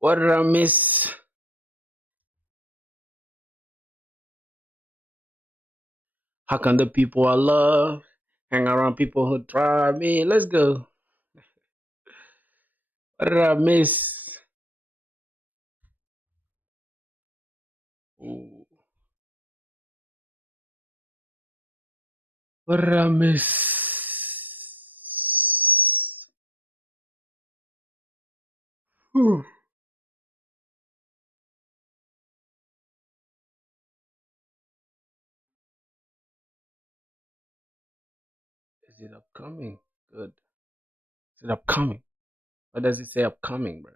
What did I miss? How can the people I love hang around people who drive me? Let's go. What did I miss? Ooh, what did I miss? Whew. Is it upcoming? Good. Is it upcoming? Why does it say upcoming, bro?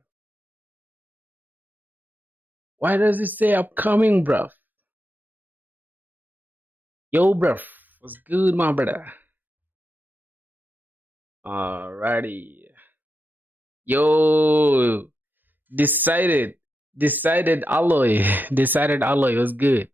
Why does it say upcoming, bro? Yo, bro. What's good, my brother? Alrighty. Yo, decided. Decided alloy. Decided alloy was good.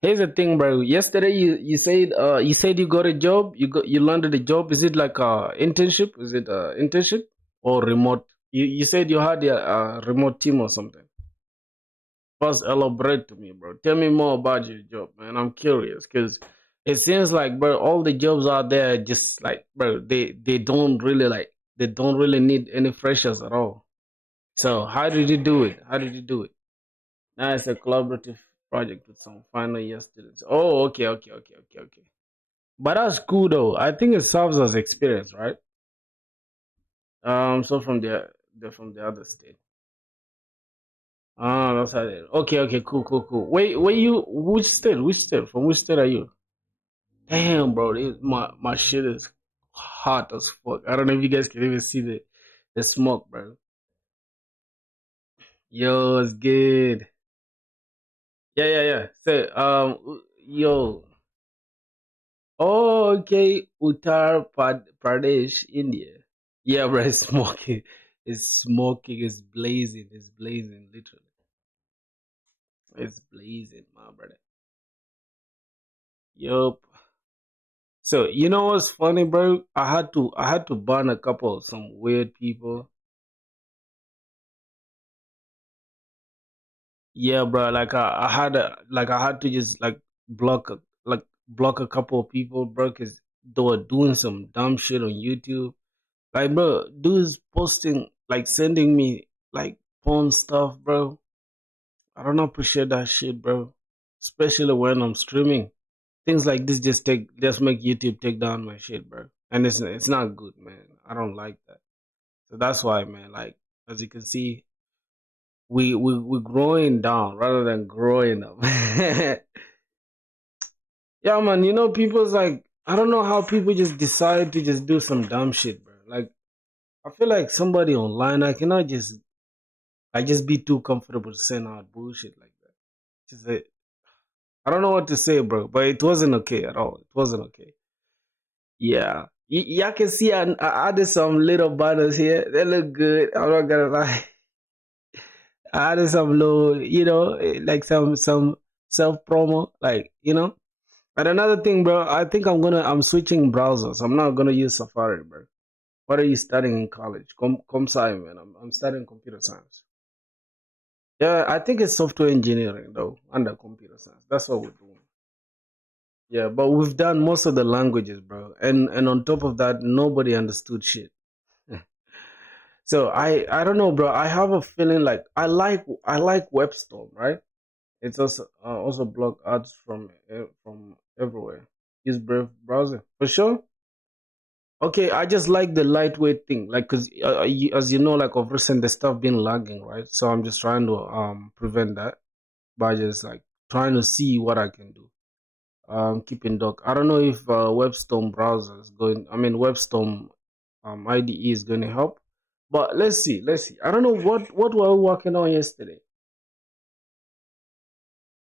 Here's the thing, bro. Yesterday you said you got a job. You landed a job. Is it like a internship? Is it a internship or remote? You said you had a remote team or something. First, elaborate to me, bro. Tell me more about your job, man. I'm curious because it seems like, bro, all the jobs out there just like, bro, they don't really need any freshers at all. So how did you do it? How did you do it? Now it's a collaborative project with some final year students. Oh, okay. But that's cool though. I think it serves as experience, right? So they're from the other state. Ah, that's how they. Okay, cool. Wait, which state? Which state? From which state are you? Damn, bro, my shit is hot as fuck. I don't know if you guys can even see the smoke, bro. Yo, it's good. Yeah. So, yo, oh, okay, Pradesh, India. Yeah, bro, it's smoking. It's smoking. It's blazing. It's blazing. Literally, it's blazing, my brother. Yup. So you know what's funny, bro? I had to ban a couple of some weird people. Yeah, bro. I had to just like block a couple of people, bro, because they were doing some dumb shit on YouTube. Like, bro, dudes posting like sending me like porn stuff, bro. I don't appreciate that shit, bro. Especially when I'm streaming. Things like this just make YouTube take down my shit, bro. And it's not good, man. I don't like that. So that's why, man, like as you can see, we're growing down rather than growing up. Yeah, man, people's like I don't know how people just decide to just do some dumb shit, bro. Like I feel like somebody online, I just be too comfortable to send out bullshit like that. Just I don't know what to say, bro, but it wasn't okay at all. It wasn't okay. Yeah. Y'all can see I added some little banners here. They look good. I'm not gonna lie. I added some little, like some self promo, like. And another thing, bro, I think I'm switching browsers. I'm not gonna use Safari, bro. What are you studying in college? Sci, man. I'm studying computer science. Yeah, I think it's software engineering though, under computer science. That's what we're doing. Yeah, but we've done most of the languages, bro. And on top of that, nobody understood shit. So I don't know, bro. I have a feeling like I like WebStorm, right? It's also block ads from everywhere. Use Brave browser for sure. Okay, I just like the lightweight thing, like because as you know, like of recent the stuff been lagging, right? So I'm just trying to prevent that by just like trying to see what I can do. Keeping doc. I don't know if WebStorm browser is going. I mean WebStorm IDE is going to help, but let's see. Let's see. I don't know what were we working on yesterday.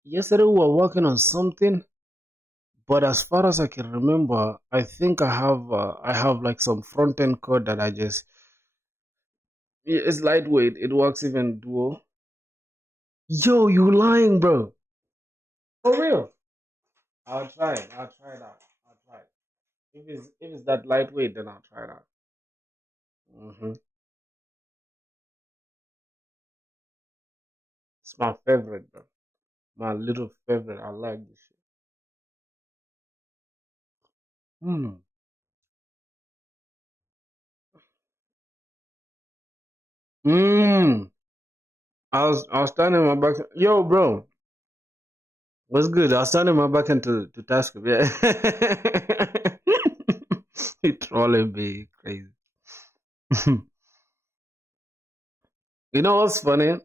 Yesterday we were working on something, but as far as I can remember, I think I have like some front end code that I just it's lightweight. It works even duo. Yo, you lying, bro? For real? I'll try it. I'll try it out. I'll try it. If it's that lightweight, then I'll try it out. Hmm. It's my favorite, bro. My little favorite. I like this shit. Mm. Mm. I was turning my back. Yo, bro, what's good? I was turning my back into task. Yeah. He trolling me crazy. You know what's funny?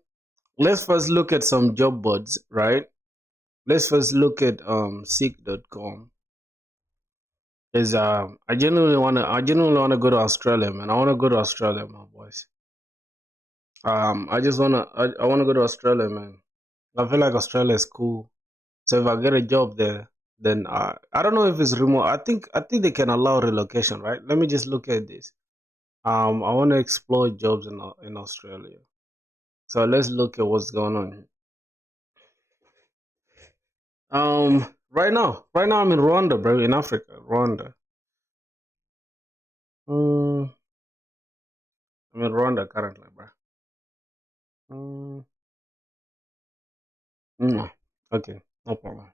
Let's first look at some job boards, right? Let's first look at seek.com. Is I genuinely wanna go to Australia, man. I wanna go to Australia, my boys. I wanna go to Australia, man. I feel like Australia is cool. So if I get a job there, then I don't know if it's remote. I think they can allow relocation, right? Let me just look at this. I want to explore jobs in Australia. So let's look at what's going on here. Right now I'm in Rwanda, bro, in Africa, Rwanda. Mm, I'm in Rwanda currently, bro. Mm, okay, no problem.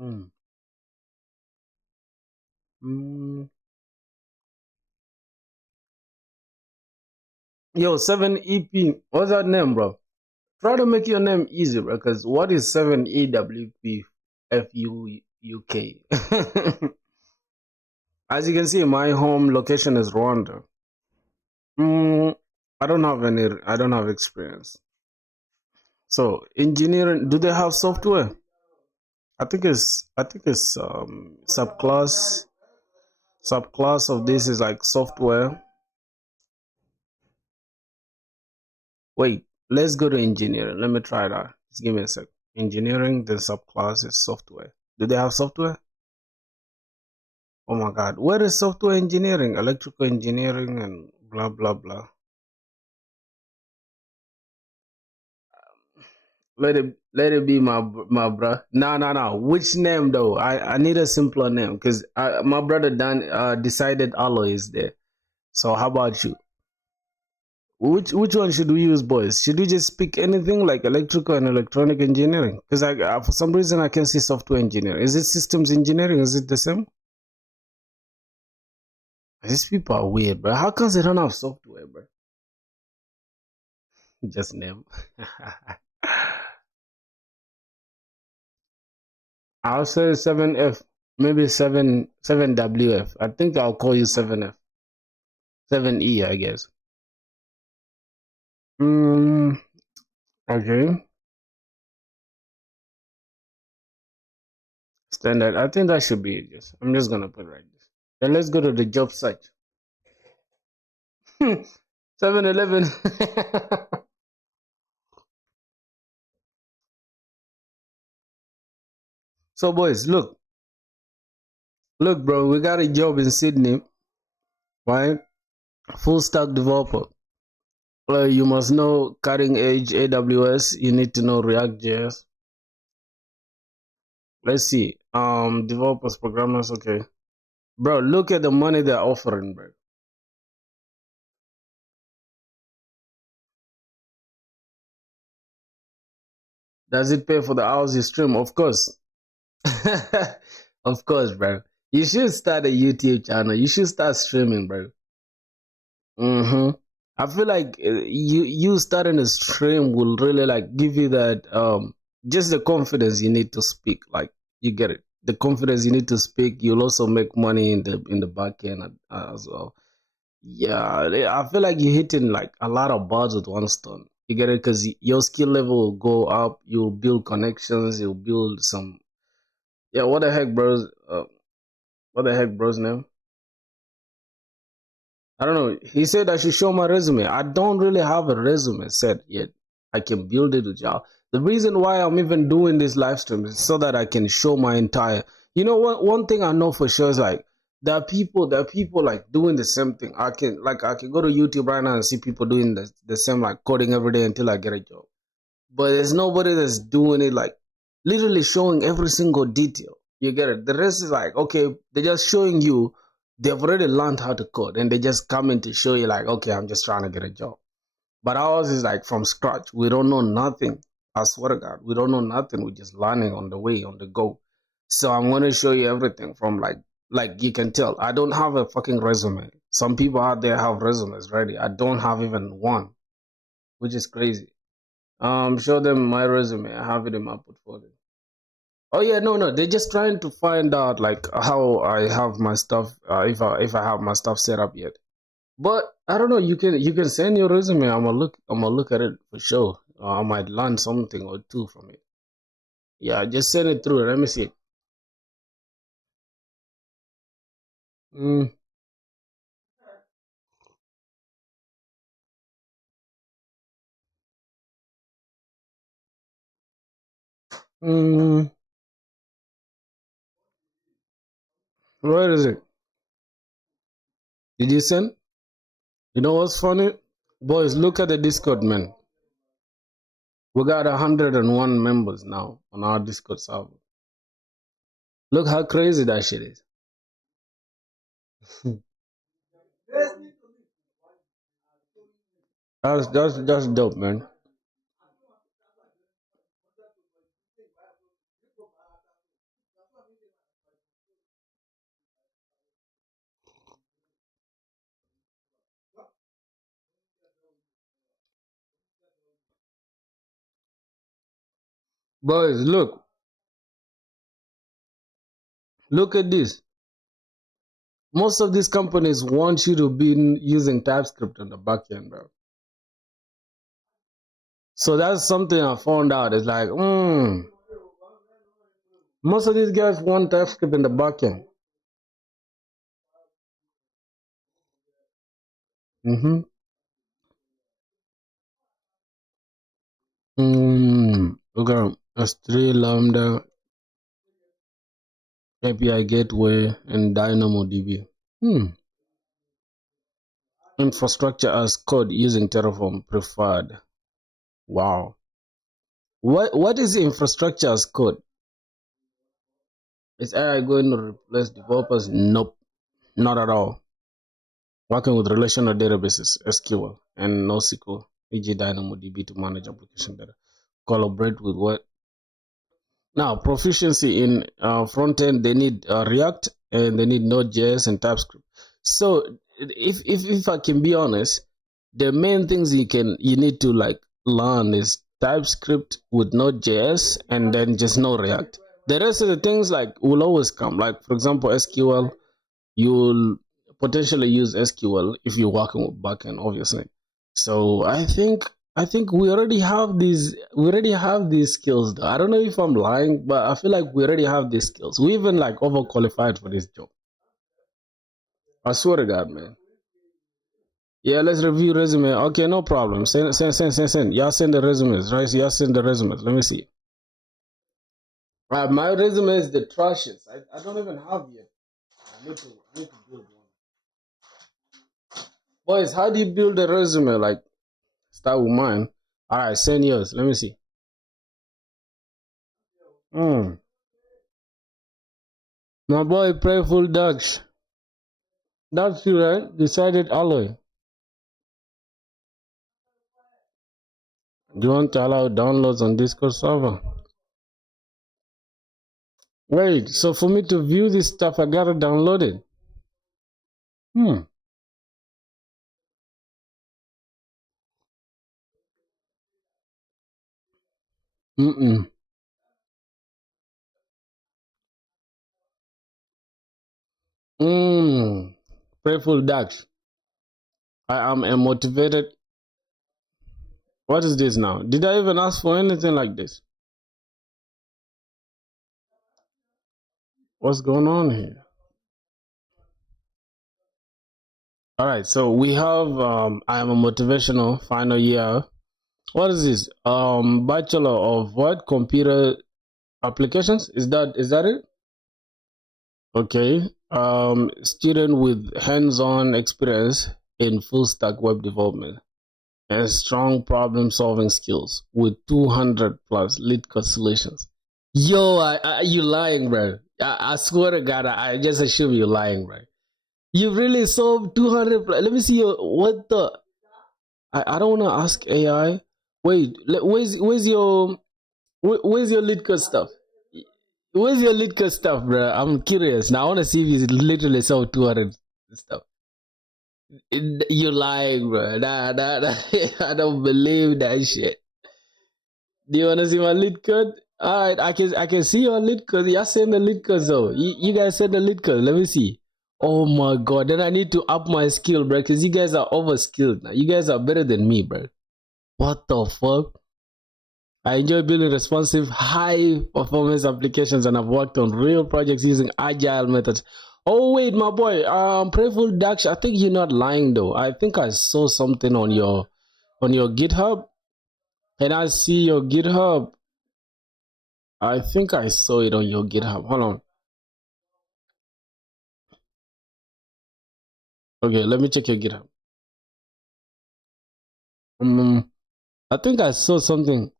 Mm, mm. Yo, 7EP. What's that name, bro? Try to make your name easy, bro. Because what is 7EWPFUUK? As you can see, my home location is Rwanda. Mm, I don't have any. I don't have experience. So engineering. Do they have software? I think it's subclass of this is like software. Wait, let's go to engineering. Let me try that. Just give me a sec. Engineering, then subclass is software. Do they have software? Oh my God, where is software engineering, electrical engineering, and blah blah blah? Let it be my bro. No. Which name though? I need a simpler name because my brother Dan decided Allah is there. So how about you? Which one should we use, boys? Should we just pick anything like electrical and electronic engineering? Because for some reason I can see software engineering. Is it systems engineering? Is it the same? These people are weird, bro. How come they don't have software, bro? Just name. I'll say 7F, maybe 7WF. I think I'll call you 7F. 7E, I guess. Mm, okay. Standard. I think that should be it. I'm just gonna put like this. Then let's go to the job site. 7-Eleven. So boys, look, bro. We got a job in Sydney, right? Full stack developer. Well, you must know cutting edge AWS. You need to know React JS. Let's see. Developers, programmers. Okay, bro. Look at the money they're offering, bro. Does it pay for the hours you stream? Of course. Of course, bro. You should start a YouTube channel. You should start streaming, bro. Mm-hmm. I feel like you starting a stream will really like give you that just the confidence you need to speak. Like you get it. The confidence you need to speak. You'll also make money in the back end as well. Yeah, I feel like you're hitting like a lot of birds with one stone. You get it? Because your skill level will go up. You'll build connections. You'll build some. Yeah, what the heck, bros? What the heck, bro's name? I don't know. He said I should show my resume. I don't really have a resume set yet. I can build it with y'all. The reason why I'm even doing this live stream is so that I can show my entire. You know what? One thing I know for sure is like there are people like doing the same thing. I can go to YouTube right now and see people doing the same like coding every day until I get a job. But there's nobody that's doing it like literally showing every single detail. You get it? The rest is like okay, they're just showing you they've already learned how to code and they just come in to show you like, okay, I'm just trying to get a job. But ours is like from scratch. We don't know nothing. I swear to God, we don't know nothing. We're just learning on the way, on the go. So I'm going to show you everything from like you can tell. I don't have a fucking resume. Some people out there have resumes ready. I don't have even one, which is crazy. Show them my resume. I have it in my portfolio. Oh yeah, no. They're just trying to find out like how I have my stuff, if I have my stuff set up yet. But I don't know. You can send your resume. I'm gonna look at it for sure. I might learn something or two from it. Yeah, just send it through. Let me see. Mm, mm, where is it? Did you send? You know what's funny? Boys, look at the Discord, man. We got 101 members now on our Discord server. Look how crazy that shit is. That's dope, man. Boys, look at this. Most of these companies want you to be using TypeScript on the backend, bro. So that's something I found out. It's like, most of these guys want TypeScript in the backend. Mm-hmm. Okay. S3 Lambda API Gateway and DynamoDB. Infrastructure as code using Terraform preferred. Wow. What is infrastructure as code? Is AI going to replace developers? Nope, not at all. Working with relational databases, SQL, and NoSQL, e.g. DynamoDB to manage application data. Collaborate with what? Now, proficiency in front end, they need React and they need Node.js and TypeScript. So, if I can be honest, the main things you need to like learn is TypeScript with Node.js and then just know React. The rest of the things like will always come. Like for example, SQL, you'll potentially use SQL if you're working with backend, obviously. So I think we already have these skills though. I don't know if I'm lying, but I feel like we already have these skills. We even like overqualified for this job. I swear to God, man. Yeah, let's review resume. Okay, no problem. Send. Y'all send the resumes, right? Y'all send the resumes. Let me see. My resume is the trashes. I don't even have yet. I need to build one. Boys, how do you build a resume? Like start with mine. All right, send yours. Let me see. Mm. My boy, Prayful Ducks. That's you, right? Decided alloy. Do you want to allow downloads on Discord server? Wait, so for me to view this stuff, I gotta download it. Hmm. Mm-mm. Mm. Prayful Ducks. I am a motivated. What is this now? Did I even ask for anything like this? What's going on here? All right, so we have I am a motivational final year. What is this? Bachelor of what? Computer applications? Is that it? Okay. Student with hands-on experience in full stack web development and strong problem solving skills with 200 plus lead code solutions. Yo, you lying, bro. I swear to God, I just assume you're lying, bro. You really sold 200. Let me see your what the. I don't want to ask AI. Wait, where's your Litka stuff? Where's your Litka stuff, bro? I'm curious now. I want to see if you literally sold 200 stuff. You lying, bro? Nah. I don't believe that shit. Do you want to see my lead code? Alright, I can see your lead code. Y'all send the lead code though. You guys send the lead code. Let me see. Oh my god, then I need to up my skill, bro, because you guys are over skilled now. You guys are better than me, bro. What the fuck? I enjoy building responsive, high performance applications, and I've worked on real projects using agile methods. Oh wait, my boy, Prayful Dax, I think you're not lying though. I think I saw something on your GitHub, and I see your GitHub. I think I saw it on your GitHub. Hold on. Okay, let me check your GitHub. I think I saw something.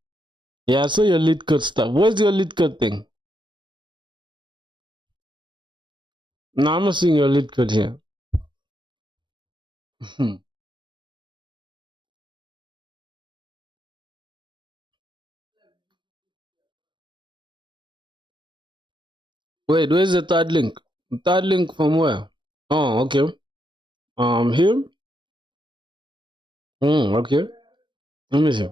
Yeah, I saw your lead code stuff. What's your lead code thing? No, I'm not seeing your lead code here. Wait, where's the third link? Third link from where? Oh, okay. Here? Okay. Let me see.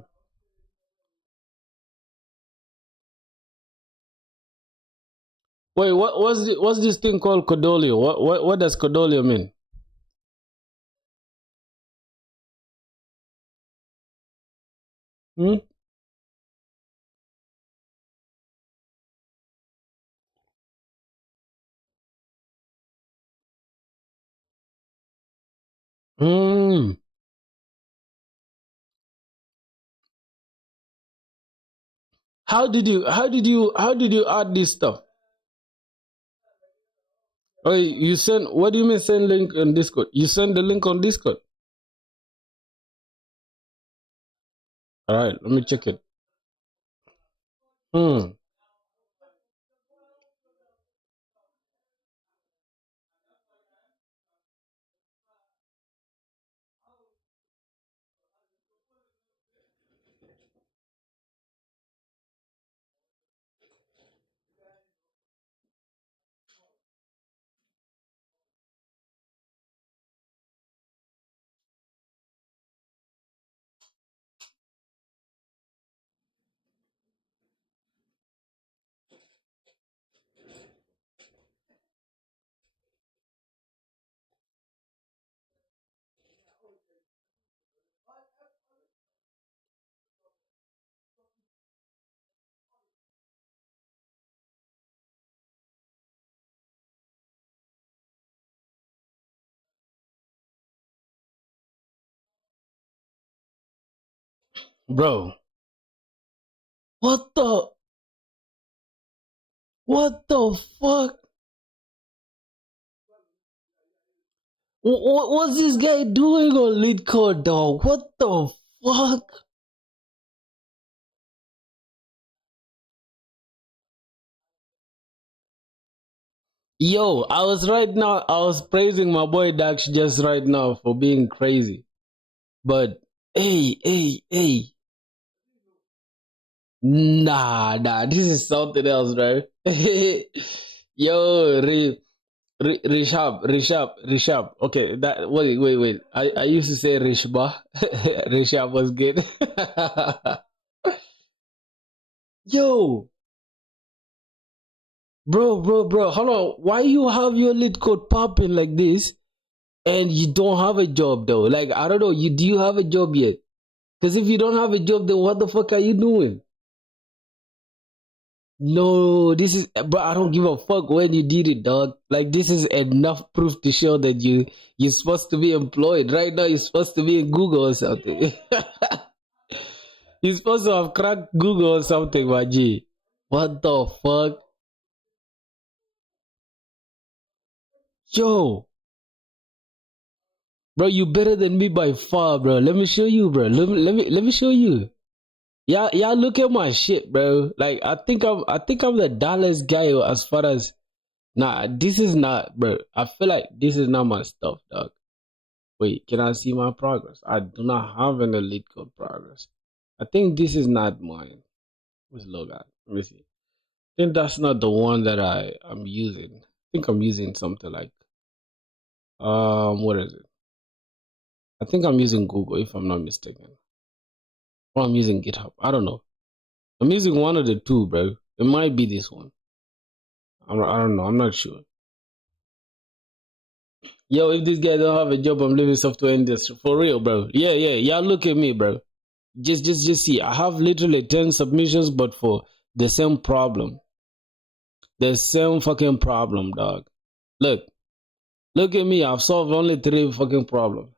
Wait, what's this thing called Codolio? What does Codolio mean? Hmm? Hmm. How did you add this stuff? Oh, you send, what do you mean send link on Discord? You send the link on Discord. Alright, let me check it. Bro, what the fuck? What's this guy doing on lead code, dog? What the fuck? Yo, I was praising my boy Dax just right now for being crazy. But hey. Nah, this is something else, bro. Yo, Rishab. Okay, that wait. I used to say Rishba. Rishab was good. Yo, bro. Hold on. Why you have your lit code popping like this and you don't have a job though? Like, I don't know. Do you have a job yet? Because if you don't have a job, then what the fuck are you doing? No, this is, but I don't give a fuck when you did it, dog. Like, this is enough proof to show that you're supposed to be employed. Right now, you're supposed to be in Google or something. You're supposed to have cracked Google or something, my G. What the fuck? Yo, bro, you better than me by far, bro. Let me show you, bro. Let me show you. Y'all look at my shit, bro. Like, I think I'm the dullest guy as far as Nah, this is not, bro. I feel like this is not my stuff, dog. Wait, can I see my progress? I do not have an elite code progress. I think this is not mine. Let's look at. Let me see. I think that's not the one that I'm using. I think I'm using something like what is it? I think I'm using Google if I'm not mistaken. Or I'm using GitHub. I don't know. I'm using one of the two, bro. It might be this one. I don't know. I'm not sure. Yo, if this guy don't have a job, I'm leaving software industry for real, bro. Yeah, yeah. Y'all look at me, bro. Just see. I have literally 10 submissions, but for the same problem. The same fucking problem, dog. Look, look at me. I've solved only 3 fucking problems.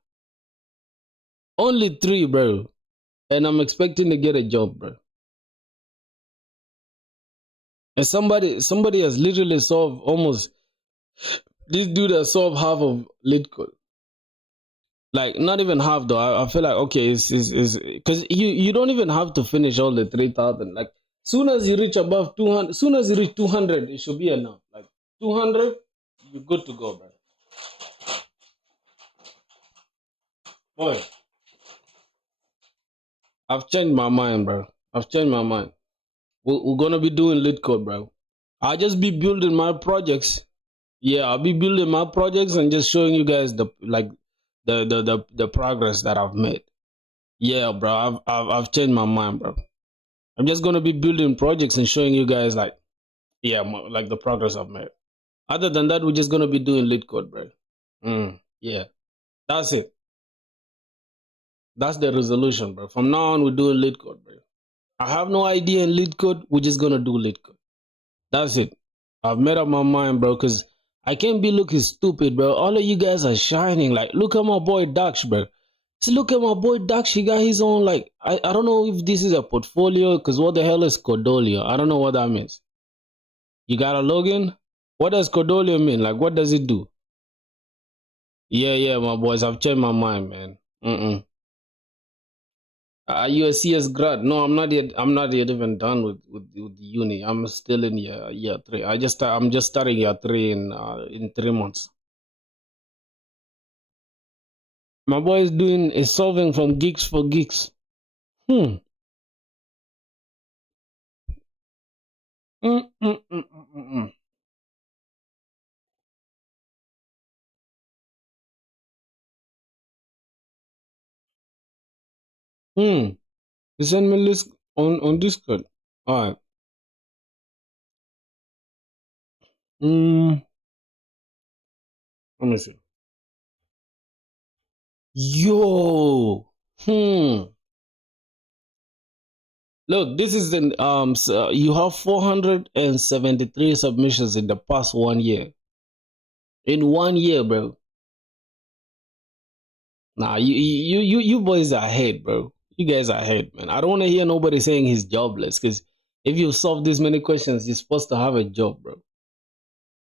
Only 3, bro. And I'm expecting to get a job, bro. And somebody has literally solved almost. This dude has solved half of lead code. Like not even half though. I feel like okay, is because you don't even have to finish all the 3,000. Like soon as you reach above 200, soon as you reach 200, it should be enough. Like 200, you're good to go, bro. Boy, I've changed my mind, bro. I've changed my mind. We're gonna be doing lead code, bro. I'll just be building my projects. Yeah, I'll be building my projects and just showing you guys the progress that I've made. Yeah, bro. I've changed my mind, bro. I'm just gonna be building projects and showing you guys like yeah, like the progress I've made. Other than that, we're just gonna be doing lead code, bro. Yeah, that's it. That's the resolution, bro. From now on, we're doing lead code, bro. I have no idea in lead code. We're just gonna do lead code. That's it. I've made up my mind, bro. Cause I can't be looking stupid, bro. All of you guys are shining. Like, look at my boy Dax, bro. See, look at my boy Dax. He got his own. Like, I don't know if this is a portfolio. Cause what the hell is Codolio? I don't know what that means. You got a login? What does Codolio mean? Like, what does it do? Yeah, yeah, my boys. I've changed my mind, man. Are you a CS grad? No, I'm not yet. I'm not yet even done with uni. I'm still in year 3. I'm just starting year 3 in 3 months. My boy is doing is solving from geeks for geeks. Hmm. Mm, mm, mm, mm, mm, mm. Hmm. You send me list on Discord. All right. Hmm. Let me see. Yo. Hmm. Look, this is the so you have 473 submissions in the past 1 year. In 1 year, bro. Nah, you boys are ahead, bro. You guys are ahead, man. I don't want to hear nobody saying he's jobless because if you solve this many questions, you're supposed to have a job, bro.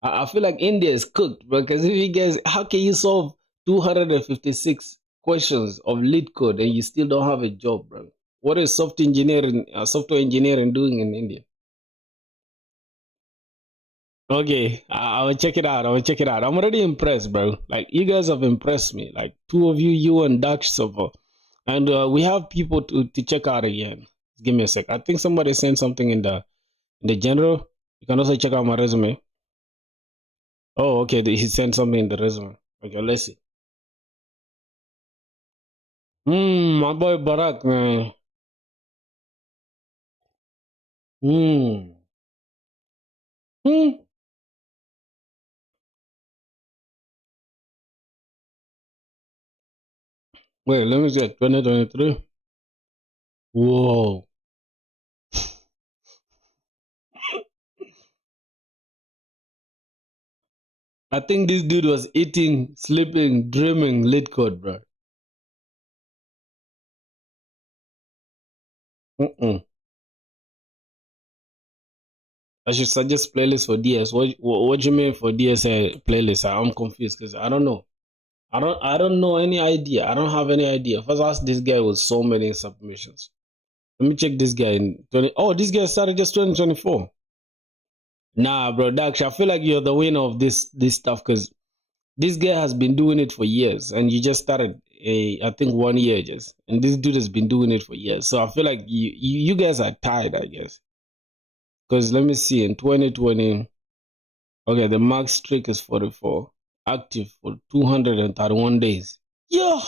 I feel like India is cooked, bro. Because if you guys, how can you solve 256 questions of lead code and you still don't have a job, bro? What is software engineering doing in India? Okay, I will check it out. I will check it out. I'm already impressed, bro. Like you guys have impressed me. Like two of you, you and Dax so far. And we have people to check out again. Give me a sec. I think somebody sent something in the general. You can also check out my resume. Oh, okay. He sent something in the resume. Okay, let's see. My boy Barack, man. Hmm. Hmm. Wait, let me check. 2023. Whoa. I think this dude was eating, sleeping, dreaming lead code, bro. Mm-mm. I should suggest playlist for DS. What you mean for DSA playlist? I'm confused because I don't know. I don't know any idea. I don't have any idea. First ask this guy with so many submissions. Let me check this guy in 20. Oh, this guy started just 2024. Nah, bro, Dax, I feel like you're the winner of this stuff because this guy has been doing it for years, and you just started I think 1 year just, and this dude has been doing it for years. So I feel like you guys are tied, I guess. Because let me see, in 2020, okay, the max streak is 44, active for 231 days. Yeah,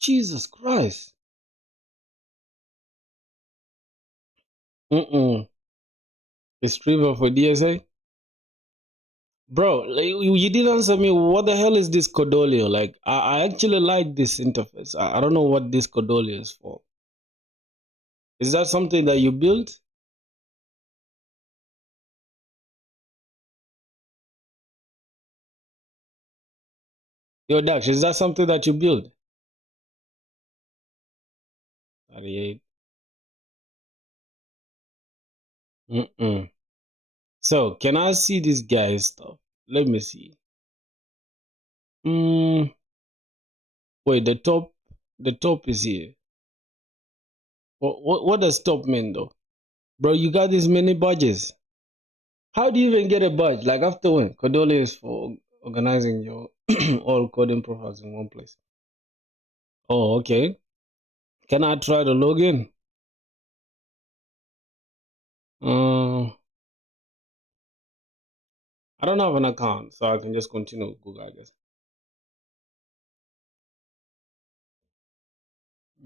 Jesus Christ. The streamer for DSA. Bro, like, you didn't answer me. What the hell is this Codolio? Like, I actually like this interface. I don't know what this Codolio is for. Is that something that you built? Yo, Dax, is that something that you built? 38. Mm-mm. So, can I see this guy's stuff? Let me see. Mm, wait, the top is here. What does top mean though? Bro, you got these many badges. How do you even get a badge? Like after when? Codolio is for organizing your all coding profiles in one place. Oh, okay. Can I try to log in? I don't have an account, so I can just continue with Google, I guess.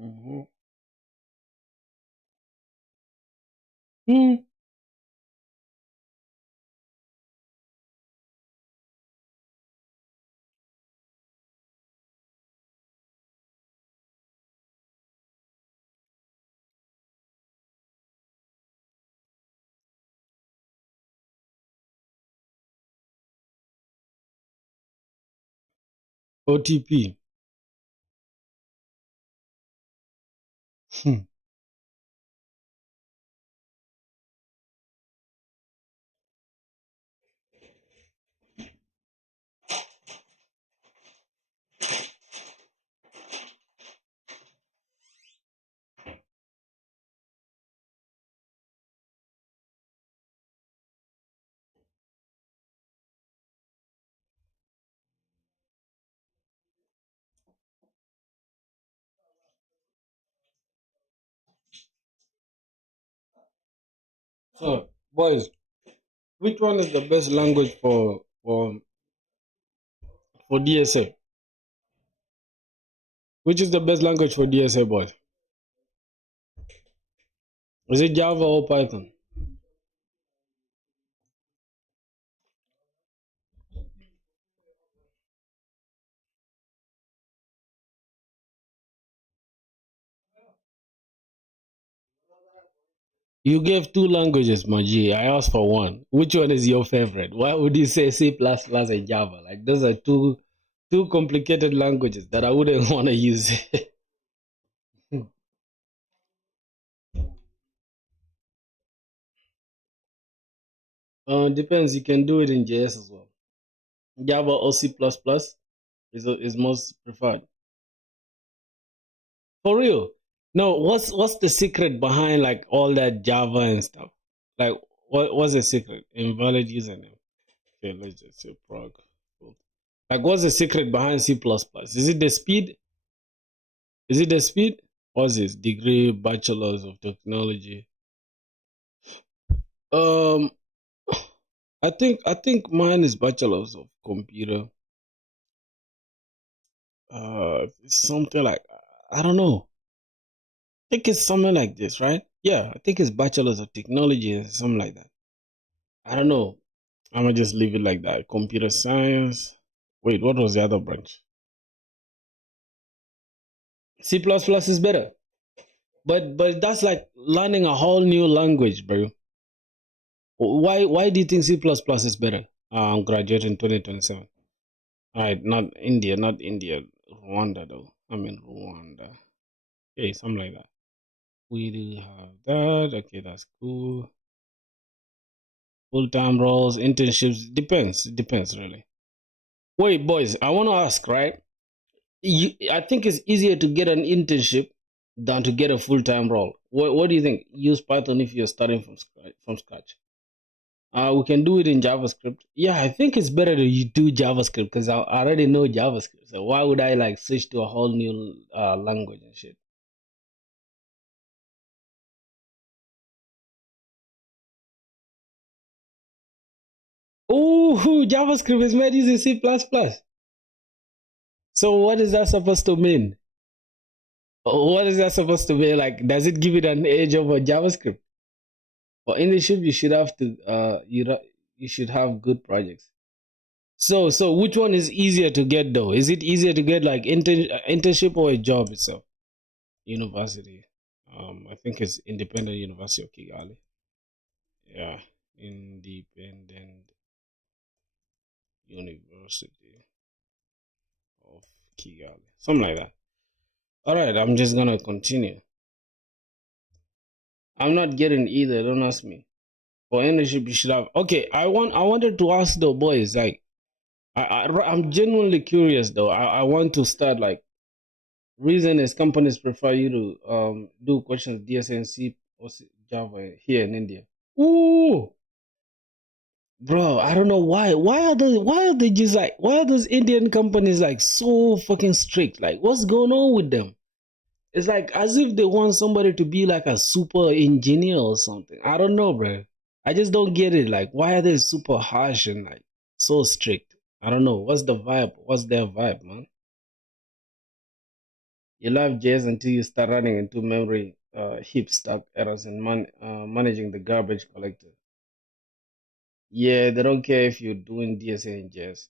Mm-hmm. OTP. So, boys, which one is the best language for DSA? Which is the best language for DSA, boys? Is it Java or Python? You gave two languages, Maji. I asked for one. Which one is your favorite? Why would you say C++ and Java? Like those are two complicated languages that I wouldn't want to use. Depends. You can do it in JS as well. Java or C++ is most preferred. For real. No, what's the secret behind like all that Java and stuff? Like what's the secret? Invalid username. Okay, let's just say prog. Like what's the secret behind C++? Is it the speed? Is it the speed? What's this? Degree, bachelor's of technology. Um I think mine is bachelor's of computer. Something like I don't know. I think it's something like this, right? Yeah, I think it's bachelor's of technology or something like that. I don't know. I'm gonna just leave it like that. Computer science. Wait, what was the other branch? C++ is better, but that's like learning a whole new language, bro. Why do you think C++ is better? I'm graduating 2027. All right, not India, Rwanda though. I'm in Rwanda. Okay, something like that. We do have that. Okay, that's cool. Full-time roles, internships. Depends. It depends really. Wait, boys, I want to ask, right? I think it's easier to get an internship than to get a full-time role. What do you think? Use Python if you're starting from scratch. We can do it in JavaScript. Yeah, I think it's better to you do JavaScript because I already know JavaScript. So why would I like switch to a whole new language and shit? Oh, JavaScript is made using C++. So what is that supposed to mean? What is that supposed to mean? Like, does it give it an edge over JavaScript? For internship, you should have to you should have good projects. So which one is easier to get though? Is it easier to get like internship or a job itself? University. I think it's Independent University of Kigali. Yeah, Independent University of Kigali. Something like that. All right, I'm just gonna continue. I'm not getting either. Don't ask me. For internship, you should have. Okay, I wanted to ask the boys. Like, I'm genuinely curious though. I want to start like. Reason is companies prefer you to do questions DSNC or Java here in India. Ooh, bro, I don't know why. Why are they just like why are those Indian companies like so fucking strict? Like what's going on with them? It's like as if they want somebody to be like a super engineer or something. I don't know, bro. I just don't get it. Like why are they super harsh and like so strict? I don't know. What's the vibe? What's their vibe, man? You love jazz until you start running into memory heap stuck errors and managing the garbage collector. Yeah, they don't care if you're doing DSA and jazz.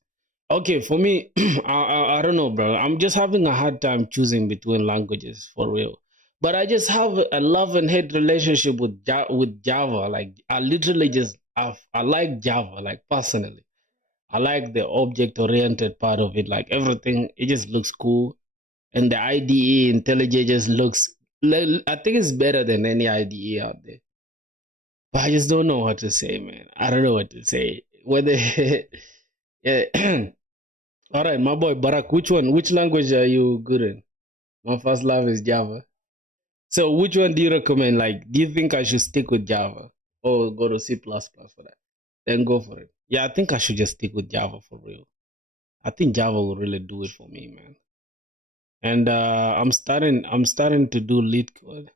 Okay, for me, I don't know, bro. I'm just having a hard time choosing between languages for real. But I just have a love and hate relationship with with Java. Like I literally just I like Java, like personally. I like the object oriented part of it. Like everything, it just looks cool. And the IDE IntelliJ just looks. I think it's better than any IDE out there. But I just don't know what to say, man. I don't know what to say. Whether yeah. All right, my boy Barack. Which one? Which language are you good in? My first love is Java. So which one do you recommend? Like, do you think I should stick with Java or go to C plus plus for that? Then go for it. Yeah, I think I should just stick with Java for real. I think Java will really do it for me, man. And I'm starting to do lead code.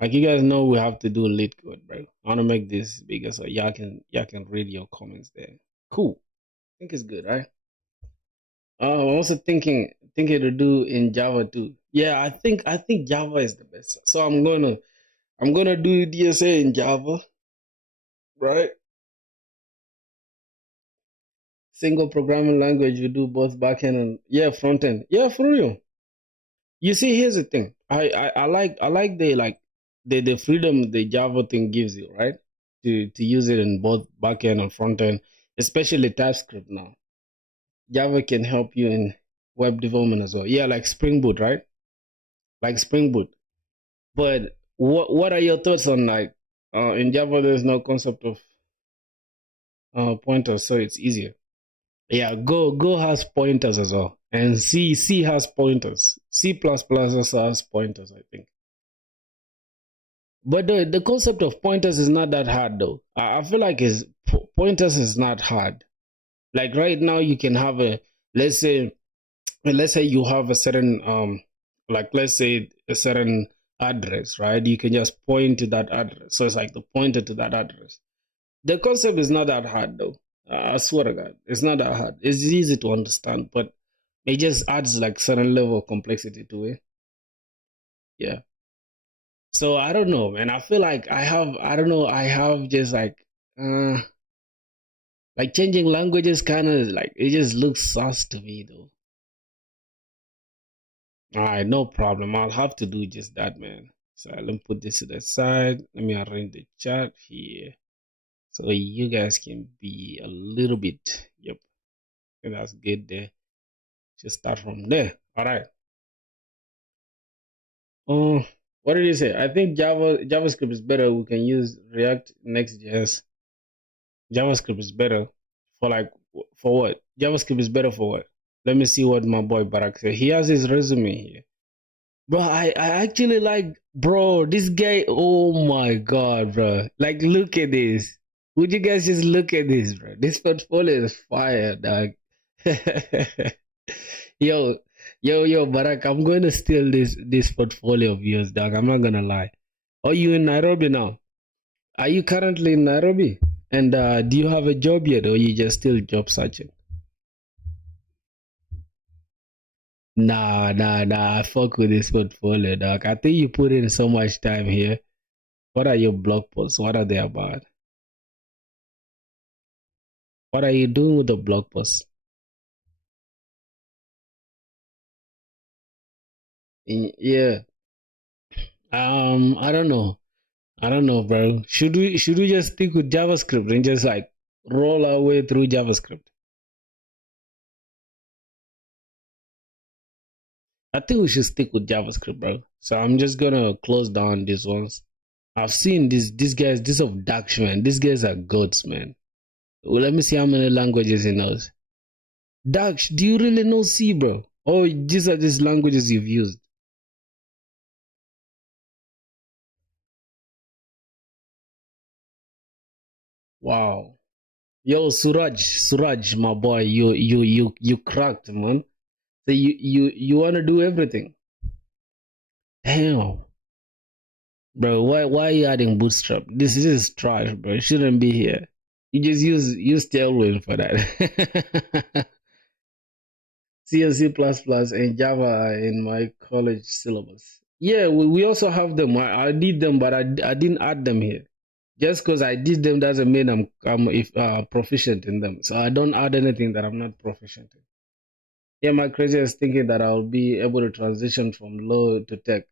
Like you guys know we have to do lead code, bro. I wanna make this bigger so y'all can read your comments there. Cool. I think it's good, right? I'm also thinking to do in Java too. Yeah, I think Java is the best. So I'm gonna do DSA in Java, right? Single programming language. You do both backend and yeah, front end. Yeah, for real. You see, here's the thing. I like the freedom the Java thing gives you, right? To use it in both backend and front end, especially TypeScript now. Java can help you in web development as well. Yeah, like Spring Boot, right? Like Spring Boot. But what are your thoughts on like in Java there's no concept of pointers, so it's easier. Yeah, Go has pointers as well. And C has pointers. C plus plus also has pointers, I think. But the concept of pointers is not that hard though. I feel like pointers is not hard. Like right now you can have a let's say let's say you have a certain like let's say a certain address, right? You can just point to that address. So it's like the pointer to that address. The concept is not that hard though. I swear to God, it's not that hard. It's easy to understand, but it just adds like certain level of complexity to it. Yeah. So I don't know, man. I feel like I don't know, I have just like changing languages kind of like it just looks sus to me though. All right, no problem. I'll have to do just that, man. So let me put this to the side. Let me arrange the chat here so you guys can be a little bit. Yep, that's good there. Just start from there. All right. Oh, what did you say? I think JavaScript is better. We can use React Next.js. JavaScript is better for like for what? JavaScript is better for what? Let me see what my boy Barak said. He has his resume here. Bro, I actually like, bro, this guy. Oh my god, bro. Like, look at this. Would you guys just look at this, bro? This portfolio is fire, dog. yo, yo, Barack, I'm going to steal this portfolio of yours, dog. I'm not gonna lie. Are you in Nairobi now? Are you currently in Nairobi? And do you have a job yet, or you just still job searching? Nah. I fuck with this portfolio, dog. I think you put in so much time here. What are your blog posts? What are they about? What are you doing with the blog posts? Yeah. I don't know. I don't know, bro. Should we just stick with JavaScript and just like roll our way through JavaScript? I think we should stick with JavaScript, bro. So I'm just gonna close down these ones. I've seen these guys, this of Dax, man. These guys are goats, man. Well, let me see how many languages he knows. Dax, do you really know C, bro? Oh, these are just languages you've used. Wow. Yo, Suraj, my boy, you cracked, man. So you wanna do everything? Damn, bro. Why are you adding Bootstrap? This is trash, bro. It shouldn't be here. You just use Tailwind for that. C and C++ and Java are in my college syllabus. Yeah, we also have them. I did them, but I didn't add them here. Just because I did them doesn't mean I'm if proficient in them. So I don't add anything that I'm not proficient in. Yeah, my crazy is thinking that I'll be able to transition from low to tech.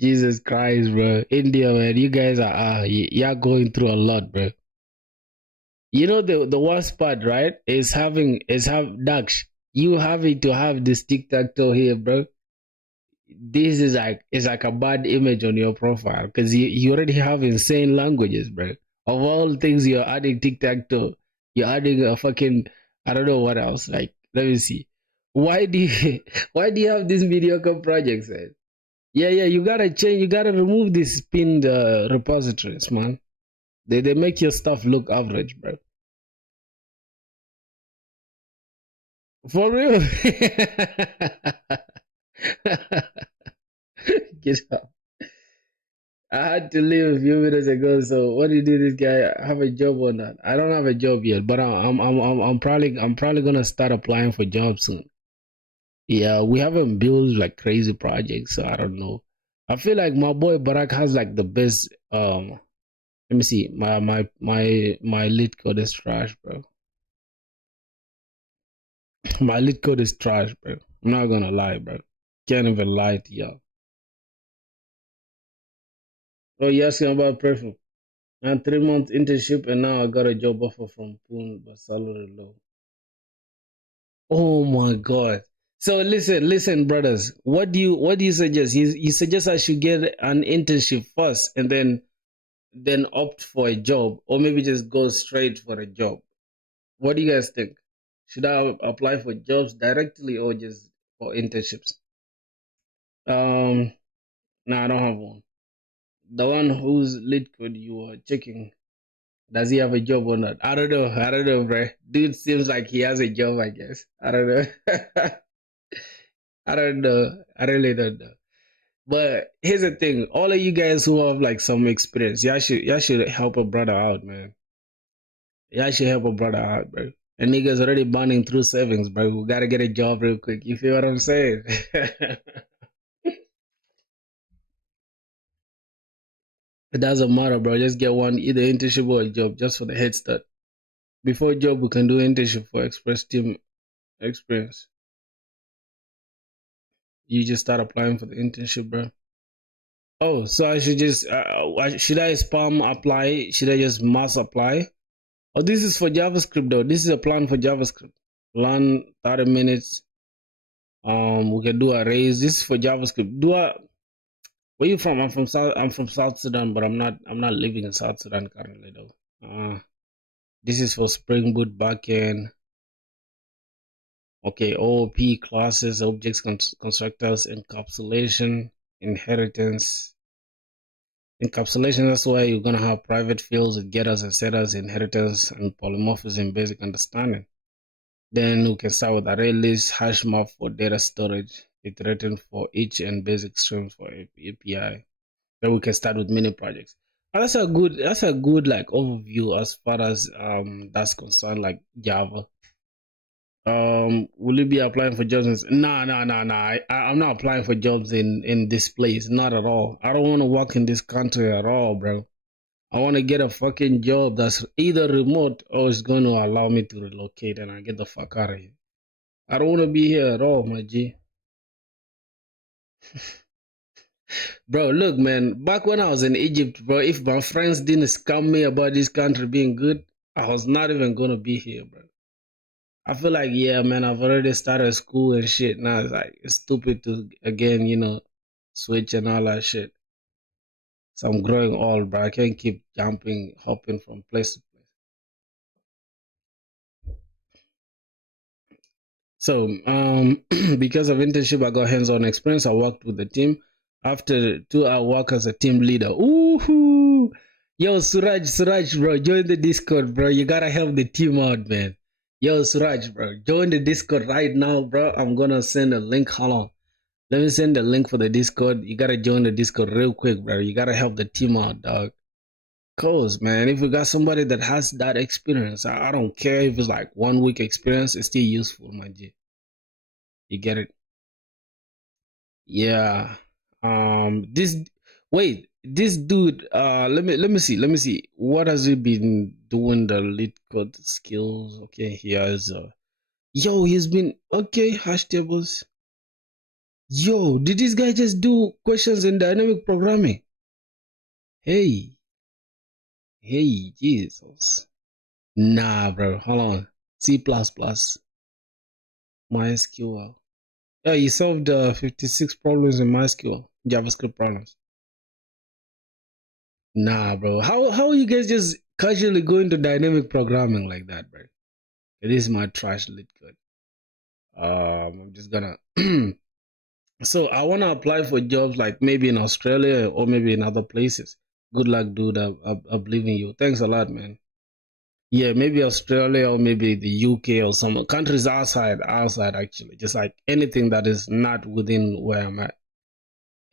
Jesus Christ, bro. India, man, you guys are you're going through a lot, bro. You know the worst part, right? Is have Dax. You having to have this tic tac toe here, bro. This is like a bad image on your profile because you already have insane languages, bro. Of all things, you're adding tic tac toe. You're adding a fucking I don't know what else. Like, let me see. Why do you why do you have these mediocre projects, man? Yeah. You gotta change. You gotta remove these pinned repositories, man. They make your stuff look average, bro. For real. Get up. I had to leave a few minutes ago. So what do you do? This guy have a job or not? I don't have a job yet, but I'm probably gonna start applying for jobs soon. Yeah, we haven't built like crazy projects, so I don't know. I feel like my boy Barack has like the best. Let me see. My lead code is trash, bro. My lead code is trash, bro. I'm not gonna lie, bro. Can't even lie to y'all. Oh, you asking about perfume? And 3 month internship, and now I got a job offer from Poon, but salary low. Oh my god. So listen, brothers. What do you suggest? You suggest I should get an internship first, and then opt for a job, or maybe just go straight for a job. What do you guys think? Should I apply for jobs directly or just for internships? No, I don't have one. The one whose lead code you were checking, does he have a job or not? I don't know. I don't know, bro. Dude seems like he has a job, I guess. I don't know. I don't know. I really don't know. But here's the thing: all of you guys who have like some experience, y'all should help a brother out, man. Y'all should help a brother out, bro. And niggas already burning through savings, bro. We gotta get a job real quick. You feel what I'm saying? It doesn't matter, bro. Just get one, either internship or a job, just for the head start. Before job, we can do internship for express team experience. You just start applying for the internship, bro. Oh, so I should just should I spam apply? Should I just mass apply? Oh, this is for JavaScript though. This is a plan for JavaScript. Learn 30 minutes. We can do a raise. This is for JavaScript. Where you from? I'm from South Sudan, but I'm not living in South Sudan currently though. This is for Spring Boot backend. Okay, OOP classes, objects, constructors, encapsulation, inheritance. Encapsulation, that's why you're gonna have private fields with getters and setters, inheritance, and polymorphism basic understanding. Then we can start with array list, hash map for data storage, iterating for each and basic streams for API. Then we can start with mini projects. That's a good like overview as far as that's concerned, like Java. Will you be applying for jobs? Nah. I'm not applying for jobs in this place. Not at all. I don't want to work in this country at all, bro. I want to get a fucking job that's either remote or is going to allow me to relocate and I get the fuck out of here. I don't want to be here at all, my G. Bro, look, man. Back when I was in Egypt, bro, if my friends didn't scam me about this country being good, I was not even going to be here, bro. I feel like, yeah, man, I've already started school and shit. Now it's like, it's stupid to, again, switch and all that shit. So I'm growing old, bro. I can't keep jumping, hopping from place to place. So, because of internship, I got hands-on experience. I worked with the team. After 2 hour work as a team leader. Ooh, yo, Suraj, bro, join the Discord, bro. You gotta help the team out, man. Yo, Suraj, bro, join the Discord right now, bro. I'm gonna send a link. Hold on. Let me send the link for the Discord. You gotta join the Discord real quick, bro. You gotta help the team out, dog. Cause, man, if we got somebody that has that experience, I don't care if it's like 1 week experience, it's still useful, my G. You get it? Yeah. This this dude. Let me see. What has he been doing? The lead code skills. Okay, he has. Yo, he's been okay. Hash tables. Yo, did this guy just do questions in dynamic programming? Hey, Jesus. Nah, bro. Hold on. C++, MySQL. Yeah, he solved 56 problems in MySQL, JavaScript problems. Nah, bro. How are you guys just casually going to dynamic programming like that, bro? It is my trash lit code. I'm just gonna. So I wanna apply for jobs like maybe in Australia or maybe in other places. Good luck, dude. I believe in you. Thanks a lot, man. Yeah, maybe Australia or maybe the UK or some countries outside actually. Just like anything that is not within where I'm at.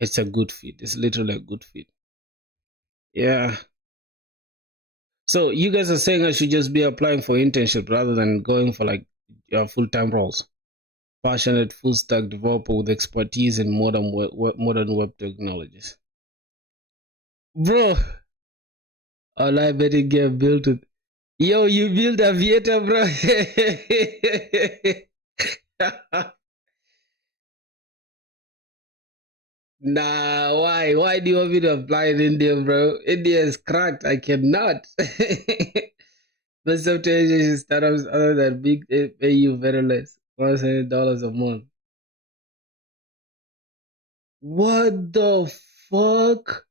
It's a good fit. It's literally a good fit. Yeah. So you guys are saying I should just be applying for internship rather than going for like full-time roles. Passionate full stack developer with expertise in modern web technologies. Bro, all I betting get built with. Yo, you built Aviator, bro. Nah, why? Why do you want me to apply in India, bro? India is cracked. I cannot. But sometimes startups other than big they pay you very less. $100 a month. What the fuck?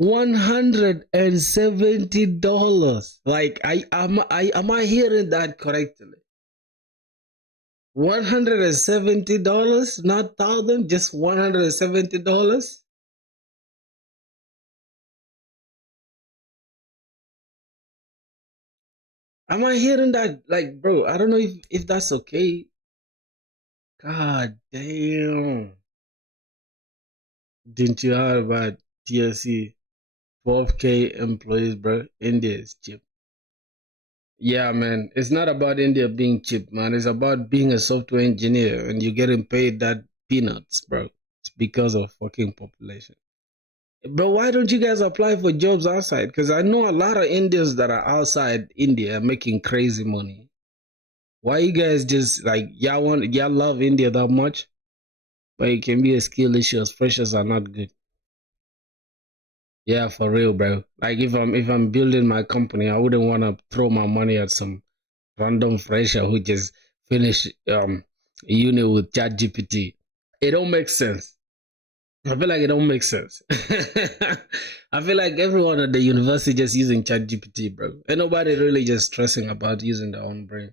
$170. Like am I hearing that correctly? $170, not thousand, just $170. Am I hearing that? Like, bro, I don't know if that's okay. God damn. Didn't you hear about TLC? 12K employees, bro. India is cheap. Yeah, man. It's not about India being cheap, man. It's about being a software engineer and you're getting paid that peanuts, bro. It's because of fucking population. But why don't you guys apply for jobs outside? Because I know a lot of Indians that are outside India making crazy money. Why you guys just like y'all love India that much? But it can be a skill issue as freshers are not good. Yeah, for real, bro. Like if I'm building my company, I wouldn't want to throw my money at some random fresher who just finished uni with ChatGPT. It don't make sense. I feel like it don't make sense. I feel like everyone at the university just using ChatGPT, bro. And nobody really just stressing about using their own brain.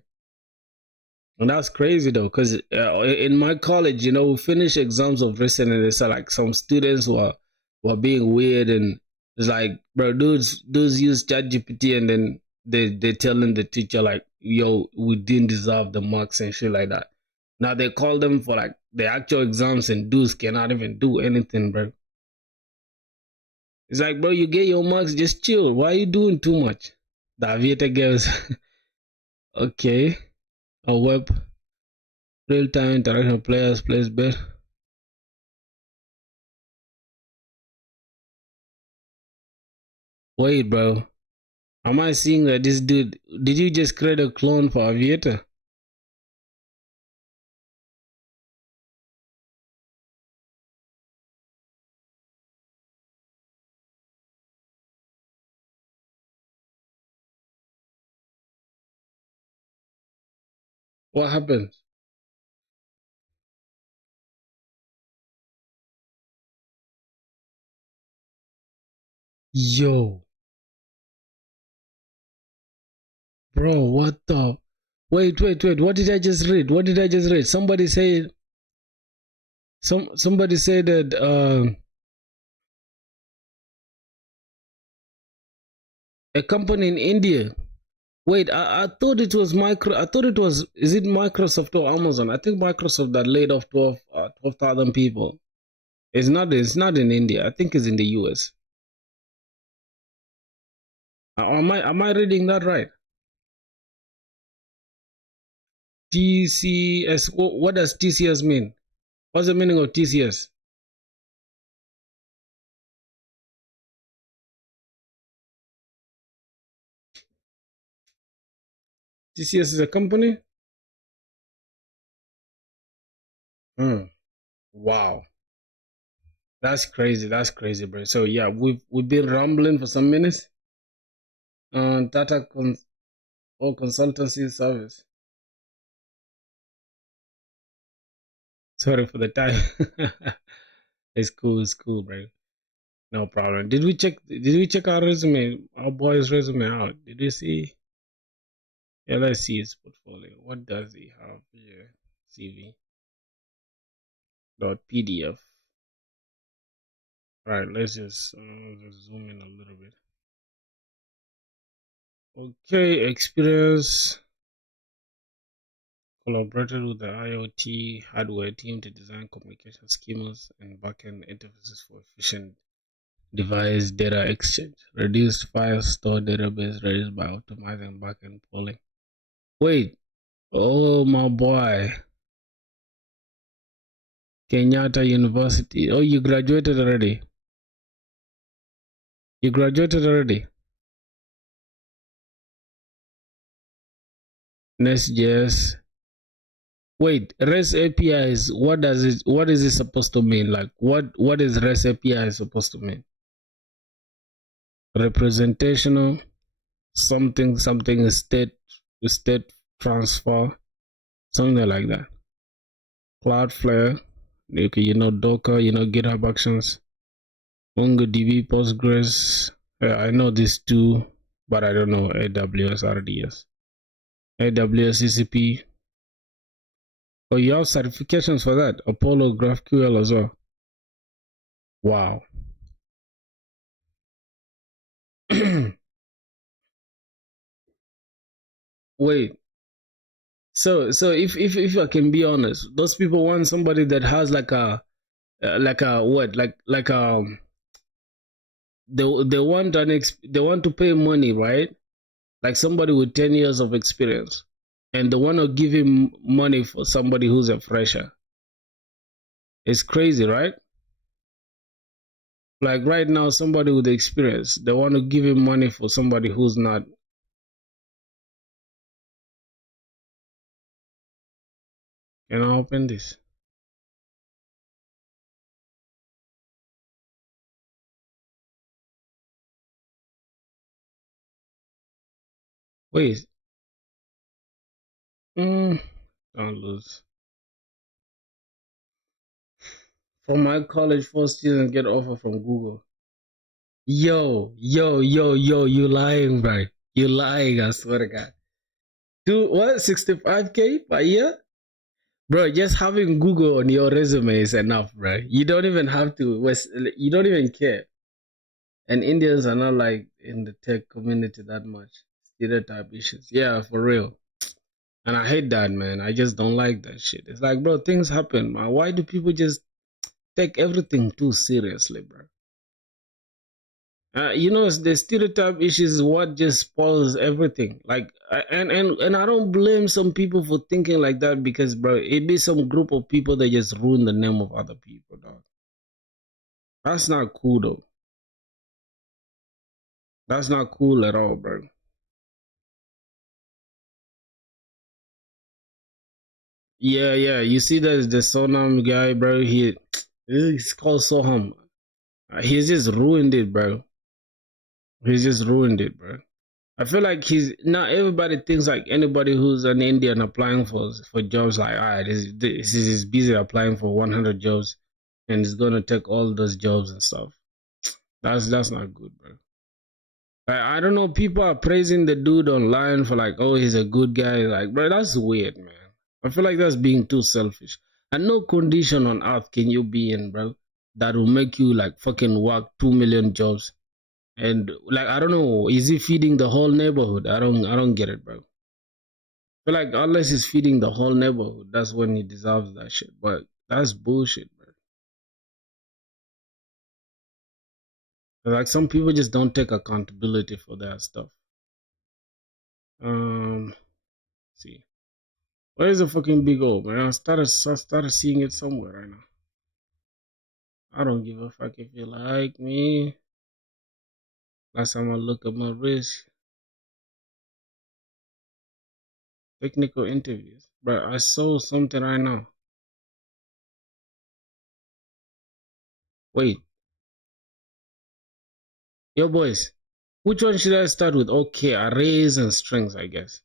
And that's crazy though, because in my college, we finished exams of recent, and it's like some students were being weird, and it's like, bro, dudes use ChatGPT, and then they telling the teacher like, yo, we didn't deserve the marks and shit like that. Now they call them for like the actual exams, and dudes cannot even do anything, bro. It's like, bro, you get your marks, just chill. Why are you doing too much? The aviator girls, okay, a web real time interaction players plays bet. Wait, bro. Am I seeing that this dude? Did you just create a clone for Aviator? What happened? Yo, bro, what the? Wait. What did I just read? What did I just read? Somebody said that a company in India. Wait, I thought it was micro. I thought it was. Is it Microsoft or Amazon? I think Microsoft that laid off 12,000 people. It's not. It's not in India. I think it's in the US. Am I reading that right? TCS. What does TCS mean? What's the meaning of TCS? TCS is a company? Hmm. Wow. That's crazy, bro. So yeah, we've been rambling for some minutes. Tata or consultancy service. Sorry for the time. It's cool, bro. No problem. Did we check our resume, our boy's resume out? Did you see? Yeah, let's see his portfolio. What does he have here? CV dot PDF. Right, let's just zoom in a little bit. Okay, experience. Collaborated with the IoT hardware team to design communication schemas and backend interfaces for efficient device data exchange. Reduced file store database reduced by optimizing backend polling. Wait, oh my boy, Kenyatta University. Oh, you graduated already. You graduated already. Nest.js. Wait, REST APIs. What is it supposed to mean? Like what is REST API supposed to mean? Representational something state transfer, something like that. Cloudflare, okay, Docker, GitHub Actions, MongoDB, Postgres. I know these two, but I don't know AWS, RDS, AWS, CCP. Oh, you have certifications for that. Apollo, GraphQL as well. Wow. Wait. So if I can be honest, those people want somebody that has like a what like they want to pay money, right? Like somebody with 10 years of experience, and they want to give him money for somebody who's a fresher. It's crazy, right? Like right now, somebody with experience, they want to give him money for somebody who's not. Can I open this? Wait. Mm, don't lose. For my college first students get offer from Google. Yo, you lying, bro. You lying, I swear to God. Do what? 65K per year? Bro, just having Google on your resume is enough, bro. You don't even have to, you don't even care. And Indians are not like in the tech community that much. Stereotype issues. Yeah, for real. And I hate that, man. I just don't like that shit. It's like, bro, things happen, man. Why do people just take everything too seriously, bro? The stereotype issues is what just spoils everything. Like, and I don't blame some people for thinking like that because, bro, it be some group of people that just ruin the name of other people, dog. That's not cool, though. That's not cool at all, bro. Yeah. You see, there's the Sonam guy, bro. He's called Soham. He's just ruined it, bro. He's just ruined it, bro. I feel like he's now everybody thinks like anybody who's an Indian applying for jobs like this is busy applying for 100 jobs and he's gonna take all those jobs and stuff. That's not good, bro. I don't know. People are praising the dude online for like, oh, he's a good guy. Like, bro, that's weird, man. I feel like that's being too selfish. And no condition on earth can you be in, bro, that will make you like fucking work 2 million jobs. And like, I don't know, is he feeding the whole neighborhood? I don't get it, bro. I feel like unless he's feeding the whole neighborhood, that's when he deserves that shit. But that's bullshit, bro. Like some people just don't take accountability for their stuff. See. Where is the fucking big O, man? I started seeing it somewhere right now. I don't give a fuck if you like me. Last time I look at my wrist. Technical interviews. But I saw something right now. Wait. Yo, boys. Which one should I start with? Okay, arrays and strings, I guess.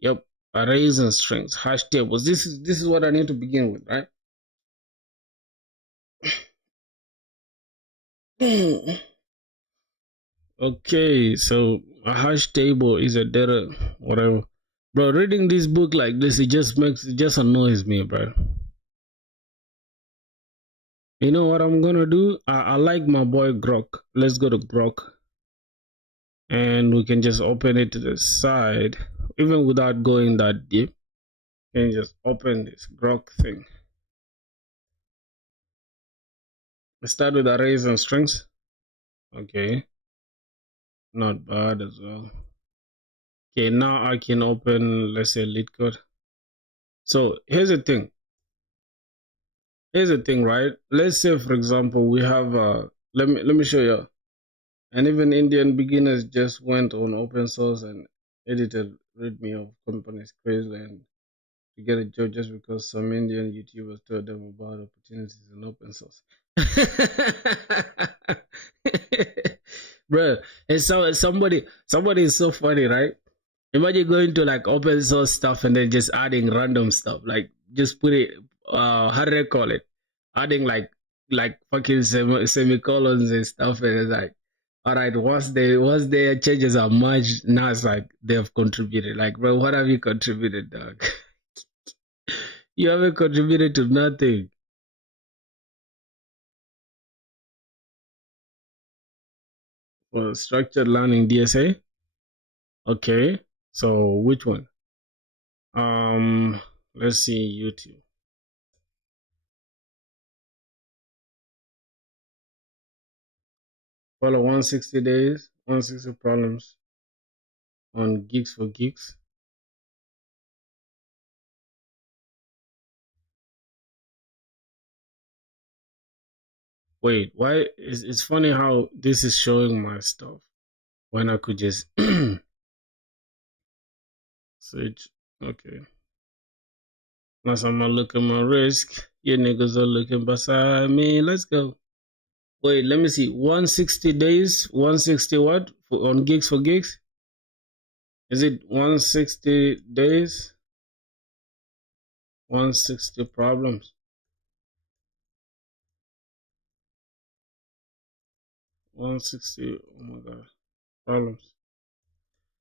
Yep. Arrays and strings. Hash tables. This is what I need to begin with, right? Okay, so a hash table is a data, whatever. Bro, reading this book like this, it just annoys me, bro. You know what I'm gonna do? I like my boy Grok. Let's go to Grok. And we can just open it to the side, even without going that deep. And just open this Grok thing. Let's start with arrays and strings. Okay. Not bad as well. Okay, now I can open, let's say, lead code. So here's the thing. Right? Let's say, for example, we have let me show you. And even Indian beginners just went on open source and edited readme of companies crazy and to get a job just because some Indian YouTubers told them about opportunities in open source. Bro, and so somebody is so funny, right? Imagine going to like open source stuff and then just adding random stuff, like just put it, how do they call it? Adding like fucking semicolons and stuff, and it's like, all right, once their changes are merged, now it's like they've contributed. Like, bro, what have you contributed, dog? You haven't contributed to nothing. Well, structured learning DSA. Okay, so which one? Let's see YouTube. Follow 160 days, 160 problems on Geeks for Geeks. Wait, why? It's funny how this is showing my stuff when I could just search. Okay. Now I'm gonna look at my risk. You niggas are looking beside me. Let's go. Wait, let me see. 160 days, 160 what? On Geeks for Geeks? Is it 160 days? 160 problems. 160. Oh my god. Problems.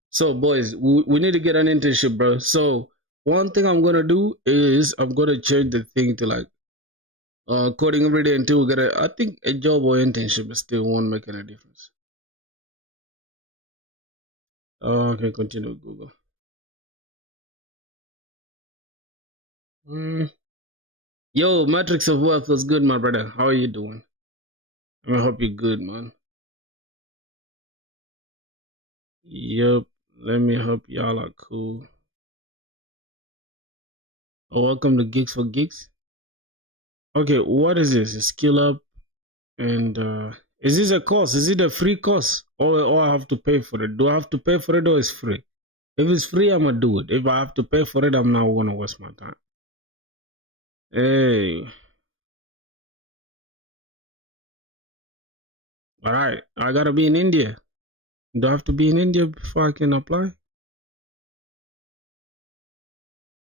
So, boys, we need to get an internship, bro. So, one thing I'm gonna do is I'm gonna change the thing to like coding every day until we get a. I think a job or internship still won't make any difference. Okay, continue with Google. Yo, Matrix of Wealth was good, my brother. How are you doing? I hope you're good, man. Yep. Let me hope y'all are cool. Oh, welcome to Geeks for Geeks. Okay, what is this? A skill up and is this a course? Is it a free course? Or I have to pay for it? Do I have to pay for it or is free? If it's free, I'm gonna do it. If I have to pay for it, I'm not gonna waste my time. Hey. Alright. I gotta be in India. Do I have to be in India before I can apply?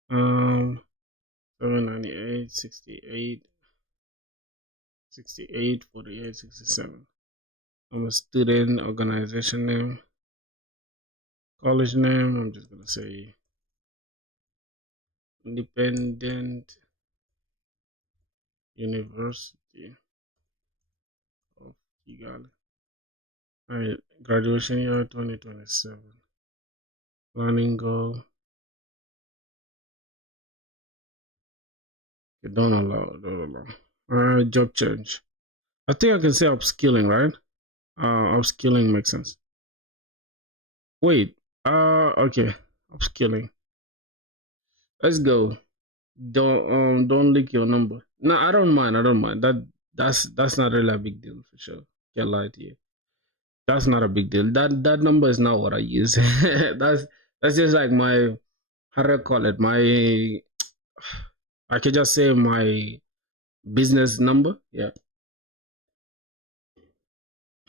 798, 68, 68, 48, 67. I'm a student, organization name, college name. I'm just gonna say Independent University of Kigali. Alright, graduation year 2027. Planning goal. Okay, don't allow. Job change. I think I can say upskilling, right? Upskilling makes sense. Wait. Okay. Upskilling. Let's go. Don't leak your number. No, I don't mind. That's not really a big deal for sure. Can't lie to you. That's not a big deal. That number is not what I use. that's just like my, how do I call it? My, I can just say my business number. Yeah.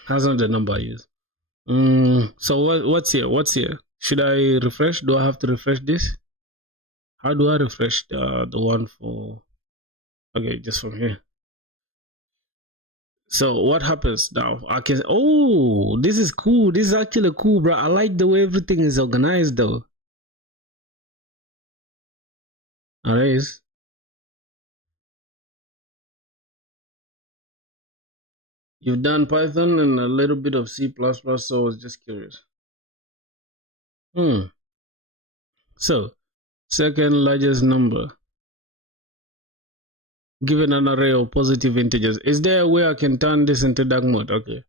That's not the number I use. So what's here? What's here? Should I refresh? Do I have to refresh this? How do I refresh the one for? Okay, just from here. So what happens now? I can. Oh, this is cool. This is actually cool, bro. I like the way everything is organized, though. Alright. You've done Python and a little bit of C++, so I was just curious. So, second largest number given an array of positive integers. Is there a way I can turn this into dark mode? Okay.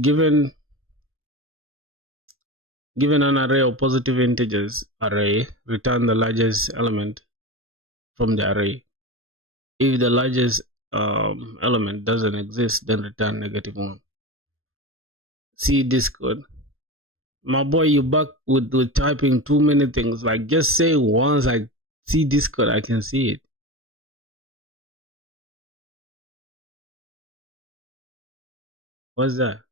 Given an array of positive integers array, return the largest element from the array. If the largest element doesn't exist, then return -1. See this code. My boy, you back with typing too many things. Like, just say once I see this code, I can see it. What's that?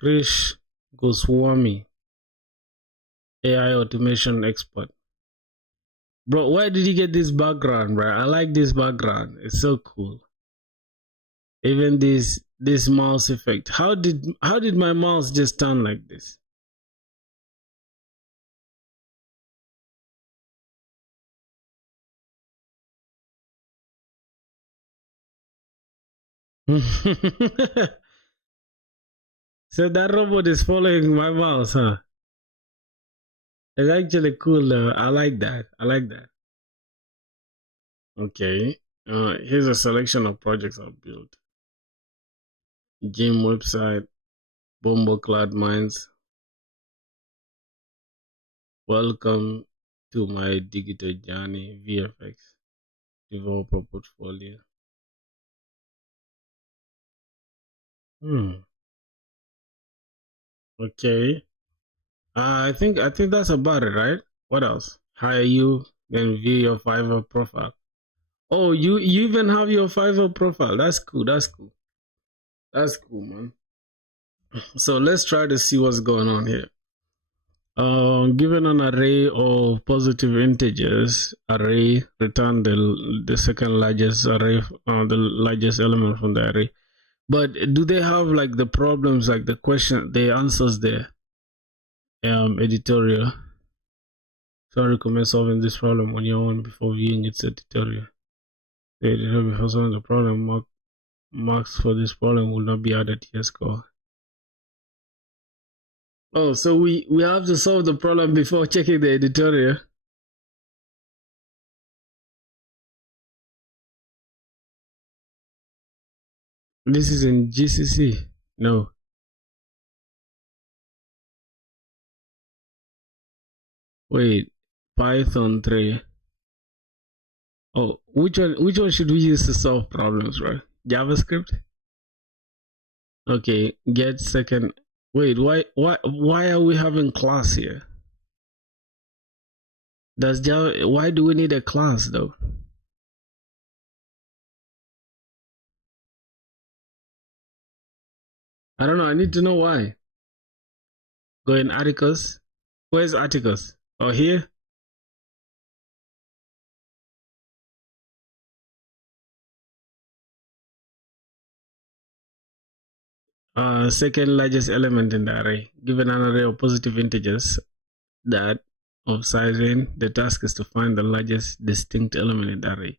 Krish Goswami, AI automation expert. Bro, where did you get this background, bro? I like this background. It's so cool. Even this mouse effect. How did my mouse just turn like this? So that robot is following my mouse, huh? It's actually cool though. I like that. Okay. Here's a selection of projects I've built. Gym website, Bombo Cloud Mines. Welcome to my digital journey, VFX, developer portfolio. Okay. I think that's about it, right? What else? Hire you, then view your Fiverr profile. Oh, you even have your Fiverr profile. That's cool. That's cool, man. So let's try to see what's going on here. Given an array of positive integers, array return the second largest array, the largest element from the array. But do they have like the problems, like the question, the answers there? Editorial. So I recommend solving this problem on your own before viewing its editorial. The editorial before solving the problem, marks for this problem will not be added to your score. Oh, so we have to solve the problem before checking the editorial. This is in GCC. No. Wait. Python 3. Oh, which one should we use to solve problems, right? JavaScript? Okay, get second. Wait, why are we having class here? Why do we need a class though? I don't know. I need to know why. Go in articles. Where's articles? Oh, here? Second largest element in the array. Given an array of positive integers that of size n, the task is to find the largest distinct element in the array.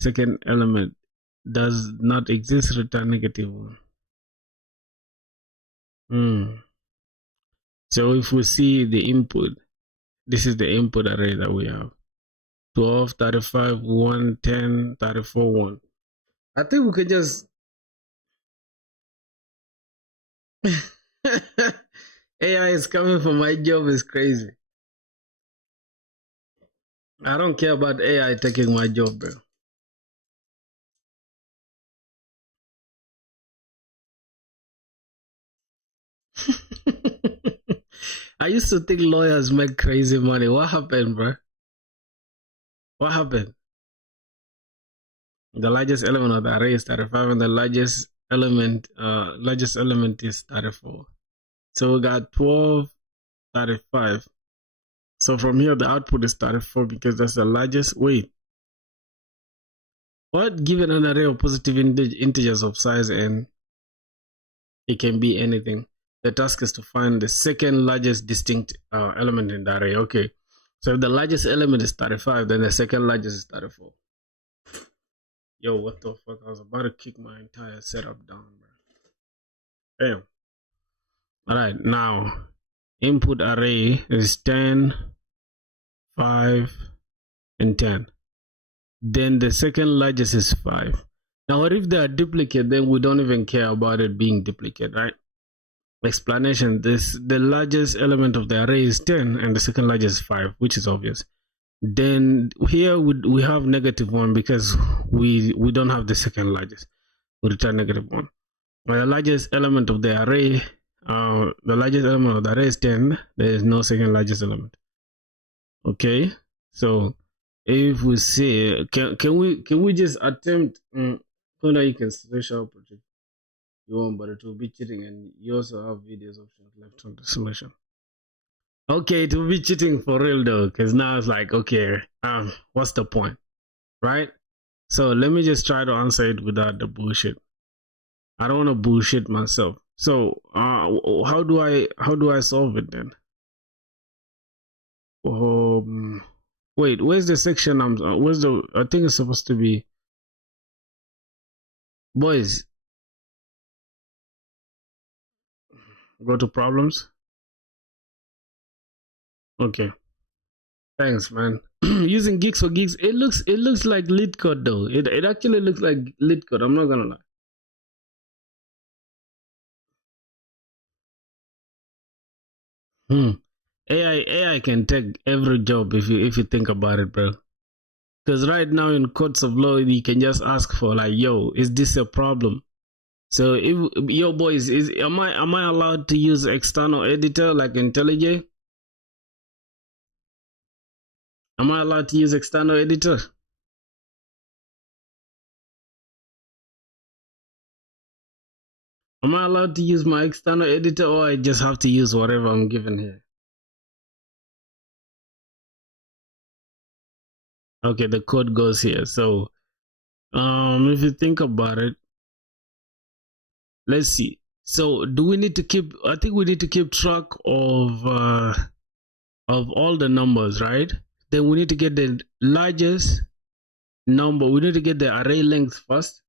Second element does not exist, return negative one. So if we see the input, this is the input array that we have. 12, 35, 1, 10, 34, 1. I think we could just AI is coming for my job is crazy. I don't care about AI taking my job, bro. I used to think lawyers make crazy money. What happened, bro? What happened? The largest element of the array is 35, and the largest element is 34. So we got 12, 35. So from here, the output is 34 because that's the largest. Wait. What? Given an array of positive integers of size n, it can be anything. The task is to find the second largest distinct element in the array. Okay. So if the largest element is 35, then the second largest is 34. Yo, what the fuck? I was about to kick my entire setup down, bro. Damn. Alright, now input array is 10, 5, and 10. Then the second largest is 5. Now, what if they are duplicate? Then we don't even care about it being duplicate, right? Explanation: the largest element of the array is 10, and the second largest is 5, which is obvious. Then here we have -1 because we don't have the second largest. We return -1. The largest element of the array, is 10. There is no second largest element. Okay, so if we say, can we just attempt? So you can switch out project you want, but it will be cheating, and you also have videos options left on the solution. Okay, it will be cheating for real though, because now it's like, okay, what's the point, right? So let me just try to answer it without the bullshit. I don't want to bullshit myself. So how do I solve it then? Wait, where's the section? Where's the? I think it's supposed to be. Boys, go to problems. Okay, thanks, man. Using gigs for gigs, it looks like lit code though. It actually looks like lit code. I'm not gonna lie. AI can take every job if you think about it, bro. Because right now in courts of law, you can just ask for like, yo, is this a problem? So if yo boys, am I allowed to use external editor like IntelliJ? Am I allowed to use external editor? Am I allowed to use my external editor, or I just have to use whatever I'm given here? Okay, the code goes here. So if you think about it, let's see. So do we need to keep, I think we need to keep track of all the numbers, right? Then we need to get the largest number. We need to get the array length first.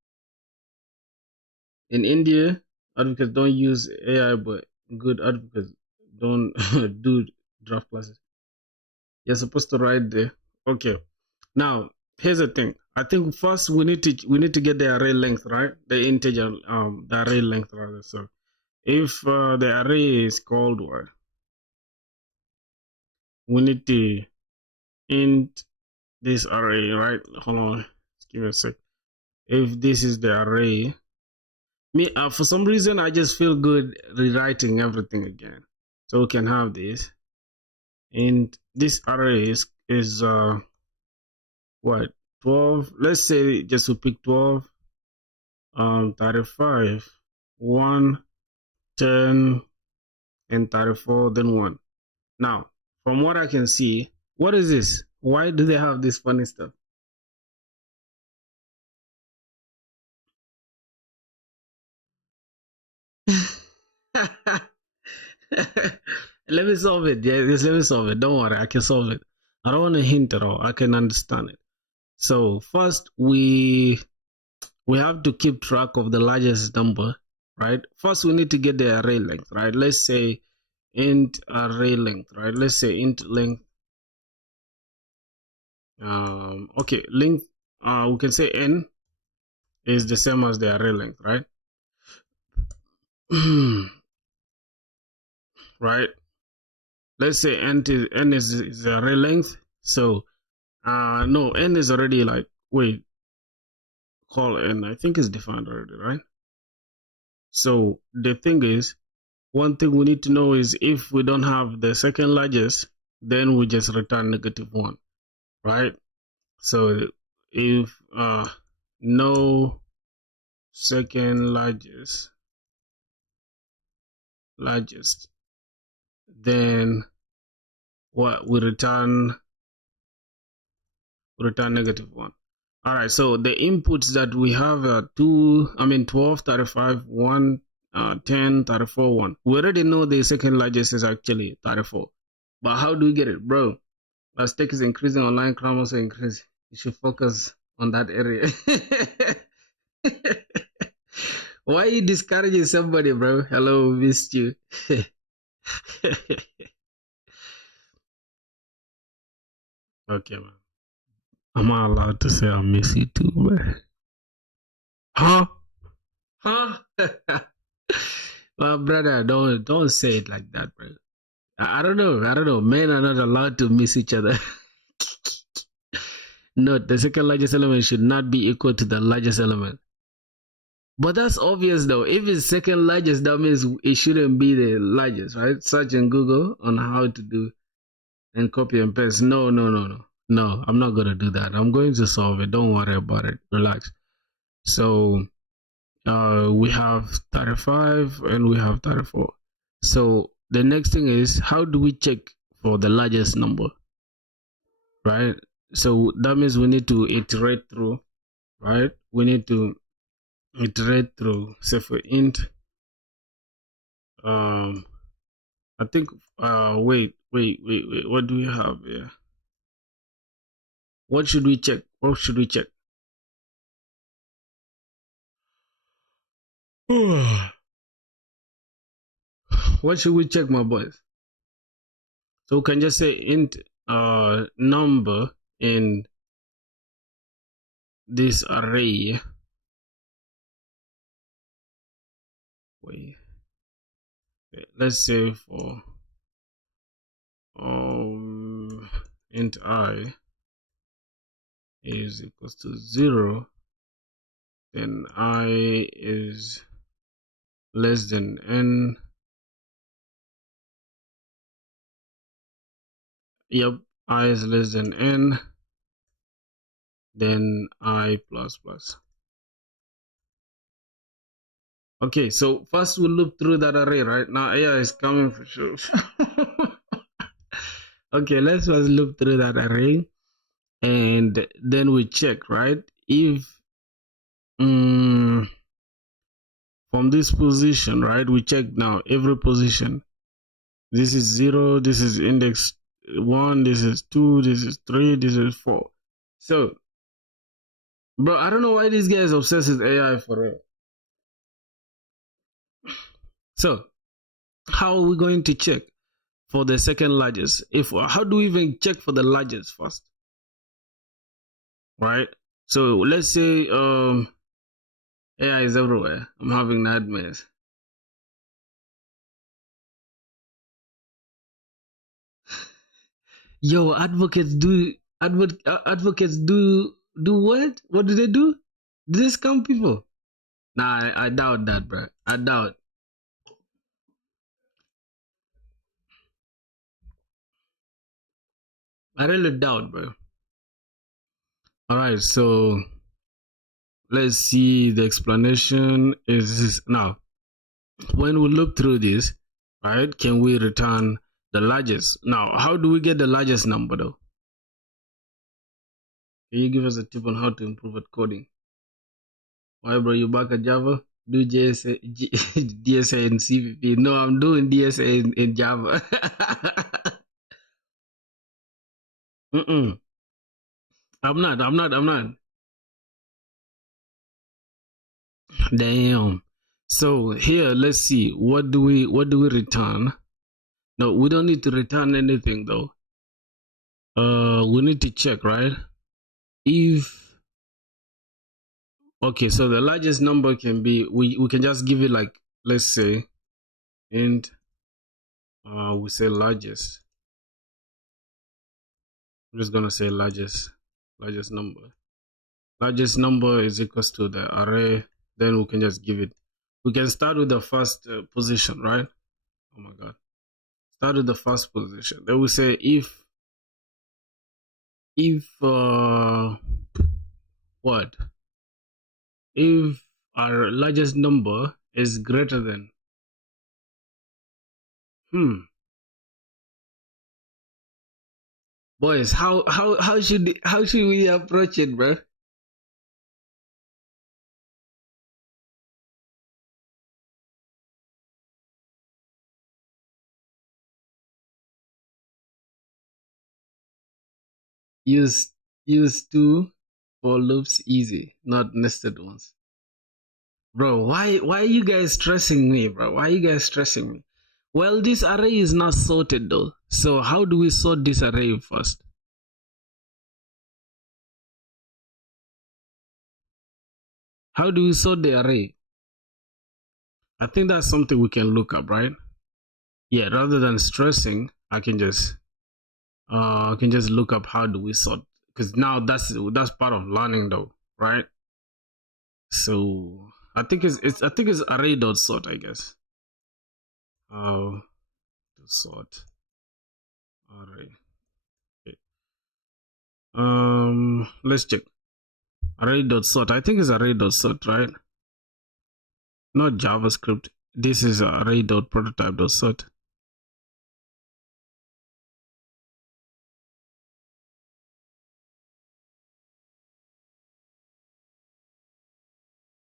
In India, advocates don't use AI, but good advocates don't do draft classes. You're supposed to write the, okay. Now here's the thing. I think first we need to get the array length, right? The integer, the array length rather. So if the array is called what, we need to int this array, right? Hold on, just give me a sec. If this is the array, me for some reason I just feel good rewriting everything again. So we can have this, and this array is what, 12. Let's say just to pick 12, 35, 1, 10, and 34, then 1. Now, from what I can see, what is this? Why do they have this funny stuff? Let me solve it. Yeah, just let me solve it. Don't worry, I can solve it. I don't want to hint at all. I can understand it. So first, we have to keep track of the largest number, right? First, we need to get the array length, right? Let's say int array length, right? Let's say int length. Okay, length. We can say n is the same as the array length, right? Right. Let's say n is the array length. So no, n is already like, wait, call n, I think it's defined already, right? So the thing is, one thing we need to know is if we don't have the second largest, then we just return -1, right? So if no second largest, then what we return -1. All right, so the inputs that we have are 12, 35, 1, 10, 34, 1. We already know the second largest is actually 34. But how do we get it, bro? As tech is increasing, online crime also increasing. You should focus on that area. Why are you discouraging somebody, bro? Hello, missed you. Okay, man. I'm not allowed to say I miss you too, man. Huh? Well, brother, don't say it like that, bro. I don't know. Men are not allowed to miss each other. No, the second largest element should not be equal to the largest element. But that's obvious though. If it's second largest, that means it shouldn't be the largest, right? Search in Google on how to do and copy and paste. No. No, I'm not gonna do that. I'm going to solve it. Don't worry about it. Relax. So we have 35 and we have 34. So the next thing is, how do we check for the largest number, right? So that means we need to iterate through, right? We need to iterate through. Say for int, I think wait, what do we have here? What should we check? What should we check? What should we check, my boys? So we can just say int number in this array. Wait, let's say for int I is equals to 0, then I is less than n. Yep, I is less than n, then I plus plus. Okay, so first we'll loop through that array, right? Now AI is coming for sure. Okay, let's first loop through that array. and then we check, right? If from this position, right, we check now every position. This is 0, this is index 1, this is 2, this is 3, this is 4. So, bro, I don't know why these guys obsessed with AI for real. So, how are we going to check for the second largest? How do we even check for the largest first? Right? So let's say AI is everywhere. I'm having nightmares. Yo, advocates do what? What do they do? Do they scam people? Nah, I doubt that, bro. I doubt. I really doubt, bro. All right, so let's see. The explanation is now. When we look through this, right? Can we return the largest? Now, how do we get the largest number, though? Can you give us a tip on how to improve at coding? Why, bro? You back at Java? Do JSA, DSA and CVP? No, I'm doing DSA in Java. I'm not. Damn. So here, let's see. What do we return? No, we don't need to return anything though. We need to check, right? If okay, so the largest number can be we can just give it like, let's say, int we say largest. I'm just gonna say largest number. Largest number is equals to the array. Then we can just give it. We can start with the first position, right? Oh my god. Start with the first position. Then we say if what? If our largest number is greater than boys, how should we approach it, bro? Use two for loops easy, not nested ones. Bro, why are you guys stressing me, bro? Why are you guys stressing me? Well, this array is not sorted though. So how do we sort this array first? How do we sort the array? I think that's something we can look up, right? Yeah, rather than stressing, I can just look up how do we sort, because now that's part of learning though, right? So I think it's array dot sort, I guess. How to sort array. Okay. Let's check. Array dot sort. I think it's array dot sort, right? Not JavaScript. This is array dot prototype dot sort.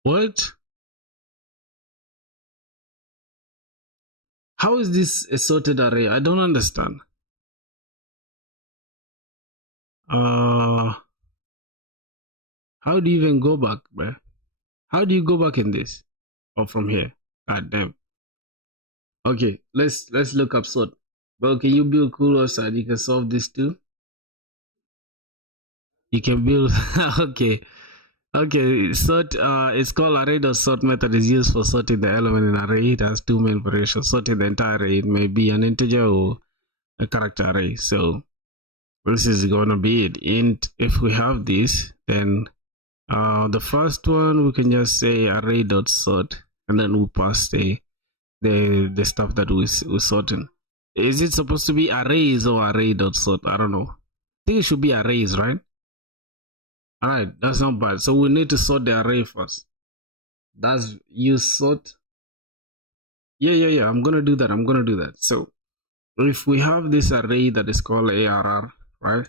What? How is this a sorted array? I don't understand. How do you even go back, bro? How do you go back in this? Or from here? God damn. Okay, let's look up sort. Bro, can you build cool website? You can solve this too. You can build. Okay. Okay, sort it's called array.sort method is used for sorting the element in array. It has two main operations. Sorting the entire array. It may be an integer or a character array. So this is gonna be it. Int, if we have this, then the first one we can just say array.sort and then we pass the stuff that we're sorting. Is it supposed to be arrays or array.sort? I don't know. I think it should be arrays, right? Alright, that's not bad. So we need to sort the array first. That's use sort. Yeah. I'm gonna do that. So if we have this array that is called ARR, right?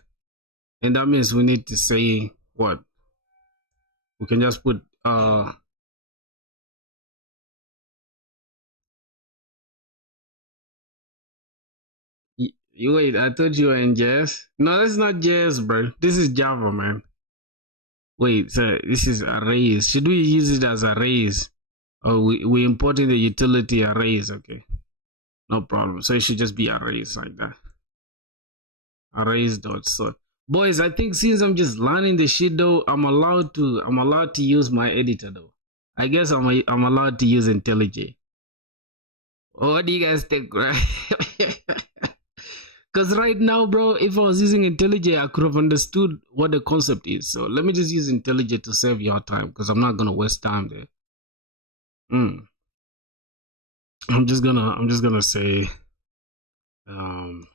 And that means we need to say what? We can just put you wait, I thought you were in JS. No, this is not JS, bro. This is Java, man. Wait, so this is arrays. Should we use it as arrays? Oh, we importing the utility arrays, okay. No problem. So it should just be arrays like that. Arrays dot sort. Boys, I think since I'm just learning the shit though, I'm allowed to use my editor though. I guess I'm allowed to use IntelliJ. What do you guys think, right? Because right now, bro, if I was using IntelliJ, I could have understood what the concept is. So let me just use IntelliJ to save your time, because I'm not gonna waste time there. I'm just gonna say, I'm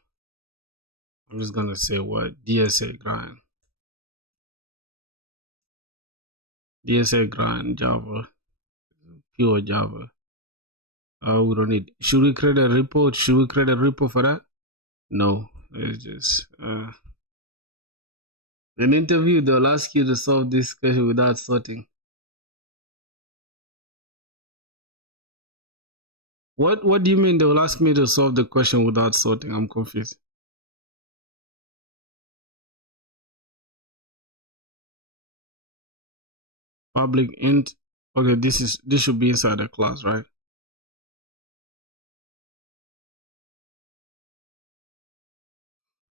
just gonna say what DSA grind, Java, pure Java. We don't need. Should we create a repo? Should we create a repo for that? No, it's just an interview. They'll ask you to solve this question without sorting. What do you mean they will ask me to solve the question without sorting? I'm confused. Public int. Okay, this should be inside the class, right?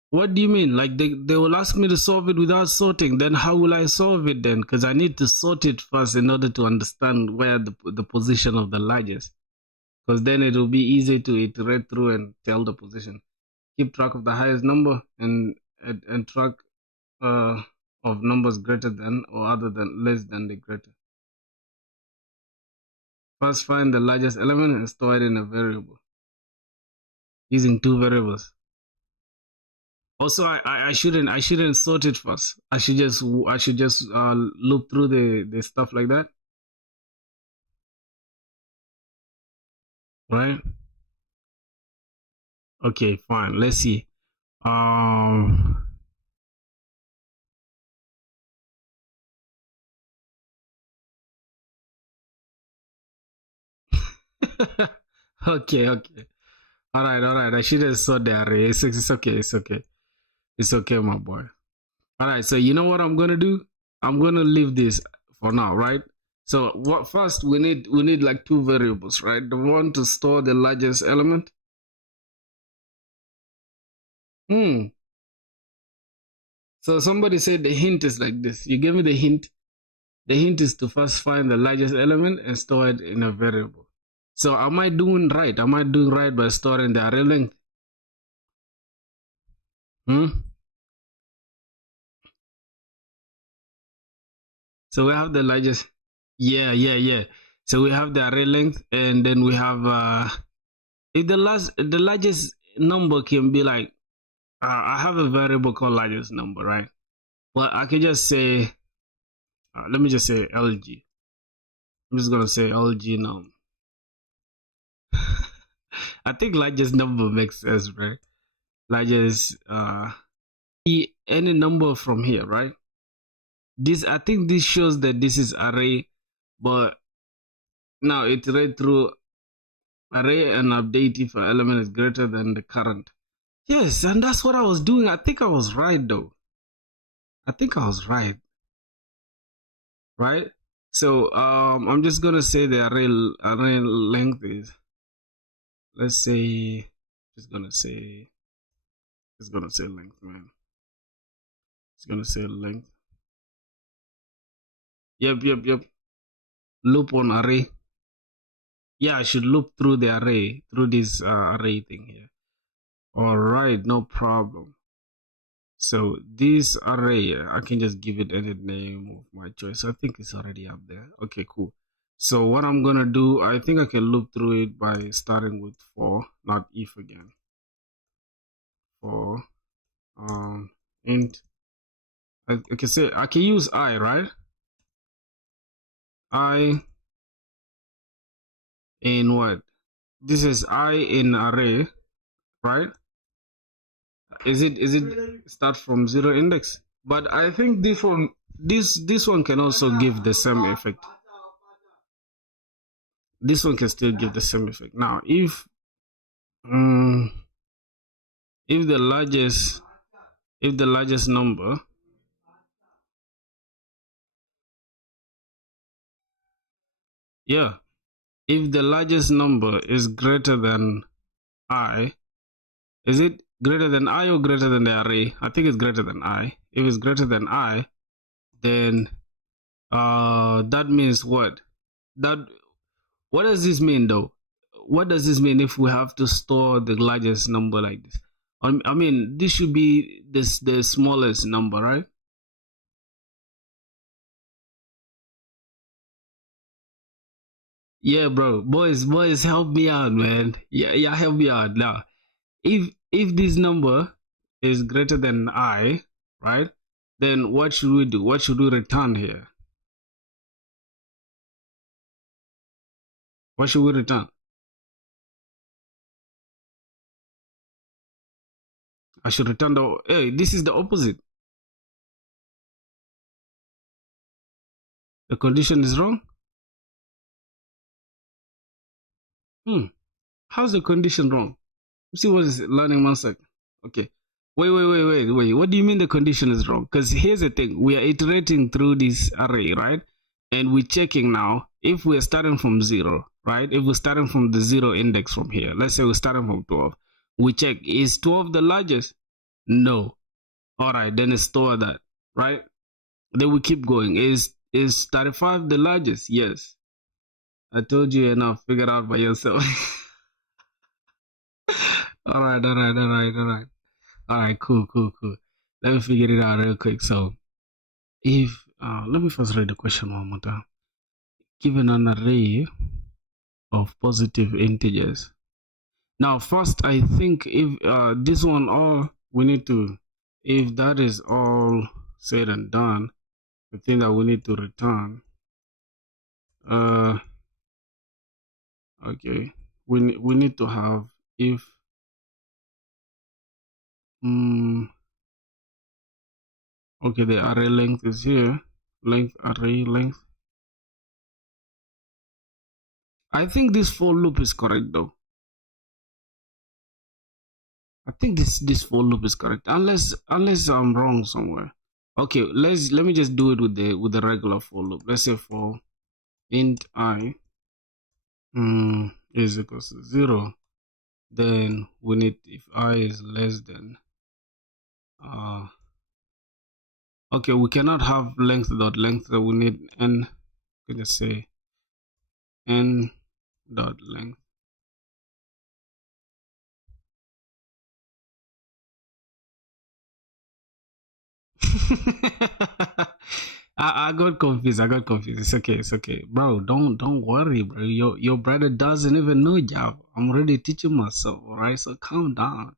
What do you mean? Like they will ask me to solve it without sorting. Then how will I solve it then? Because I need to sort it first in order to understand where the position of the largest. Because then it will be easy to iterate through and tell the position. Keep track of the highest number and track of numbers greater than or other than less than the greater. First find the largest element and store it in a variable using two variables. Also, I shouldn't sort it first. I should just loop through the stuff like that, right? Okay, fine. Let's see. Okay. All right. I should have sort the array. It's okay. It's okay, my boy. All right. So you know what I'm gonna do? I'm gonna leave this for now, right? So what first we need like two variables, right? The one to store the largest element. So somebody said the hint is like this. You give me the hint. The hint is to first find the largest element and store it in a variable. So am I doing right? Am I doing right by storing the array length? So we have the largest. Yeah. So we have the array length, and then we have if the largest number can be like I have a variable called largest number, right? Well, I can just say let me just say LG. I'm just gonna say LG num. I think largest number makes sense, right? Largest any number from here, right? I think this shows that this is array, but now iterate through array and update if an element is greater than the current. Yes, and that's what I was doing. I think I was right though. I think I was right. Right? So I'm just gonna say the array length is, let's say, it's gonna say length, man. It's gonna say length. Yep. Loop on array. Yeah, I should loop through the array, through this array thing here. All right, no problem. So this array, I can just give it any name of my choice. I think it's already up there. Okay, cool. So what I'm gonna do, I think I can loop through it by starting with for, not if again. For int. I can say I can use I, right? I in what? This is I in array, right? Is it start from zero index? But I think this one can also give the same effect. This one can still give the same effect. Now, um, if the largest number, yeah, if the largest number is greater than I, is it greater than I or greater than the array? I think it's greater than I. If it's greater than I, then that means what? That What does this mean though? What does this mean if we have to store the largest number like this? I mean, this should be the smallest number, right? Yeah, bro. Boys, help me out, man. Yeah, help me out now. If this number is greater than I, right? Then what should we do? What should we return here? What should we return? I should return the. Hey, this is the opposite. The condition is wrong. Hmm. How's the condition wrong? See what is learning one sec. Okay. Wait. What do you mean the condition is wrong? Because here's the thing. We are iterating through this array, right? And we're checking now if we're starting from 0, right? If we're starting from the 0 index from here, let's say we're starting from 12. We check, is 12 the largest? No. All right, then store that, right? Then we keep going. Is 35 the largest? Yes. I told you enough. Figure it out by yourself. All right. All right, cool. Let me figure it out real quick. So, if let me first read the question one more time. Given an array of positive integers. Now, first, I think if this one all we need to, if that is all said and done, the thing that we need to return. Okay, we need to have if okay, the array length is here. Array length. I think this for loop is correct though. I think this for loop is correct, unless I'm wrong somewhere. Okay, let me just do it with the regular for loop. Let's say for int I is equals to 0, then we need if I is less than okay, we cannot have length dot length, so we need n. We can just say n dot length. I got confused. It's okay, bro. Don't worry, bro. Your brother doesn't even know Java. I'm already teaching myself. All right, so calm down.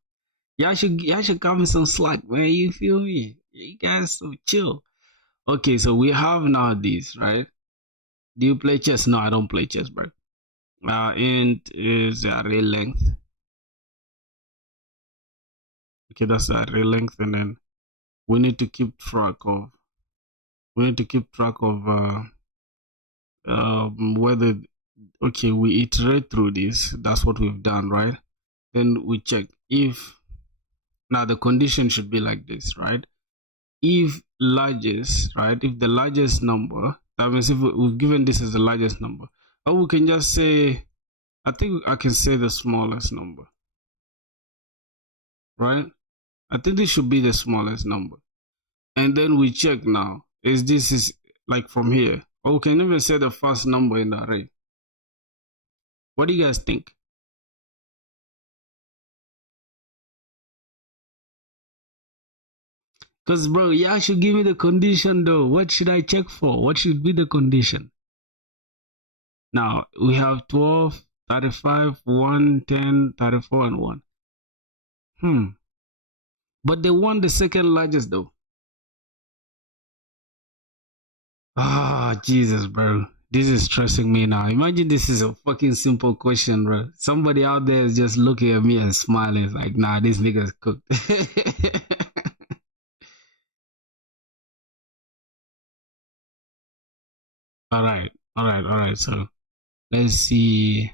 Y'all should come in some slack, man. You feel me? You guys so chill. Okay, so we have now this, right? Do you play chess? No, I don't play chess, bro. Int is the array length. Okay, that's the array length, and then we need to keep track of whether okay, we iterate through this. That's what we've done, right? Then we check if now the condition should be like this, right? If largest, right? If the largest number, that means if we've given this as the largest number, or we can just say, I think I can say the smallest number, right? I think this should be the smallest number. And then we check now, is like from here, or we can even say the first number in the array. What do you guys think? Because, bro, y'all should give me the condition though. What should I check for? What should be the condition? Now, we have 12, 35, 1, 10, 34, and 1. But they want the second largest though. Ah, Jesus, bro. This is stressing me now. Imagine this is a fucking simple question, bro. Somebody out there is just looking at me and smiling. It's like, nah, this nigga's cooked. All right, all right, all right. So let's see.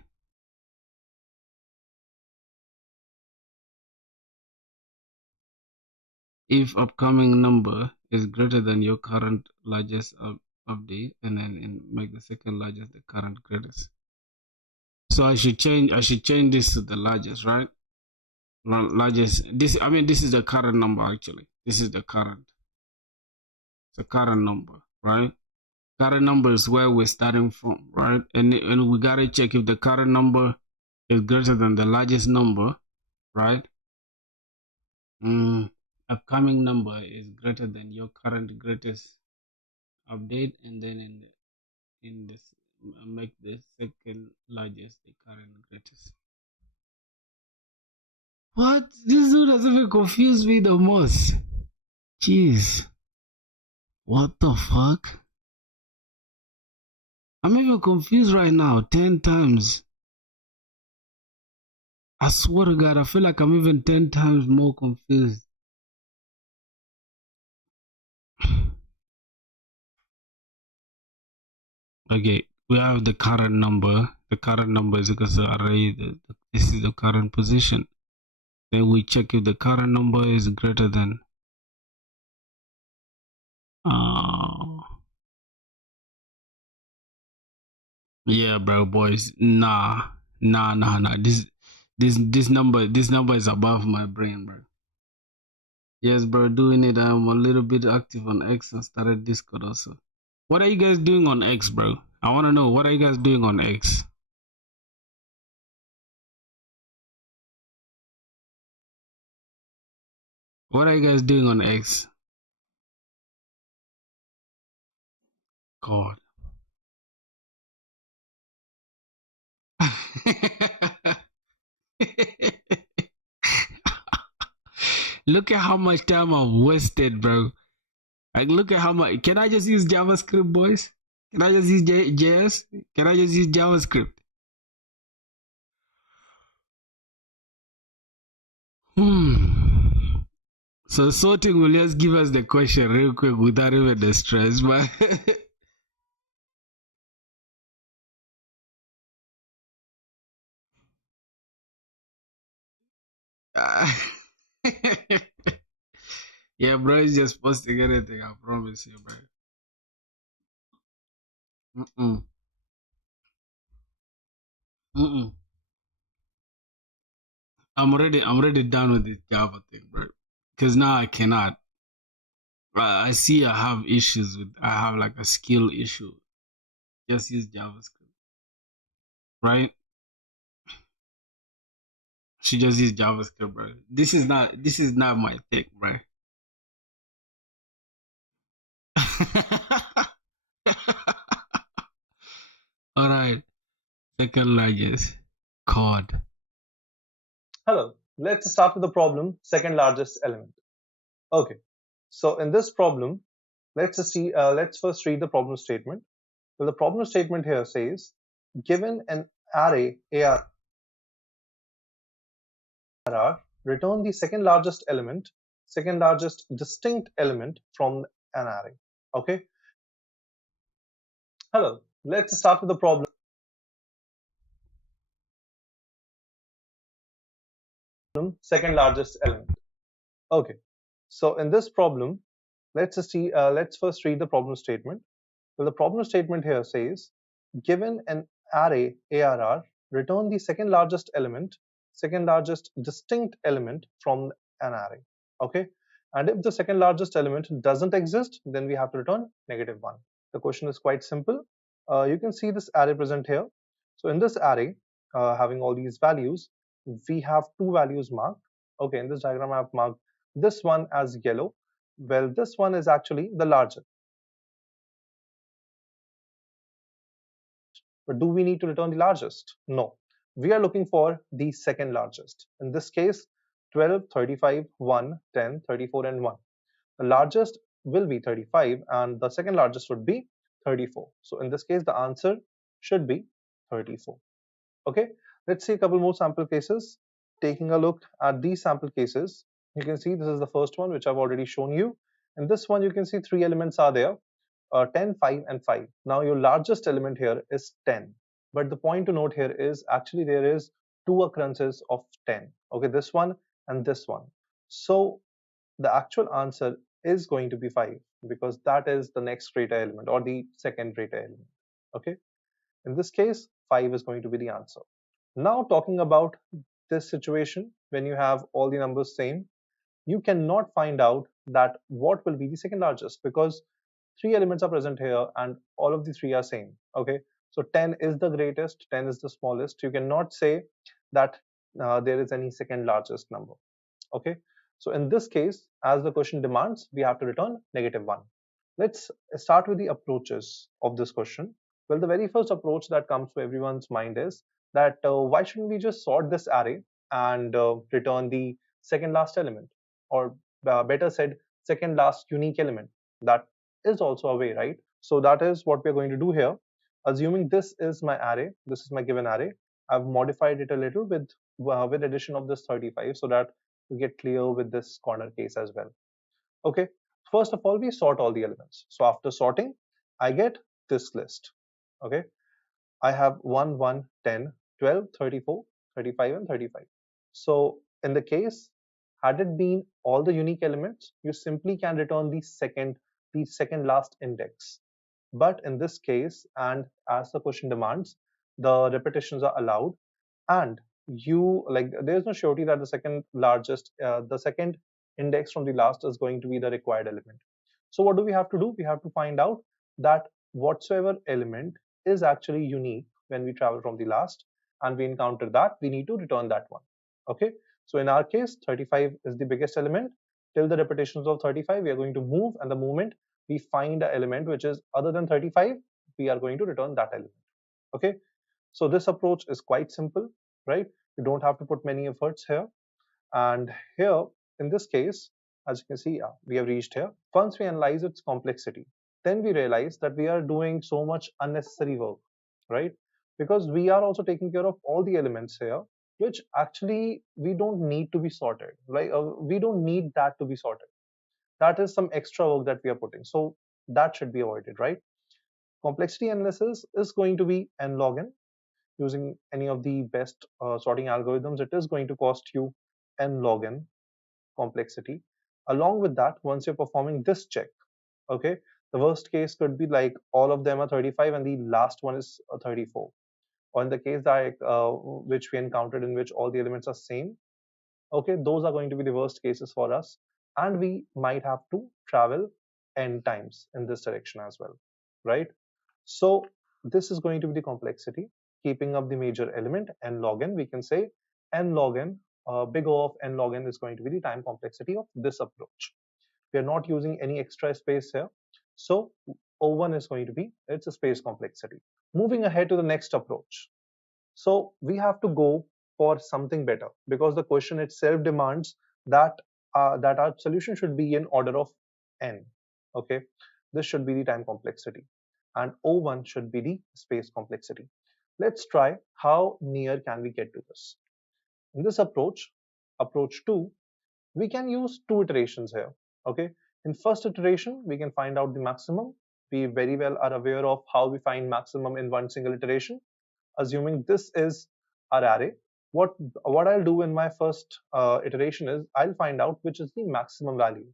If upcoming number is greater than your current largest update, and then make the second largest the current greatest. So I should change. I should change this to the largest, right? Largest. This. I mean, this is the current number actually. This is the current. The current number, right? Current number is where we're starting from, right? And we gotta check if the current number is greater than the largest number, right? Upcoming number is greater than your current greatest update, and then in this make the second largest the current greatest. What? This dude has even confused me the most. Jeez. What the fuck? I'm even confused right now 10 times. I swear to God, I feel like I'm even 10 times more confused. Okay, we have the current number. The current number is equal to array. This is the current position. Then we check if the current number is greater than. Yeah, bro, boys. Nah. This number is above my brain, bro. Yes, bro, doing it. I'm a little bit active on X and started Discord also. What are you guys doing on X, bro? I want to know, what are you guys doing on X? What are you guys doing on X? God. Look at how much time I've wasted, bro. Like, look at how much. Can I just use JavaScript, boys? Can I just use JS? Can I just use JavaScript? So sorting will just give us the question real quick without even the stress, but yeah, bro, it's just posting anything. I promise you, bro. Mm-mm. Mm-mm. I'm already done with this Java thing, bro. Because now I cannot. I see I have issues with. I have like a skill issue. Just use JavaScript, right? She just use JavaScript, bro. This is not my thing, bro. All right, second largest chord. Hello, let's start with the problem, second largest element. Okay, so in this problem, let's first read the problem statement. Well, the problem statement here says, given an array ARR, return the second largest distinct element from an array. Okay. Hello, let's start with the problem, second largest element. Okay, so in this problem, let's first read the problem statement. Well, the problem statement here says, given an array ARR, return the second largest distinct element from an array. Okay, and if the second largest element doesn't exist, then we have to return -1. The question is quite simple. You can see this array present here. So in this array, having all these values, we have two values marked. Okay, in this diagram, I have marked this one as yellow. Well, this one is actually the largest. But do we need to return the largest? No. We are looking for the second largest. In this case, 12, 35, 1, 10, 34, and 1. The largest will be 35 and the second largest would be 34. So in this case, the answer should be 34. Okay, let's see a couple more sample cases. Taking a look at these sample cases, you can see this is the first one which I've already shown you. In this one, you can see three elements are there. 10, 5, and 5. Now your largest element here is 10. But the point to note here is actually there is two occurrences of 10. Okay, this one and this one. So the actual answer is going to be 5 because that is the next greater element or the second greater element. Okay, in this case, 5 is going to be the answer. Now talking about this situation when you have all the numbers same, you cannot find out that what will be the second largest because three elements are present here and all of the three are same. Okay, so 10 is the greatest, 10 is the smallest. You cannot say that there is any second largest number. Okay, so in this case, as the question demands, we have to return -1. Let's start with the approaches of this question. Well, the very first approach that comes to everyone's mind is that why shouldn't we just sort this array and return the second last element, or better said, second last unique element? That is also a way, right? So that is what we're going to do here. Assuming this is my array, this is my given array, I've modified it a little with addition of this 35 so that we get clear with this corner case as well. Okay, first of all, we sort all the elements. So after sorting, I get this list. Okay, I have 1, 1, 10, 12, 34, 35, and 35. So in the case, had it been all the unique elements, you simply can return the second last index. But in this case, and as the question demands, the repetitions are allowed, and you like there's no surety that the second index from the last is going to be the required element. So what do we have to do? We have to find out that whatsoever element is actually unique when we travel from the last and we encounter that, we need to return that one. Okay, so in our case, 35 is the biggest element. Till the repetitions of 35, we are going to move, and the moment we find an element which is other than 35, we are going to return that element. Okay, so this approach is quite simple, right? You don't have to put many efforts here. And here, in this case, as you can see, we have reached here. Once we analyze its complexity, then we realize that we are doing so much unnecessary work, right? Because we are also taking care of all the elements here, which actually we don't need to be sorted, right? We don't need that to be sorted. That is some extra work that we are putting. So that should be avoided, right? Complexity analysis is going to be n log n. Using any of the best sorting algorithms, it is going to cost you n log n complexity. Along with that, once you're performing this check, okay, the worst case could be like all of them are 35 and the last one is 34. Or in the case that which we encountered in which all the elements are same, okay, those are going to be the worst cases for us, and we might have to travel n times in this direction as well, right? So this is going to be the complexity. Keeping up the major element n log n, we can say n log n, big O of n log n is going to be the time complexity of this approach. We are not using any extra space here, so O1 is going to be its space complexity. Moving ahead to the next approach, so we have to go for something better because the question itself demands that that our solution should be in order of n. Okay, this should be the time complexity, and O1 should be the space complexity. Let's try how near can we get to this. In this approach, approach 2, we can use two iterations here. Okay, in first iteration, we can find out the maximum. We very well are aware of how we find maximum in one single iteration. Assuming this is our array, what I'll do in my first iteration is I'll find out which is the maximum value.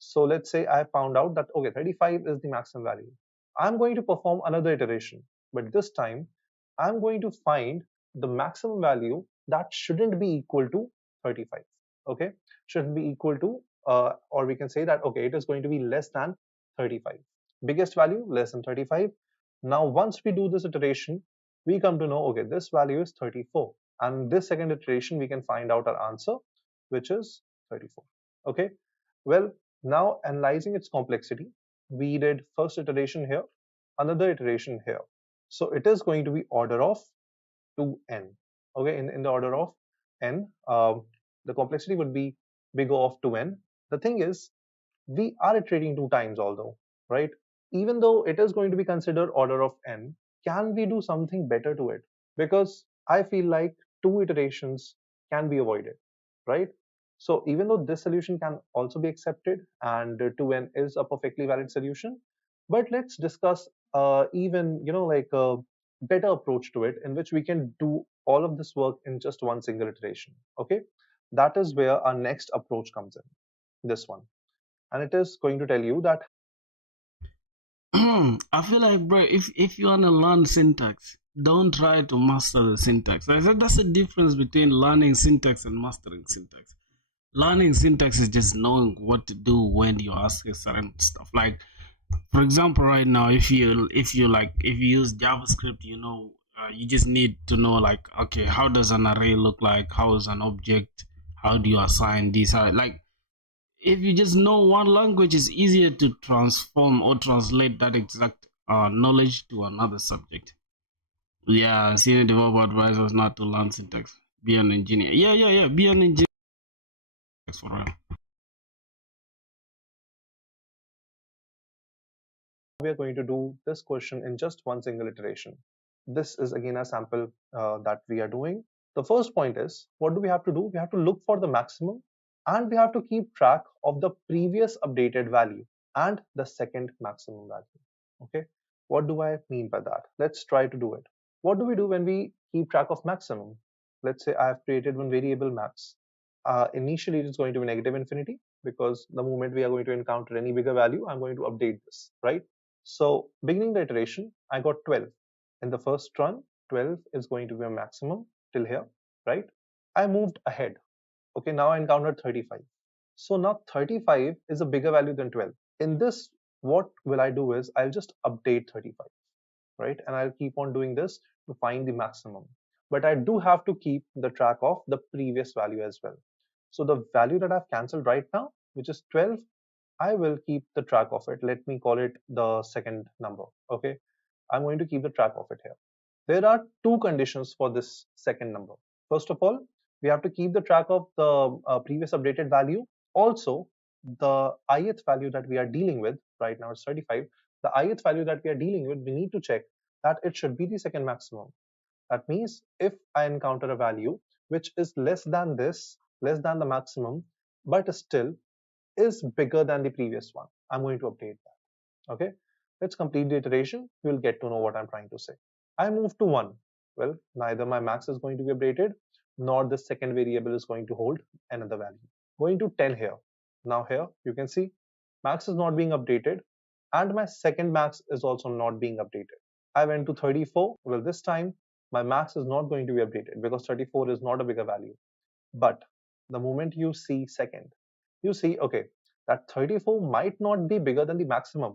So let's say I found out that okay, 35 is the maximum value. I'm going to perform another iteration, but this time I'm going to find the maximum value that shouldn't be equal to 35. Okay, shouldn't be equal to or we can say that okay, it is going to be less than 35. Biggest value less than 35. Now once we do this iteration, we come to know okay, this value is 34, and this second iteration we can find out our answer, which is 34. Okay, well, now analyzing its complexity, we did first iteration here, another iteration here. So it is going to be order of 2n. Okay, in the order of n, the complexity would be big O of 2n. The thing is, we are iterating two times, although, right? Even though it is going to be considered order of n, can we do something better to it? Because I feel like two iterations can be avoided, right? So even though this solution can also be accepted and 2n is a perfectly valid solution, But let's discuss even like a better approach to it, in which we can do all of this work in just one single iteration. Okay, that is where our next approach comes in. This one, and it is going to tell you that I feel like, bro, if you wanna learn syntax, don't try to master the syntax. I said that's the difference between learning syntax and mastering syntax. Learning syntax is just knowing what to do when you ask a certain stuff. Like, for example, right now, if you use JavaScript, you just need to know, like, okay, how does an array look like? How is an object? How do you assign these? Like, if you just know one language, it's easier to transform or translate that exact knowledge to another subject. Yeah, senior developer advisors not to learn syntax. Be an engineer. Yeah. Be an engineer for real. we are going to do this question in just one single iteration. This is again a sample that we are doing. The first point is, what do we have to do? We have to look for the maximum, and we have to keep track of the previous updated value and the second maximum value. Okay, what do I mean by that? Let's try to do it. What do we do when we keep track of maximum? Let's say I have created one variable max. Initially, it is going to be negative infinity, because the moment we are going to encounter any bigger value, I'm going to update this, right? So beginning the iteration, I got 12. In the first run, 12 is going to be a maximum till here, right? I moved ahead. Okay, now I encountered 35. So now 35 is a bigger value than 12. In this, what will I do is I'll just update 35, right? And I'll keep on doing this to find the maximum. But I do have to keep the track of the previous value as well. So the value that I've cancelled right now, which is 12, I will keep the track of it. Let me call it the second number. Okay, I'm going to keep the track of it here. There are two conditions for this second number. First of all, we have to keep the track of the previous updated value. Also, the ith value that we are dealing with right now is 35. The ith value that we are dealing with, we need to check that it should be the second maximum. That means if I encounter a value which is less than this, less than the maximum, but still is bigger than the previous one, I'm going to update that. Okay, let's complete the iteration. You'll get to know what I'm trying to say. I move to 1. Well, neither my max is going to be updated, nor the second variable is going to hold another value. Going to 10 here. Now here you can see max is not being updated, and my second max is also not being updated. I went to 34. Well, this time my max is not going to be updated because 34 is not a bigger value. But the moment you see second, you see, okay, that 34 might not be bigger than the maximum,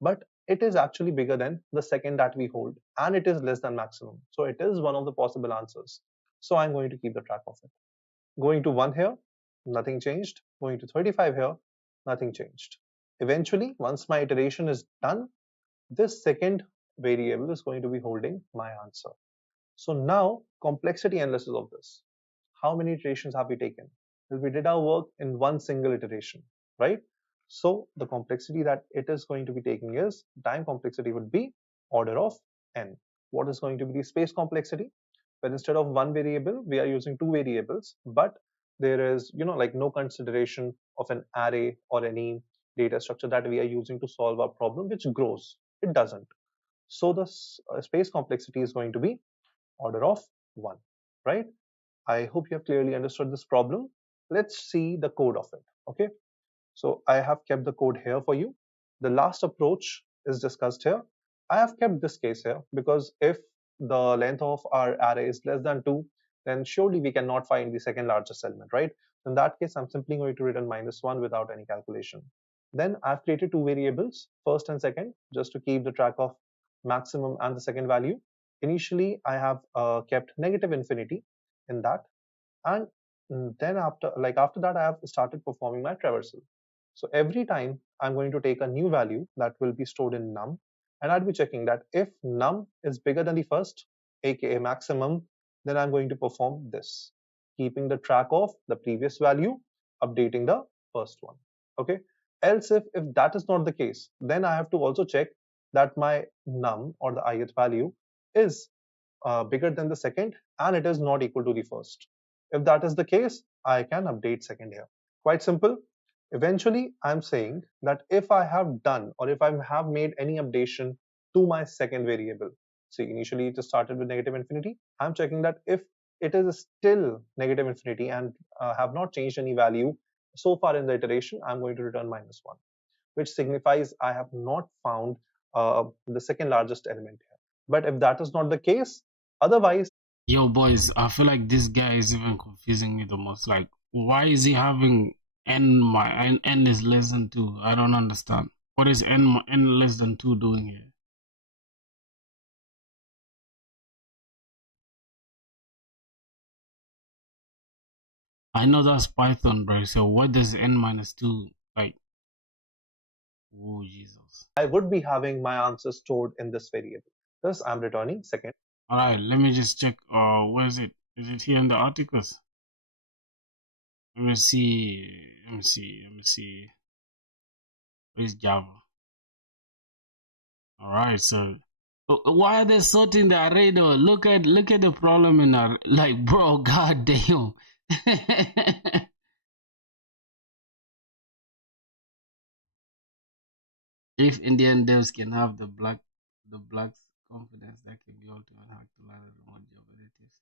but it is actually bigger than the second that we hold, and it is less than maximum. So it is one of the possible answers. So I'm going to keep the track of it. Going to 1 here, nothing changed. Going to 35 here, nothing changed. Eventually, once my iteration is done, this second variable is going to be holding my answer. So now, complexity analysis of this. How many iterations have we taken? Well, we did our work in one single iteration, right? So the complexity that it is going to be taking is, time complexity would be order of n. What is going to be the space complexity? Well, instead of one variable, we are using two variables, but there is, like no consideration of an array or any data structure that we are using to solve our problem, which grows. It doesn't. So the space complexity is going to be order of 1, right? I hope you have clearly understood this problem. Let's see the code of it. Okay, so I have kept the code here for you. The last approach is discussed here. I have kept this case here because if the length of our array is less than 2, then surely we cannot find the second largest element, right? In that case, I'm simply going to return -1 without any calculation. Then I've created two variables, first and second, just to keep the track of maximum and the second value. Initially, I have kept negative infinity in that, and then after that I have started performing my traversal. So every time I'm going to take a new value that will be stored in num, and I'll be checking that if num is bigger than the first, aka maximum, then I'm going to perform this, keeping the track of the previous value, updating the first one. Okay, else if that is not the case, then I have to also check that my num or the ith value is bigger than the second and it is not equal to the first. If that is the case, I can update second here. Quite simple. Eventually, I'm saying that if I have done or if I have made any updation to my second variable, see, initially it started with negative infinity. I'm checking that if it is still negative infinity and have not changed any value so far in the iteration, I'm going to return -1, which signifies I have not found the second largest element here. But if that is not the case, otherwise, Yo, boys, I feel like this guy is even confusing me the most. Like, why is he having n is less than 2? I don't understand. What is n less than 2 doing here? I know that's Python, bro. So what does n minus 2 like? Oh, Jesus. I would be having my answer stored in this variable. Thus, I'm returning second. All right, let me just check. Where is it? Is it here in the articles? Let me see. Let me see. Let me see. Where's Java? All right, so why are they sorting the array though? Look at the problem in our, like, bro. God damn. If Indian devs can have the blacks confidence, that can be all to hack to learn remote job editors.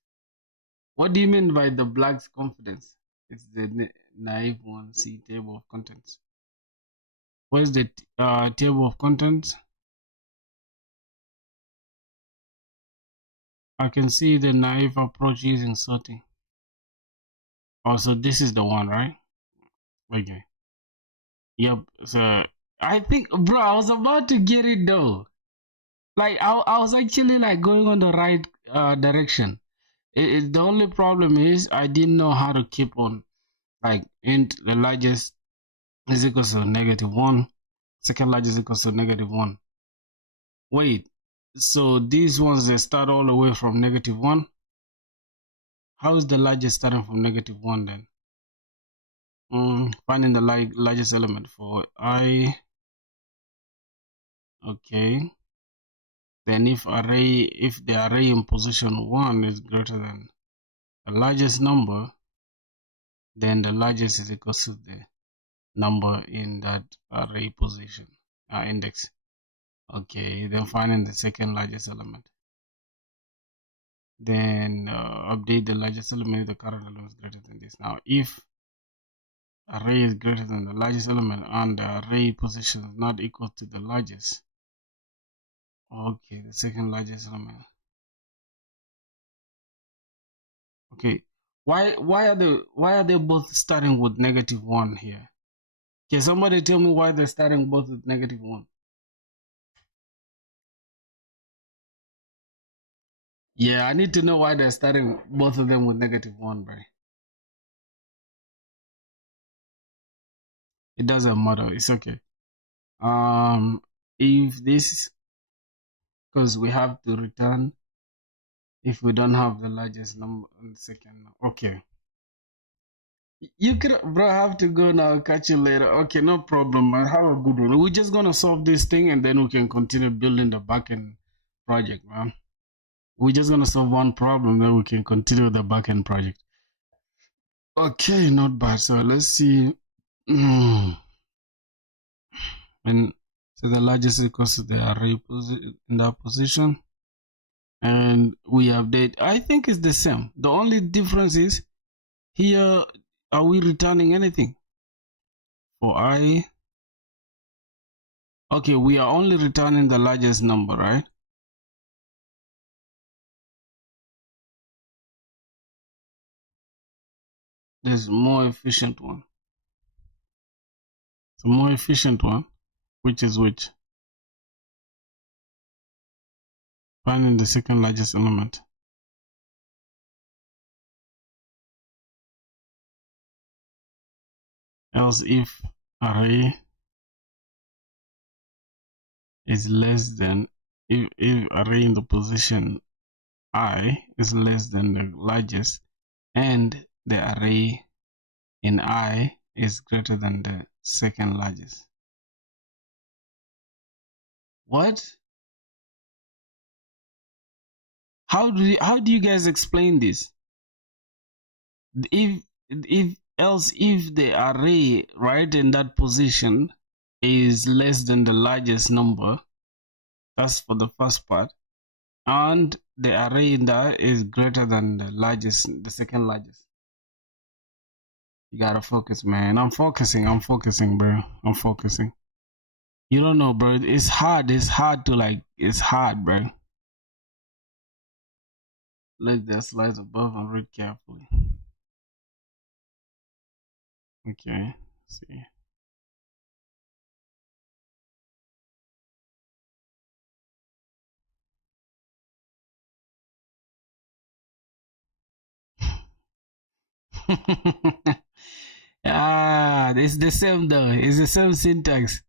What do you mean by the blacks confidence? It's the naive one. See table of contents. Where's the table of contents? I can see the naive approach using sorting. Oh, so this is the one, right? Okay. Yep. So I think, bro, I was about to get it though. Like I was actually like going on the right direction. The only problem is I didn't know how to keep on like int the largest is equals to -1, second largest equals to -1. Wait, so these ones they start all the way from -1. How is the largest starting from -1 then? Finding the largest element for I. Okay. Then if the array in position 1 is greater than the largest number, then the largest is equal to the number in that array position index. Okay, then finding the second largest element. Then update the largest element if the current element is greater than this. Now, if array is greater than the largest element and the array position is not equal to the largest, okay, the second largest element. Okay, why are they both starting with -1 here? Can somebody tell me why they're starting both with -1? Yeah, I need to know why they're starting both of them with -1, bro. It doesn't matter. It's okay. If this, because we have to return if we don't have the largest number in the second. Okay. You could, bro, have to go now. Catch you later. Okay, no problem, man. Have a good one. We're just gonna solve this thing and then we can continue building the backend project, man. We're just gonna solve one problem, then we can continue the backend project. Okay, not bad. So let's see. And so the largest equals to the array in that position. And we update. I think it's the same. The only difference is here, are we returning anything? For I, okay, we are only returning the largest number, right? There's more efficient one. The more efficient one, which is which? Finding the second largest element. Else if array is less than, if array in the position I is less than the largest and the array in I is greater than the second largest. What? How do you guys explain this? If else if the array right in that position is less than the largest number, that's for the first part, and the array in that is greater than the second largest. You gotta focus, man. I'm focusing, bro. I'm focusing. You don't know, bro. It's hard it's hard, bro. Look the slides above and read carefully. Okay, let's see. It's the same though. It's the same syntax.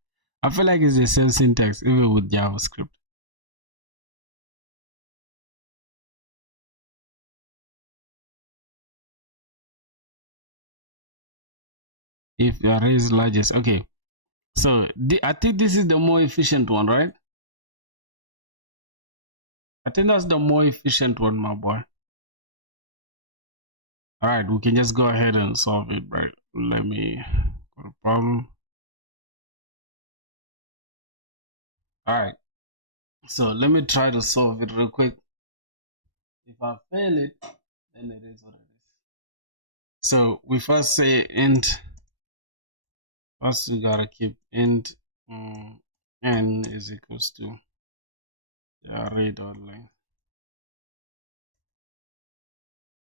I feel like it's the same syntax even with JavaScript. If the array is largest, okay. So I think this is the more efficient one, right? I think that's the more efficient one, my boy. All right, we can just go ahead and solve it, right? Let me go to problem. All right, so let me try to solve it real quick. If I fail it, then it is what it is. So we first say int. First, we gotta keep int n is equals to the array dot length.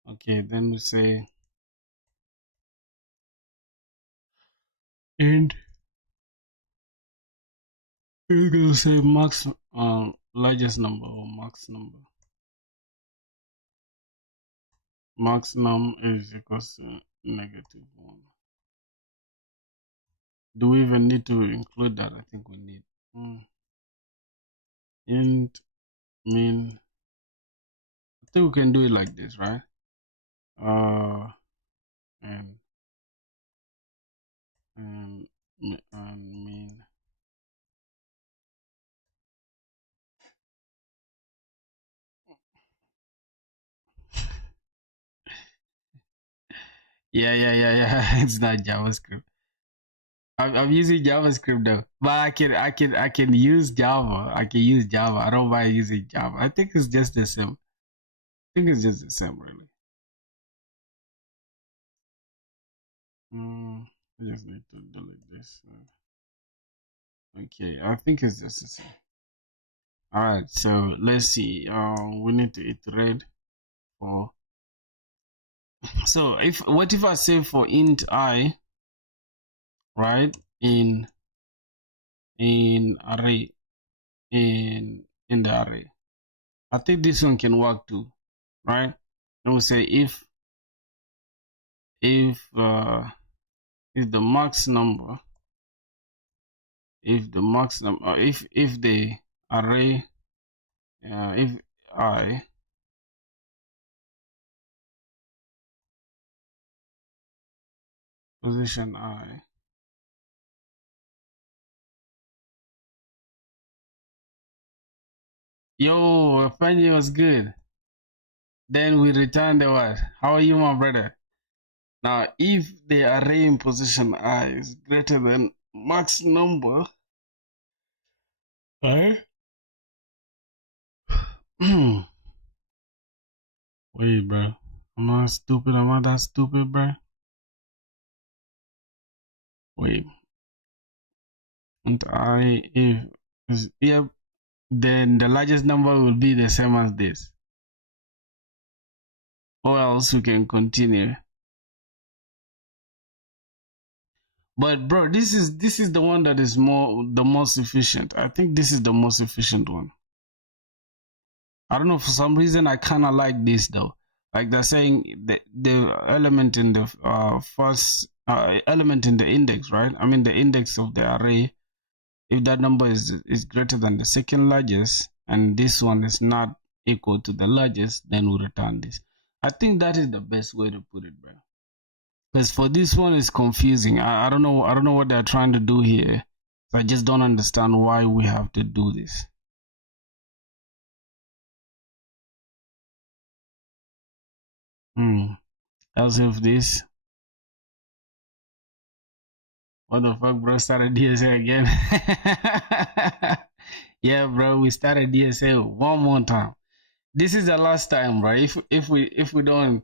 Okay, then we say int. We're gonna say max largest number or max number. Max num is equals to -1. Do we even need to include that? I think we need int min. I think we can do it like this, right? And min. Yeah. It's not JavaScript. I'm using JavaScript though, but I can use Java. I can use Java. I don't mind using Java. I think it's just the same. I think it's just the same, really. I just need to delete this. Okay, I think it's just the same. All right, so let's see. We need to iterate for. So what if I say for int I, right, in array in the array? I think this one can work too, right? And we say if the max number, if the array, if I position I yo Fanny was good, then we return the what? How are you, my brother? Now if the array in position I is greater than max number, right? Wait, bro, am I stupid? Am I that stupid, bro? Wait, and I if yeah, then the largest number will be the same as this, or else we can continue. But bro, this is the one that is the most efficient. I think this is the most efficient one. I don't know, for some reason I kind of like this though. Like they're saying the element in the first element in the index, right? I mean the index of the array. If that number is greater than the second largest, and this one is not equal to the largest, then we return this. I think that is the best way to put it, bro. Because for this one, it's confusing. I don't know what they're trying to do here. So I just don't understand why we have to do this. Else if this What the fuck, bro? Started DSA again. Yeah, bro, we started DSA one more time. This is the last time, right? If we don't,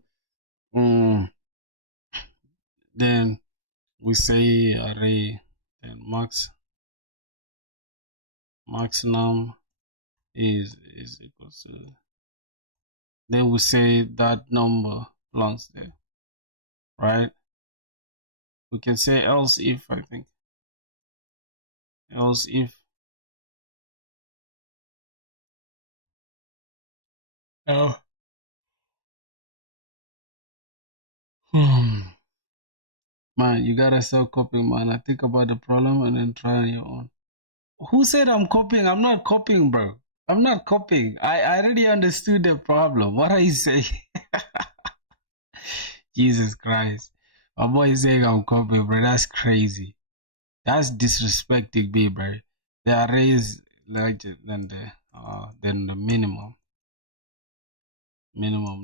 then we say array, then max num is equals to, then we say that number belongs there, right? We can say else if, I think, else if man, you gotta stop copying, man. I think about the problem and then try on your own. Who said I'm copying? I'm not copying, bro. I'm not copying. I already understood the problem. What are you saying? Jesus Christ. My boy is saying I'm copying, bro. That's crazy. That's disrespecting me, bro. The array is larger than the minimum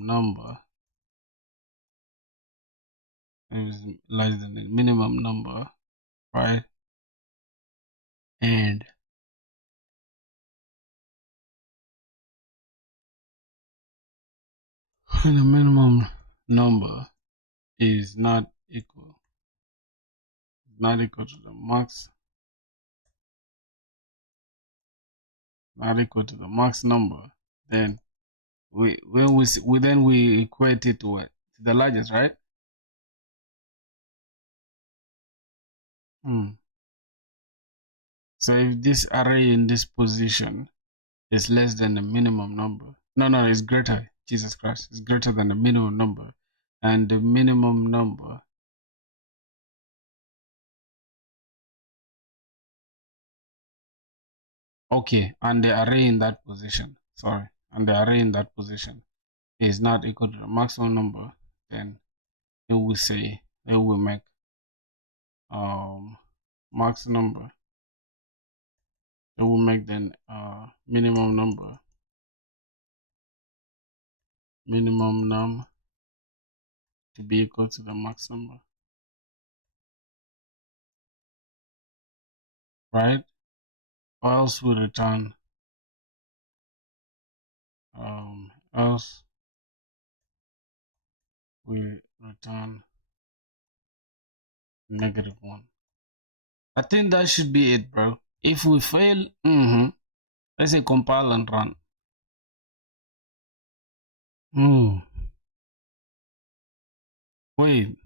number. It is larger than the minimum number, right? And the minimum number is not equal to the max, not equal to the max number, then we equate it to what? To the largest, right? So if this array in this position is less than the minimum number, no, it's greater. Jesus Christ, it's greater than the minimum number, and the minimum number and the array in that position, and the array in that position is not equal to the maximum number, then it will say, it will make max number, it will make then minimum number, minimum num to be equal to the max number, right? Or else we return else we return -1. I think that should be it, bro. If we fail, let's say compile and run. Wait,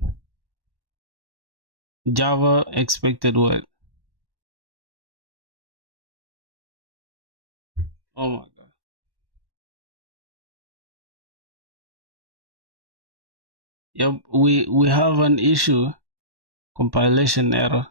Java expected what? Oh my god. Yep, we have an issue, compilation error.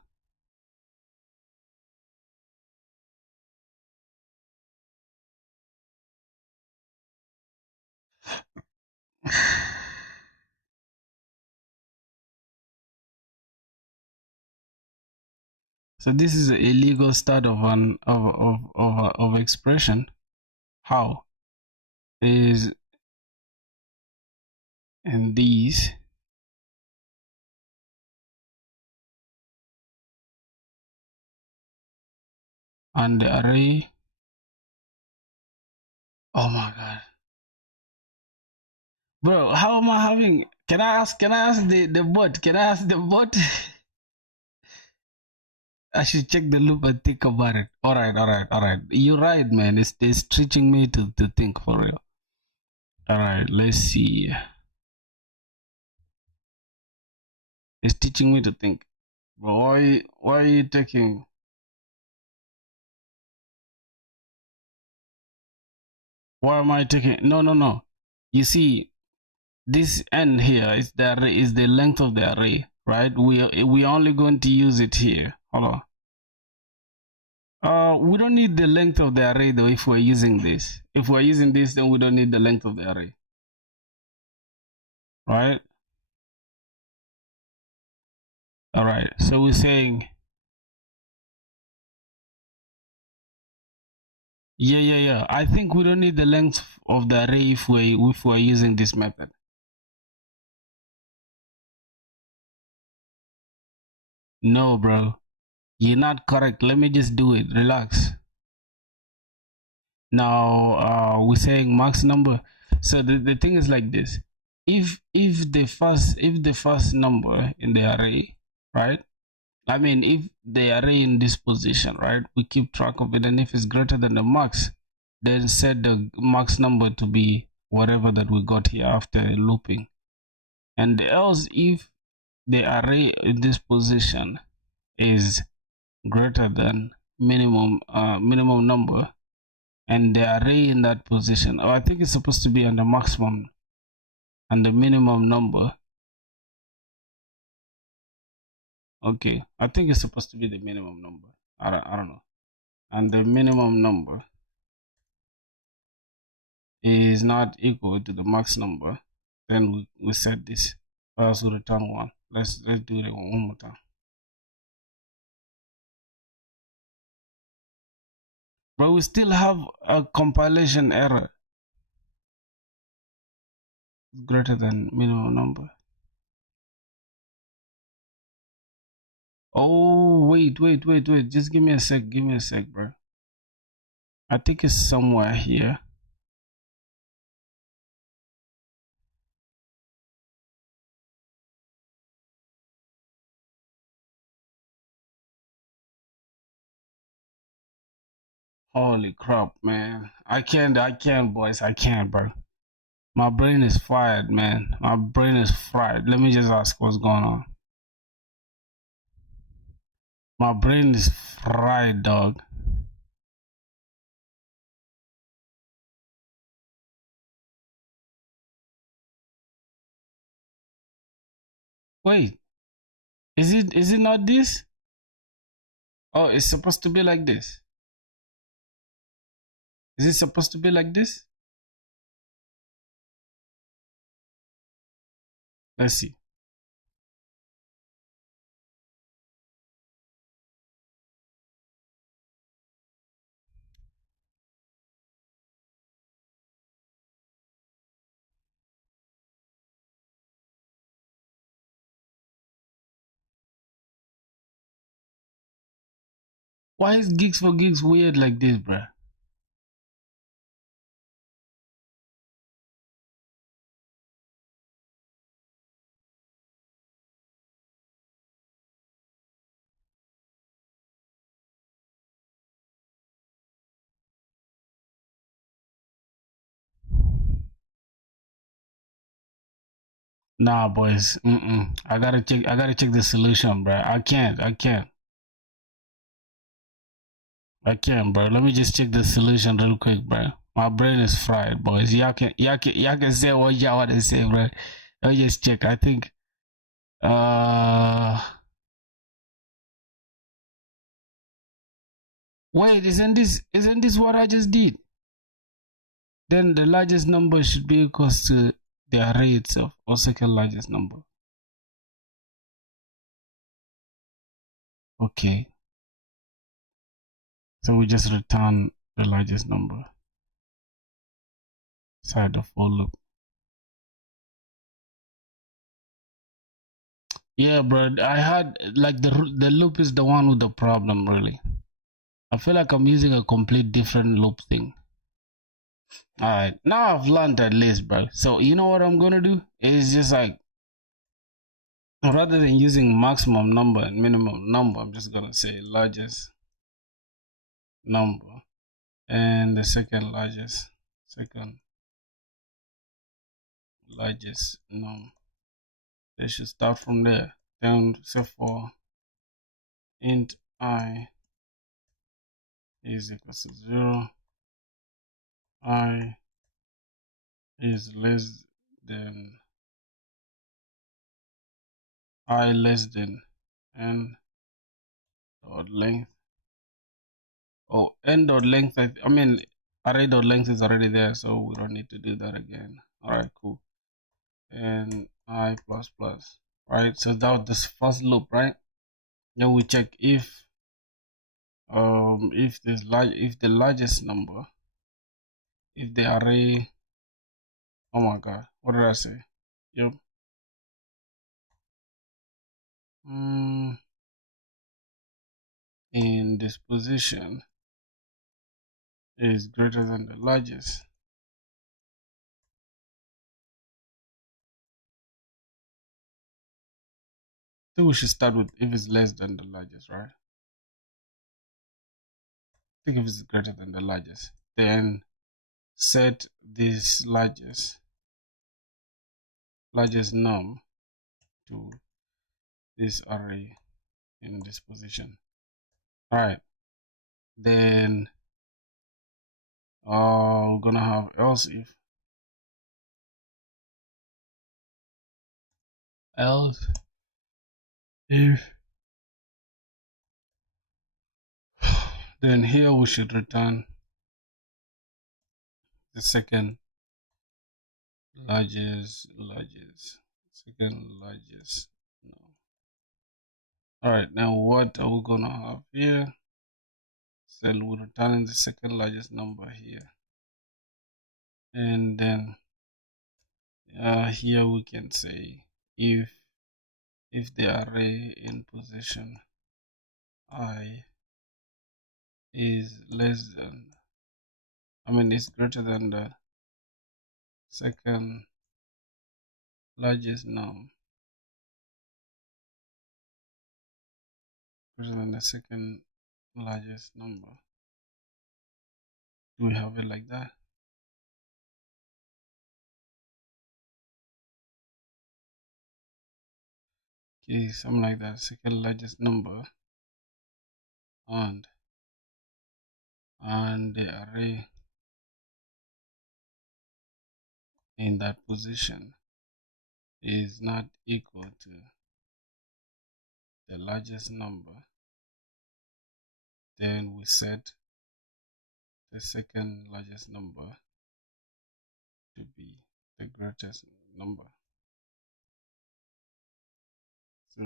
So this is an illegal start of expression. How? Is in these and the array. Oh my god, bro! How am I having? Can I ask the bot? Can I ask the bot? I should check the loop and think about it. All right. You're right, man. It's teaching me to think for real. All right, let's see. It's teaching me to think. But why are you taking? Why am I taking? No. You see, this n here is the array, is the length of the array, right? We only going to use it here. Hold on. We don't need the length of the array though if we're using this. If we're using this, then we don't need the length of the array, right? All right. So we're saying, yeah. I think we don't need the length of the array if we're using this method. No, bro. You're not correct. Let me just do it. Relax. Now we're saying max number. So the thing is like this. If the first number in the array, right? I mean if the array in this position, right? We keep track of it, and if it's greater than the max, then set the max number to be whatever that we got here after looping. And else if the array in this position is greater than minimum number, and the array in that position, oh, I think it's supposed to be on the maximum and the minimum number. Okay, I think it's supposed to be the minimum number. I don't know. And the minimum number is not equal to the max number, then we set this, or else we return 1. Let's do it one more time. But we still have a compilation error. Greater than minimum number. Oh, wait. Just give me a sec, bro. I think it's somewhere here. Holy crap, man. I can't, boys. I can't, bro. My brain is fried, man. My brain is fried. Let me just ask what's going on. My brain is fried, dog. Wait. Is it not this? Oh, it's supposed to be like this. Is it supposed to be like this? Let's see. Why is gigs for gigs weird like this, bruh? Nah, boys. I gotta check the solution, bruh. I can't, bro. Let me just check the solution real quick, bro. My brain is fried, boys. Y'all can say what y'all want to say, bro. Let me just check. I think wait, isn't this what I just did? Then the largest number should be equals to the array itself, or second largest number. Okay. So we just return the largest number inside the for loop. Yeah, bro. I had like the loop is the one with the problem, really. I feel like I'm using a complete different loop thing. Alright, now I've learned at least, bro. So you know what I'm gonna do? It's just like rather than using maximum number and minimum number, I'm just gonna say largest number and the second largest number. They should start from there. Then say for int I is equal to 0, I is less than n dot length. Oh, n dot length. I mean array dot length is already there, so we don't need to do that again. All right, cool. And I plus plus. Right. So that was this first loop, right? Then we check if the largest number, if the array. Oh my God, what did I say? Yep. in this position is greater than the largest. I think we should start with if it's less than the largest, right? I think if it's greater than the largest, then set this largest num to this array in this position. All right, then we're gonna have else if then here we should return the second largest second largest. No. All right, now what are we gonna have here? So we're returning the second largest number here, and then here we can say if the array in position I is less than, is greater than the second largest num, greater than the second largest number. Do we have it like that? Okay, something like that. Second largest number and the array in that position is not equal to the largest number, then we set the second largest number to be the greatest number. So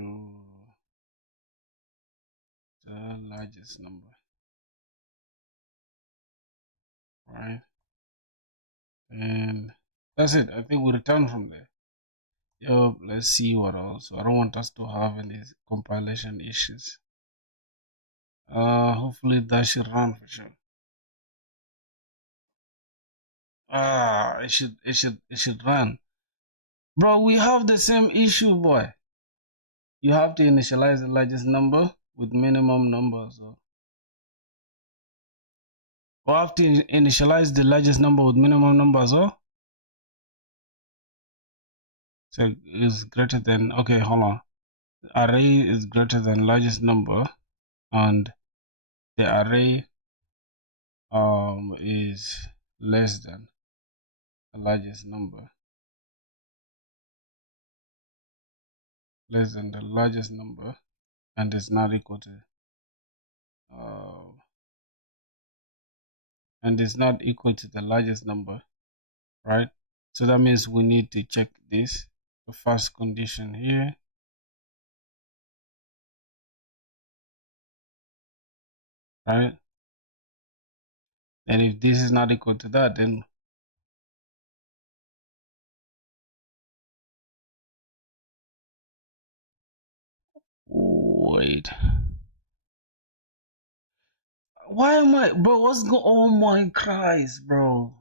the largest number, right? And that's it. I think we return from there. Yo, let's see what else. I don't want us to have any compilation issues. Hopefully that should run for sure. It should run. Bro, we have the same issue, boy. You have to initialize the largest number with minimum number. So we have to initialize the largest number with minimum number as well. So it's greater than, okay, hold on. Array is greater than largest number, and the array is less than the largest number. Less than the largest number, and is not equal to the largest number, right? So that means we need to check this, the first condition here. Right? And if this is not equal to that, then wait. Why am I, bro? What's going? Oh my Christ, bro!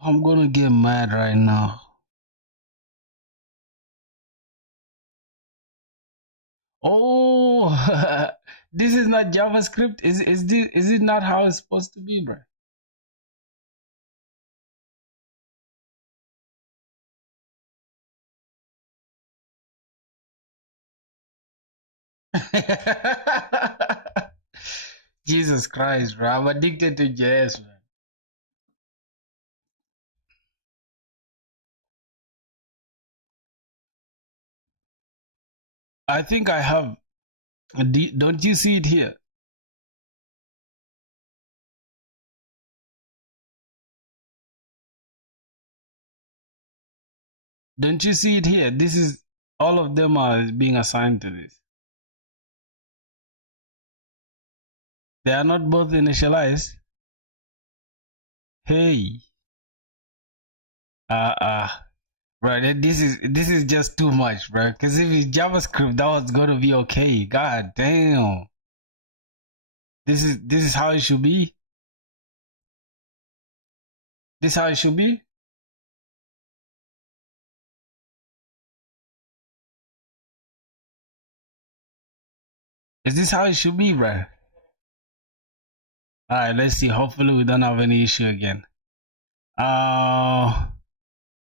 I'm gonna get mad right now. Oh, this is not JavaScript. Is it not how it's supposed to be, bro? Jesus Christ, bro! I'm addicted to JS, man. I think I have. Don't you see it here? Don't you see it here? This is, all of them are being assigned to this. They are not both initialized. Hey. Bro, this is just too much, bro. Because if it's JavaScript, that was gonna be okay. God damn. This is how it should be. This how it should be. Is this how it should be, bro? Alright, let's see. Hopefully we don't have any issue again.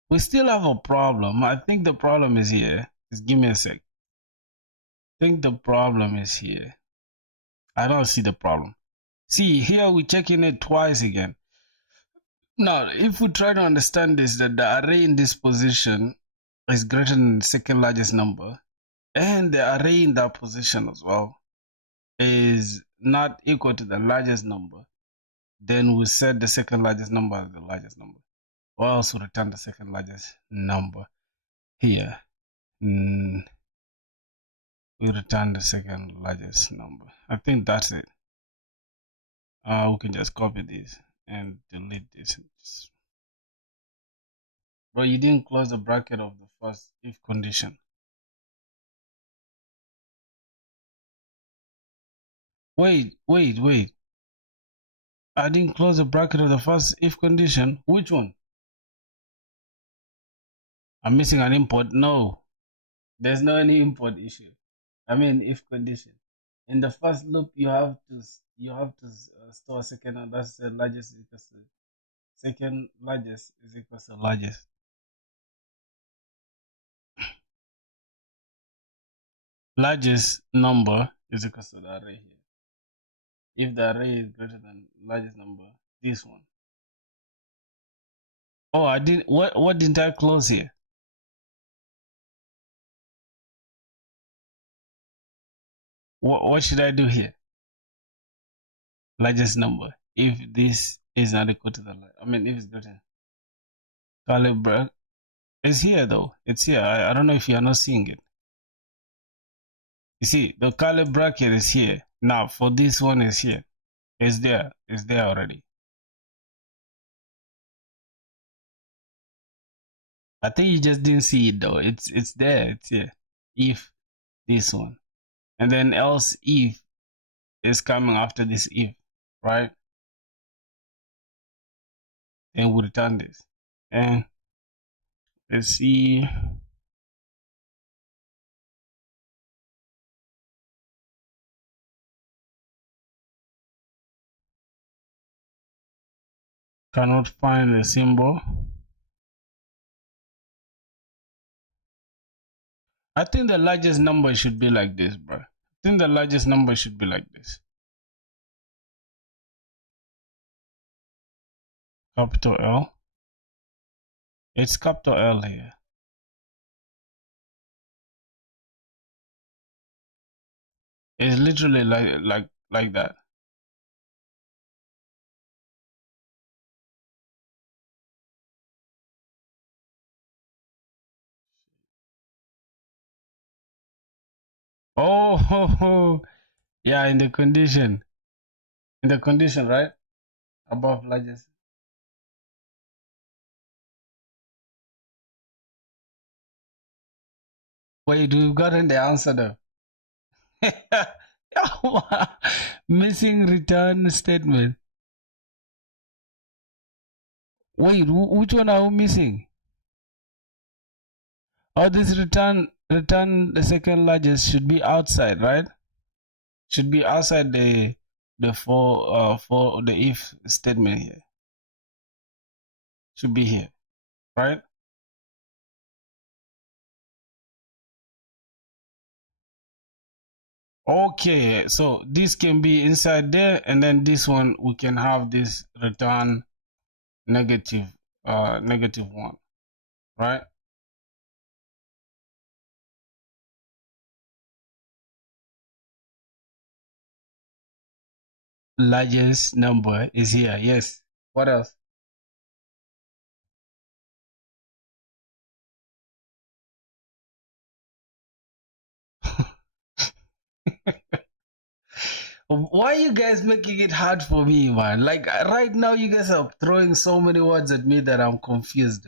We still have a problem. I think the problem is here. Just give me a sec. I think the problem is here. I don't see the problem. See, here we're checking it twice again. Now, if we try to understand this, that the array in this position is greater than the second largest number, and the array in that position as well is not equal to the largest number, then we set the second largest number as the largest number, or else we return the second largest number here. We return the second largest number. I think that's it. We can just copy this and delete this. Bro, you didn't close the bracket of the first if condition. Wait. I didn't close the bracket of the first if condition. Which one? I'm missing an import. No, there's no any import issue. I mean if condition. In the first loop, you have to store second, and that's the largest equals to second largest is equals to largest. Largest number is equals to the array here. If the array is greater than largest number, this one. Oh, I did what didn't I close here? What should I do here? Largest number. If this is not equal to the, if it's greater. Curly bracket is here though. It's here. I don't know if you are not seeing it. You see, the curly bracket is here. Now for this one is here. It's there. It's there already. I think you just didn't see it though. It's there. It's here. If this one. And then else if is coming after this if, right? And we return this. And let's see. Cannot find the symbol. I think the largest number should be like this, bro. I think the largest number should be like this. Capital L. It's capital L here. It's literally like that. Oh, yeah, in the condition, right? Above largest. Wait, we've gotten the answer though. Missing return statement. Wait, which one are we missing? Oh, this return the second largest should be outside, right? Should be outside the for the if statement here. Should be here, right? Okay, so this can be inside there, and then this one we can have this return negative -1, right? Largest number is here. Yes. What else? Why are you guys making it hard for me, man? Like right now, you guys are throwing so many words at me that I'm confused.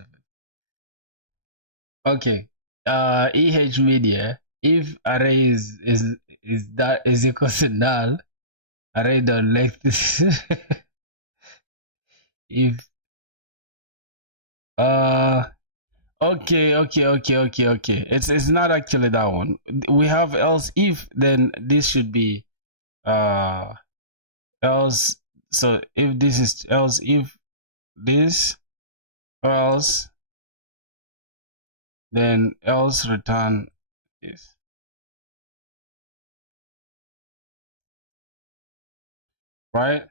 Okay. EH media. If array is equal to null, array dot length is if okay. It's not actually that one. We have else if, then this should be else. So if this is else if this, or else, then else return this. Right?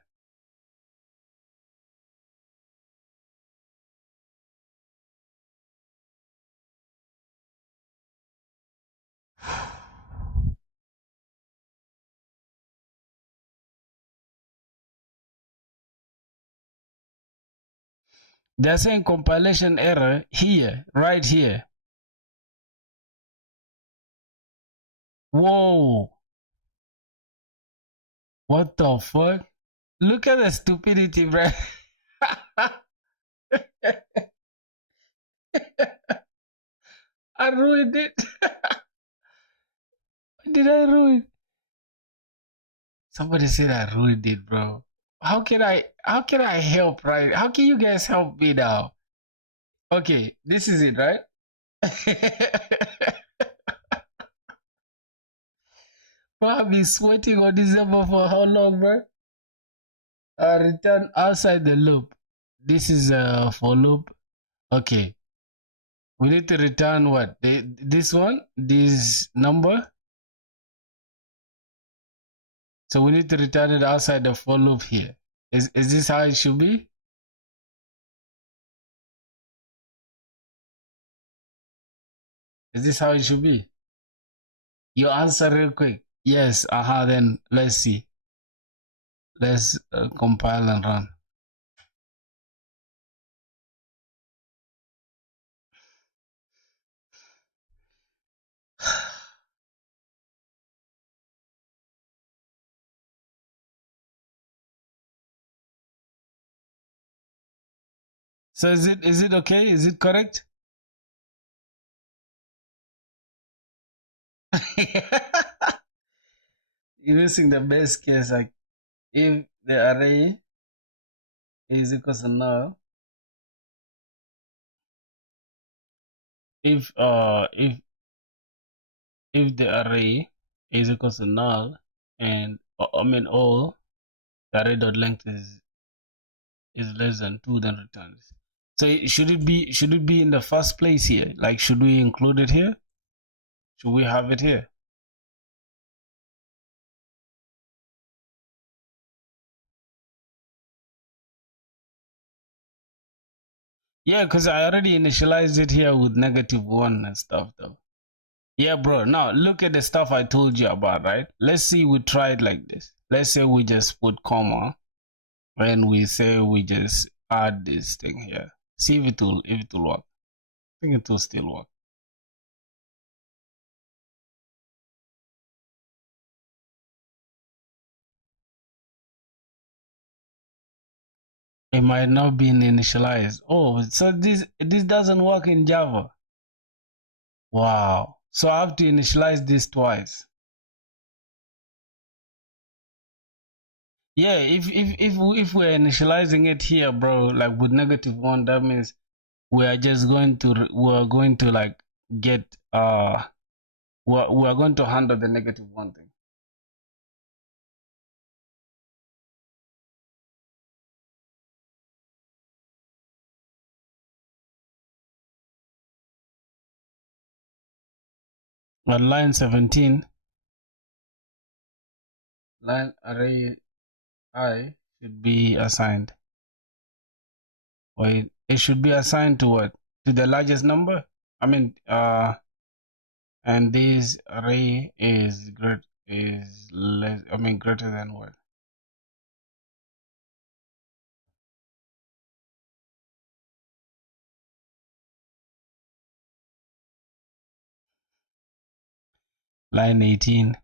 They're saying compilation error here, right here. Whoa. What the fuck? Look at the stupidity, bro. I ruined it. Did I ruin? Somebody said I ruined it, bro. How can I help, right? How can you guys help me now? Okay, this is it, right? Bro, I've been sweating on December for how long, bro? Return outside the loop. This is for loop. Okay. We need to return what? This one? This number? So we need to return it outside the for loop here. Is this how it should be? Is this how it should be? You answer real quick. Yes, then let's see. Let's compile and run. So is it okay? Is it correct? You're using the base case, like if the array is equals to null, if the array is equals to null, and all the array dot length is less than 2, then returns. So should it be in the first place here? Like, should we include it here? Should we have it here? Yeah, because I already initialized it here with -1 and stuff though. Yeah, bro. Now look at the stuff I told you about, right? Let's see, we try it like this. Let's say we just put comma, and we say we just add this thing here. See if it will work. I think it will still work. It might not be initialized. Oh, so this doesn't work in Java. Wow. So I have to initialize this twice. Yeah, if we're initializing it here, bro, like with -1, that means we're going to like get we're going to handle the -1 thing. At line 17, line array I should be assigned. Wait, it should be assigned to what? To the largest number? I mean, and this array is greater than what? Line 18.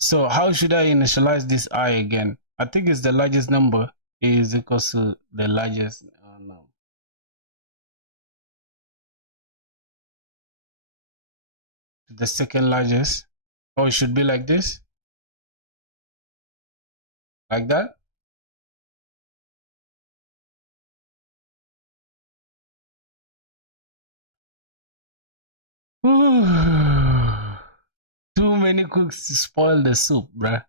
So how should I initialize this I again? I think it's the largest number is equals to the largest, no. The second largest. Oh, it should be like this? like that. Too many cooks to spoil the soup, bruh.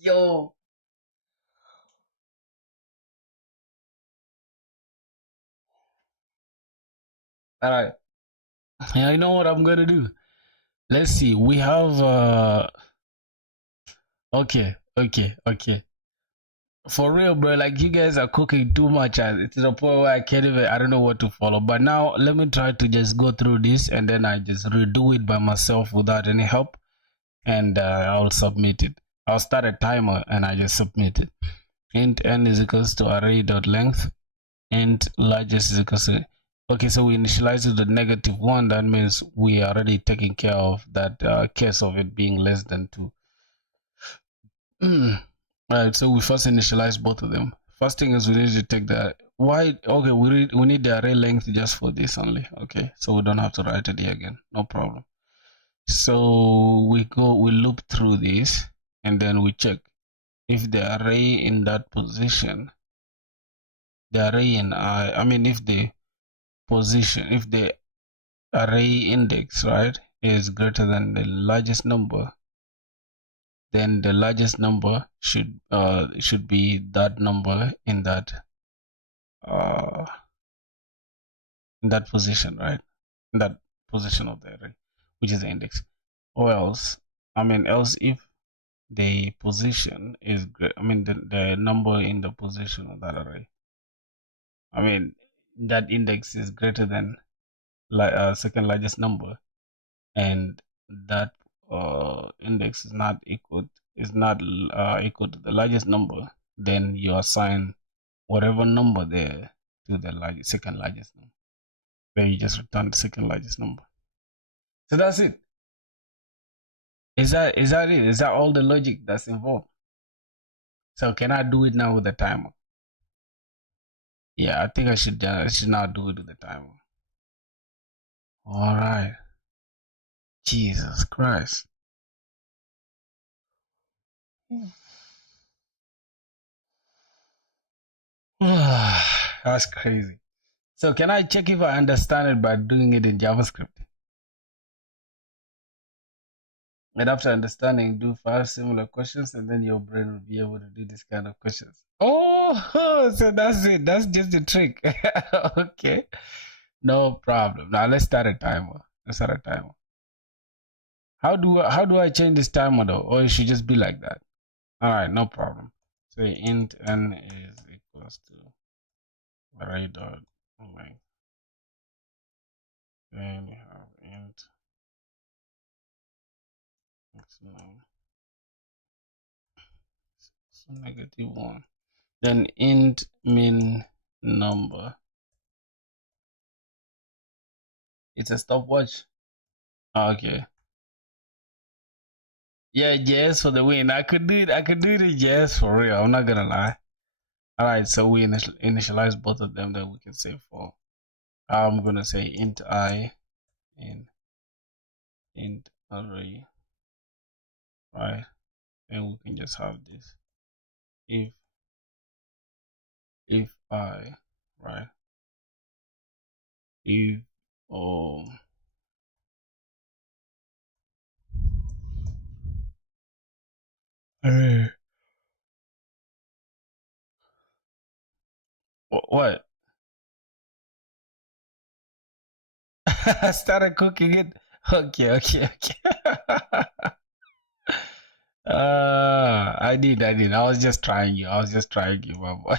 Yo. All right. Yeah, I know what I'm gonna do. Let's see. We have okay. For real, bro. Like you guys are cooking too much to the point where I don't know what to follow. But now let me try to just go through this and then I just redo it by myself without any help, and I'll submit it. I'll start a timer and I just submit it. Int n is equals to array dot length. Int largest is equals to, okay, so we initialize it with -1. That means we are already taking care of that case of it being less than 2. Right, so we first initialize both of them. First thing is we need to take the why. Okay, we need the array length just for this only. Okay, so we don't have to write it here again. No problem. So we loop through this and then we check if the array in that position, the array in I mean if the position, if the array index, right, is greater than the largest number, then the largest number should be that number in that position, right? In that position of the array, which is the index. Or else, else if the position is the number in the position of that array, that index is greater than second largest number, and that index is not equal to the largest number, then you assign whatever number there to the second largest number. Then you just return the second largest number. So that's it. Is that it? Is that all the logic that's involved? So can I do it now with the timer? Yeah, I think I should now do it with the timer. All right. Jesus Christ. That's crazy. So can I check if I understand it by doing it in JavaScript? And after understanding, do 5 similar questions, and then your brain will be able to do this kind of questions. Oh, so that's it. That's just the trick. Okay, no problem. Now let's start a timer. How do I change this timer though, or it should just be like that? All right, no problem. So int n is equals to array dot length. Then we have int maximum, so -1. Then int min number. It's a stopwatch. Okay. Yeah, JS for the win. I could do it in JS for real. I'm not gonna lie. All right, so we initialize both of them. Then we can say for. I'm gonna say int I in int array, right? And we can just have this if I, right? If what? I started cooking it. Okay. I did. I was just trying you. My boy.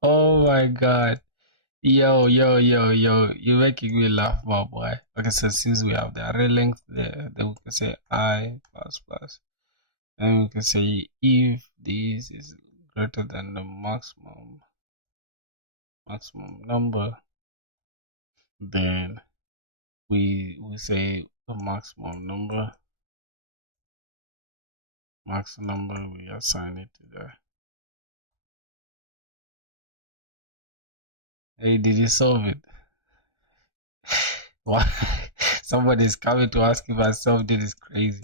Oh my god. Yo, you're making me laugh, my boy. Okay, so since we have the array length there, then we can say I plus plus. And we can say if this is greater than the maximum number, then we say the maximum number, we assign it to the. Hey, did you solve it? Why? Somebody's coming to ask if I solved it is crazy.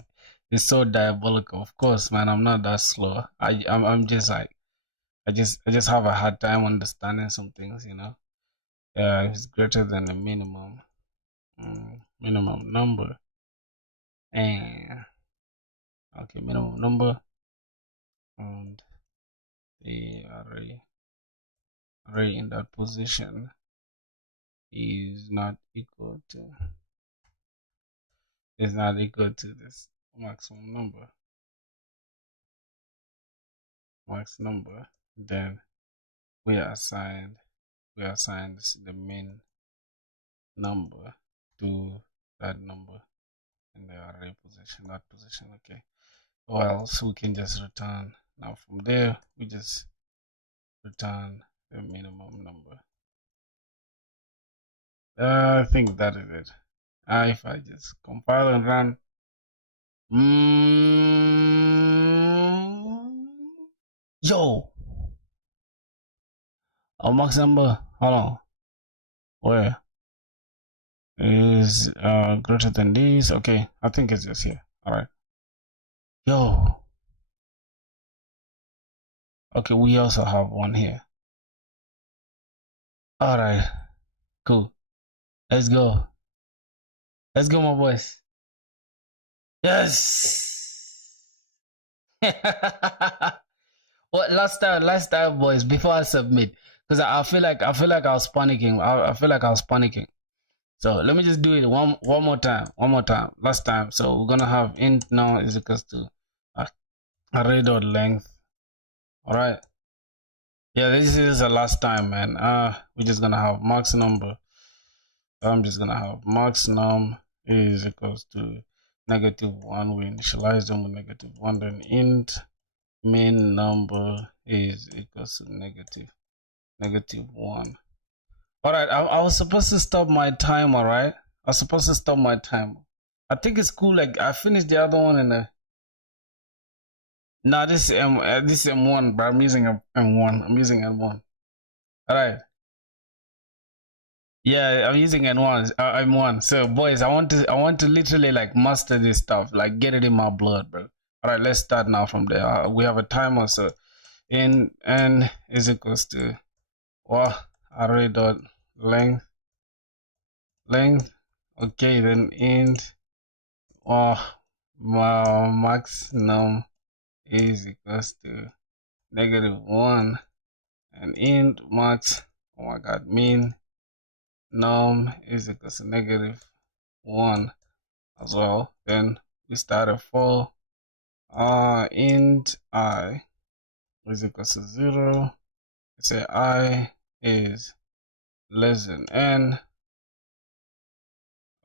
It's so diabolical. Of course, man, I'm not that slow. I'm just like I just have a hard time understanding some things, you know. It's greater than the minimum minimum number, and okay, minimum number, and the array in that position is not equal to this maximum number, then we assign the main number to that number in the array position, that position. Okay, or else we can just return. Now from there we just return the minimum number. I think that is it. If I just compile and run, yo, our max number, hold on, where is greater than this? Okay, I think it's just here. All right, yo, okay, we also have one here. All right, cool, let's go, my boys. Yes. What last time, boys, before I submit, because I feel like I was panicking. I feel like I was panicking. So let me just do it one more time. Last time. So we're gonna have int now is equals to array dot length. All right. Yeah, this is the last time, man. We're just gonna have max number. I'm just gonna have max num is equals to -1. We initialize them with -1. Then int main number is equals to -1. All right, I was supposed to stop my timer, right? I was supposed to stop my timer. I think it's cool. Like I finished the other one and no, this is M1, but I'm using a M1. I'm using M1. All right. Yeah, I'm using M1. So boys, I want to literally like master this stuff, like get it in my blood, bro. All right, let's start now from there. We have a timer, so in n is equals to array dot length. Okay, then int max num is equals to -1, and int max, oh my god, min num is equals to -1 as well. Then we start a for int I is equals to 0. We say I is less than n.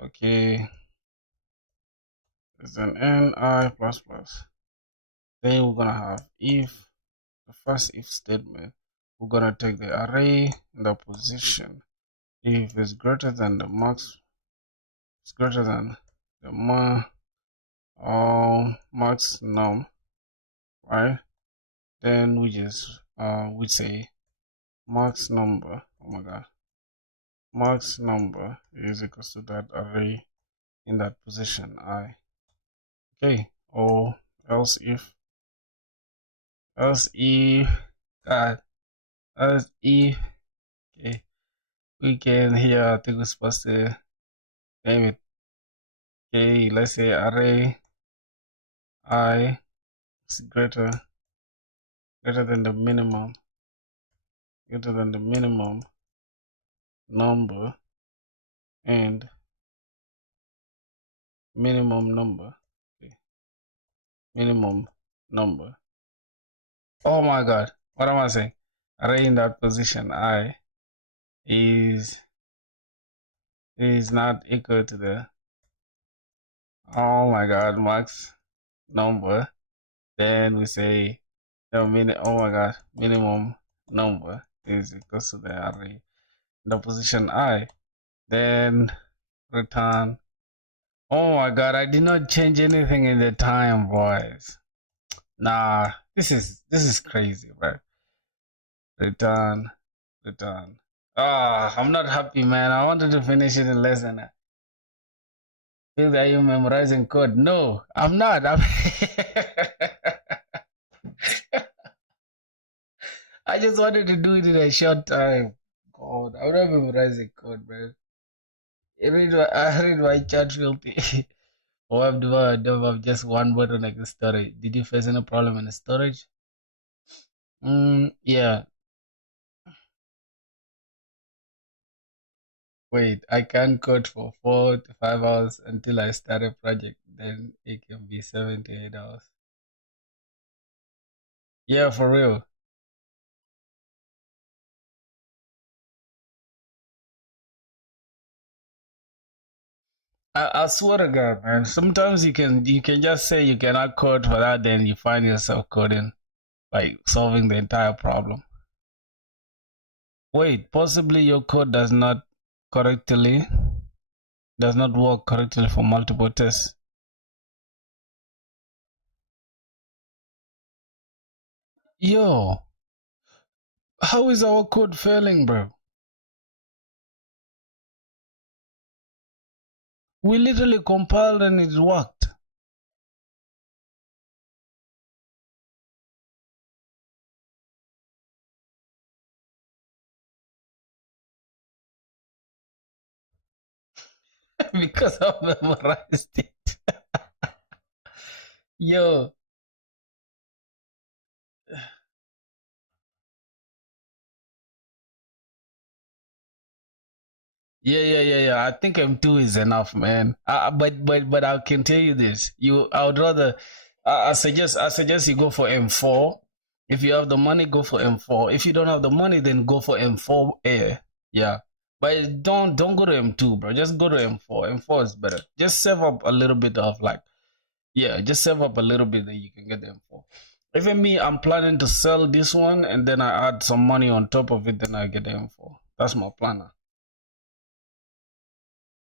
Okay, less than n, I plus plus. Then we're gonna have if, the first if statement, we're gonna take the array in the position. If it's greater than the max, it's greater than the max num, right? Then we just we say max number, oh my god, max number is equals to that array in that position I. Okay, or else if god, else if, okay, we can here, I think we're supposed to name it. Okay, let's say array I is greater than the minimum number and minimum number. Okay, minimum number. Oh my god, what am I saying? Array in that position I is not equal to the, oh my god, max number. Then we say the minimum number is equal to the array in the position I. Then return. Oh my god, I did not change anything in the time, boys. Nah, this is crazy, bro. Return. I'm not happy, man. I wanted to finish it in less than Are you memorizing code? No, I'm not. I just wanted to do it in a short time. God, I'm not memorizing code, man. I read my chat filthy. Oh, I've just one button like the storage. Did you face any problem in the storage? Yeah. Wait, I can't code for 4 to 5 hours until I start a project. Then it can be 7 to 8 hours. Yeah, for real. I swear to God, man. Sometimes you can just say you cannot code for that, then you find yourself coding, like solving the entire problem. Wait, possibly your code correctly does not work correctly for multiple tests. Yo, how is our code failing, bro? We literally compiled and it worked. Because I memorized it. Yo, yeah. I think M2 is enough, man. But I can tell you this. I would rather. I suggest you go for M4. If you have the money, go for M4. If you don't have the money, then go for M4A. Yeah, but don't go to M2, bro. Just go to M4. M4 is better. Just save up a little bit of like, yeah, just save up a little bit that you can get the M4. Even me, I'm planning to sell this one and then I add some money on top of it, then I get the M4. That's my plan.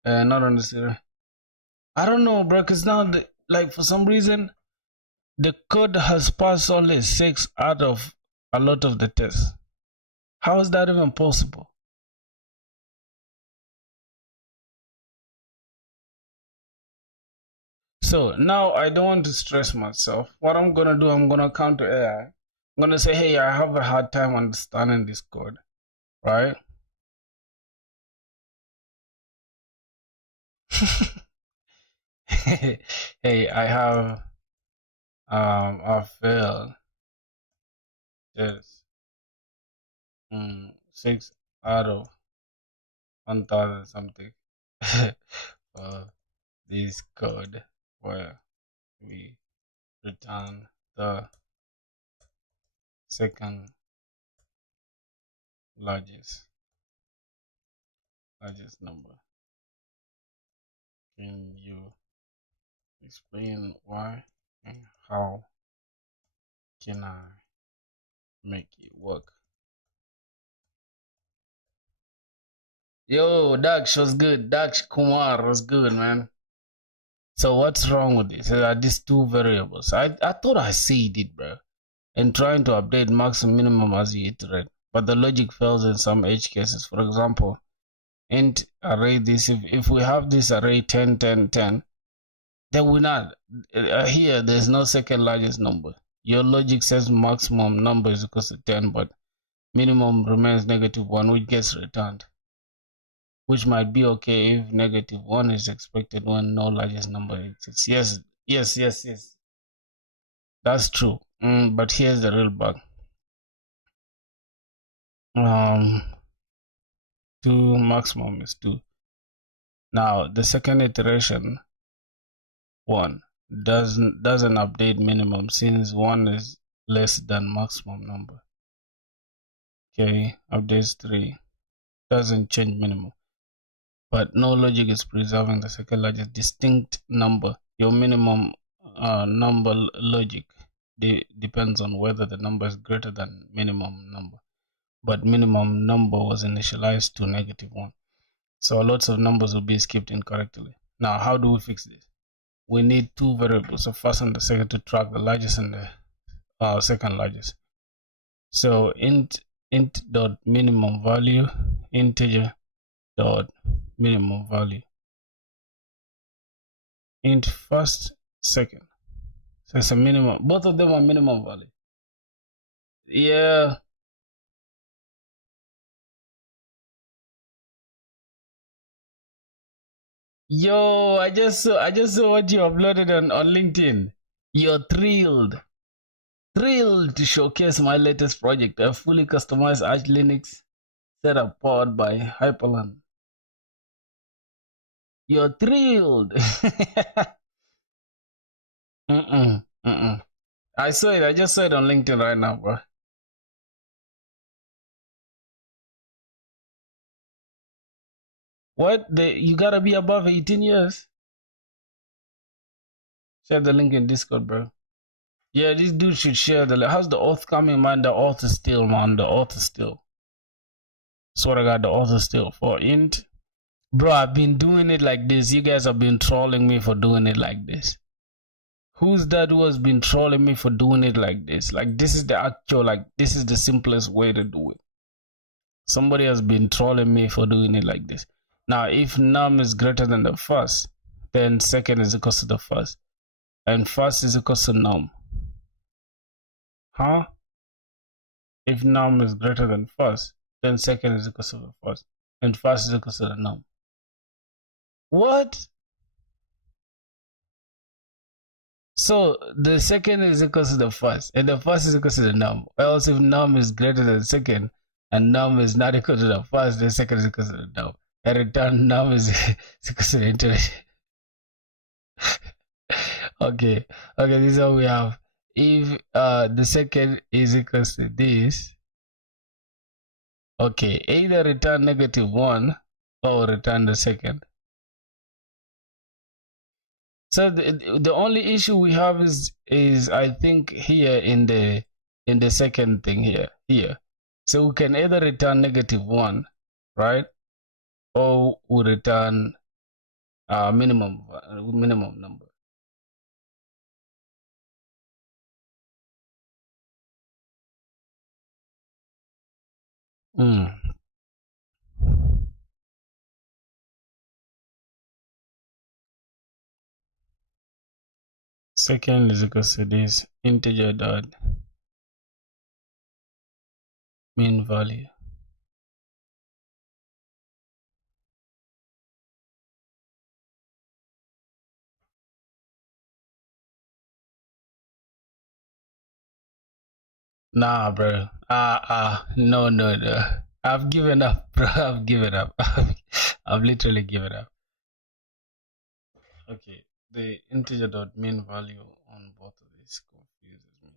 Not on the server. I don't know, bro. Cause now, like for some reason, the code has passed only 6 out of a lot of the tests. How is that even possible? So now I don't want to stress myself. What I'm gonna do, I'm gonna counter AI. I'm gonna say, hey, I have a hard time understanding this code, right? Hey, I failed this 6 out of 1,000 something for this code where we return the second largest number. Can you explain why and how can I make it work? Yo, Daksh was good. Daksh Kumar was good, man. So what's wrong with this? Are these two variables? I thought I said it, bro. And trying to update max and minimum as you iterate, but the logic fails in some edge cases. For example, int array this. If we have this array 10, 10, 10, then we're not. Here, there's no second largest number. Your logic says maximum number is equal to 10, but minimum remains -1, which gets returned. Which might be okay if -1 is expected when no largest number exists. Yes. That's true. But here's the real bug. 2 maximum is 2. Now the second iteration 1 doesn't update minimum since 1 is less than maximum number. Okay, updates 3 doesn't change minimum, but no logic is preserving the second largest distinct number. Your minimum number logic depends on whether the number is greater than minimum number, but minimum number was initialized to -1. So lots of numbers will be skipped incorrectly. Now, how do we fix this? We need 2 variables, the first and the second, to track the largest and the second largest. So int dot minimum value, integer dot minimum value. int first, second. So it's a minimum. Both of them are minimum value. Yeah. Yo, I just saw what you uploaded on LinkedIn. You're thrilled to showcase my latest project, a fully customized Arch Linux setup powered by Hyperland. You're thrilled. I saw it. I just saw it on LinkedIn right now, bro. What? You gotta be above 18 years. Share the link in Discord, bro. Yeah, this dude should share the link. How's the auth coming, man? The auth is still, man. The auth is still. Swear to God, the auth is still for int. Bro, I've been doing it like this. You guys have been trolling me for doing it like this. Who's that who has been trolling me for doing it like this? Like, this is the actual, like, this is the simplest way to do it. Somebody has been trolling me for doing it like this. Now, if num is greater than the first, then second is equal to the first. And first is equal to num. Huh? If num is greater than first, then second is equal to the first. And first is equal to the num. What? So the second is equal to the first, and the first is equal to the num. Else, if num is greater than second, and num is not equal to the first, the second is equal to the num. And return num is equal to the internet. Okay, this is how we have. If the second is equal to this, okay, either return -1 or return the second. So the only issue we have is I think here in the second thing here. So we can either return -1, right? Or we return minimum number. Second is equal to this integer dot mean value. Nah, bro. No. I've given up, bro. I've given up. I've literally given up. Okay, the integer dot mean value on both of these confuses me.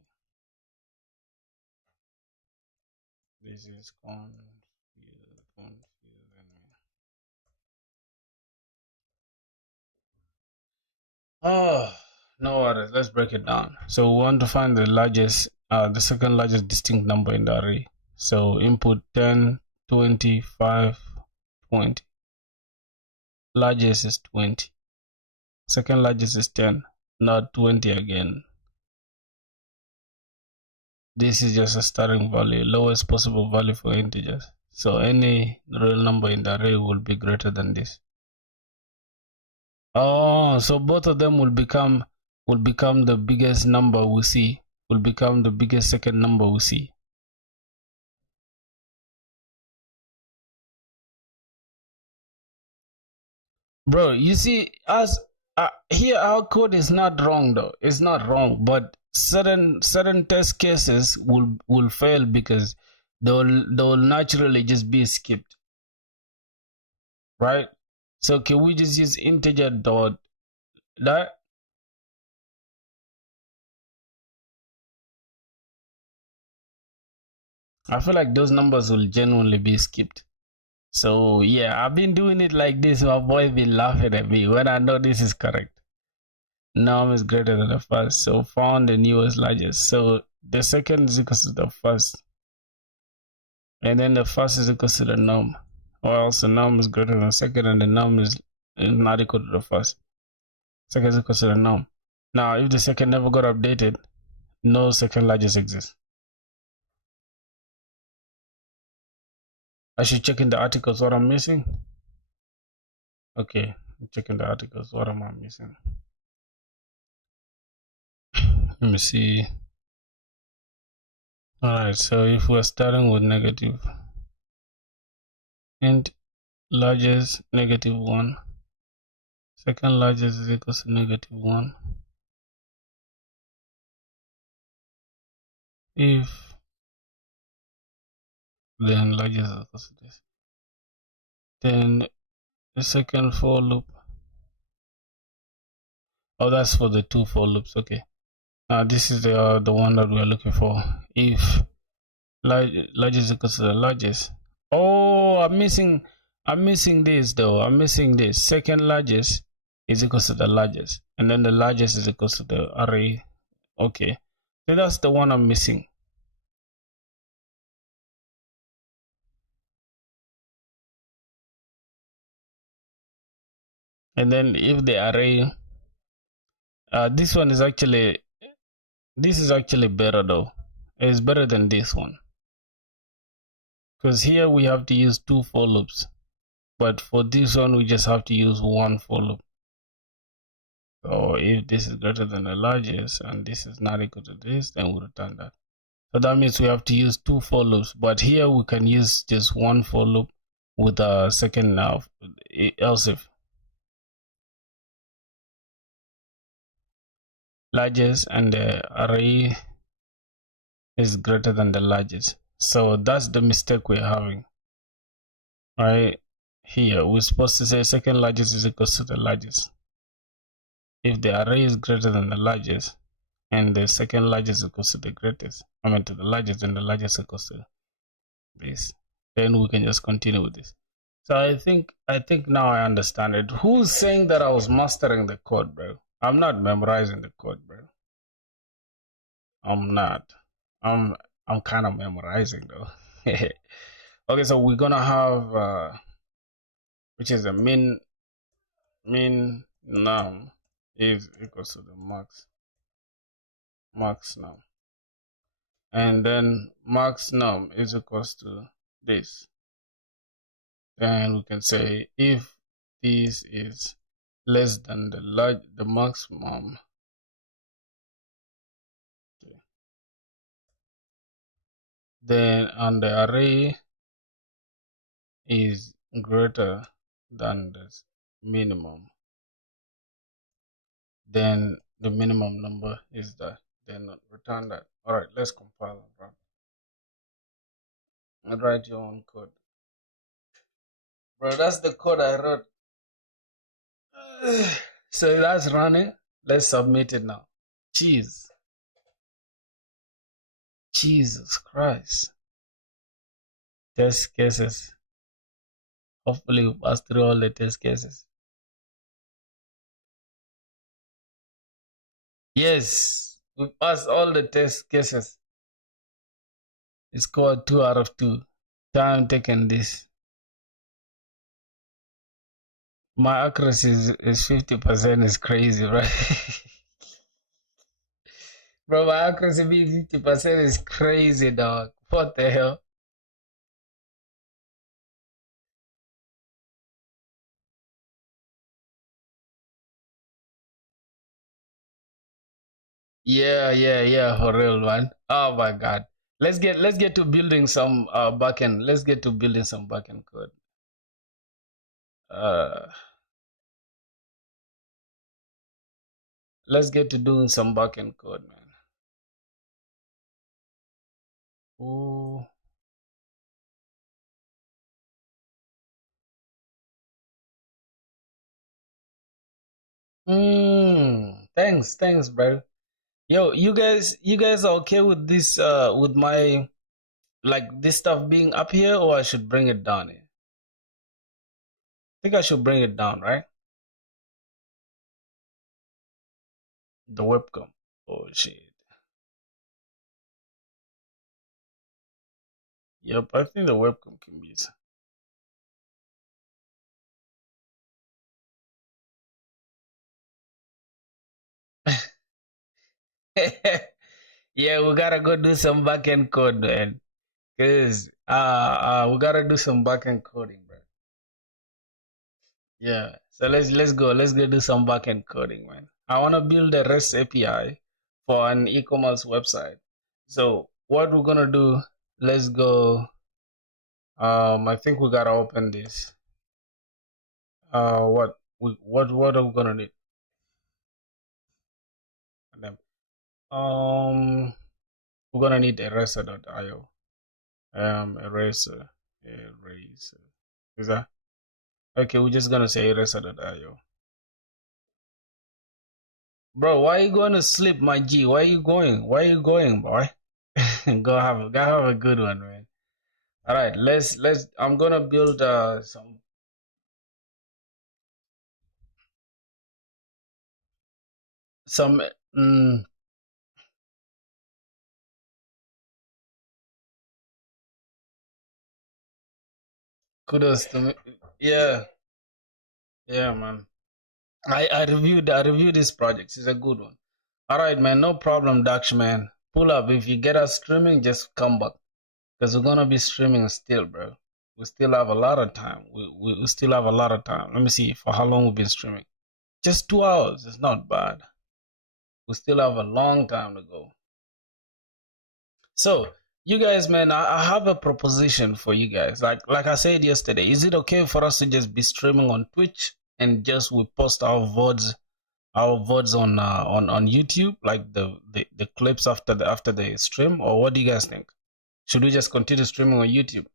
This is confusing me. Oh, no worries. Let's break it down. So we want to find the second largest distinct number in the array. So input 10, 20, 5, 20. Largest is 20. Second largest is 10, not 20 again. This is just a starting value, lowest possible value for integers. So any real number in the array will be greater than this. Oh, so both of them will become the biggest number we see, will become the biggest second number we see. Bro, you see, as here our code is not wrong though. It's not wrong, but certain test cases will fail because they'll naturally just be skipped, right? So can we just use integer dot that? I feel like those numbers will genuinely be skipped. So yeah, I've been doing it like this. My boy been laughing at me when I know this is correct. Num is greater than the first, so found the newest largest. So the second is equal to the first, and then the first is equal to the num, or else the num is greater than the second, and the num is not equal to the first. Second is equal to the num. Now, if the second never got updated, no second largest exists. I should check in the articles what I'm missing. Okay, I'm checking the articles. What am I missing? Let me see. Alright, so if we're starting with negative, int largest -1, second largest is equals to -1. If then largest is equals to this, then the second for loop. Oh, that's for the two for loops. Okay. This is the one that we're looking for. If largest equals to the largest. Oh, I'm missing this though. I'm missing this. Second largest is equals to the largest, and then the largest is equals to the array. Okay, so that's the one I'm missing. And then if the array, this one is actually, this is actually better though. It's better than this one, because here we have to use two for loops, but for this one we just have to use one for loop. So if this is greater than the largest and this is not equal to this, then we'll return that. So that means we have to use two for loops, but here we can use just one for loop with a second else if. Largest and the array is greater than the largest. So that's the mistake we're having. Right here, we're supposed to say second largest is equal to the largest. If the array is greater than the largest and the second largest equals to the greatest, I mean to the largest, and the largest equals to this, then we can just continue with this. So I think now I understand it. Who's saying that I was mastering the code, bro? I'm not memorizing the code, bro. I'm not. I'm kind of memorizing though. Okay, so we're gonna have which is a min num is equals to the max num, and then max num is equals to this. Then we can say if this is less than the maximum, okay, then and the array is greater than the minimum, then the minimum number is that, then return that. All right, let's compile and run and write your own code, bro. That's the code I wrote. So that's running. Let's submit it now. Jesus Christ. Test cases. Hopefully we pass through all the test cases. Yes, we passed all the test cases. It's scored 2 out of 2. Time taken this. My accuracy is 50% is crazy, right? Bro, my accuracy being 50% is crazy, dog. What the hell? Yeah, for real, man. Oh my god. Let's get to building some backend. Let's get to building some backend code. Let's get to doing some backend code, man. Ooh. Thanks, bro. Yo, you guys are okay with this with my, like, this stuff being up here, or I should bring it down here? I think I should bring it down, right? The webcam. Oh shit. Yep, I think the webcam can be. Yeah, we gotta go do some backend code, man. Cause we gotta do some backend coding, bro. Yeah. So let's go do some backend coding, man. I wanna build a REST API for an e-commerce website. So what we're gonna do, let's go. I think we gotta open this. What are we gonna need? We're gonna need eraser.io. Eraser. Is that okay? We're just gonna say eraser.io. Bro, why are you going to sleep, my G? Why are you going? Why are you going, boy? Go have a good one, man. All right, let's. I'm gonna build some. Mm, kudos to me. Yeah, yeah, man. I reviewed this project. It's a good one. All right, man. No problem, Dax, man. Pull up if you get us streaming. Just come back because we're gonna be streaming still, bro. We still have a lot of time. We still have a lot of time. Let me see for how long we've been streaming. Just 2 hours. It's not bad. We still have a long time to go. So, you guys, man, I have a proposition for you guys. Like I said yesterday, is it okay for us to just be streaming on Twitch and just we post our VODs on YouTube, like the clips after the stream, or what do you guys think? Should we just continue streaming on YouTube?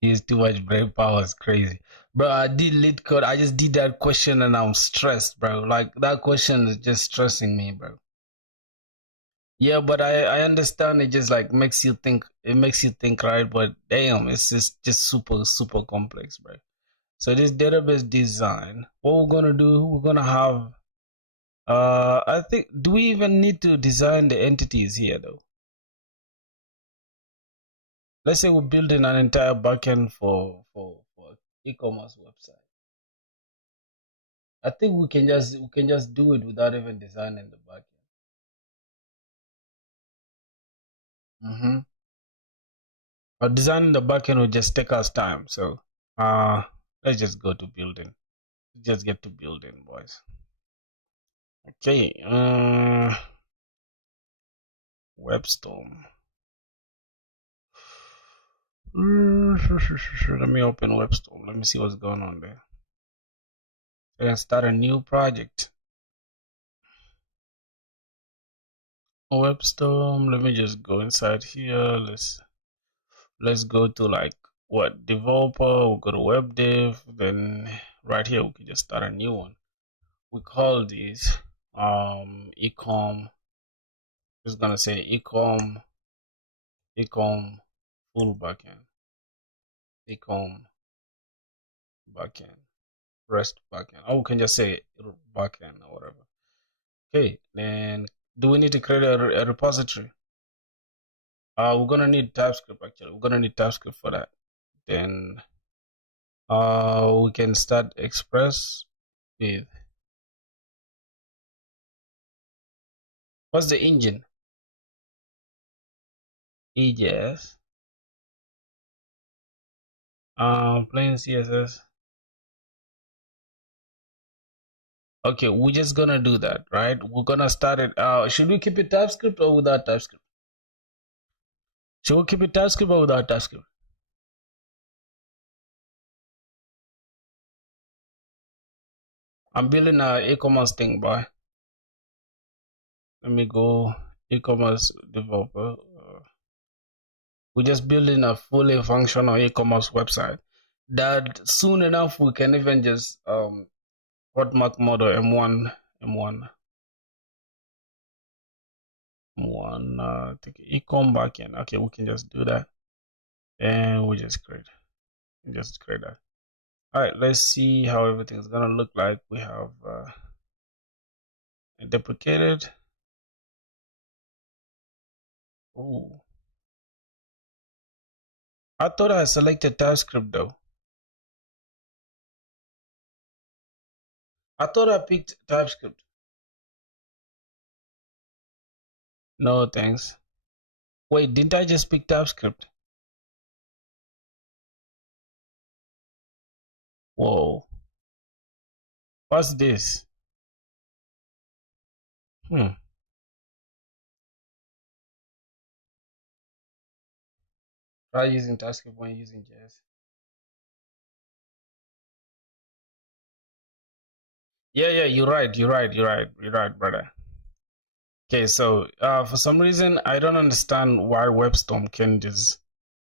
He's too much brain power. It's crazy, bro. I did lead code. I just did that question and I'm stressed, bro. Like that question is just stressing me, bro. Yeah, but I understand it just like makes you think. It makes you think, right? But damn, it's just super complex, bro. So this database design, what we're gonna do? We're gonna have. I think. Do we even need to design the entities here though? Let's say we're building an entire backend for e-commerce website. I think we can just do it without even designing the backend. Mm-hmm. But designing the backend will just take us time. So let's just go to building. Just get to building, boys. Okay. Webstorm. Let me open Webstorm. Let me see what's going on there. And start a new project. Webstorm. Let me just go inside here. Let's go to like what developer. We'll go to web dev. Then right here we can just start a new one. We call this ecom. Just gonna say ecom full backend. Ecom backend. REST backend. Or we can just say backend or whatever. Okay, then do we need to create a repository? We're gonna need TypeScript actually. We're gonna need TypeScript for that. Then we can start Express with what's the engine? EJS. Plain CSS. Okay, we're just gonna do that, right? We're gonna start it. Should we keep it TypeScript or without TypeScript? Should we keep it TypeScript or without TypeScript? I'm building a e-commerce thing, boy. Let me go e-commerce developer. We're just building a fully functional e-commerce website that soon enough we can even just hotmark model M1 think ecom backend. Okay, we can just do that and we just create that. All right, let's see how everything's gonna look like. We have deprecated. Oh, I thought I selected TypeScript though. I thought I picked TypeScript. No, thanks. Wait, didn't I just pick TypeScript? Whoa. What's this? Hmm. Try using TypeScript when using JS. Yeah, you're right. You're right, brother. Okay, so for some reason I don't understand why WebStorm can just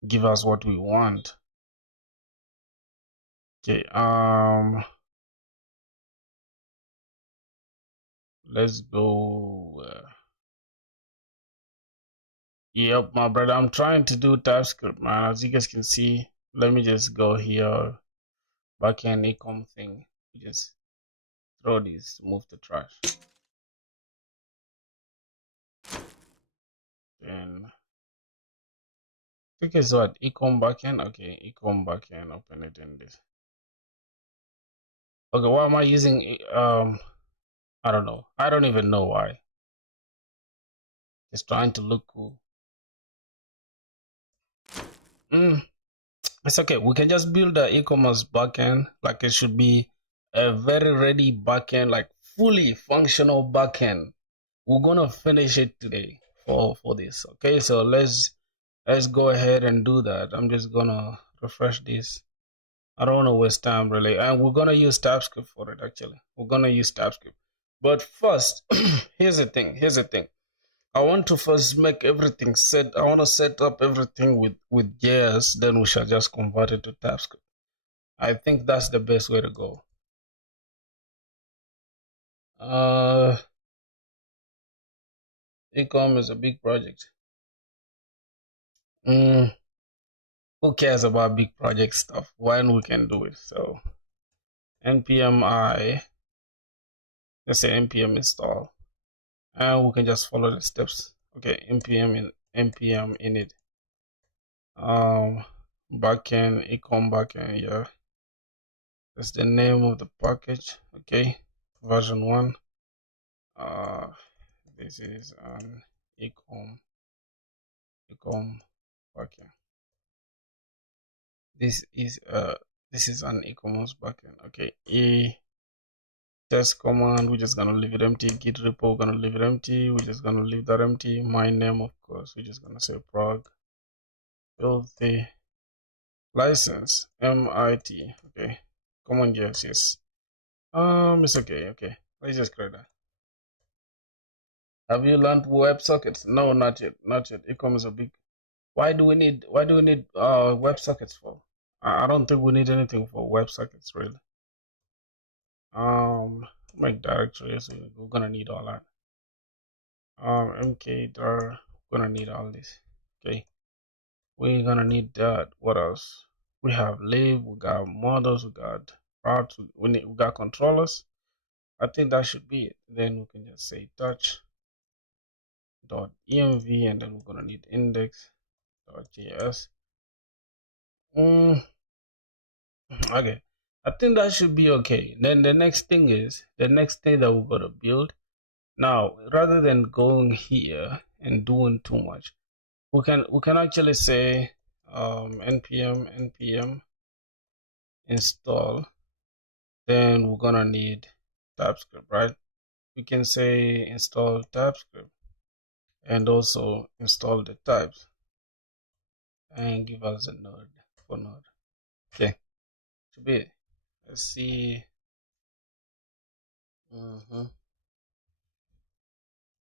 give us what we want. Okay, let's go. Yep, my brother, I'm trying to do TypeScript, man. As you guys can see, let me just go here, backend ecom thing. Just throw this, move to trash. Then I think it's what ecom backend. Okay, ecom backend. Open it in this. Okay, why am I using? I don't know. I don't even know why. Just trying to look cool. It's okay. We can just build the e-commerce backend. Like it should be a very ready backend, like fully functional backend. We're gonna finish it today for this. Okay, so let's go ahead and do that. I'm just gonna refresh this. I don't want to waste time really, and we're gonna use TypeScript for it. Actually, we're gonna use TypeScript. But first, here's the thing. I want to first make everything set. I want to set up everything with JS. Then we shall just convert it to TypeScript. I think that's the best way to go. Ecom is a big project. Who cares about big project stuff when we can do it? So npm I, let's say npm install, and we can just follow the steps. Okay, npm init, backend ecom backend. Yeah, that's the name of the package. Okay, version 1. This is an ecom backend. This is an e-commerce backend. Okay, test command, we're just gonna leave it empty. Git repo, we're gonna leave it empty. We're just gonna leave that empty. My name, of course, we're just gonna say prog build the license MIT. Okay, common yes. It's okay. Let's just create that. Have you learned WebSockets? No, not yet. Ecom is a big. Why do we need WebSockets for? I don't think we need anything for WebSockets really. Make directories. We're gonna need all that. mkdir, we're gonna need all this. Okay, we're gonna need that. What else? We have lib, we got models, we got routes, we got controllers. I think that should be it. Then we can just say touch.env, and then we're gonna need index.js. Okay, I think that should be okay. Then the next thing that we're gonna build. Now, rather than going here and doing too much, we can actually say npm install. Then we're gonna need TypeScript, right? We can say install TypeScript and also install the types and give us a node for node. Okay, should be it. Let's see.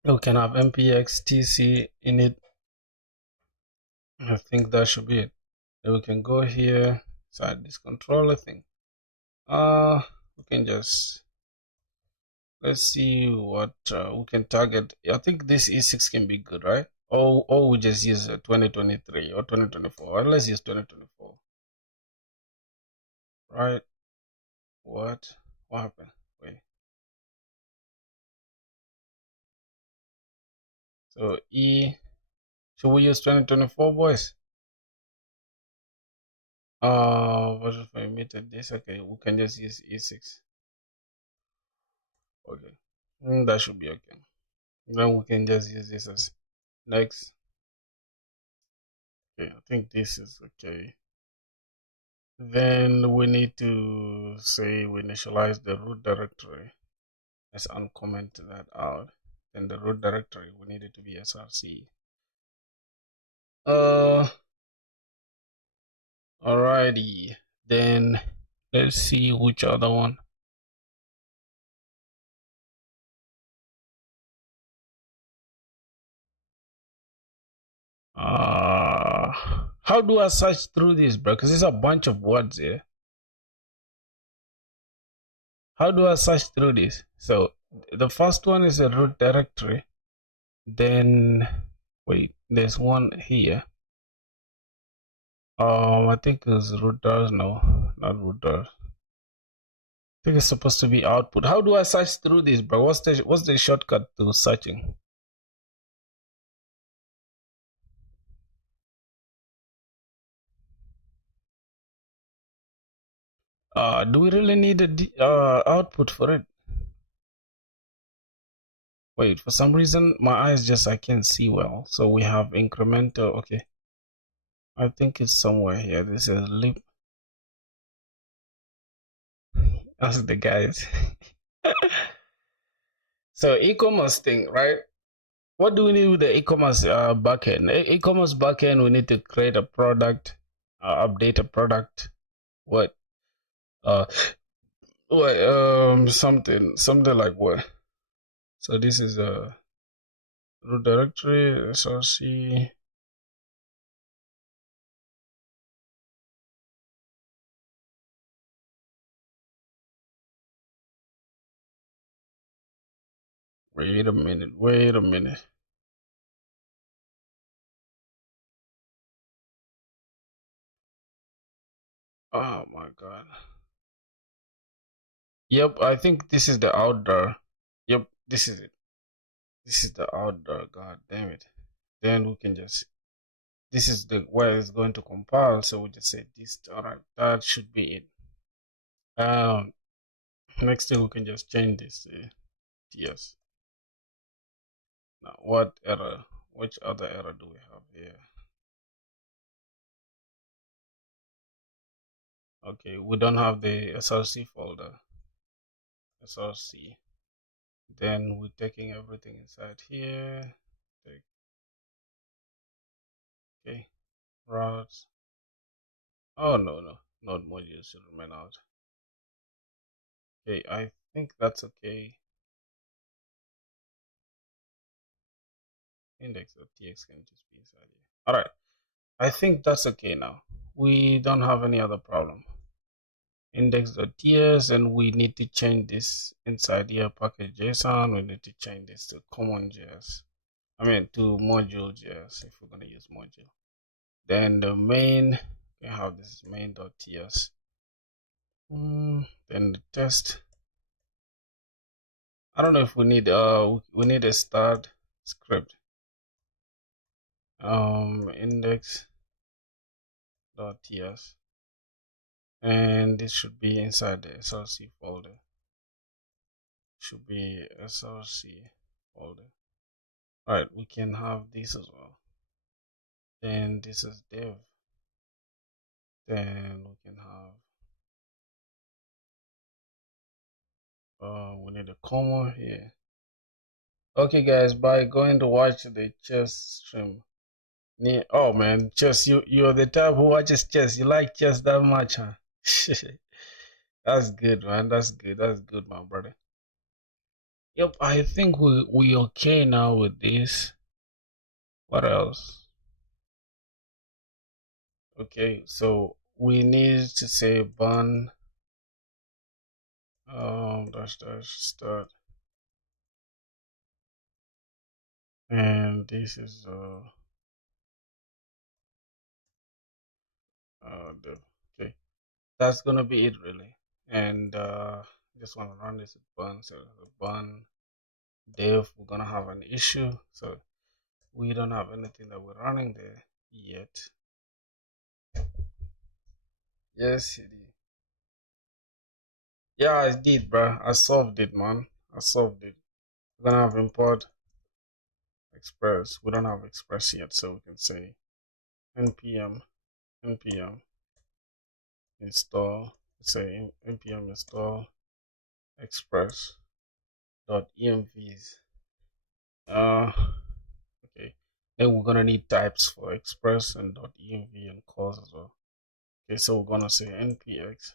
We can have npx tc init. I think that should be it. Then we can go here inside this controller thing. We can just, let's see what we can target. I think this E6 can be good, right? Or we just use 2023 or 2024. Let's use 2024. Right? What happened? Wait. So should we use 2024, boys? Version for emitted this. Okay, we can just use E6. Okay, that should be okay. Then we can just use this as next. Okay, I think this is okay. Then we need to say we initialize the root directory. Let's uncomment that out. then the root directory, we need it to be src. Alrighty, then let's see which other one. How do I search through this, bro? Because there's a bunch of words here. How do I search through this? So the first one is a root directory. Then wait, there's one here. I think it's rooters. No, not rooters. I think it's supposed to be output. How do I search through this, bro? What's the shortcut to searching? Do we really need a output for it? Wait, for some reason my eyes just I can't see well. So we have incremental. Okay, I think it's somewhere here. This is lib. That's the guys. So e-commerce thing, right? What do we need with the e-commerce backend? E-commerce backend, we need to create a product, update a product. What? Uh, something like what? So this is a root directory, src. Wait a minute. Oh my god. Yep, I think this is the outdoor. Yep, this is it. This is the outdoor. God damn it. Then we can just, this is the where it's going to compile. So we just say this. All right, that should be it. Next thing we can just change this to TS. Now, what error? Which other error do we have here? Okay, we don't have the src folder. Src. Then we're taking everything inside here. Okay, routes. Oh no, node modules should remain out. Okay, I think that's okay. Index.txt can just be inside here. All right, I think that's okay now. We don't have any other problem. Index.ts, and we need to change this inside here package.json. We need to change this to common.js. I mean to module.js if we're gonna use module. Then the main, we have this main.ts. Then the test. I don't know if we need a start script. Index.ts, and this should be inside the src folder. Should be src folder. All right, we can have this as well. Then this is dev. Then we can have we need a comma here. Okay guys, by going to watch the chess stream. Oh man, chess, you're the type who watches chess. You like chess that much, huh? That's good, man. That's good, my brother. Yep, I think we okay now with this. What else? Okay, so we need to say bun dash start, and this is okay. That's gonna be it really, and just want to run this with bun. So the bun dev, we're gonna have an issue, so we don't have anything that we're running there yet. Yes, it is. Yeah, I did, bro. I solved it, man. I solved it. We're gonna have import express. We don't have express yet, so we can say npm install. Say npm install express.envs. Okay. Then we're gonna need types for express and .env and calls as well. Okay, so we're gonna say npx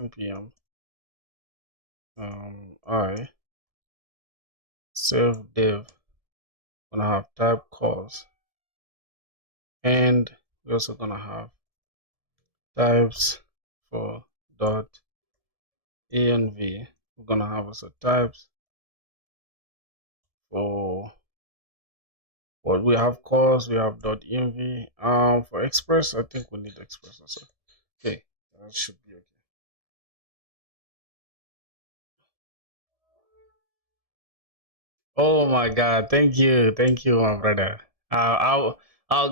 npm I serve dev. Gonna have type calls, and we're also gonna have types for .env. We're gonna have also types for what we have calls. We have .env. For express, I think we need express also. Okay, that should be okay. Oh my God, thank you, my brother. I'll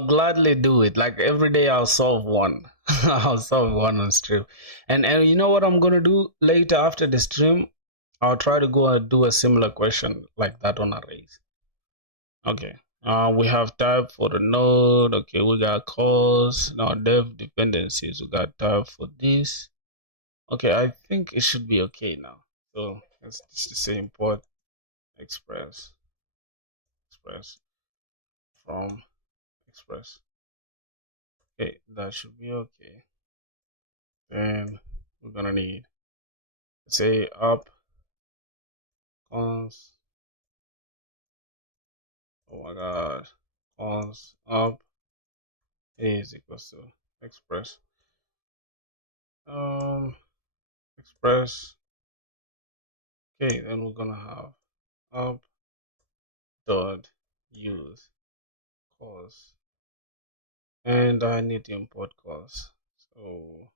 gladly do it. Like every day, I'll solve one. I'll solve one on stream, and you know what I'm gonna do later after the stream? I'll try to go and do a similar question like that on arrays. Okay. We have type for the node. Okay, we got calls now. Dev dependencies. We got type for this. Okay, I think it should be okay now. So let's just say import express from express. Okay, that should be okay. Then we're gonna need, say, up cons. Oh my god, cons up is equals to express. Express. Okay, then we're gonna have up dot use calls, and I need to import calls. So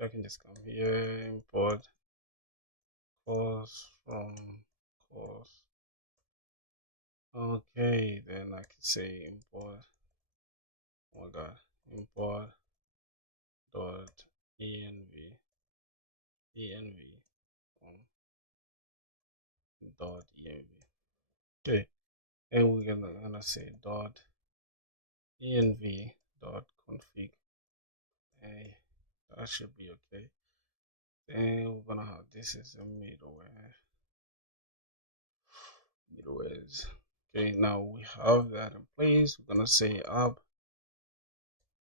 I can just come here, import calls from calls. Okay, then I can say import. Oh my god, import dot env from dot env. Okay, and we're gonna say dot env dot config. Hey, that should be okay. Then we're gonna have, this is a middlewares. Okay, now we have that in place. We're gonna say app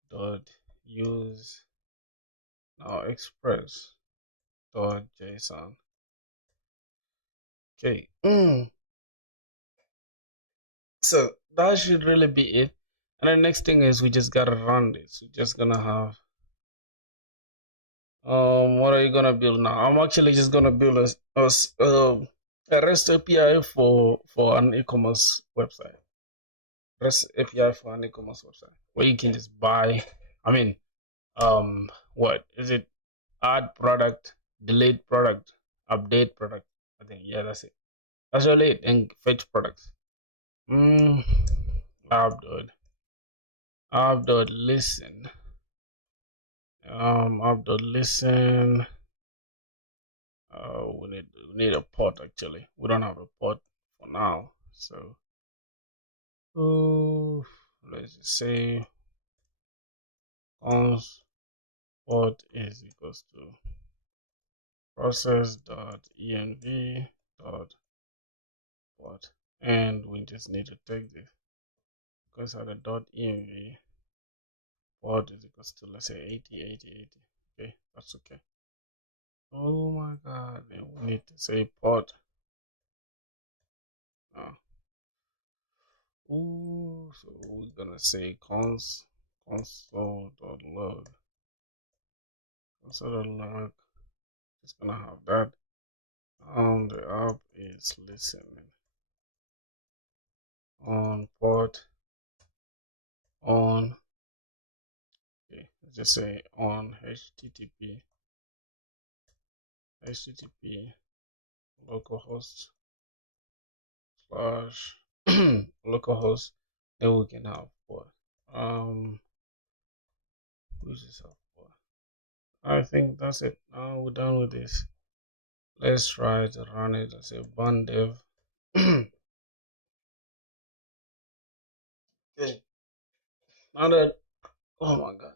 dot use now express dot json. Okay. So that should really be it. And the next thing is we just gotta run this. We're just gonna have what are you gonna build now? I'm actually just gonna build a REST API for an e-commerce website. REST API for an e-commerce website where you can just buy. I mean, what is it? Add product, delete product, update product. I think yeah, that's it. That's really it. And fetch products. App dot listen. App dot listen. We need a port actually. We don't have a port for now, so let's just say cons port is equals to process dot env dot port, and we just need to take this because at the dot env port is equals to, let's say, 80. Okay, that's okay. Oh my god, then we need to say port. So we're gonna say console.log. Console.log is gonna have that. The app is listening on port on. Okay, let's just say on http localhost slash localhost. Then we can have port. Who's this up for? I think that's it. Now we're done with this. Let's try to run it. Let's say bun dev. Okay. Now that, oh my god.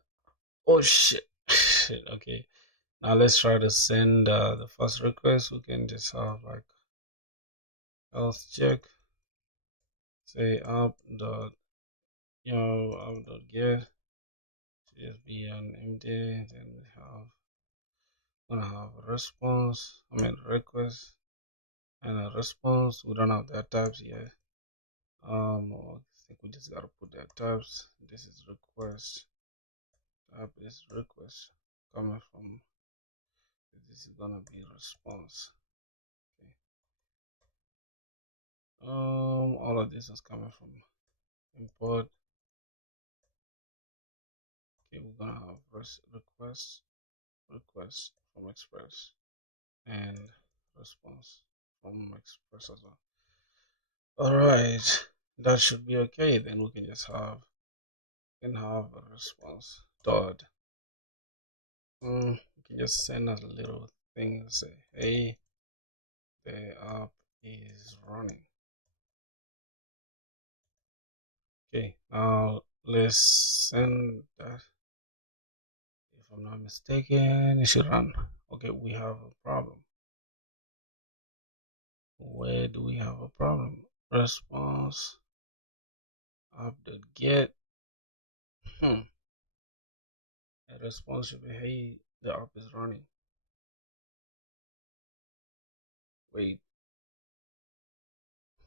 Oh shit. Shit. Okay. Now let's try to send the first request. We can just have like health check. say up dot up dot get just be an empty, then we have gonna have a response, request and a response. We don't have that types yet. I think we just gotta put that types. This is request, type is request coming from, this is gonna be response. Okay. All of this is coming from import. Okay, we're gonna have request from express and response from express as well. All right, that should be okay. Then we can just have a response dot. We can just send us a little thing and say, hey, the app is running. Okay, now let's send that. If I'm not mistaken, it should run. Okay, we have a problem. Where do we have a problem? Response update get. A response should be, hey, the app is running. Wait,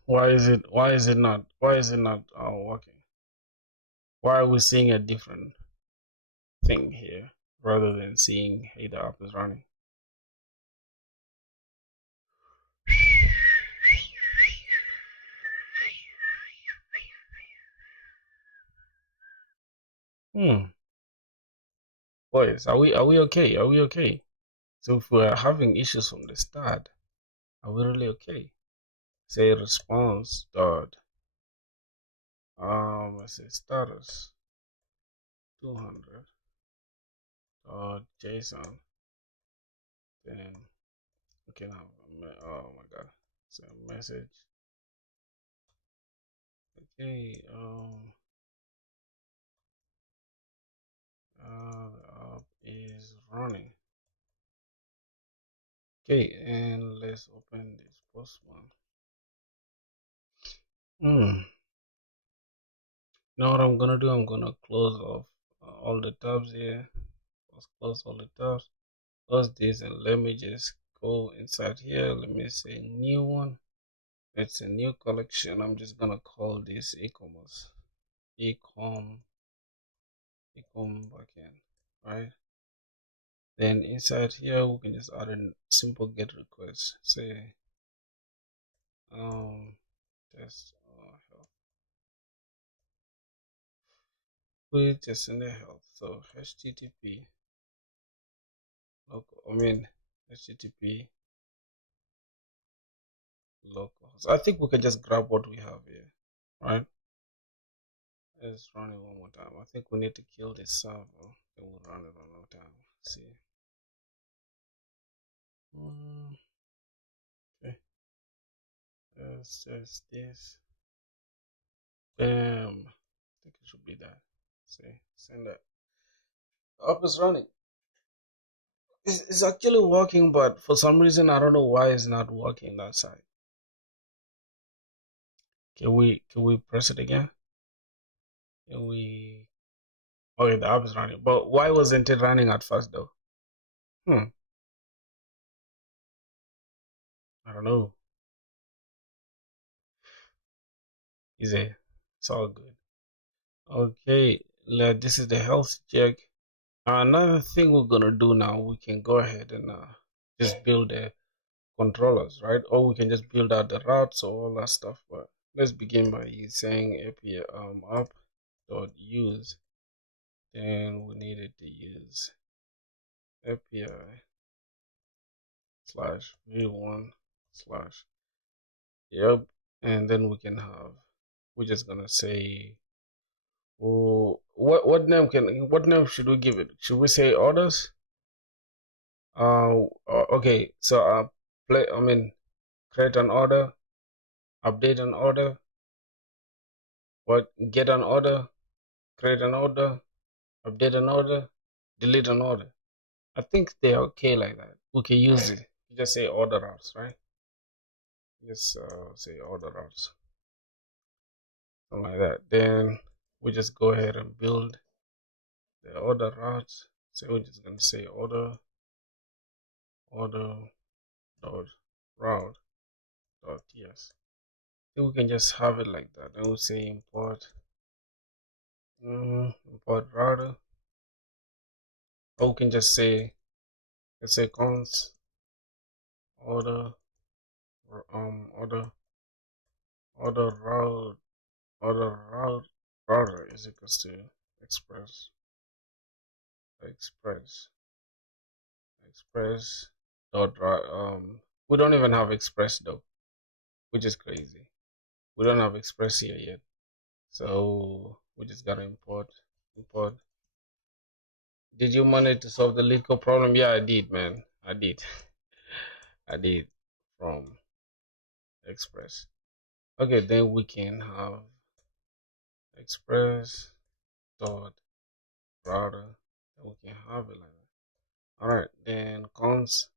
why is it not working? Why are we seeing a different thing here rather than seeing, hey, the app is running? Boys, are we okay? Are we okay? So if we're having issues from the start, are we really okay? Say response dot let's say status 200 dot JSON. Then we can have oh my god, so message. Okay, the app is running. Okay, and let's open this post one. You know what I'm gonna do? I'm gonna close off all the tabs here. Let's close all the tabs. Close this, and let me just go inside here. Let me say new one. It's a new collection. I'm just gonna call this e-commerce, ecom backend, right? Then inside here we can just add a simple get request. Say test health with just in the health. So http local. http locals. I think we can just grab what we have here, right? Let's run it one more time. I think we need to kill this server. Then we'll run it one more time. Let's see. Okay. Let's test this. Bam. I think it should be that. See, send that. The app is running. It's actually working, but for some reason I don't know why it's not working that side. Can we press it again? Can we? Okay, the app is running, but why wasn't it running at first though? I don't know. Is it? It's all good. Okay, this is the health check. Another thing we're gonna do now, we can go ahead and just build the controllers, right? Or we can just build out the routes or all that stuff. But let's begin by saying API app dot use. Then we needed to use API slash v1 slash yep, and then we can have, we're just gonna say, oh, what name should we give it? Should we say orders? Okay, so create an order, update an order, get an order, create an order, update an order, delete an order. I think they're okay like that. We can use it. You just say order routes, right? Just say order routes. something like that. Then we just go ahead and build the order routes. So we're just gonna say order dot route dot yes. So we can just have it like that. And we'll say import router. Or we can just say, let's say const order order route router is equals to express dot we don't even have express though, which is crazy. We don't have express here yet, so we just gotta import. Did you manage to solve the lead code problem? Yeah, I did, man. I did. I did from express. Okay, then we can have express dot router, and we can have it like that. All right, then const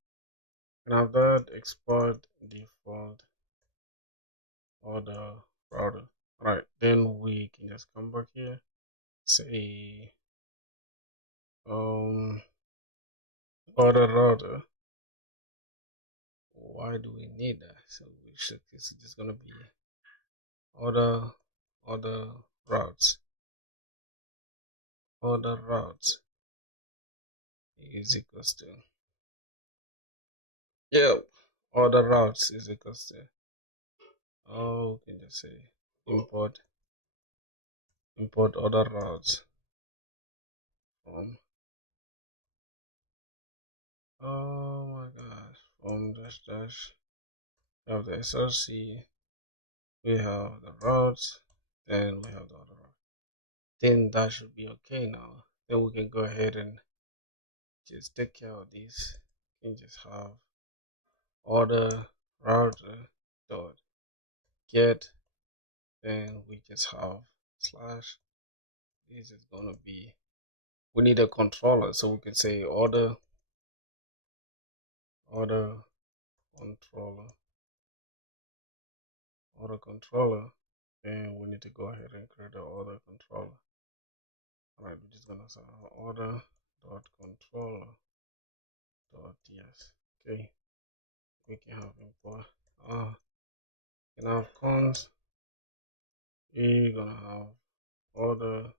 can have that export default order router. All right, then we can just come back here, say order router. Why do we need that? So we should, this is just gonna be order routes is equals to, yeah, order routes is equals to, oh, we can just say import order routes from, oh my gosh, from dash we have the src, we have the routes, then we have the other route. Then that should be okay now. Then we can go ahead and just take care of this. You can just have order router dot get, then we just have slash, this is gonna be, we need a controller, so we can say order controller, and we need to go ahead and create an order controller. All right, we're just gonna say order dot controller dot yes. Okay, we can have import can have cons, we're gonna have order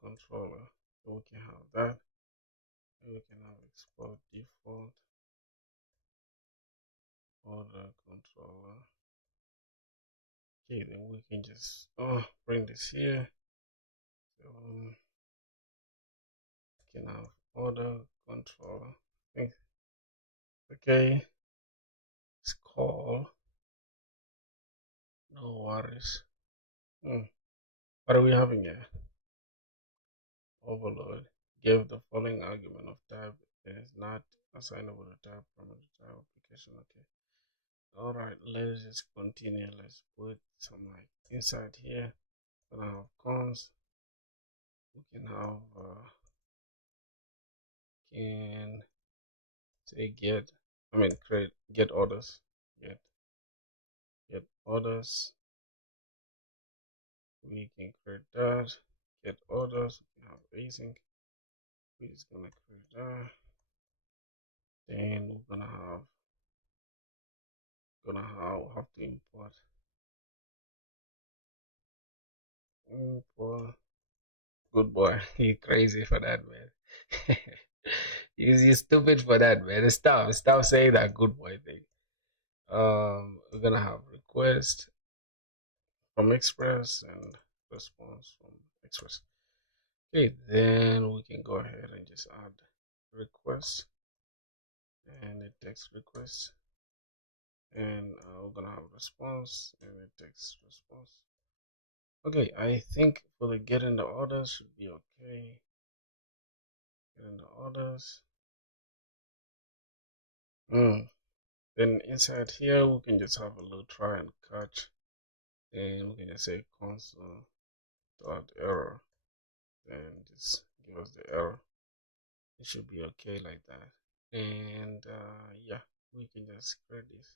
controller, so we can have that, and we can have export default order controller. Okay, then we can just bring this here. So we can have order controller. Okay, it's called, no worries. What are we having here? Overload. Give the following argument of type that is not assignable to type from the type application. Okay. All right, let's just continue. Let's put some like inside here. Gonna have cons. We can have can say get. I mean create get orders. Get orders. We can create that. Get orders. We can have async. We're just gonna create that. Then we're gonna have to import. Good boy. You crazy for that, man. You stupid for that, man. Stop saying that good boy thing. We're gonna have request from Express and response from Express. Okay, then we can go ahead and just add request and a text request, and we're gonna have response and a text response. Okay, I think for the getting the orders should be okay. Getting the orders. Then inside here we can just have a little try and catch, and we can just say console dot error, and just give us the error. It should be okay like that. And yeah, we can just create this.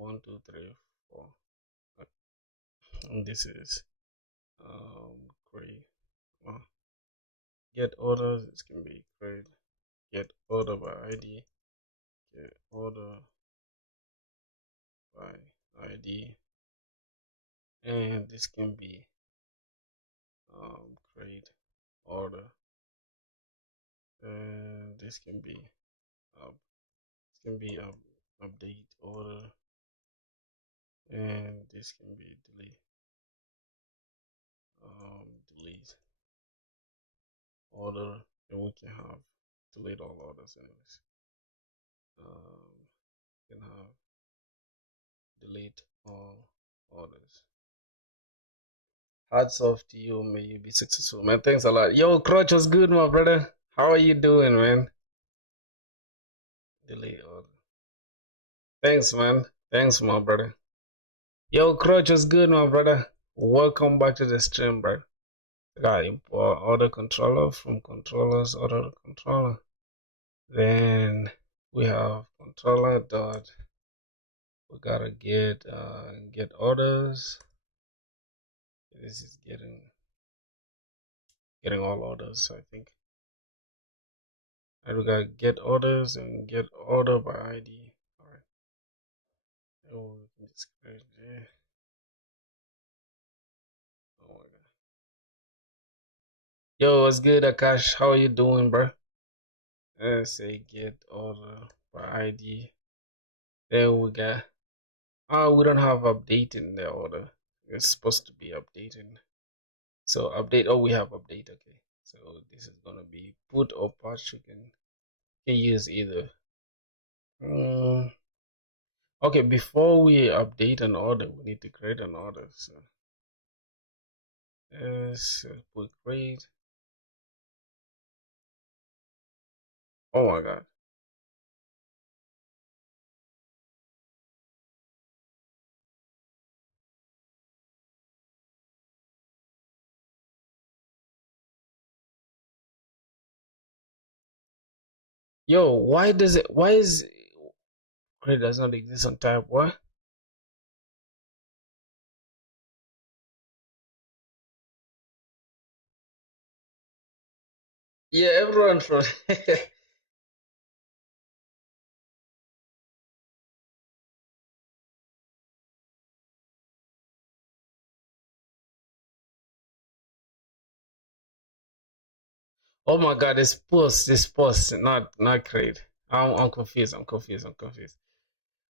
1, 2, 3, 4. And this is create get orders. This can be create get order by ID, get order by ID, and this can be create order, and this can be update order, and this can be delete order, and we can have delete all orders anyways. We can have delete all orders. Hats off to you, may you be successful, man. Thanks a lot. Yo, Crutch, was good, my brother? How are you doing, man? Delete order. Thanks, man. Thanks, my brother. Yo, Crutch, was good, my brother? Welcome back to the stream, bro. I got import order controller from controllers, order controller. Then we have controller dot. We gotta get orders. This is getting all orders, I think. And we gotta get orders and get order by ID. Alright. Oh, we can just create there. Oh my god. Yo, what's good, Akash? How are you doing, bro? Let's say get order by ID. Then we got we don't have update in the order. It's supposed to be updating. So update, we have update, okay. So this is gonna be put or patch. You can use either. Okay, before we update an order, we need to create an order. So let's put create. Oh my god. Yo, why is create does not exist on type? What? Yeah, everyone from oh my god, it's post, not create. I'm confused. I'm confused.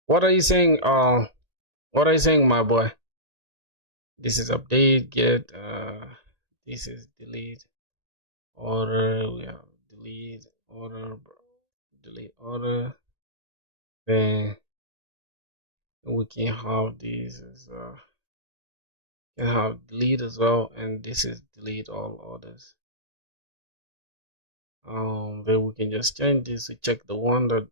What are you saying? What are you saying, my boy? This is update, get this is delete order. We have delete order, delete order. Then we can have this as can have delete as well, and this is delete all orders. Then we can just change this to check the one that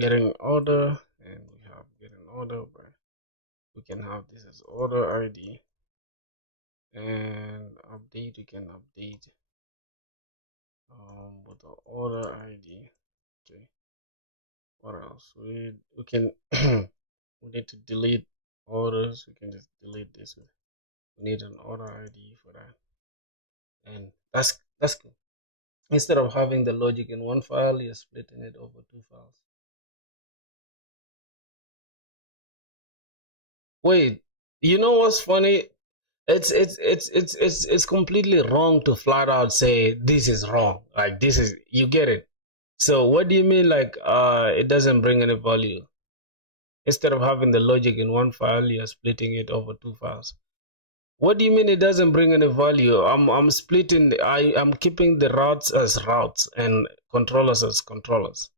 getting order, and we have getting order, but we can have this as order ID, and update. We can update with the order ID. Okay, what else? We can we need to delete orders. We can just delete this. We need an order ID for that, and that's good. Instead of having the logic in one file, you're splitting it over two files. Wait, you know what's funny? It's completely wrong to flat out say this is wrong. Like this is, you get it. So what do you mean like it doesn't bring any value? Instead of having the logic in one file, you're splitting it over two files. What do you mean it doesn't bring any value? I'm splitting. I'm keeping the routes as routes and controllers as controllers.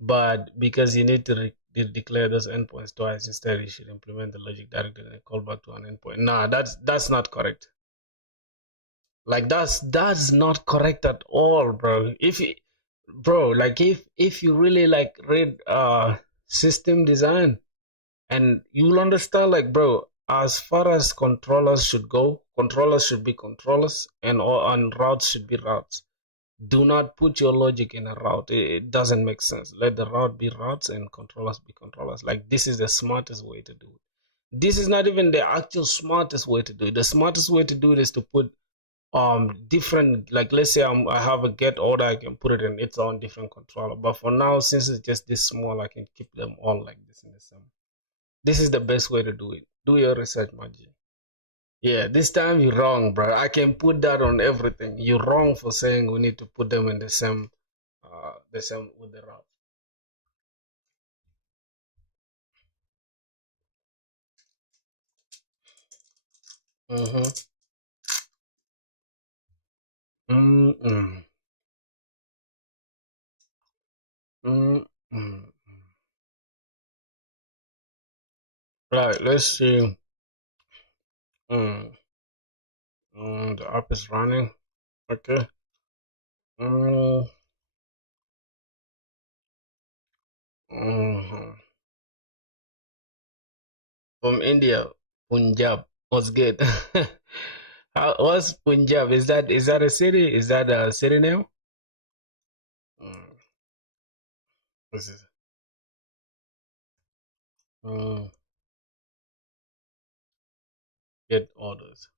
But because you need to declare those endpoints twice, instead you should implement the logic directly and call back to an endpoint. Nah, that's not correct. Like that's not correct at all, bro. If you really like read system design, and you'll understand, like, bro, as far as controllers should go, controllers should be controllers, and routes should be routes. Do not put your logic in a route. It doesn't make sense. Let the route be routes and controllers be controllers. Like, this is the smartest way to do it. This is not even the actual smartest way to do it. The smartest way to do it is to put different, like, let's say I have a get order, I can put it in its own different controller. But for now, since it's just this small, I can keep them all like this in the same. This is the best way to do it. Do your research, Maggie. Yeah, this time you're wrong, bro. I can put that on everything. You're wrong for saying we need to put them in the same with the route. Mm-hmm. Mm-mm. Mm-mm. Right, let's see. Mm. The app is running. Okay. Mm. Mm-hmm. From India, Punjab. What's good? What's Punjab? Is that a city? Is that a city name? Mm. This is. Mm. Get orders.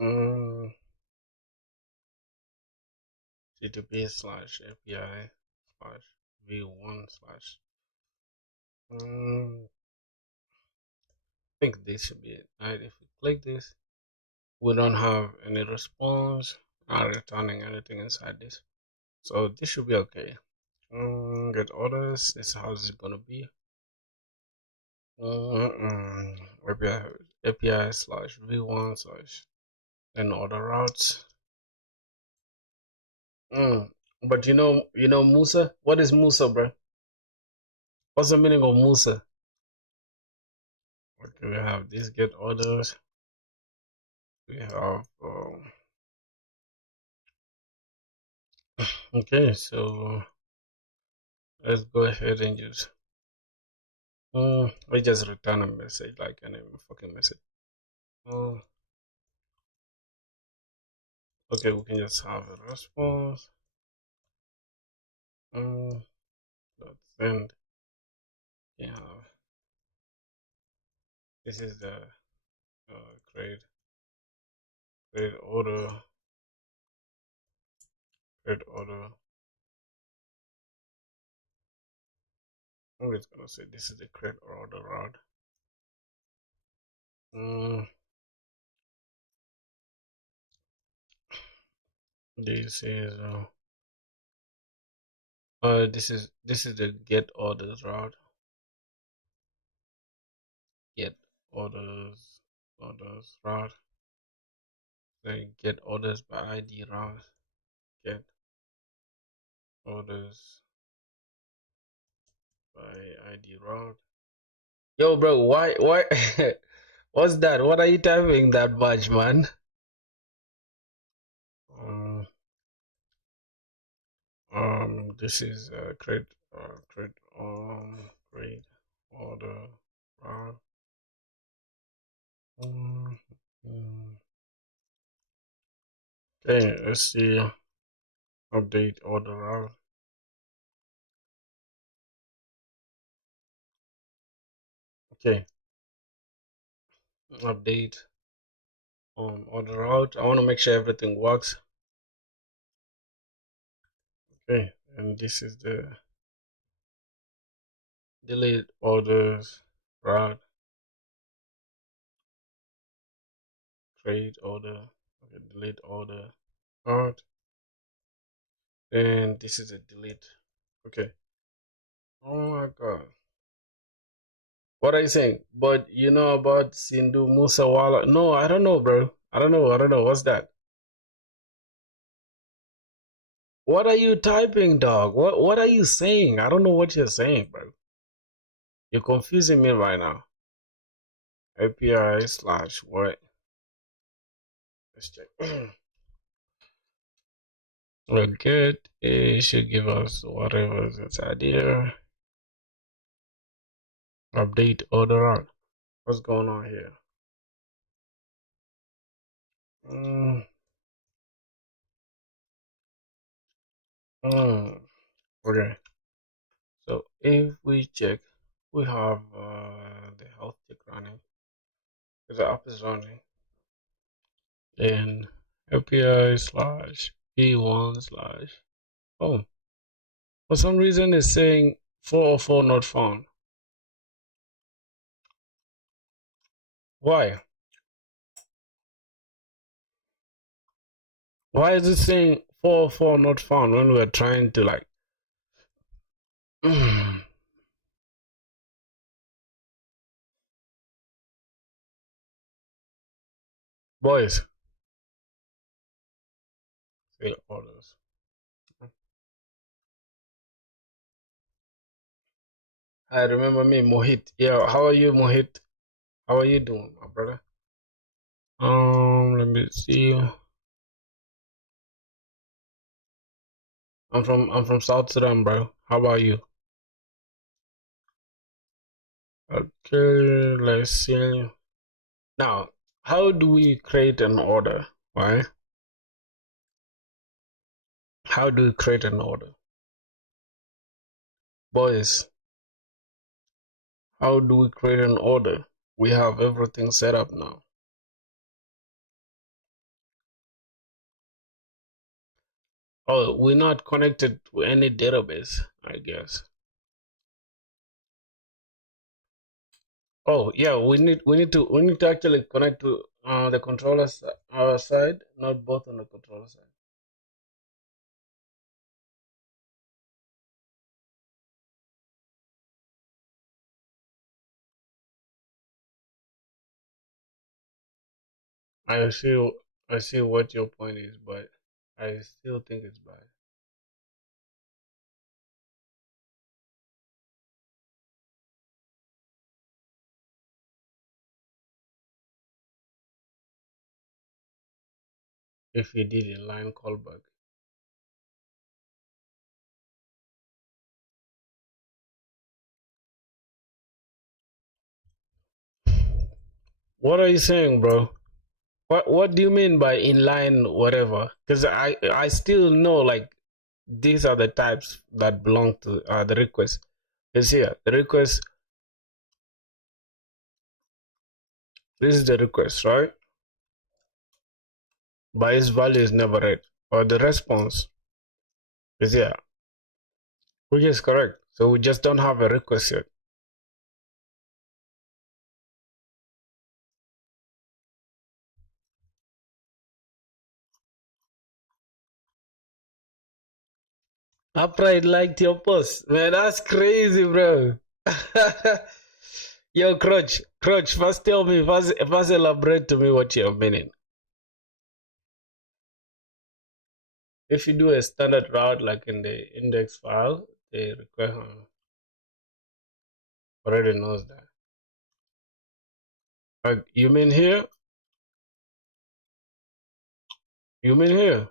Mm. http://api/v1/ I think this should be it. Right, if we click this, we don't have any response, not returning anything inside this. So this should be okay. Get orders, this is how it's gonna be. API/v1/ and order routes. But Musa? What is Musa, bro? What's the meaning of Musa? Okay, we have this get orders. We have okay, so let's go ahead and just we just return a message like any fucking message. Okay, we can just have a response. Dot send. Yeah, this is the create order, create order. I'm just gonna say this is the create order route. This is this is the get orders route. Get orders route. Then get orders by ID route. Get orders by ID route. Yo, bro, why? What's that? What are you typing that much, man? This is create create order route. Okay, let's see. Update order route. Okay, update order route. I want to make sure everything works. Okay, and this is the delete orders route. Create order. Okay, delete order route. And this is a delete. Okay. Oh my god. What are you saying? But you know about Sindhu Musawala? No, I don't know, bro. I don't know. What's that? What are you typing, dog? What are you saying? I don't know what you're saying, bro. You're confusing me right now. API/what? Let's check. We're good. It should give us whatever's inside here. Update order out. What's going on here? Okay. So if we check, we have the health check running. The app is running. Then API slash P1 slash. Oh, for some reason it's saying 404 not found. Why? Why is it saying 404 not found when we're trying to like boys fail orders. I remember me, Mohit. Yeah, how are you, Mohit? How are you doing, my brother? Let me see. I'm from South Sudan, bro. How about you? Okay, let's see. Now, how do we create an order? Right? How do we create an order? Boys, how do we create an order? We have everything set up now. Oh, we're not connected to any database, I guess. Oh yeah, we need to actually connect to the controller our side, not both on the controller side. I see I see what your point is, but I still think it's bad. If you did inline callback. What are you saying, bro? What do you mean by inline whatever? Because I still know like these are the types that belong to the request. Is here the request. This is the request, right? But its value is never read, or the response is here, which is correct. So we just don't have a request yet. Upright liked your post, man. That's crazy, bro. Yo, Crutch, first tell me, first elaborate to me what you're meaning. If you do a standard route like in the index file, the request already knows that. Like, you mean here? You mean here?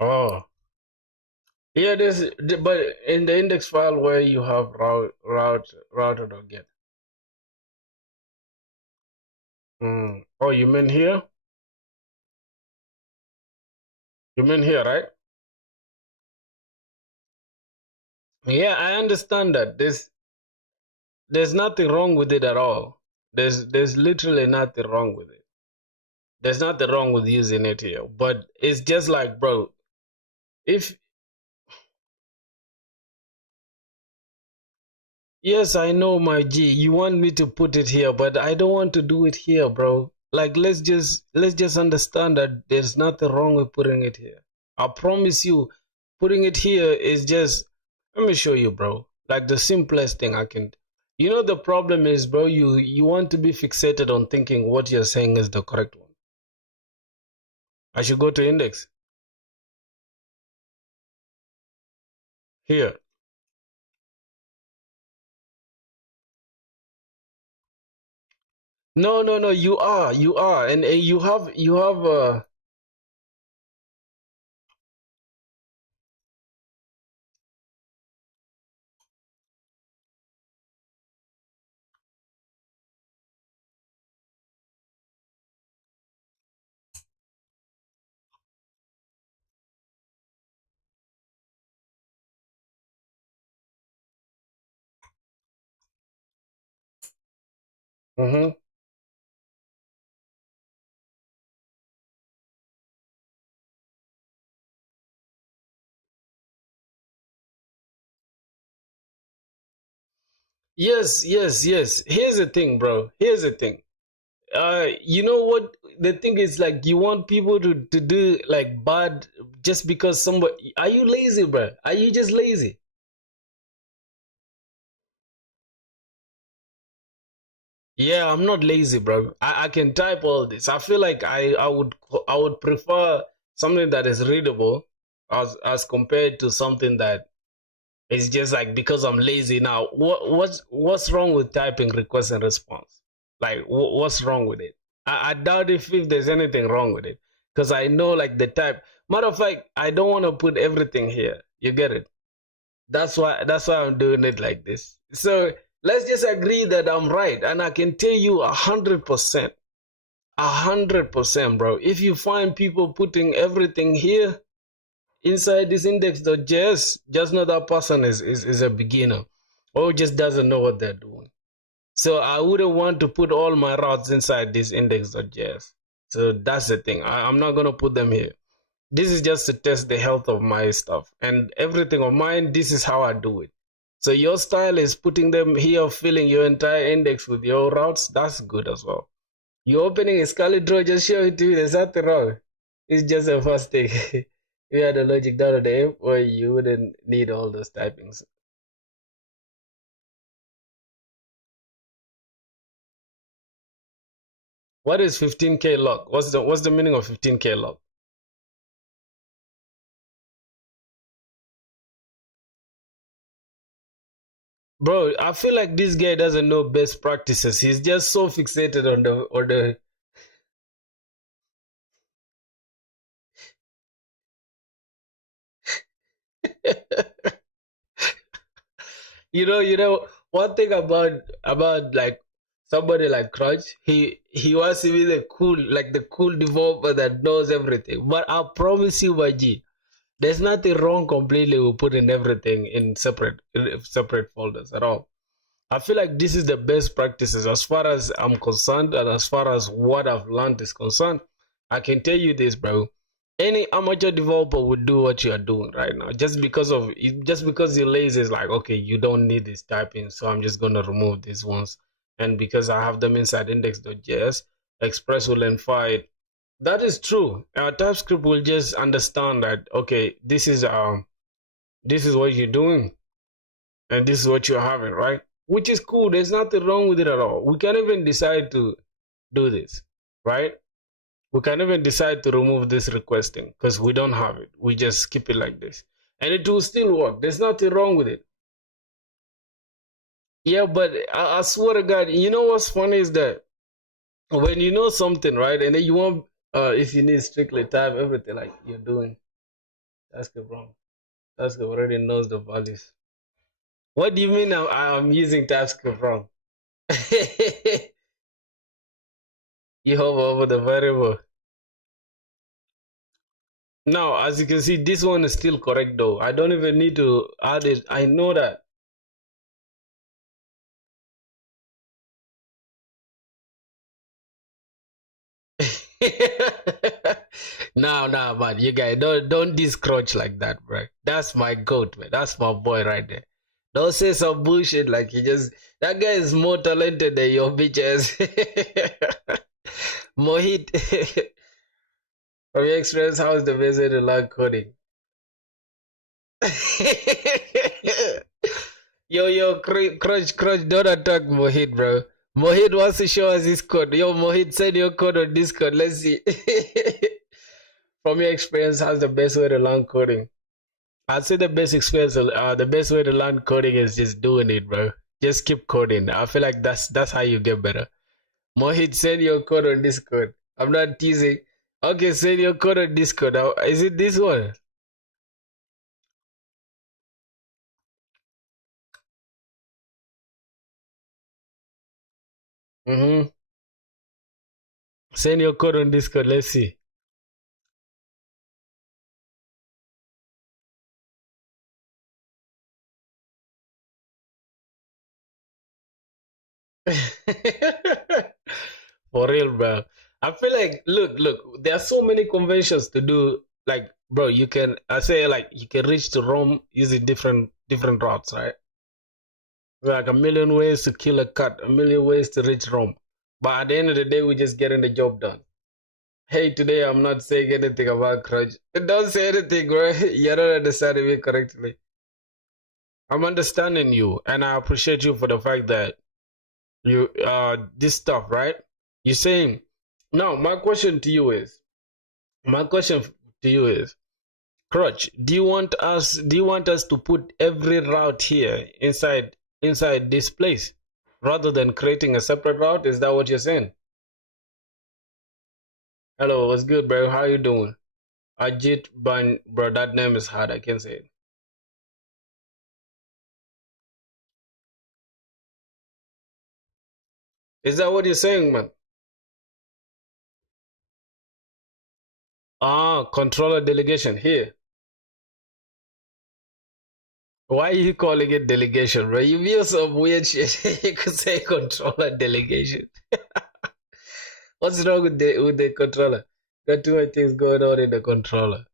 Oh, yeah. But in the index file where you have routed or get. Oh, you mean here? You mean here, right? Yeah, I understand that. There's nothing wrong with it at all. There's literally nothing wrong with it. There's nothing wrong with using it here. But it's just like, bro, if yes, I know my G, you want me to put it here, but I don't want to do it here, bro. Like let's just understand that there's nothing wrong with putting it here. I promise you, putting it here is just let me show you, bro. Like the simplest thing I can. You know the problem is, bro, you want to be fixated on thinking what you're saying is the correct one. I should go to index. Here. No, no, no. You are, and you have. Mm-hmm. Yes, yes, yes. Here's the thing, bro. Here's the thing. You know what? The thing is, like, you want people to do like bad just because somebody. Are you lazy, bro? Are you just lazy? Yeah, I'm not lazy, bro. I can type all this. I feel like I would prefer something that is readable as compared to something that is just like because I'm lazy now. What's wrong with typing request and response? Like what's wrong with it? I doubt if there's anything wrong with it because I know like the type. Matter of fact, I don't want to put everything here. You get it? That's why I'm doing it like this. So let's just agree that I'm right, and I can tell you 100%, 100%, bro. If you find people putting everything here inside this index.js, just know that person is a beginner or just doesn't know what they're doing. So I wouldn't want to put all my routes inside this index.js. So that's the thing. I'm not gonna put them here. This is just to test the health of my stuff and everything of mine. This is how I do it. So your style is putting them here, filling your entire index with your routes. That's good as well. You opening a Scarlet Draw, just show it to me. There's nothing wrong. It's just a first thing. If you had a logic down on the app, or you wouldn't need all those typings. What is 15k log? What's the meaning of 15k log? Bro, I feel like this guy doesn't know best practices. He's just so fixated on the. You know one thing about like somebody like Crutch, he wants to be the cool developer that knows everything. But I promise you, Baji, there's nothing wrong completely with putting everything in separate folders at all. I feel like this is the best practices as far as I'm concerned, and as far as what I've learned is concerned. I can tell you this, bro. Any amateur developer would do what you are doing right now. Just because you're lazy is like, okay, you don't need this typing, so I'm just gonna remove these ones. And because I have them inside index.js, Express will infer it. That is true. TypeScript will just understand that, okay, this is what you're doing, and this is what you're having, right? Which is cool. There's nothing wrong with it at all. We can even decide to do this, right? We can even decide to remove this requesting because we don't have it. We just keep it like this, and it will still work. There's nothing wrong with it. Yeah, but I swear to God, you know what's funny is that when you know something, right, and then you want, if you need strictly type everything like you're doing, that's good, wrong. That's good. Already knows the values. What do you mean I'm using TypeScript wrong? You hover over the variable. Now, as you can see, this one is still correct though. I don't even need to add it. I know that. No, man, you guys don't discrouch like that, bro. That's my goat, man. That's my boy right there. Don't say some bullshit like he just. That guy is more talented than your bitches. Mohit, from your experience, how is the best way to learn coding? Yo, crunch, don't attack Mohit, bro. Mohit wants to show us his code. Yo, Mohit, send your code on Discord. Let's see. From your experience, how's the best way to learn coding? I'd say the best way to learn coding is just doing it, bro. Just keep coding. I feel like that's how you get better. Mohit, send your code on Discord. I'm not teasing. Okay, send your code on Discord. Now, is it this one? Mm-hmm. Send your code on Discord. Let's see. For real, bro. I feel like, look, there are so many conventions to do. Like, bro, you can, I say, like, you can reach to Rome using different routes, right? Like a million ways to kill a cat, a million ways to reach Rome. But at the end of the day, we're just getting the job done. Hey, today I'm not saying anything about crutch. Don't say anything, bro. You're not understanding me correctly. I'm understanding you, and I appreciate you for the fact that you this stuff, right? You're saying now. My question to you is, Crutch, do you want us to put every route here inside this place rather than creating a separate route? Is that what you're saying? Hello, what's good, bro? How you doing? Ajit Ban, bro, that name is hard. I can't say it. Is that what you're saying, man? Ah, controller delegation here. Why are you calling it delegation, bro? You feel some weird shit. You could say controller delegation. What's wrong with the controller? Got too many things going on in the controller.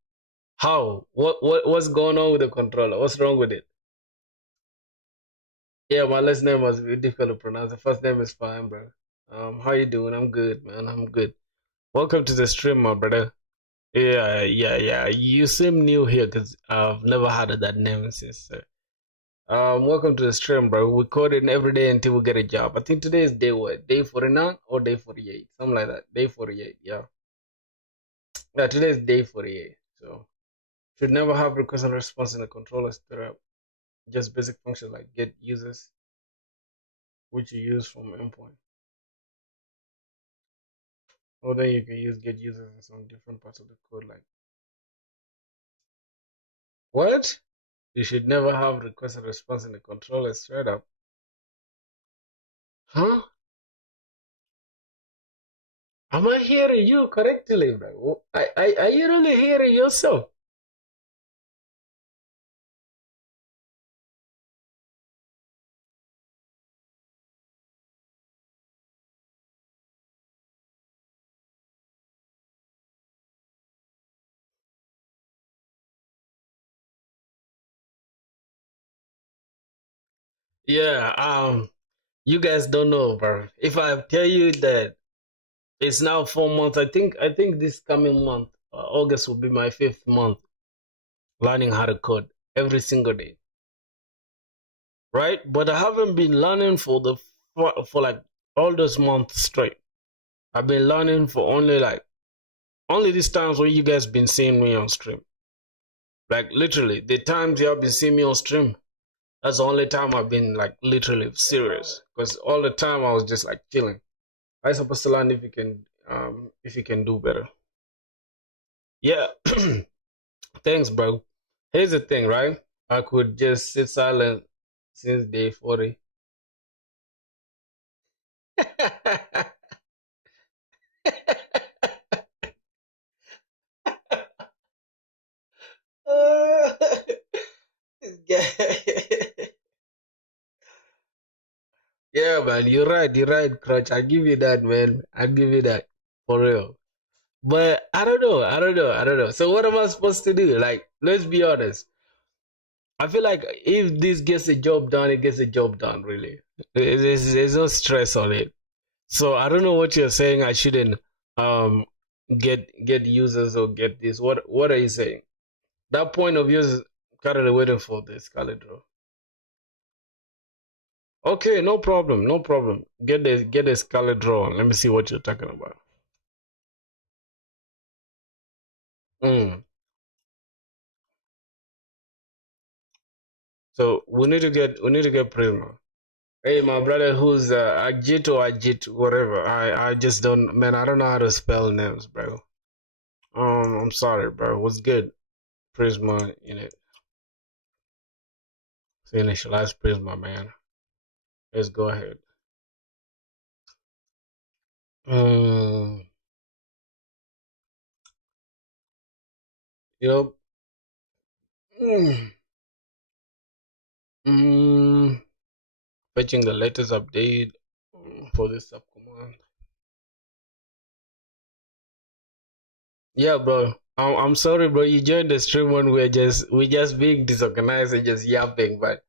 How? What's going on with the controller? What's wrong with it? Yeah, my last name was difficult to pronounce. The first name is fine, bro. How you doing? I'm good, man. I'm good. Welcome to the stream, my brother. Yeah. You seem new here because I've never had that name since. Welcome to the stream, bro. We're coding every day until we get a job. I think today is day what? Day 49 or day 48? Something like that. Day 48, yeah. Yeah, today is day 48. So, should never have request and response in the controller setup. Just basic functions like get users, which you use from endpoint. Or then you can use get users in some different parts of the code, like what? You should never have request and response in the controller straight up. Huh? Am I hearing you correctly, bro? Are you really hearing yourself? Yeah, you guys don't know, bro. If I tell you that it's now 4 months, I think this coming month, August will be my 5th month learning how to code every single day, right? But I haven't been learning for like all those months straight. I've been learning for only these times when you guys been seeing me on stream. Like literally, the times you have been seeing me on stream, that's the only time I've been like literally serious. Because all the time I was just like chilling. I supposed to learn if you can do better. Yeah. Thanks, bro. Here's the thing, right? I could just sit silent since day 40. Yeah, man, you're right, Crutch. I give you that, man. I give you that. For real. But I don't know. So what am I supposed to do? Like, let's be honest. I feel like if this gets a job done, it gets a job done, really. There's no stress on it. So I don't know what you're saying. I shouldn't um get users or get this. What are you saying? That point of yours is currently waiting for the Scarlet Draw. Okay, no problem, no problem. Get the Scarlet Draw. Let me see what you're talking about. Mm. So we need to get Prisma. Hey, my brother, who's Ajit or Ajit, whatever. I just don't, man. I don't know how to spell names, bro. I'm sorry, bro. What's good? Prisma in it. Initialize Prisma, man. Let's go ahead. Um, yep. Mm, mm, fetching the latest update for this subcommand. Yeah, bro. I'm sorry, bro. You joined the stream when we just being disorganized and just yapping. But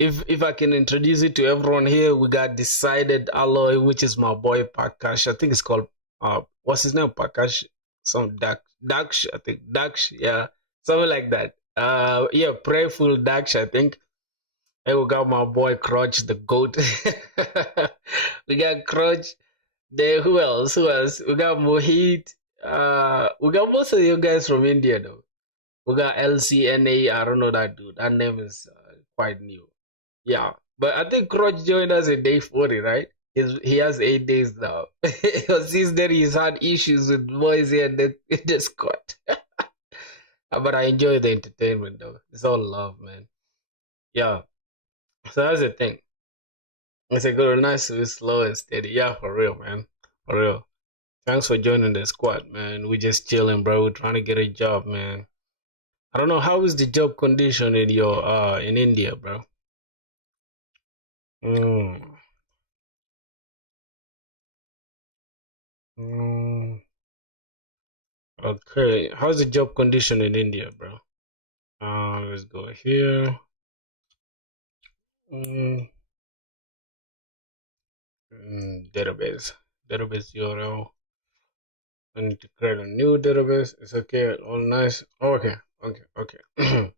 if I can introduce it to everyone here, we got Decided Alloy, which is my boy Pakash. I think it's called what's his name? Pakash. Some Daksh. I think Daksh. Yeah, something like that. Yeah, Prayerful Daksh. I think. Hey, we got my boy Crutch, the goat. We got Crutch. There, who else? Who else? We got Mohit. We got most of you guys from India though. We got LCNA. I don't know that dude. That name is quite new. Yeah, but I think Crutch joined us in day 40, right? He has 8 days now. Since then, he's had issues with boys here in the squad. But I enjoy the entertainment though. It's all love, man. Yeah. So that's the thing. It's a good, nice to be slow and steady. Yeah, for real, man. For real. Thanks for joining the squad, man. We just chilling, bro. We're trying to get a job, man. I don't know how is the job condition in your in India, bro. Mm. Mm. Okay, how's the job condition in India, bro? Let's go here. Mm. Database URL. I need to create a new database. It's okay, all nice. Okay, okay. Then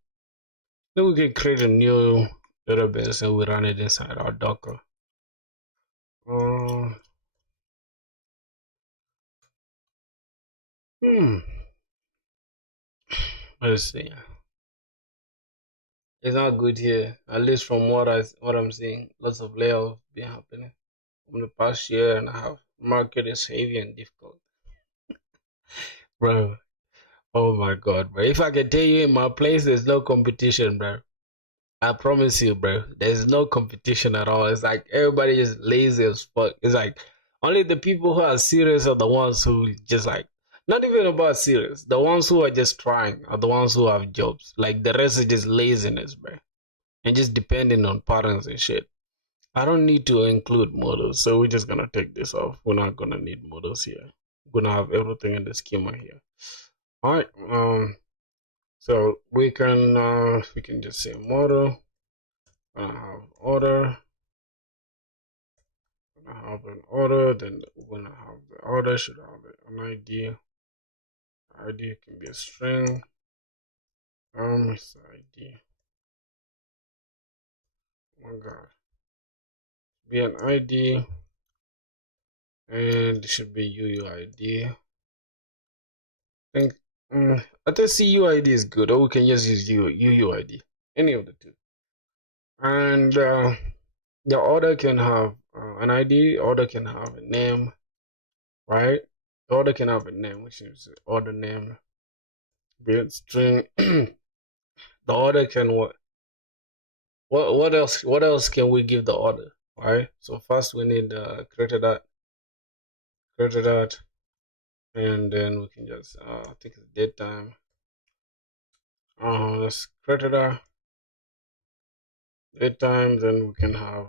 we can create a new database and we run it inside our Docker. Uh, hmm. Let's see. It's not good here, at least from what I'm seeing. Lots of layoffs been happening from the past year and a half. Market is heavy and difficult, bro. Oh my god, bro. If I can tell you in my place, there's no competition, bro. I promise you, bro. There's no competition at all. It's like everybody is lazy as fuck. It's like only the people who are serious are the ones who just like not even about serious. The ones who are just trying are the ones who have jobs. Like the rest is just laziness, bro. And just depending on patterns and shit. I don't need to include models, so we're just gonna take this off. We're not gonna need models here. We're gonna have everything in the schema here. Alright, so we can just say model. Gonna have order. Gonna have an order. Then we're gonna have the order should have an ID. ID can be a string. It's ID. Oh my god, be an ID, and it should be UUID. I think I think CUID is good, or we can just use UUID. Any of the two. And the order can have an ID. Order can have a name, right? The order can have a name, which is order name. Build string. The order can what else? What else can we give the order? Right. So first we need created that, and then we can just I think it's date time. Let's create that date time. Then we can have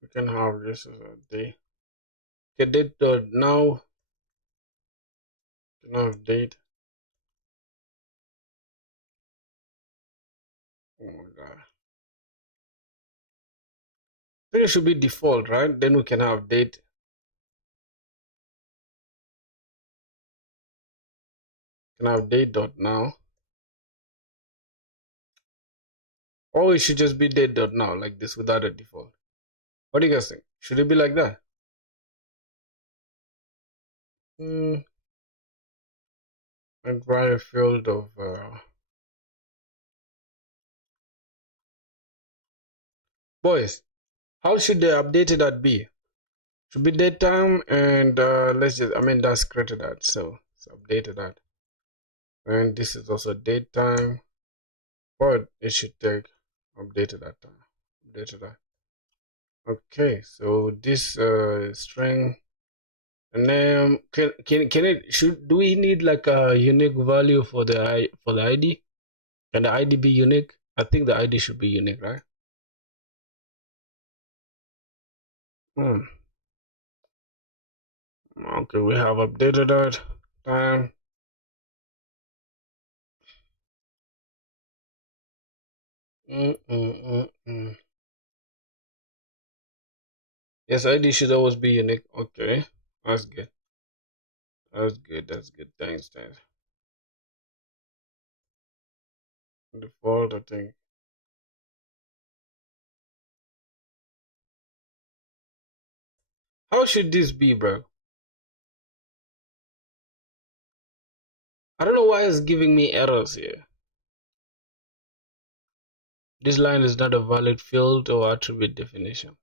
we can have this as a day. Okay, date now. Can have date. Oh my god. I think it should be default, right? Then we can have date. Can have date dot now. Or it should just be date dot now, like this without a default. What do you guys think? Should it be like that? Hmm. And write a field of Boys, how should the updated at be? Should be date time and let's just, I mean, that's created at, so it's updated at. And this is also date time, but it should take updated at time. Updated at. Okay, so this string name can it should do we need like a unique value for the ID? Can the ID be unique? I think the ID should be unique, right? Hmm. Okay, we have updated that time. Yes, ID should always be unique. Okay, that's good. That's good. That's good. Thanks. Default, I think. How should this be, bro? I don't know why it's giving me errors here. This line is not a valid field or attribute definition.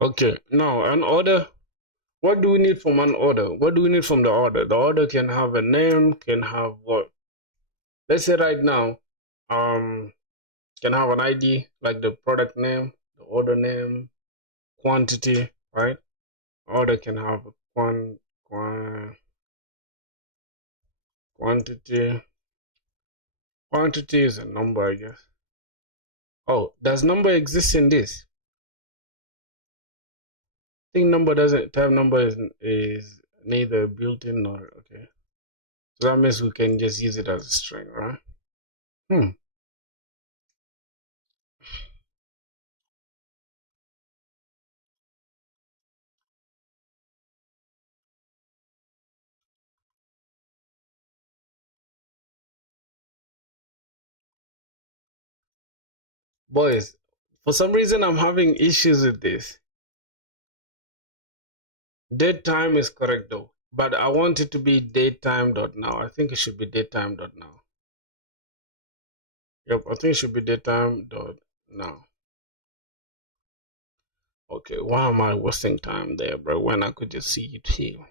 Okay, now an order. What do we need from an order? What do we need from the order? The order can have a name, can have what? Let's say right now, can have an ID like the product name, the order name, quantity, right? Order can have a quantity. Quantity is a number, I guess. Oh, does number exist in this? I think number doesn't. Type number is neither built-in nor okay. So that means we can just use it as a string, right? Boys, for some reason I'm having issues with this. Date time is correct though, but I want it to be datetime.now. I think it should be datetime.now. Yep, I think it should be datetime.now. Okay, why am I wasting time there, bro, when I could just see it here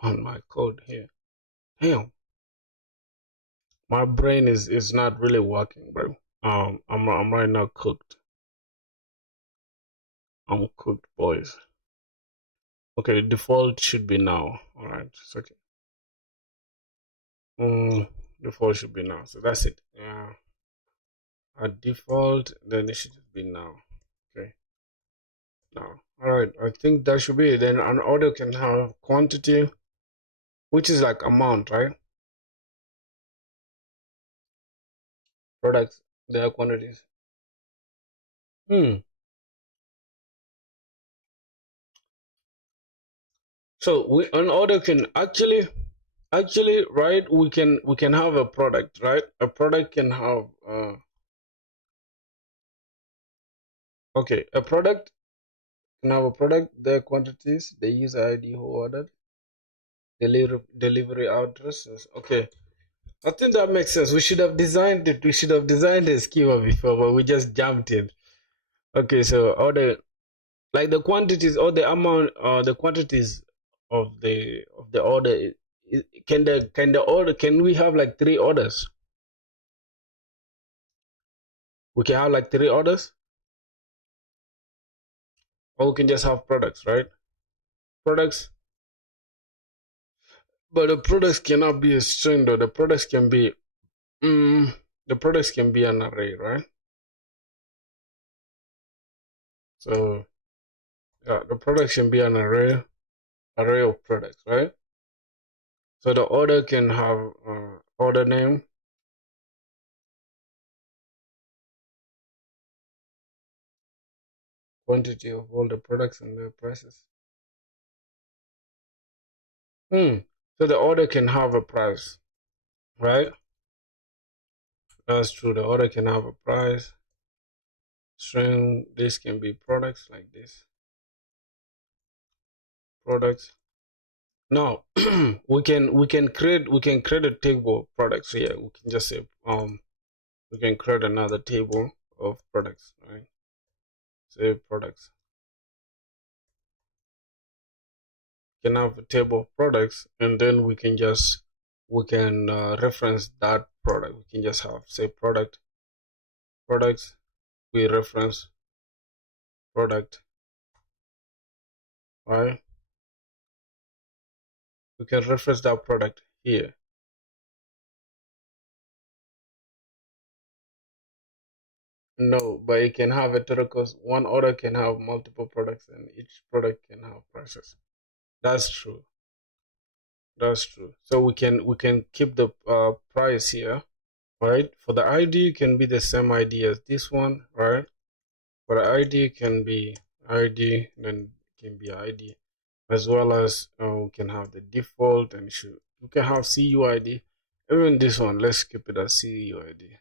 on my code here? Damn, my brain is not really working, bro. I'm right now cooked. I'm cooked, boys. Okay, default should be now. All right, it's okay. Default should be now. So that's it. Yeah, at default, then it should be now. Okay, now. All right, I think that should be it. Then an order can have quantity, which is like amount, right? Products, their quantities. So we an order can actually right. We can have a product, right? A product can have okay. A product can have a product, their quantities, the user ID who ordered, delivery addresses. Okay, I think that makes sense. We should have designed it. We should have designed the schema before, but we just jumped in. Okay, so all the like the quantities or the amount the quantities of the order. Can the order can we have like 3 orders? We can have like 3 orders, or we can just have products, right? Products, but the products cannot be a string though. The products can be an array, right? So yeah, the products can be an array of products, right? So the order can have order name, quantity of all the products and their prices. So the order can have a price, right? That's true. The order can have a price. String, this can be products like this. Products. Now we can create a table of products here. We can just say we can create another table of products, right? Say products. We can have a table of products, and then we can reference that product. We can just have say products. We reference product, right? We can reference that product here. No, but it can have it because one order can have multiple products and each product can have prices. That's true. That's true. So we can keep the price here, right? For the ID can be the same ID as this one, right? For the ID can be ID, then can be ID, as well as we can have the default and we can have CUID. Even this one, let's keep it as CUID.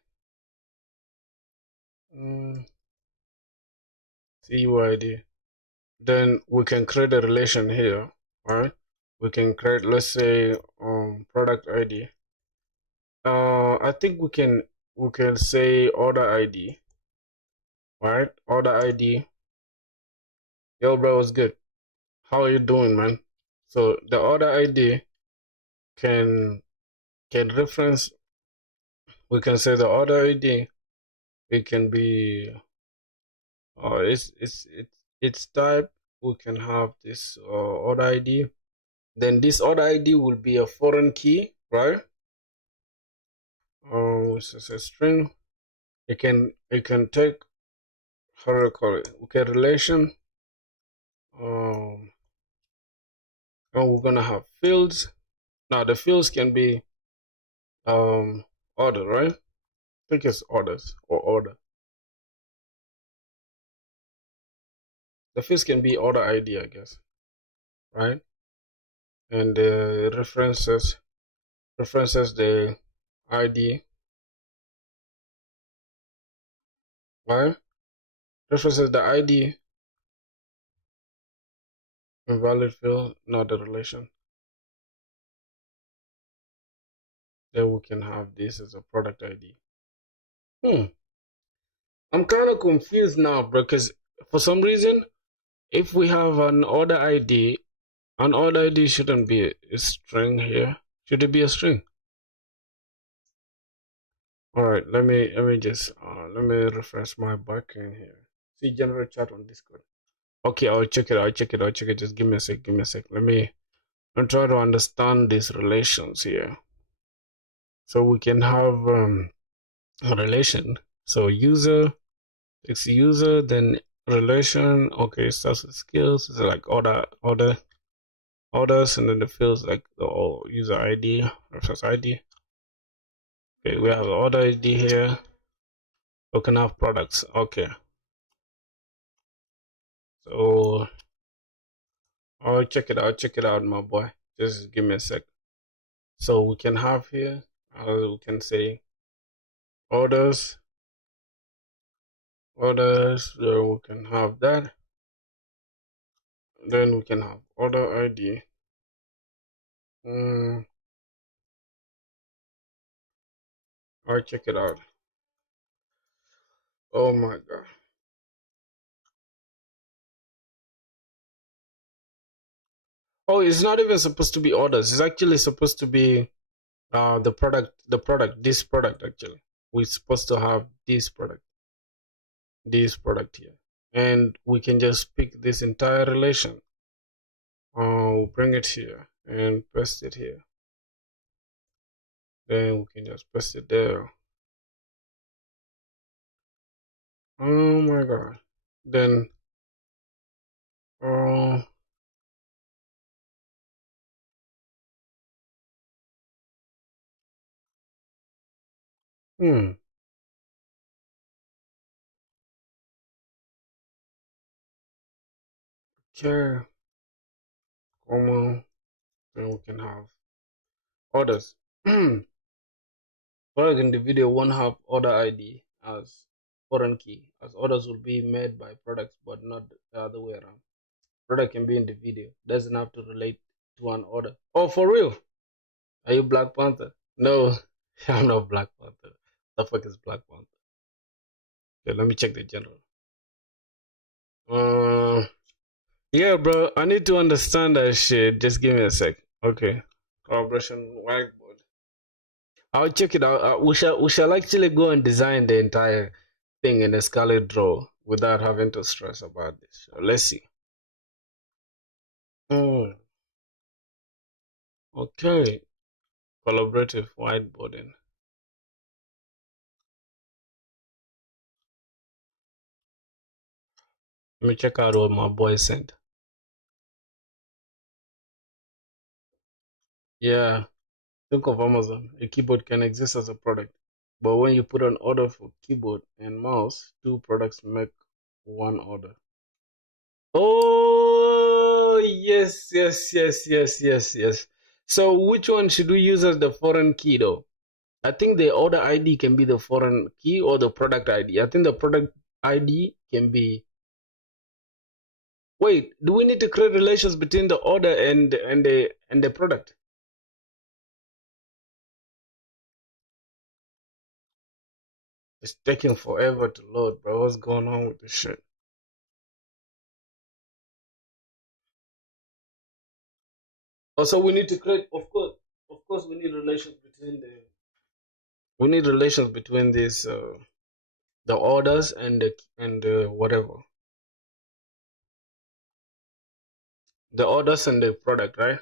CUID. Then we can create a relation here, right? We can create, let's say, product ID. I think we can say order ID, right? Order ID. Yo, bro, what's good? How are you doing, man? So the order ID can reference. We can say the order ID. It can be it's type. We can have this order ID. Then this order ID will be a foreign key, right? Which is a string. You can take, how do I call it? Okay, relation. And we're gonna have fields. Now the fields can be order, right? I think it's orders or order. The fields can be order ID, I guess, right? And references the ID, right? References the ID. Invalid field, not the relation. Then we can have this as a product ID. I'm kind of confused now, bro, because for some reason, if we have an order ID shouldn't be a string here. Should it be a string? All right, let me just let me refresh my backend here. See generate chat on Discord. Okay, I'll check it. Just give me a sec. Let me try to understand these relations here. So we can have a relation. So user, it's user, then relation. Okay, starts with skills. It's like orders, and then the fields like the user ID, reference ID. Okay, we have order ID here. We can have products. Okay. So I'll check it out, my boy. Just give me a sec. So we can have here, we can say orders. So we can have that. Then we can have order ID. I'll check it out. Oh my god. Oh, it's not even supposed to be orders. It's actually supposed to be the product, this product actually. We're supposed to have this product here. And we can just pick this entire relation. We'll bring it here and paste it here. Then we can just paste it there. Oh my god. Then okay, comma, then we can have orders. For in the video won't have order ID as foreign key, as orders will be made by products but not the other way around. Product can be in the video, doesn't have to relate one order. Oh, for real? Are you Black Panther? No, I'm not Black Panther. The fuck is Black Panther? Okay, let me check the general. Uh, yeah, bro. I need to understand that shit. Just give me a sec. Okay. Collaboration whiteboard. I'll check it out. We shall actually go and design the entire thing in a Scarlet Draw without having to stress about this. So let's see. Okay. Collaborative whiteboarding. Let me check out what my boy sent. Yeah. Think of Amazon. A keyboard can exist as a product. But when you put an order for keyboard and mouse, two products make one order. Oh, yes. So which one should we use as the foreign key though? I think the order ID can be the foreign key or the product ID. I think the product ID can be. Wait, do we need to create relations between the order and the product? It's taking forever to load, bro. What's going on with this shit? Also, we need to create, of course, we need relations between these, the orders and the whatever, the orders and the product, right?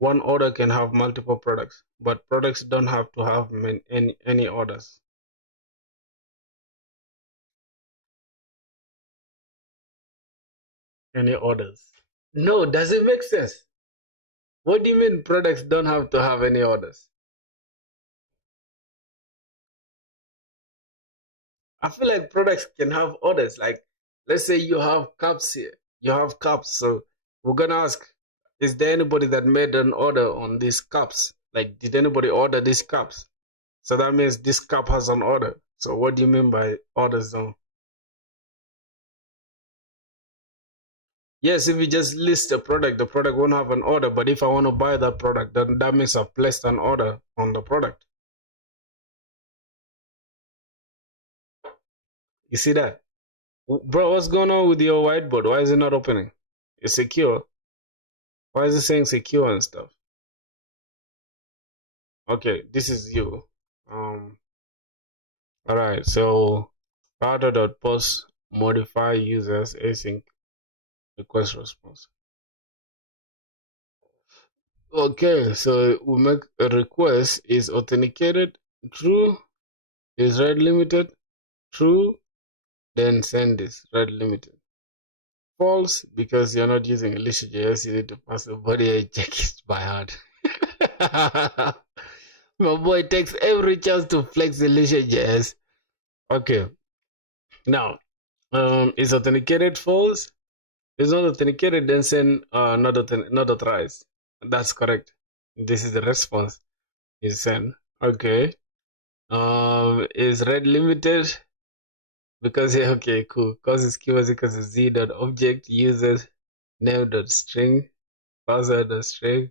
One order can have multiple products, but products don't have to have any orders. Any orders? No, does it make sense? What do you mean products don't have to have any orders? I feel like products can have orders. Like, let's say you have cups here. You have cups, so we're gonna ask, is there anybody that made an order on these cups? Like, did anybody order these cups? So that means this cup has an order. So what do you mean by orders though? Yes, if you just list a product, the product won't have an order. But if I want to buy that product, then that means I've placed an order on the product. You see that? Bro, what's going on with your whiteboard? Why is it not opening? It's secure. Why is it saying secure and stuff? Okay, this is you. Alright, so router.post modify users async request response. Okay, so we make a request is authenticated, true, is read limited, true, then send this read limited. False, because you're not using Alicia.js, you need to pass the body and check it by heart. My boy takes every chance to flex Alicia.js. Okay, now, is authenticated false? It's not authenticated, then send not authorized. That's correct. This is the response. Is send. Okay. Is read limited? Because yeah, okay, cool. Cause is keyword equals z dot object user name dot string password dot string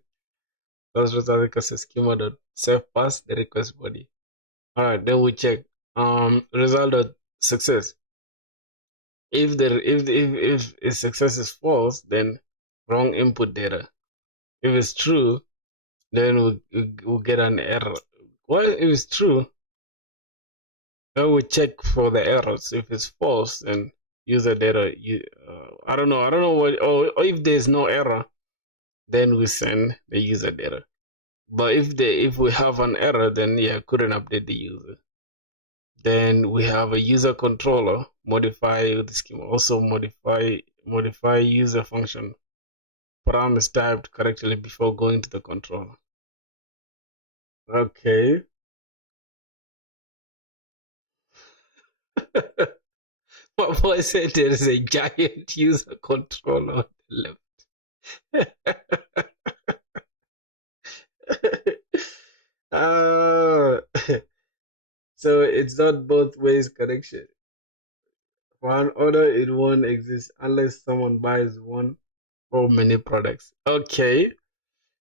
cause result equals schema dot self pass the request body. Alright, then we check result dot success. If success is false, then wrong input data. If it's true, then we'll get an error. Well, if it's true, then we check for the errors. If it's false, then user data. I don't know what. Or if there's no error, then we send the user data. But if we have an error, then yeah, couldn't update the user. Then we have a user controller, modify the schema. Also modify user function. Param is typed correctly before going to the controller. Okay. My boy said there is a giant user controller on the left. So it's not both ways connection. One order it won't exist unless someone buys one or many products. Okay.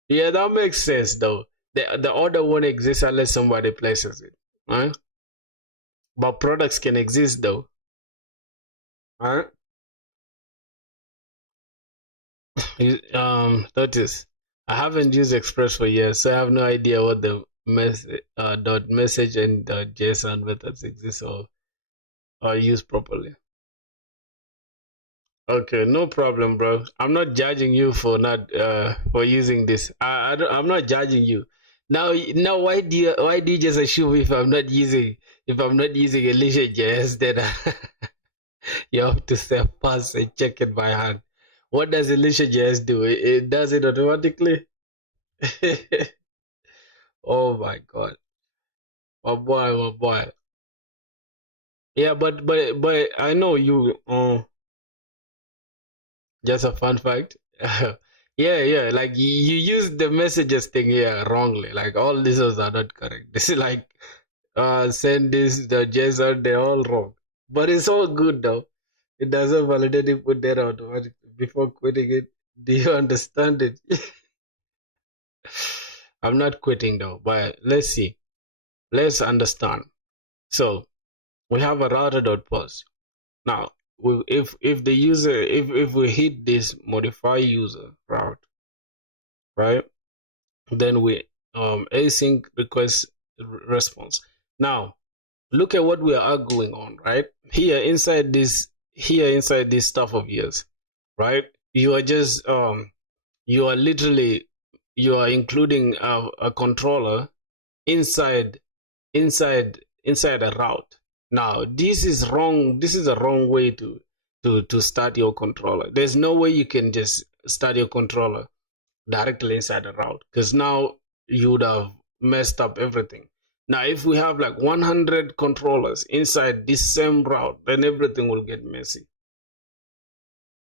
Yeah, that makes sense though. The order won't exist unless somebody places it. Right? But products can exist though. Right? That is, I haven't used Express for years, so I have no idea what the dot message and JSON methods exist or used properly. Okay, no problem, bro. I'm not judging you for not for using this. I'm not judging you. Now, why do you just assume if I'm not using Alicia JS, then you have to step past and check it by hand. What does Alicia JS do? It does it automatically. Oh my god, my boy, my boy. Yeah, but I know you. Just a fun fact. Yeah. Like you use the messages thing here wrongly. Like all these are not correct. This is like send this the JSON. They're all wrong. But it's all good though. It doesn't validate input data automatically before quitting it. Do you understand it? I'm not quitting though. But let's see. Let's understand. So we have a router.post. Now, if the user if we hit this modify user route, right, then we async request response. Now, look at what we are arguing on, right? Here inside this stuff of yours, right? You are just you are literally you are including a controller inside inside a route. Now this is wrong. This is a wrong way to start your controller. There's no way you can just start your controller directly inside a route, because now you would have messed up everything. Now if we have like 100 controllers inside this same route, then everything will get messy.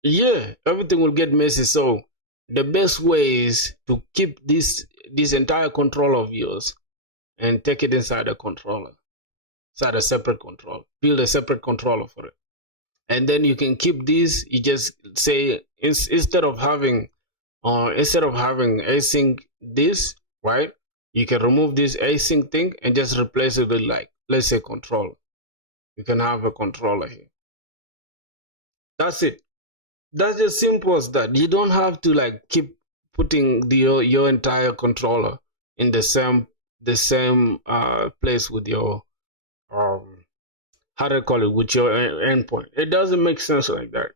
Yeah, everything will get messy. So the best way is to keep this entire controller of yours and take it inside a controller, inside a separate controller. Build a separate controller for it, and then you can keep these. You just say instead of having async this, right? You can remove this async thing and just replace it with, like, let's say controller. You can have a controller here. That's it. That's as simple as that. You don't have to like keep putting your entire controller in the same place with your how do I call it, with your endpoint. It doesn't make sense like that.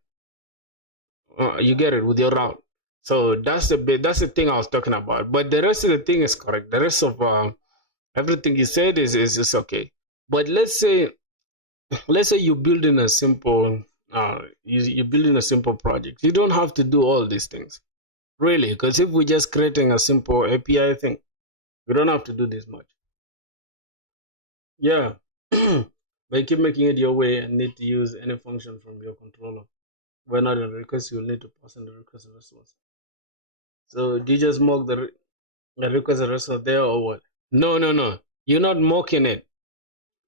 You get it with your route. So that's the thing I was talking about. But the rest of the thing is correct. The rest of everything you said is okay. But let's say you're building a simple you're building a simple project. You don't have to do all these things, really, because if we're just creating a simple API thing, we don't have to do this much. Yeah. But keep making it your way and need to use any function from your controller. When not in a request, you'll need to pass in the request response. So do you just mock the request response there or what? No. You're not mocking it.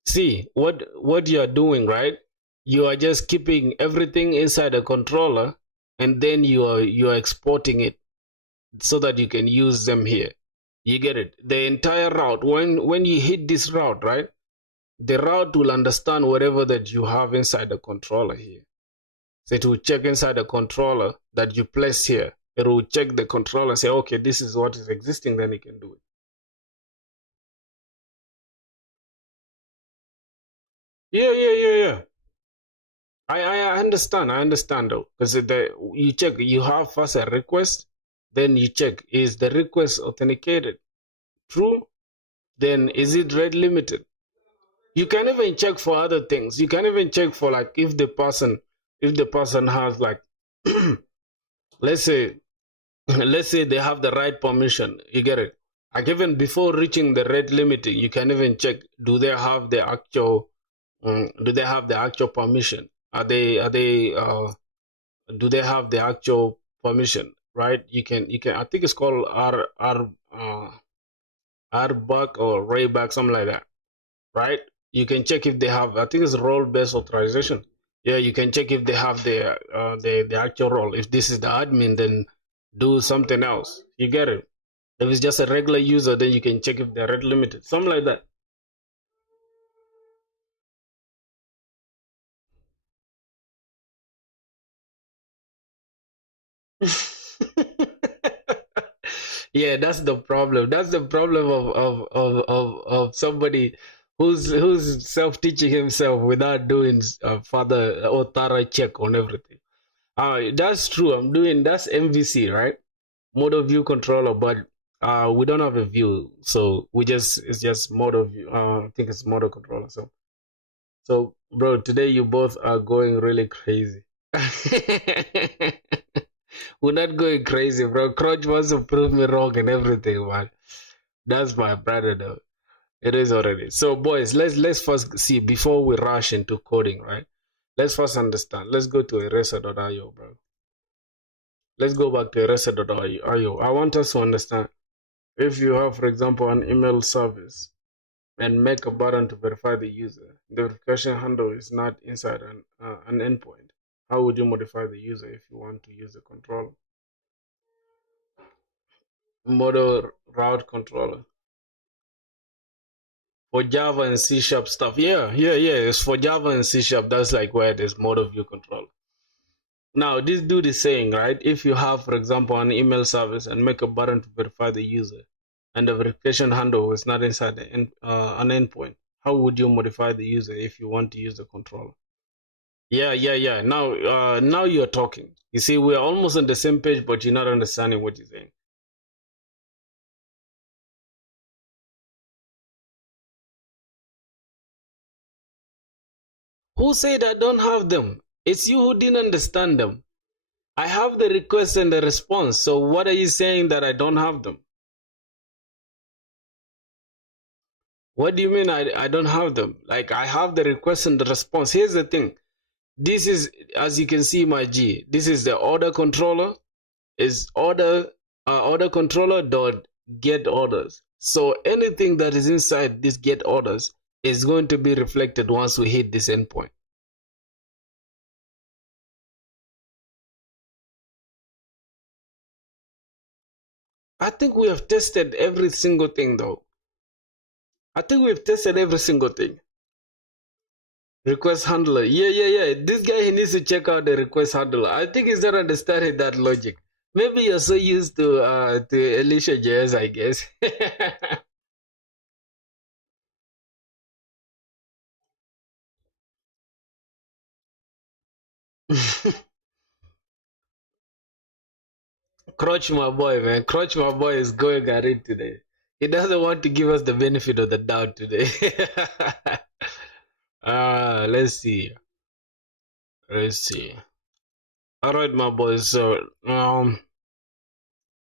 See what you're doing, right? You are just keeping everything inside a controller, and then you are exporting it so that you can use them here. You get it? The entire route, when you hit this route, right? The route will understand whatever that you have inside the controller here. So it will check inside the controller that you place here. It will check the controller and say, okay, this is what is existing, then it can do it. Yeah. I understand though, because you check, you have first a request, then you check, is the request authenticated? True? Then is it rate limited? You can even check for other things. You can even check for, like, if the person has, like, let's say they have the right permission. You get it? Like, even before reaching the rate limiting, you can even check, do they have the actual permission? Do they have the actual permission? Right? You can I think it's called RBAC or RayBack, something like that. Right? You can check if they have. I think it's role-based authorization. Yeah, you can check if they have the actual role. If this is the admin, then do something else. You get it. If it's just a regular user, then you can check if they're rate limited. Something like that. Yeah, that's the problem. That's the problem of somebody who's self-teaching himself without doing further or thorough check on everything. That's true. I'm doing that's MVC, right? Motor view controller, but we don't have a view, so we just it's just motor view. I think it's motor controller. So bro, today you both are going really crazy. We're not going crazy, bro. Crutch wants to prove me wrong and everything, man. That's my brother, though. It is already. So, boys, let's first see before we rush into coding, right? Let's first understand. Let's go to eraser.io, bro. Let's go back to eraser.io. I want us to understand if you have, for example, an email service and make a button to verify the user, the verification handle is not inside an endpoint. How would you modify the user if you want to use a controller? Model route controller for Java and C Sharp stuff. Yeah. It's for Java and C Sharp. That's like where there's model view controller. Now, this dude is saying, right, if you have, for example, an email service and make a button to verify the user, and the verification handle is not inside an endpoint, how would you modify the user if you want to use the controller? Yeah. Now you're talking. You see, we're almost on the same page, but you're not understanding what you're saying. Who said I don't have them? It's you who didn't understand them. I have the request and the response. So what are you saying that I don't have them? What do you mean I don't have them? Like I have the request and the response. Here's the thing. This is, as you can see, my G. This is the order controller. Is order controller dot get orders. So anything that is inside this get orders is going to be reflected once we hit this endpoint. I think we have tested every single thing, though. I think we've tested every single thing. Request handler. Yeah. This guy, he needs to check out the request handler. I think he's not understanding that logic. Maybe you're so used to Alicia JS, I guess. Crutch, my boy, man. Crutch, my boy, is going at it today. He doesn't want to give us the benefit of the doubt today. Let's see. Let's see. All right, my boys. So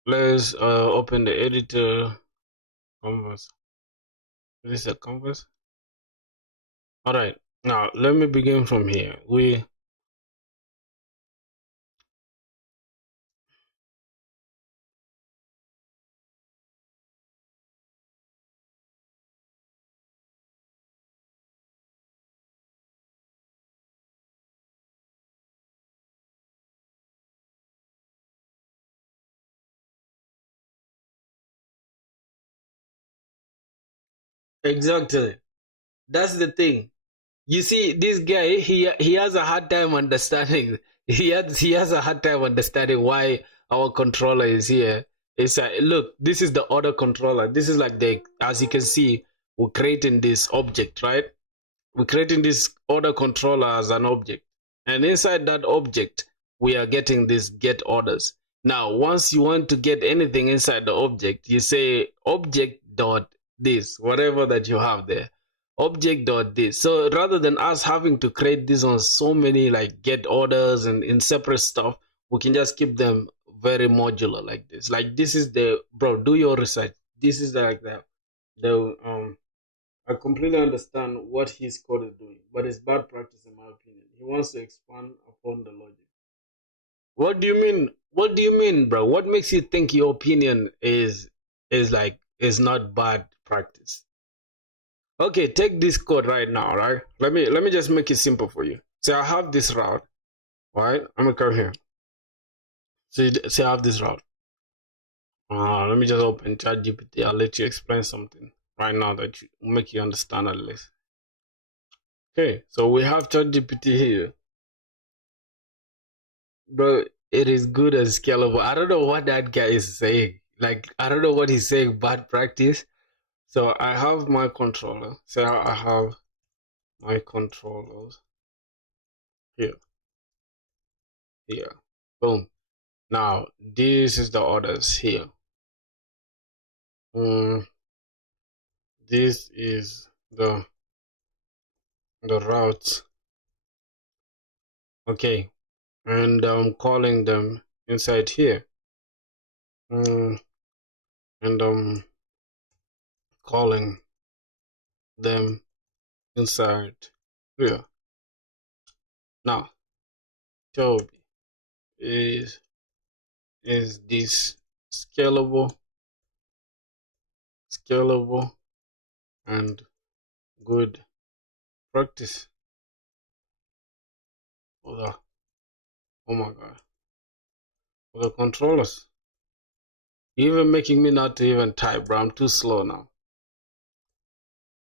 let's open the editor. Canvas. Is this a canvas? All right. Now let me begin from here. Exactly. That's the thing. You see, this guy, he has a hard time understanding. He has a hard time understanding why our controller is here. It's look, this is the order controller. This is like the, as you can see, we're creating this object, right? We're creating this order controller as an object, and inside that object, we are getting this get orders. Now, once you want to get anything inside the object, you say object dot this, whatever that you have there object dot this. So rather than us having to create this on so many like get orders and in separate stuff, we can just keep them very modular like this. Like this is the, bro, do your research. This is like the I completely understand what his code is doing, but it's bad practice in my opinion. He wants to expand upon the logic. What do you mean? What do you mean, bro? What makes you think your opinion is not bad practice? Okay, take this code right now, right? Let me just make it simple for you. Say I have this route, right? I'm gonna come here. Say I have this route. Let me just open ChatGPT. I'll let you explain something right now that will make you understand at least. Okay, so we have ChatGPT here, bro. It is good and scalable. I don't know what that guy is saying. Like I don't know what he's saying. Bad practice. So I have my controller. So I have my controllers here, here. Boom. Now this is the orders here. This is the routes. Okay, and I'm calling them inside here. And I'm calling them inside here. Now, Toby, is this scalable, and good practice for the, oh my god, for the controllers? Even making me not to even type, bro. I'm too slow now.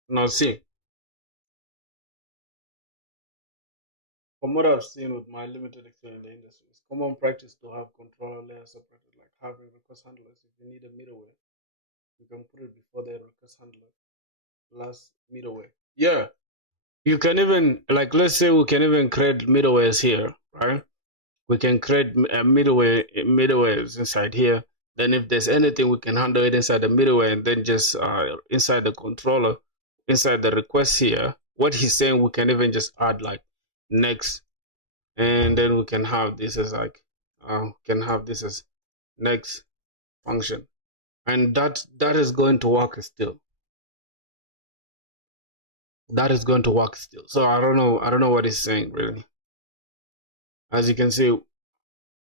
Now see, from what I've seen with my limited experience in the industry, it's common practice to have controller layers separated, like having request handlers. If you need a middleware, you can put it before the request handler plus middleware. Yeah, you can even, like, let's say we can even create middlewares here, right? We can create middlewares inside here. Then if there's anything, we can handle it inside the middleware, and then just inside the controller, inside the request here, what he's saying, we can even just add like next, and then we can have this as like can have this as next function, and that is going to work still. That is going to work still. So I don't know what he's saying really. As you can see,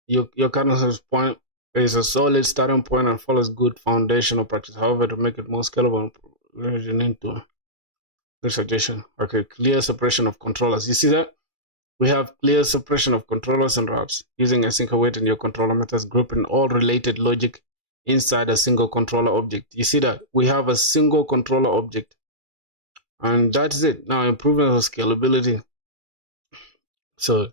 your kernel's point is a solid starting point and follows good foundational practice. However, to make it more scalable, you need to this suggestion. Okay, clear separation of controllers. You see that? We have clear separation of controllers and routes using async await in your controller methods, grouping all related logic inside a single controller object. You see that? We have a single controller object. And that's it. Now improvement of scalability. So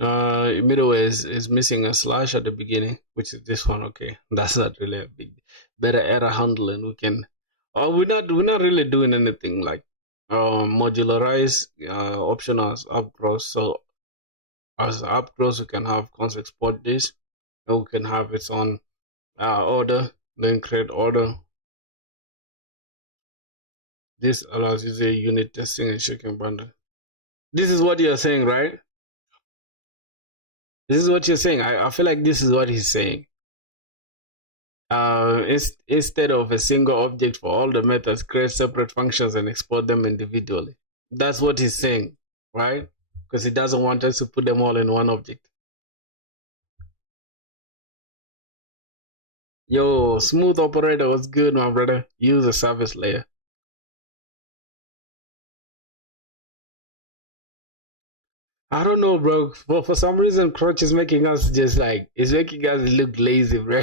middleware is missing a slash at the beginning, which is this one. Okay, that's not really a big. Better error handling. We can. Oh, we're not really doing anything like modularize option as upgrowth. So as upgrowth, we can have const export this, and we can have its own order. Then create order. This allows user unit testing and checking bundle. This is what you're saying, right? This is what you're saying. I feel like this is what he's saying. Instead of a single object for all the methods, create separate functions and export them individually. That's what he's saying, right? Because he doesn't want us to put them all in one object. Yo, smooth operator, what's good, my brother? Use a service layer. I don't know, bro. But for some reason, Crutch is making us just like, it's making us look lazy, bro.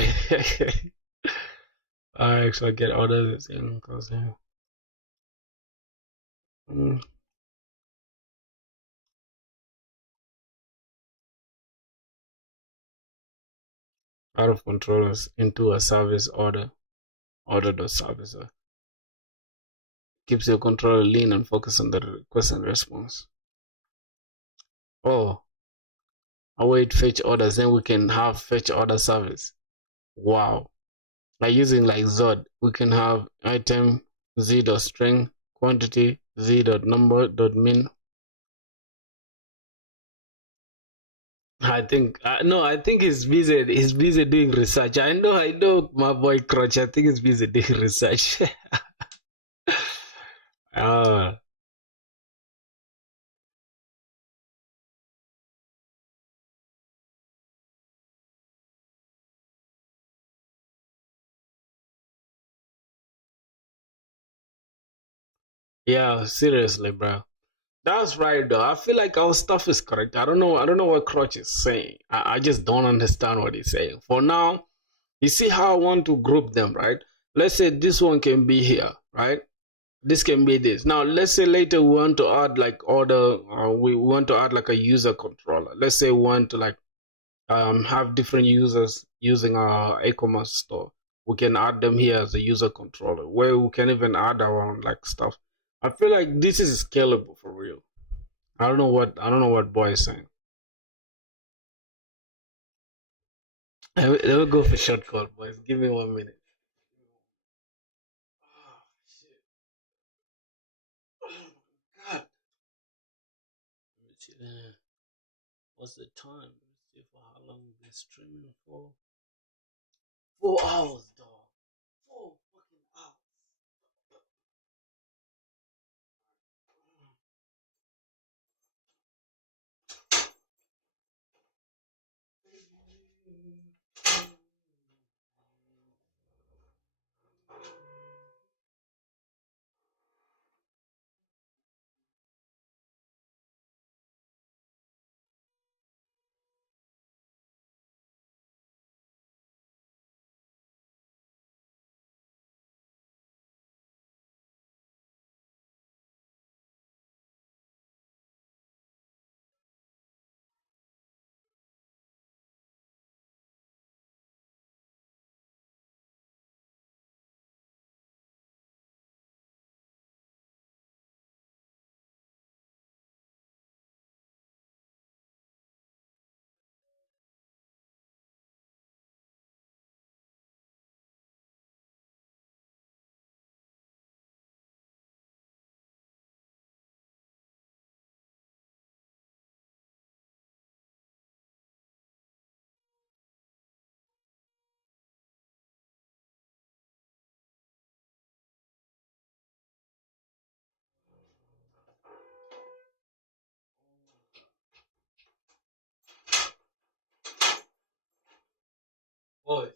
I actually get orders because out of controllers into a service order.service. Keeps your controller lean and focus on the request and response. Oh, await fetch orders, then we can have fetch order service. Wow. By using like Zod, we can have item z.string, quantity z.number.min. I think I think he's busy. He's busy doing research. I know, my boy Crutch. I think he's busy doing research. uh, Yeah, seriously, bro. That's right, though. I feel like our stuff is correct. I don't know. I don't know what Crutch is saying. I just don't understand what he's saying. For now, you see how I want to group them, right? Let's say this one can be here, right? This can be this. Now, let's say later we want to add like order. We want to add like a user controller. Let's say we want to like have different users using our e-commerce store. We can add them here as a user controller, where we can even add our own like stuff. I feel like this is scalable for real. I don't know what boy is saying. Let me go for short call, boys. Give me 1 minute. Oh shit. Oh my god. Let me see. What's the time? Let me see for how long we've been streaming for. 4 hours, dog. 4 fucking hours. Boys.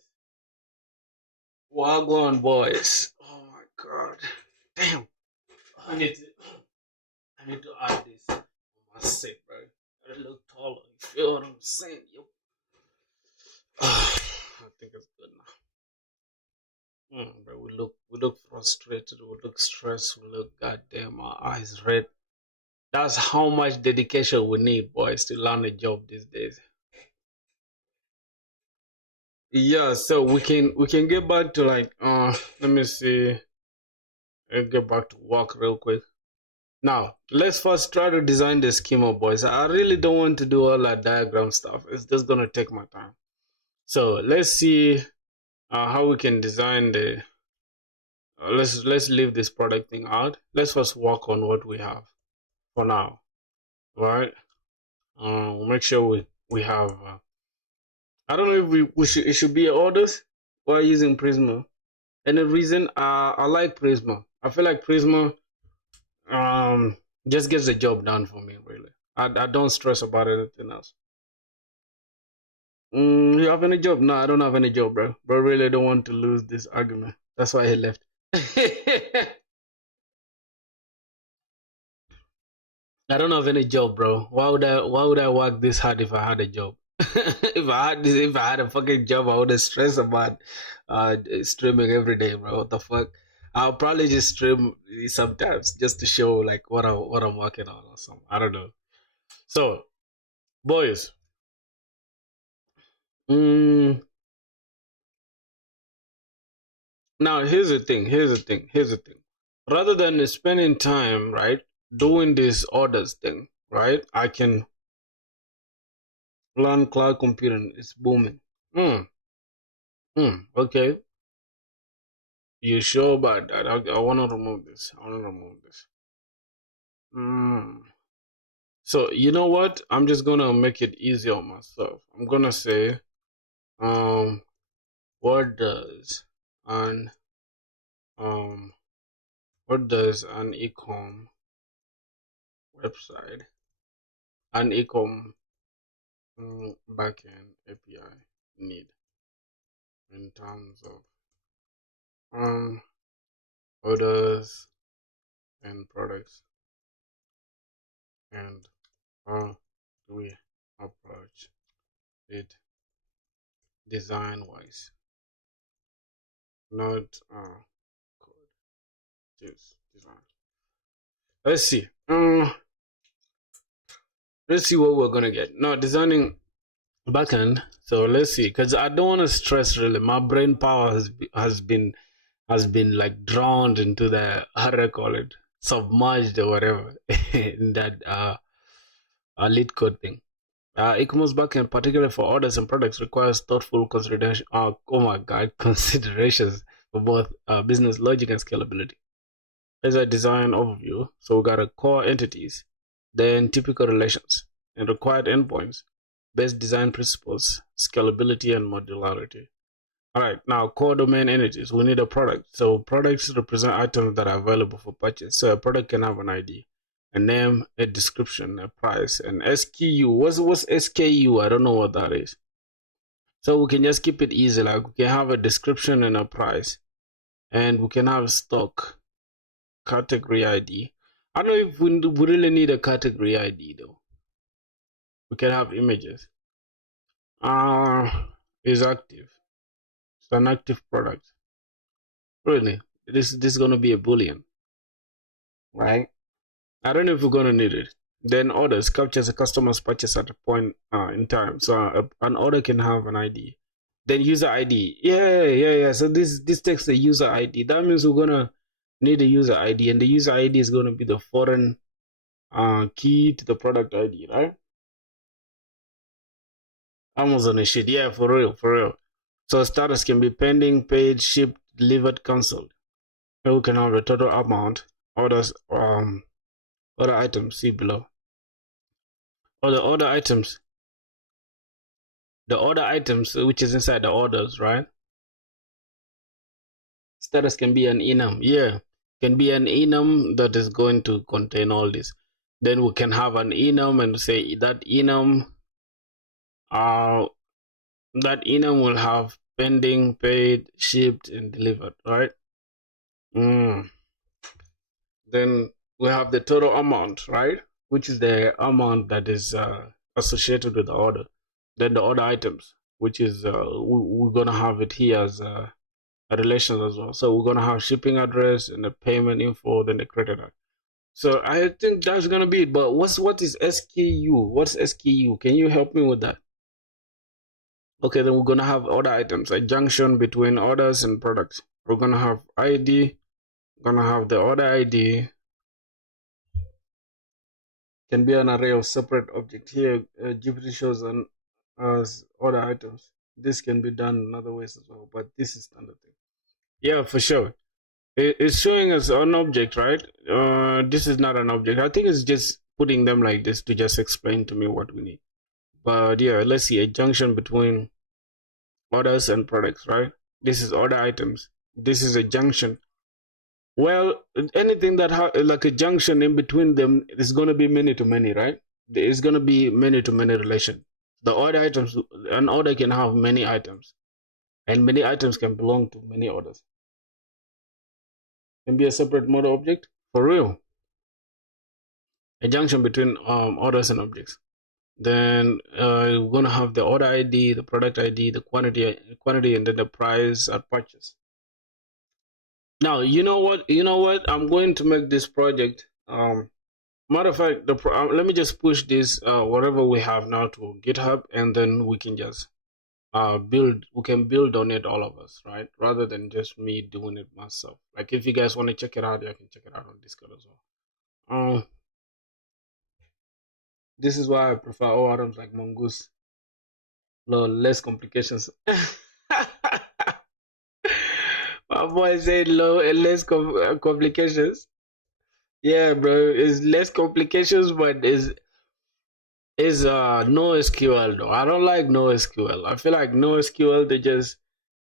Wagwan boys. Oh my god. Damn. I need to I need to add this on my set, bro. I look taller. You feel what I'm saying? Yo. I think it's good now. Bro, we look frustrated, we look stressed, we look goddamn our eyes red. That's how much dedication we need, boys, to land a job these days. Yeah, so we can get back to like let me see. I'll get back to work real quick. Now, let's first try to design the schema, boys. I really don't want to do all that diagram stuff. It's just gonna take my time. So let's see how we can design the. Let's leave this product thing out. Let's first work on what we have for now, right? Make sure we have. I don't know if we should it should be orders or using Prisma. Any reason? I like Prisma. I feel like Prisma um just gets the job done for me. Really, I don't stress about anything else. You have any job? No, I don't have any job, bro. Bro, really don't want to lose this argument. That's why he left. I don't have any job, bro. Why would I work this hard if I had a job? If I had a fucking job, I would have stressed about streaming every day, bro. What the fuck? I'll probably just stream sometimes just to show like what I'm working on or something. I don't know. So, boys, mm, now here's the thing. Here's the thing. Rather than spending time, right, doing this orders thing, right, I can learn cloud computing. It's booming. Okay. You sure about that? I want to remove this. I want to remove this. So you know what? I'm just gonna make it easier on myself. I'm gonna say, um, what does an um, what does an ecom website, an ecom backend API need in terms of orders and products, and how do we approach it design wise, not code, just design. Let's see. Let's see what we're gonna get. Now designing backend. So let's see, because I don't want to stress really. My brain power has been like drowned into the, how do I call it, submerged or whatever in that lead code thing. E-commerce backend, particularly for orders and products, requires thoughtful consideration. Oh my god, considerations for both business logic and scalability. Here's a design overview. So we got a core entities, then typical relations and required endpoints, best design principles, scalability, and modularity. All right, now core domain entities. We need a product. So products represent items that are available for purchase. So a product can have an ID, a name, a description, a price, an SKU. What's SKU? I don't know what that is. So we can just keep it easy. Like we can have a description and a price, and we can have stock, category ID. I don't know if we really need a category ID though. We can have images. Is active. It's an active product. Really, this is gonna be a boolean, right? I don't know if we're gonna need it. Then orders captures a customer's purchase at a point in time. So an order can have an ID. Then user ID. Yeah. So this takes the user ID. That means we're gonna need a user ID, and the user ID is gonna be the foreign key to the product ID, right? Amazon is shit. Yeah, for real. So status can be pending, paid, shipped, delivered, cancelled. We can have the total amount, orders, other items, see below. Or the order items. The order items, which is inside the orders, right? Status can be an enum. Yeah, can be an enum that is going to contain all this. Then we can have an enum and say that enum will have pending, paid, shipped, and delivered, right? Then we have the total amount, right? Which is the amount that is associated with the order. Then the order items, which is we're gonna have it here as a relation as well. So we're gonna have shipping address and the payment info, then the credit card. So I think that's gonna be it. But what is SKU? What's SKU? Can you help me with that? Okay, then we're gonna have order items, a junction between orders and products. We're gonna have ID, gonna have the order ID, can be an array of separate objects. Here Jupyter shows an as order items. This can be done in other ways as well, but this is standard thing. Yeah, for sure. It's showing us an object, right? This is not an object. I think it's just putting them like this to just explain to me what we need. But yeah, let's see, a junction between orders and products, right? This is order items. This is a junction. Well, anything that like a junction in between them is going to be many to many, right? There is going to be many to many relation. The order items, an order can have many items, and many items can belong to many orders. Can be a separate model object for real. A junction between orders and objects. Then we're gonna have the order ID, the product ID, the quantity, and then the price at purchase. Now you know what? I'm going to make this project. Matter of fact, let me just push this whatever we have now to GitHub, and then we can just build. We can build on it, all of us, right? Rather than just me doing it myself. Like if you guys want to check it out, you can check it out on Discord as well. This is why I prefer ORMs like Mongoose. Less complications. My boy said low and less complications. Yeah, bro, it's less complications, but is NoSQL though. I don't like NoSQL. I feel like NoSQL, they just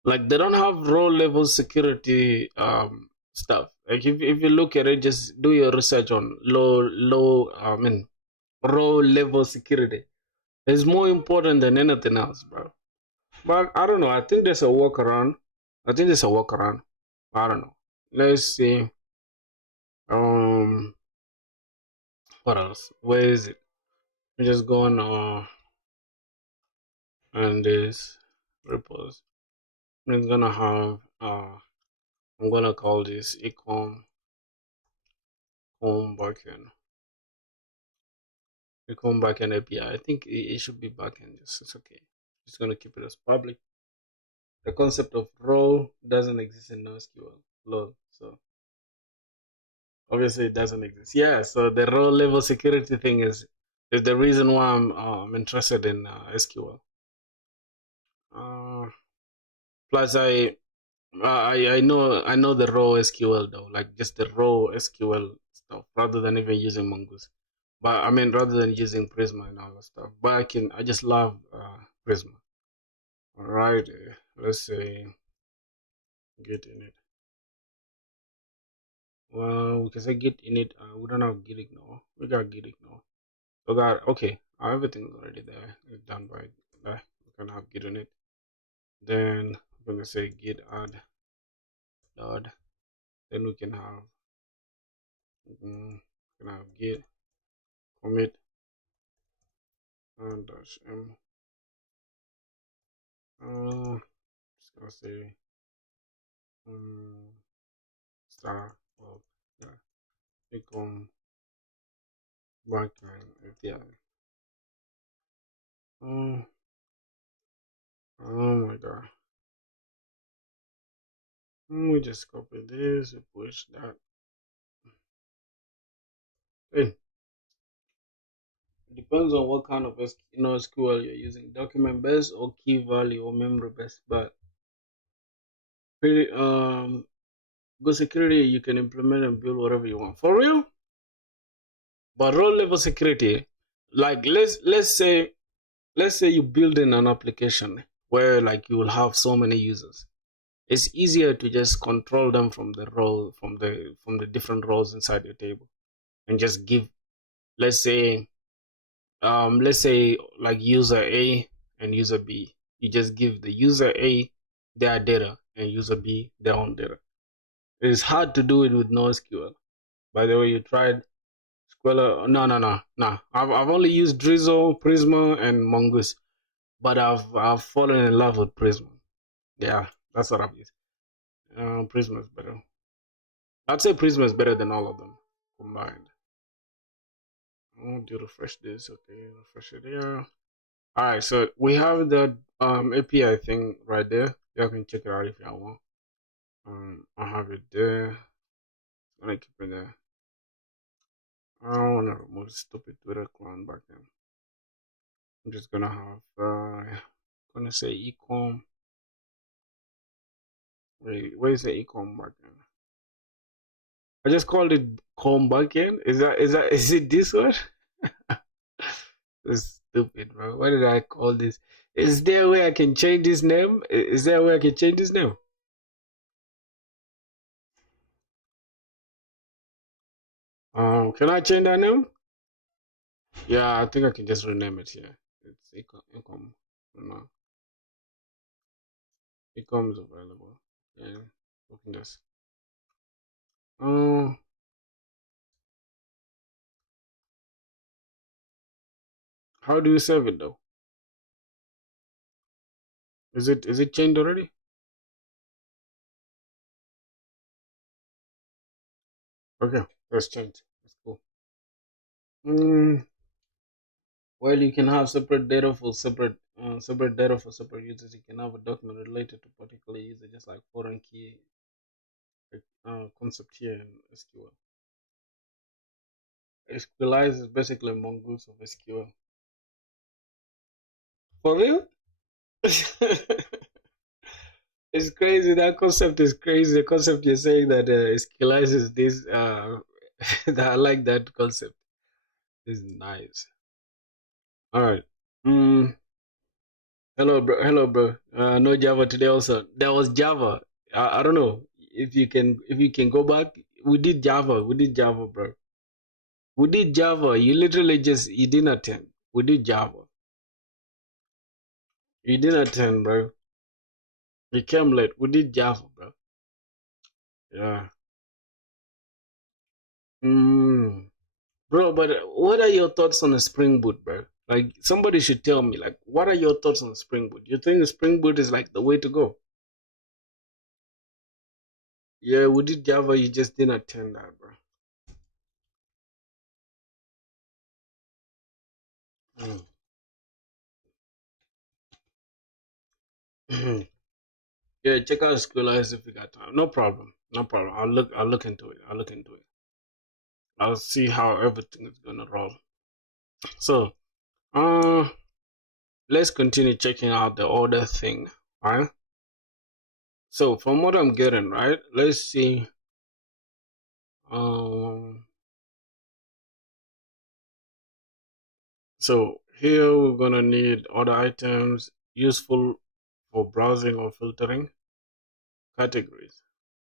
like they don't have row level security stuff. Like if you look at it, just do your research on row level security. It's more important than anything else, bro. But I don't know. I think there's a workaround. I don't know. Let's see. Um, what else? Where is it? We just go on and this repos. It's gonna have I'm gonna call this ecom home backend. Ecom backend API. I think it should be backend. It's okay. Just gonna keep it as public. The concept of role doesn't exist in NoSQL. Lol. So obviously it doesn't exist. Yeah. So the role level security thing is the reason why I'm interested in SQL. Uh, plus I know the raw SQL though, like just the raw SQL stuff, rather than even using Mongoose. But I mean, rather than using Prisma and all that stuff. But I just love Prisma. All right, let's say git init. Well, we can say git init. We don't have git ignore. We got git ignore. So that okay, everything's already there. It's done by that. We can have git init. Then we're gonna say git add load. Then we can have git commit dash m. Just gonna say star of yeah, ecom backend API. Oh, oh my god. We just copy this and push that. Hey, it depends on what kind of SQL you're using, document based or key value or memory based. But pretty good security you can implement and build whatever you want for real. But role level security, like let's say you build in an application where like you will have so many users. It's easier to just control them from the role from the different roles inside your table, and just give let's say like user A and user B. You just give the user A their data and user B their own data. It's hard to do it with NoSQL. By the way, you tried Squella? No. I've only used Drizzle, Prisma, and Mongoose, but I've fallen in love with Prisma. Yeah, that's what I've used. Prisma is better. I'd say Prisma is better than all of them combined. Oh, do refresh this. Okay, refresh it here. All right, so we have the API thing right there. You can check it out if you want. I have it there. I'm gonna keep it there. I don't wanna remove stupid Twitter clone back then. I'm just gonna have gonna say ecom. Wait, where is the ecom backend? I just called it com backend. Is it this one? That's stupid, bro. What did I call this? Is there a way I can change this name? Is there a way I can change this name? Can I change that name? Yeah, I think I can just rename it here. It's ecom. No, ecom is available. Yeah, open this. Um, how do you save it though? Is it changed already? Okay, let's change. That's cool. Mm, well, you can have separate data for separate users. You can have a document related to particular user, just like foreign key concept here in SQL. SQLize is basically a mongoose of SQL. For real? It's crazy. That concept is crazy. The concept you're saying that SQLize is this. That I like that concept. It's nice. All right. Mm, hello, bro. Hello, bro. No Java today. Also, there was Java. I don't know if you can go back. We did Java. We did Java, bro. We did Java. You literally just you didn't attend. We did Java. You didn't attend, bro. You came late. We did Java, bro. Yeah. Mm. Bro, but what are your thoughts on a Spring Boot, bro? Like, somebody should tell me, like, what are your thoughts on Spring Boot? You think the Spring Boot is like the way to go? Yeah, we did Java, you just didn't attend that, bro. Mm. Yeah, check out Schoolhouse if you got time. No problem. No problem. I'll look into it. I'll look into it. I'll see how everything is gonna roll. So, uh let's continue checking out the order thing. Alright? So from what I'm getting, right? Let's see. Um so here we're gonna need order items useful for browsing or filtering, categories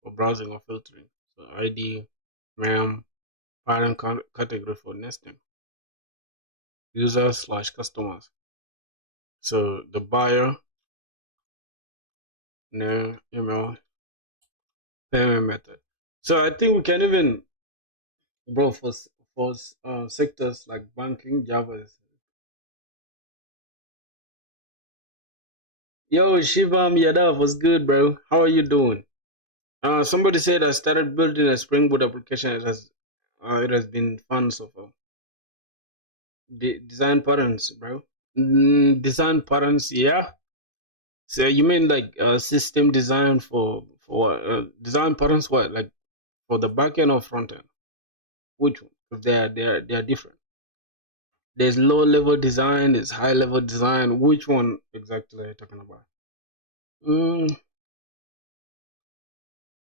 for browsing or filtering. So ID, mem, parent category for nesting, users slash customers. So the buyer, name, email, payment method. So I think we can even, bro, for sectors like banking, Java is. Yo, Shivam Yadav was good, bro. How are you doing? Somebody said I started building a Spring Boot application. It has been fun so far. Design patterns, bro. Design patterns, yeah. So you mean like system design for design patterns? What, like for the back end or front end? Which one? Because they are different. There's low level design. There's high level design. Which one exactly are you talking about? Mm,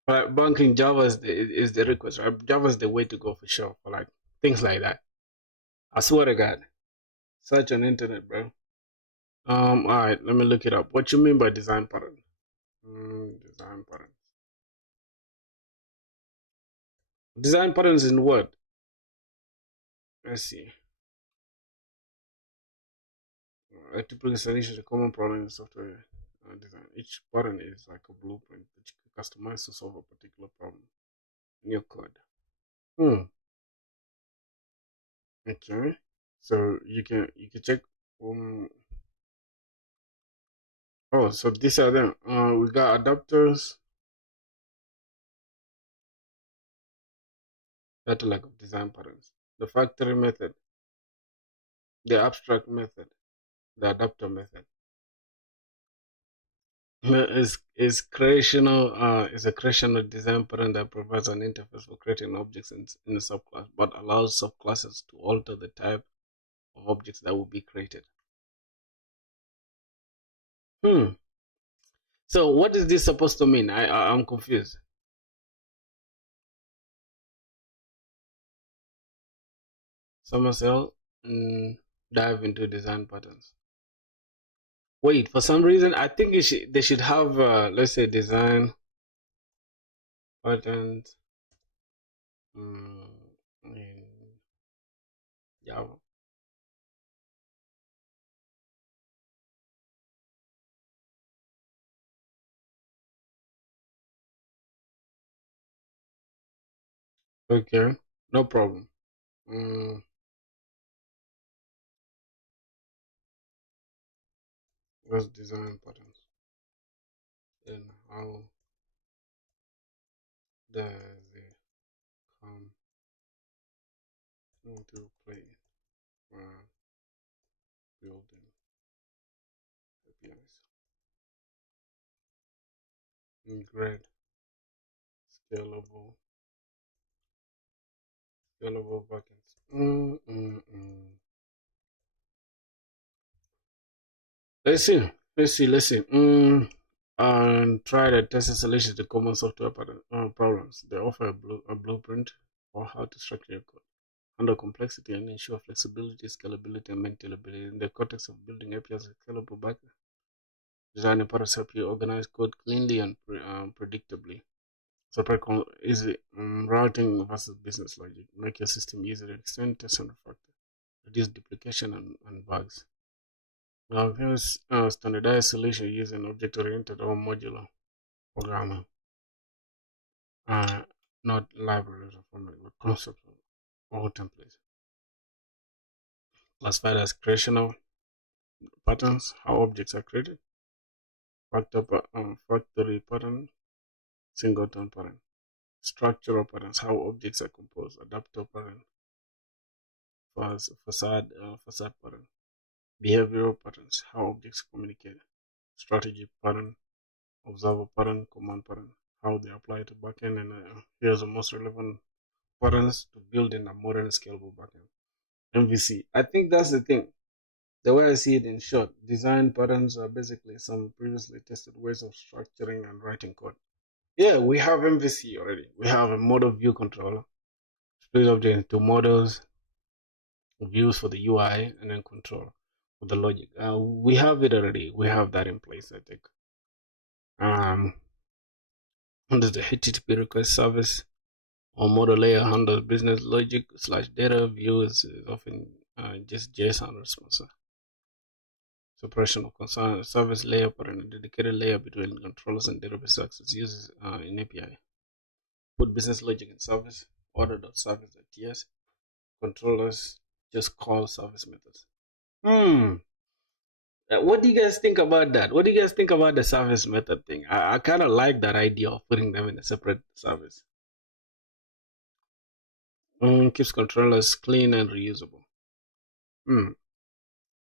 but banking Java is the request, right? Java is the way to go for sure for like things like that. I swear to God, search on internet, bro. All right, let me look it up. What you mean by design pattern? Design patterns. Design patterns in what? Let's see. A typical solution to common problem in software design. Each pattern is like a blueprint that you can customize to solve a particular problem in your code. Hmm. Okay. So you can check. Um. Oh, so these are them. We got adapters, catalog of design patterns, the factory method, the abstract method, the adapter method. Is a creational design pattern that provides an interface for creating objects in a subclass, but allows subclasses to alter the type of objects that will be created. Hmm. So what is this supposed to mean? I'm confused. Somersault, dive into design patterns. Wait, for some reason, I think they should have, let's say, design patterns in Java. Okay, no problem. Mm, let's design patterns. Then how does it come into play when building APIs? Grid, scalable, scalable backends. Let's see. Let's see. And try to test a solution to common software problems. They offer a blueprint for how to structure your code, handle complexity, and ensure flexibility, scalability, and maintainability. In the context of building APIs with scalable backend, design patterns help you organize code cleanly and predictably. Separate easy routing versus business logic. Make your system easy to extend, test, and refactor. Reduce duplication and bugs. Now, here's a standardized solution using object-oriented or modular programming. not libraries or format, but concepts or templates. Classified as creation of patterns, how objects are created. Factory pattern, singleton pattern. Structural patterns, how objects are composed. Adapter pattern, facade pattern. Behavioral patterns, how objects communicate. Strategy pattern, observer pattern, command pattern, how they apply to backend. And here's the most relevant patterns to build in a modern scalable backend. MVC. I think that's the thing. The way I see it in short, design patterns are basically some previously tested ways of structuring and writing code. Yeah, we have MVC already. We have a model view controller, split object into models, views for the UI, and then control for the logic. We have it already. We have that in place, I think. Under the HTTP request service or model layer handles business logic / data view is often just JSON response. Separation of concern service layer for a dedicated layer between controllers and database access uses in API. Put business logic in service, order.service.ts. Controllers just call service methods. What do you guys think about that? What do you guys think about the service method thing? I kind of like that idea of putting them in a separate service. Keeps controllers clean and reusable.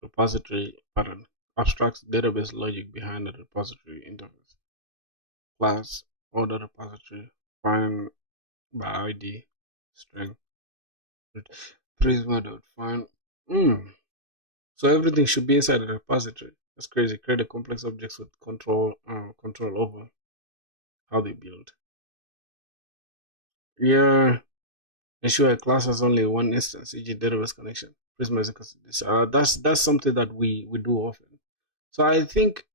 Repository pattern abstracts database logic behind the repository interface. Class order repository find by ID string. Prisma.find. So everything should be inside the repository. That's crazy. Create a complex objects with control over how they build. Yeah. Ensure a class has only one instance, e.g. database connection. Prisma is equal to this. That's something that we do often. So I think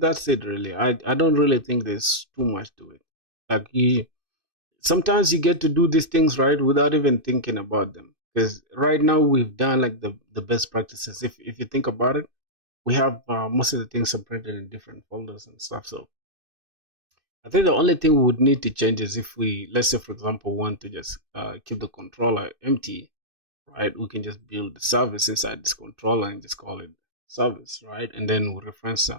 that's it really. I don't really think there's too much to it. Like sometimes you get to do these things right without even thinking about them. Because right now we've done like the best practices. If you think about it, we have most of the things separated in different folders and stuff. So I think the only thing we would need to change is if we, let's say for example, want to just keep the controller empty, right? We can just build the service inside this controller and just call it service, right? And then we reference,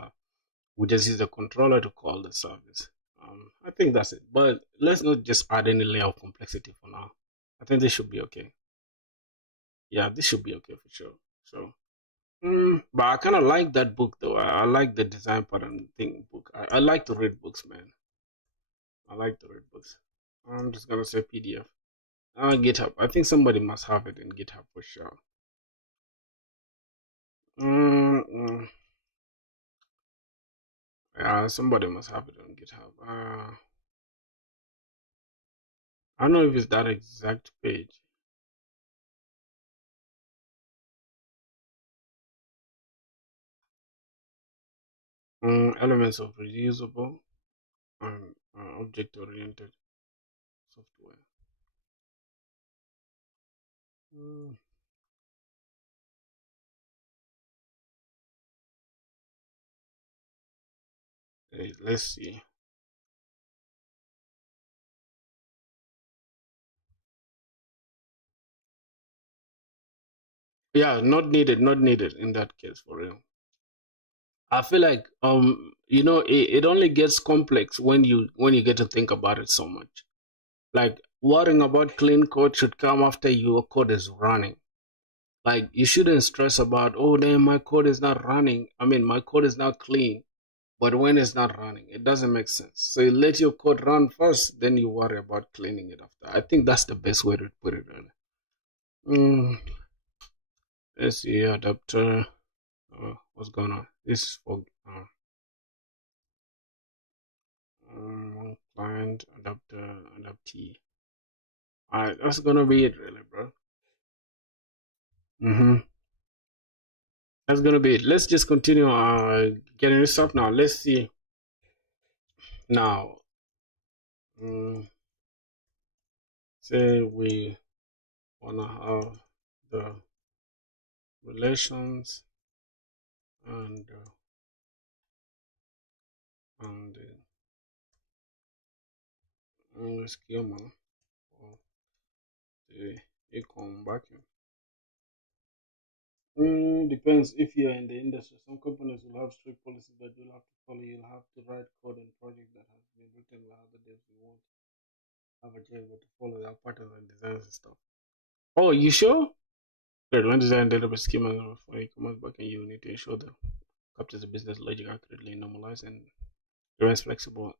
we just use the controller to call the service. I think that's it. But let's not just add any layer of complexity for now. I think this should be okay. Yeah, this should be okay for sure. So, but I kind of like that book though. I like the design pattern thing book. I like to read books, man. I like to read books. I'm just gonna say PDF. GitHub. I think somebody must have it in GitHub for sure. Yeah, somebody must have it on GitHub. I don't know if it's that exact page. Elements of reusable and object-oriented software. Hey, let's see. Yeah, not needed in that case for real. I feel like it only gets complex when you get to think about it so much. Like worrying about clean code should come after your code is running. Like you shouldn't stress about, oh damn, my code is not running. I mean, my code is not clean, but when it's not running, it doesn't make sense. So you let your code run first, then you worry about cleaning it after. I think that's the best way to put it, really. Let's see, adapter. What's going on? This is for client adapter adaptee. Alright, that's gonna be it, really, bro. That's gonna be it. Let's just continue getting this stuff now. Let's see now. Say we wanna have the relations and the schema. come back. Depends if you're in the industry. Some companies will have strict policies that you'll have to follow. You'll have to write code and project that has been written by other devs. You won't have a choice but to follow their patterns and designs and stuff. Oh, you sure? Great. When design database schema for e-commerce backend, you need to ensure that captures the business logic accurately, normalize, and remains flexible.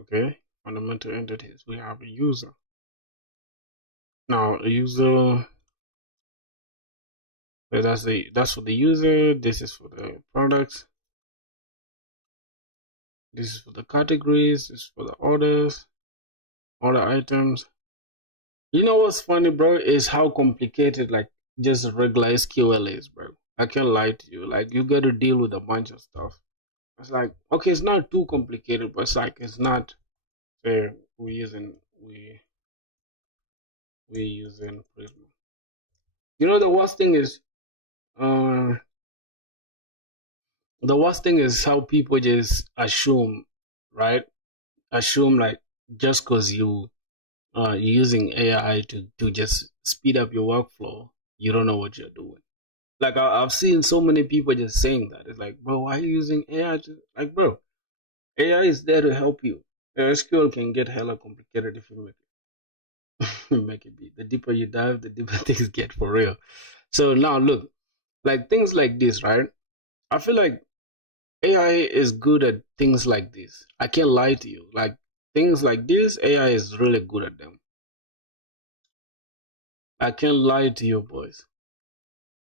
Okay. Fundamental entities. We have a user. Now, a user. So that's for the user. This is for the products. This is for the categories. This is for the orders, order items. You know what's funny, bro, is how complicated like just regular SQL is, bro. I can't lie to you. Like you got to deal with a bunch of stuff. It's like okay, it's not too complicated, but it's like it's not. We using Prisma. You know the worst thing is, the worst thing is how people just assume, right? Assume like just because you're using AI to just speed up your workflow, you don't know what you're doing. Like I've seen so many people just saying that. It's like, bro, why are you using AI? Like, bro, AI is there to help you. SQL can get hella complicated if you make it be. The deeper you dive, the deeper things get for real. So now look, like things like this, right? I feel like AI is good at things like this. I can't lie to you. Like things like this, AI is really good at them. I can't lie to you, boys.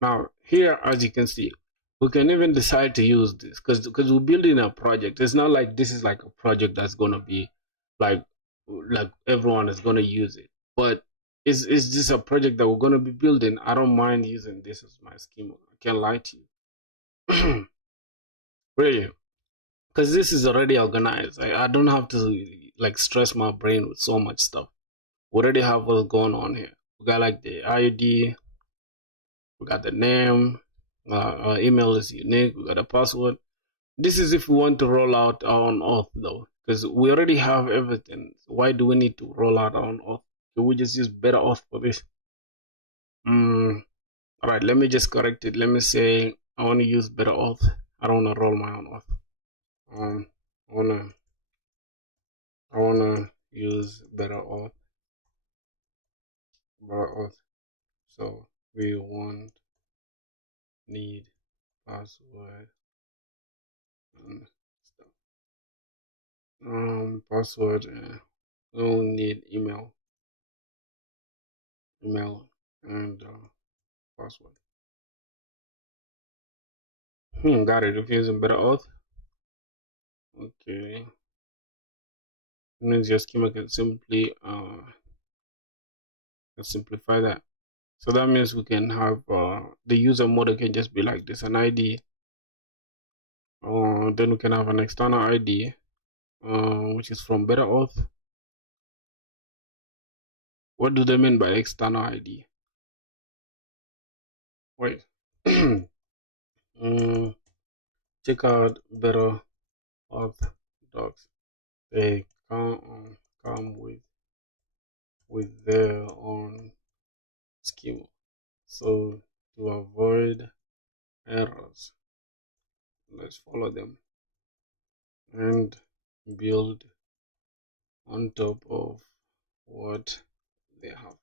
Now, here, as you can see, we can even decide to use this because we're building a project. It's not like this is like a project that's gonna be like everyone is gonna use it. But it's just a project that we're gonna be building. I don't mind using this as my schema. I can't lie to you. Really, because this is already organized. I don't have to like stress my brain with so much stuff. We already have what's going on here. We got like the ID, we got the name, our email is unique, we got a password. This is if we want to roll out our own auth though, because we already have everything. So why do we need to roll out our own auth? Can we just use better auth for this? All right, let me just correct it. Let me say I want to use better auth. I don't want to roll my own auth. I wanna use better auth. So we won't need password and stuff. Password. We don't need email and password. Got it. If you're using better auth, okay. It means your schema can simply simplify that. So that means we can have the user model can just be like this, an ID. Then we can have an external ID, which is from better auth. What do they mean by external ID? Wait. Check out better auth docs. They come with their own schema. So to avoid errors, let's follow them and build on top of what they have.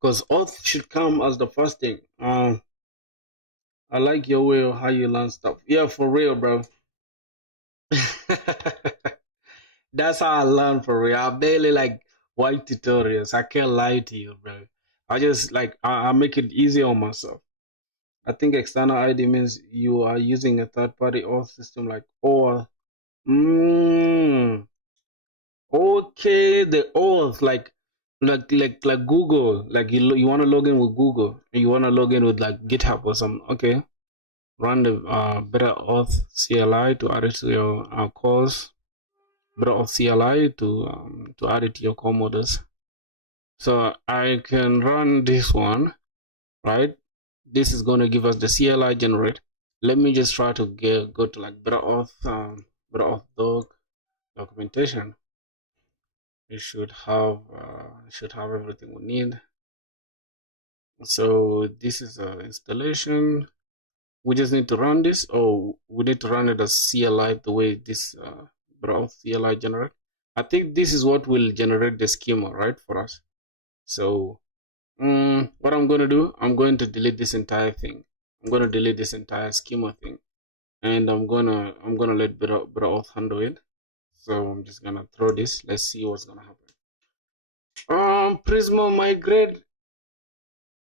Because auth should come as the first thing. I like your way of how you learn stuff. Yeah, for real, bro. That's how I learn for real. I barely like watch tutorials. I can't lie to you, bro. I just like I make it easy on myself. I think external ID means you are using a third-party auth system like OAuth. Okay, the auth like Google. Like you want to log in with Google and you want to log in with like GitHub or something. Okay, run the better auth CLI to add it to your calls. Better auth CLI to add it to your core models. So I can run this one, right? This is going to give us the CLI generate. Let me just try to go to like better auth doc documentation. it should have everything we need. So this is a installation. We just need to run this, or we need to run it as CLI the way this browse CLI generate. I think this is what will generate the schema, right, for us. So what I'm going to do, I'm going to delete this entire thing. I'm going to delete this entire schema thing, and I'm gonna let browse handle it. So I'm just gonna throw this. Let's see what's gonna happen. Prisma migrate.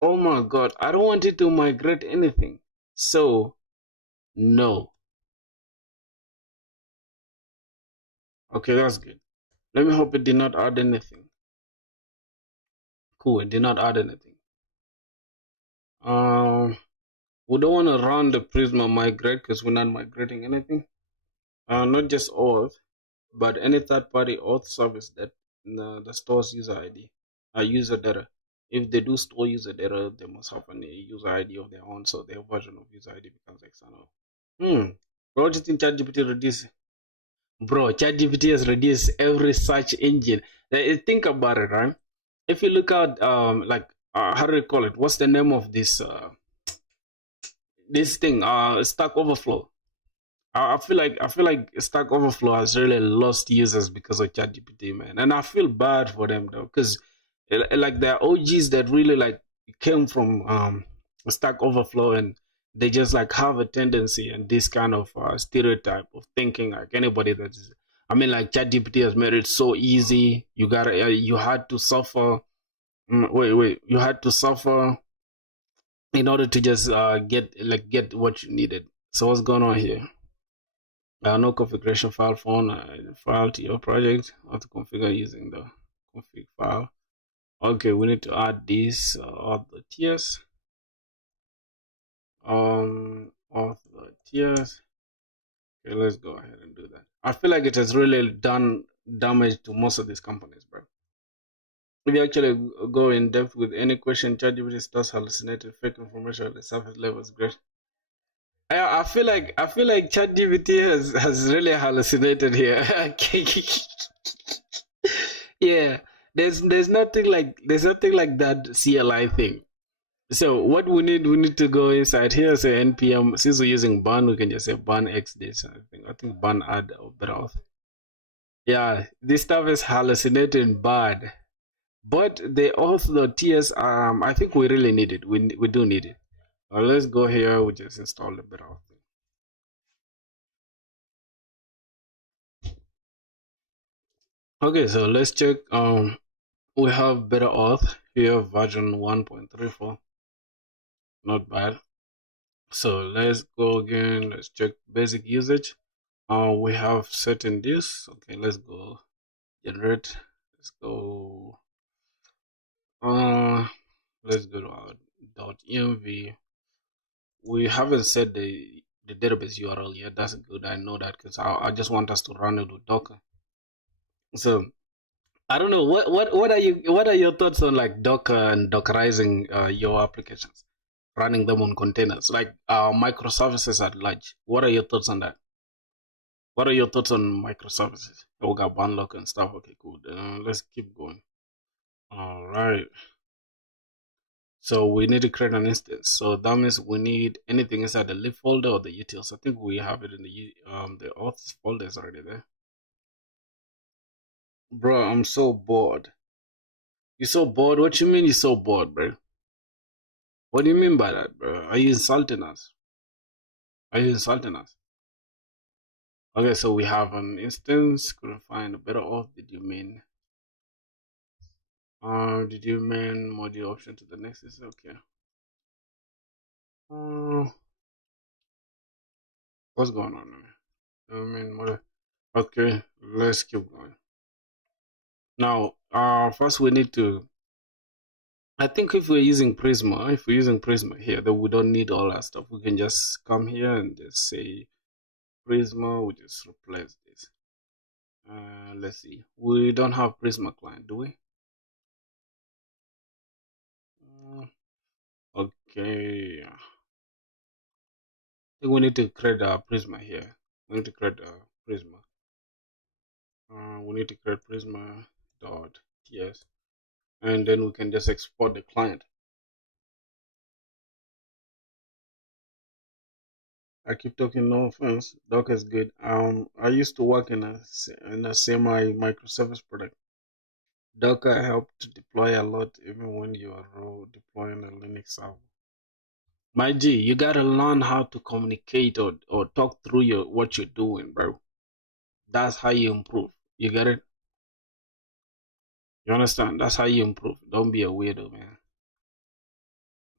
Oh my god, I don't want it to migrate anything. So no. Okay, that's good. Let me hope it did not add anything. Cool, it did not add anything. We don't want to run the Prisma migrate because we're not migrating anything. Not just auth, but any third-party auth service that stores user ID, user data. If they do store user data, they must have a user ID of their own, so their version of user ID becomes external. Bro, do you think ChatGPT reduce? Bro, ChatGPT has reduced every search engine. Think about it, right? If you look at like how do you call it? What's the name of this this thing? Stack Overflow. I feel like Stack Overflow has really lost users because of ChatGPT, man, and I feel bad for them though, because like there are OGs that really like came from Stack Overflow, and they just like have a tendency and this kind of stereotype of thinking like anybody that is. I mean, like ChatGPT has made it so easy. You had to suffer. Wait, you had to suffer in order to just get what you needed. So what's going on here? No configuration file phone file to your project. How to configure using the config file. Okay, we need to add this auth the tiers. Auth the tiers. Okay, let's go ahead and do that. I feel like it has really done damage to most of these companies, bro. If you actually go in depth with any question, ChatGPT starts hallucinating fake information at the surface level is great. I feel like ChatGPT has really hallucinated here. Yeah, there's nothing like that CLI thing. So what we need to go inside here. Say npm. Since we're using ban, we can just say ban x this. I think ban add or better. Yeah, this stuff is hallucinating bad. But the also TS I think we really need it. We do need it. Let's go here. We just install the better. Okay, so let's check. We have better auth here, version 1.34. Not bad. So let's go again. Let's check basic usage. We have certain this. Okay, let's go generate. Let's go. Let's go to our .env. We haven't set the database URL yet. That's good. I know that because I just want us to run it with Docker. So I don't know what are your thoughts on like Docker and Dockerizing your applications, running them on containers like microservices at large. What are your thoughts on that? What are your thoughts on microservices? We got Banlock and stuff. Okay, cool. Let's keep going. All right. So we need to create an instance. So that means we need anything inside the lib folder or the utils. I think we have it in the auth folder is already there. Bro, I'm so bored. You so bored? What you mean you so bored, bro? What do you mean by that, bro? Are you insulting us? Are you insulting us? Okay, so we have an instance. Couldn't find a better auth. Did you mean module option to the next? Is okay. What's going on here? Okay, let's keep going. Now, first we need to. I think if we're using Prisma here, then we don't need all that stuff. We can just come here and just say Prisma. We just replace this. Let's see. We don't have Prisma client, do we? Okay. I think we need to create a Prisma here. We need to create a Prisma. We need to create Prisma. .ts, and then we can just export the client. I keep talking, no offense. Docker is good. I used to work in a semi microservice product. Docker helped to deploy a lot, even when you are deploying a Linux server. My G, you gotta learn how to communicate or talk through what you're doing, bro. That's how you improve. You get it? You understand? That's how you improve. Don't be a weirdo,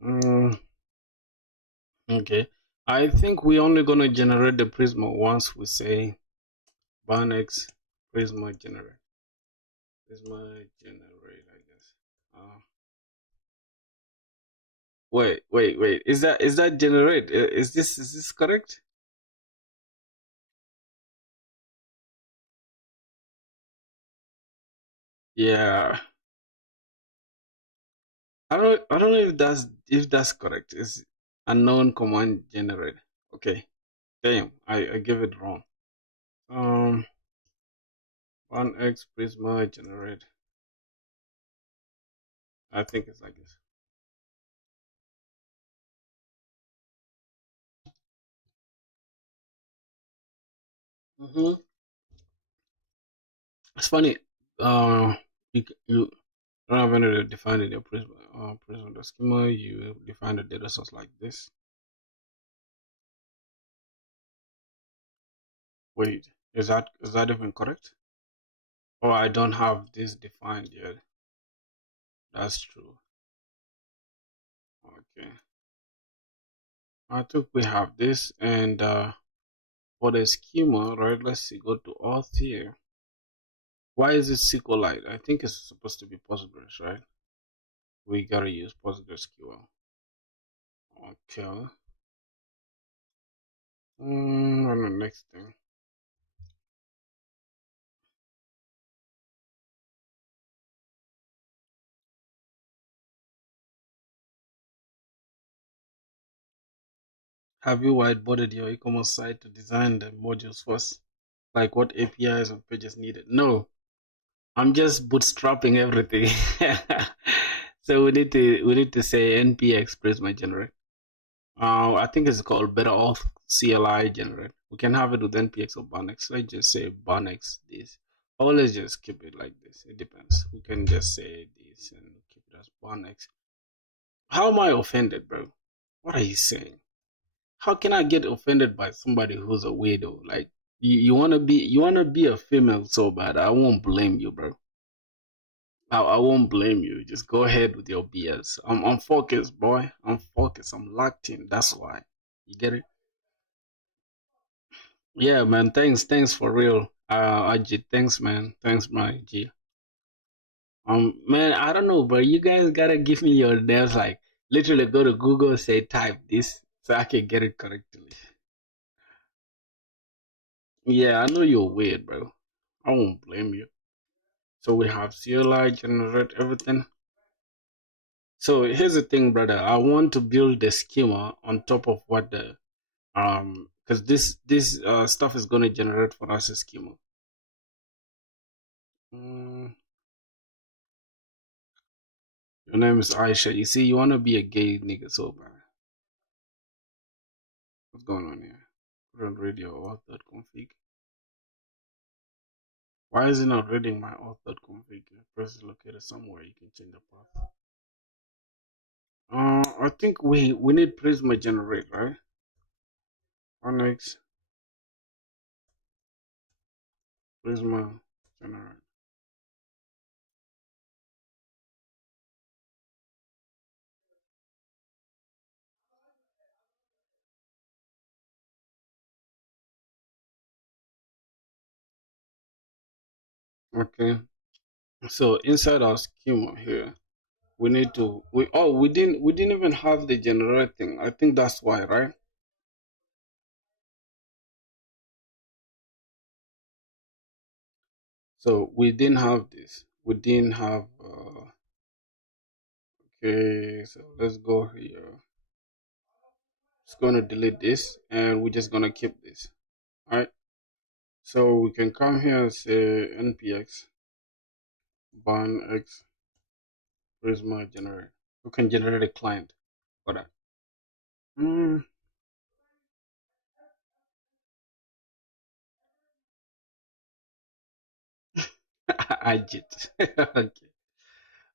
man. Okay. I think we're only gonna generate the Prisma once we say Barnex Prisma generate. Prisma generate, I guess. Wait. Is that generate? Is this correct? Yeah. I don't know if that's correct. It's unknown command generate. Okay. Damn, I give it wrong. Um, 1x Prisma generate. I think it's like this. It's funny. You don't have any to define in your Prisma the schema. You define the data source like this. Wait, is that even correct? Oh, I don't have this defined yet. That's true. Okay. I think we have this, and for the schema, right? Let's see. Go to auth here. Why is it SQLite? I think it's supposed to be Postgres, right? We gotta use PostgreSQL. Okay. And the next thing. Have you whiteboarded your e-commerce site to design the modules first? Like what APIs and pages needed? No, I'm just bootstrapping everything. So we need to say npx Prisma generate. I think it's called better off CLI generate. We can have it with npx or Barnex. Let's just say Barnex this. Or let's just keep it like this. It depends. We can just say this and keep it as Barnex. How am I offended, bro? What are you saying? How can I get offended by somebody who's a weirdo? Like you wanna be a female so bad. I won't blame you, bro. I won't blame you. Just go ahead with your BS. I'm focused, boy. I'm focused. I'm locked in. That's why. You get it? Yeah, man. Thanks for real. Ajit, thanks, man. Thanks, my G. Man, I don't know, but you guys gotta give me your names. Like, literally, go to Google, say type this, so I can get it correctly. Yeah, I know you're weird, bro. I won't blame you. So we have CLI generate everything. So here's the thing, brother. I want to build the schema on top of what the because this stuff is gonna generate for us a schema. Mm, your name is Aisha. You see, you wanna be a gay nigga so bad. What's going on here? Put on radio auth.config. Why is it not reading my auth.config? Press is located somewhere. You can change the path. I think we need Prisma generate, right? Onyx Prisma generate. Okay. So inside our schema here, we need to we didn't even have the generate thing. I think that's why, right? So we didn't have this. We didn't have okay, so let's go here. Just gonna delete this and we're just gonna keep this. Alright. So we can come here and say npx Bond X Prisma generate. You can generate a client for that. Mm. Ajit. Okay.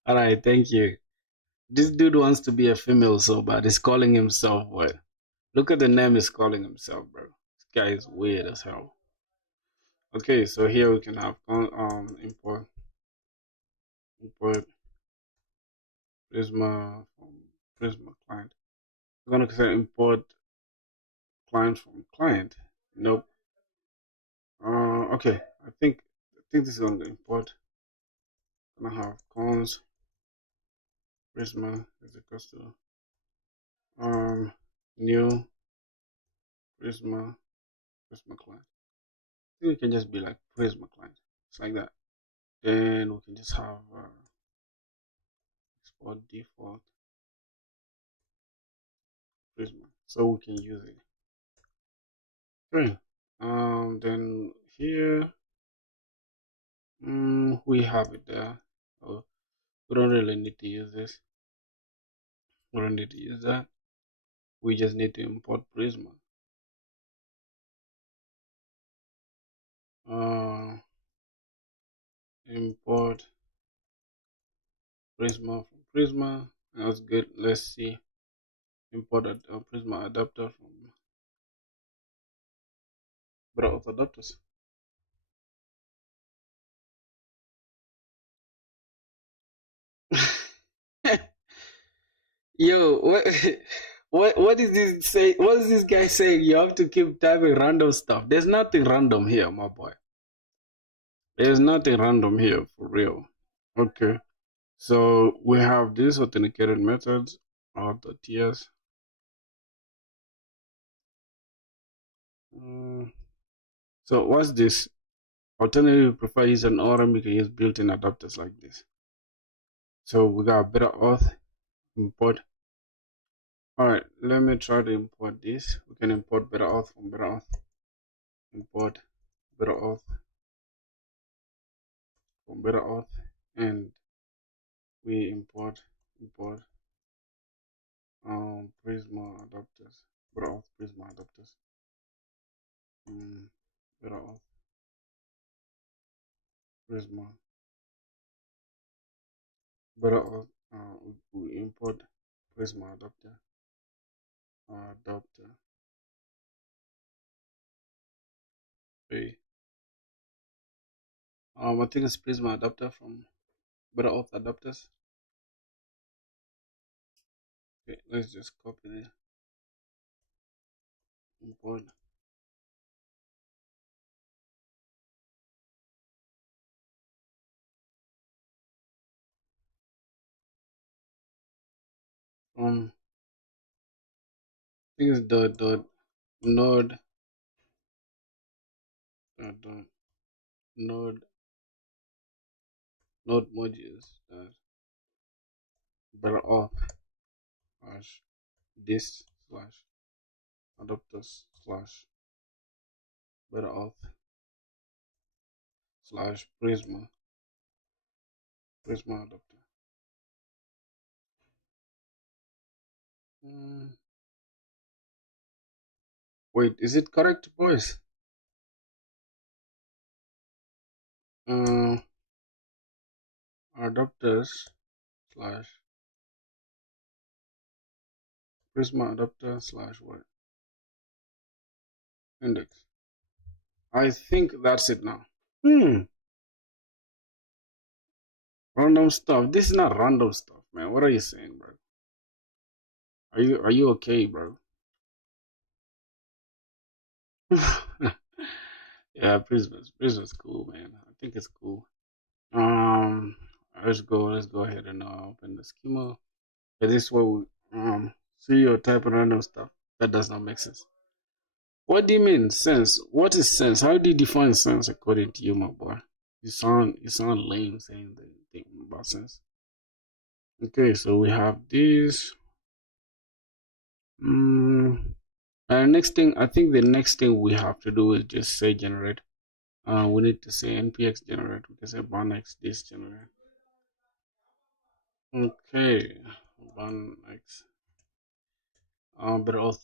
All right. Thank you. This dude wants to be a female so bad. He's calling himself what? Look at the name he's calling himself, bro. This guy is weird as hell. Okay, so here we can have import Prisma from Prisma client. We're gonna say import client from client. Nope. Okay. I think this is gonna import. Gonna have cons Prisma is equals to new Prisma client. I think it can just be like Prisma client. It's like that. Then we can just have export default Prisma, so we can use it. Okay. Then here, we have it there. Oh, we don't really need to use this. We don't need to use that. We just need to import Prisma. Import Prisma from Prisma. That's good. Let's see. Import a Prisma adapter from browse adapters. Yo, what what is this say? What is this guy saying? You have to keep typing random stuff. There's nothing random here, my boy. There's nothing random here for real. Okay. So we have these authenticated methods .ts. So what's this? Alternatively, prefer use an ORM, you can use built-in adapters like this. So we got better auth import. All right, let me try to import this. We can import better auth from better auth. Import better auth from better auth, and we import Prisma adapters. Better auth Prisma adapters. Better auth Prisma. Better auth. We import Prisma adapter. Okay. I think it's Prisma adapter from better auth adapters. Okay, let's just copy it. Import. I think it's the node the node modules better auth slash this slash adapters slash better auth slash Prisma adapter. Wait, is it correct, boys? Adapters slash Prisma adapter slash what? Index. I think that's it now. Random stuff. This is not random stuff, man. What are you saying, bro? Are you okay, bro? Yeah, Prisma's cool, man. I think it's cool. Let's go ahead and open the schema. Okay, this is where we see your type of random stuff. That does not make sense. What do you mean sense? What is sense? How do you define sense according to you, my boy? You sound lame saying the thing about sense. Okay, so we have this. And next thing, I think the next thing we have to do is just say generate. We need to say npx generate. We can say bonex this generate. Okay, one X. But also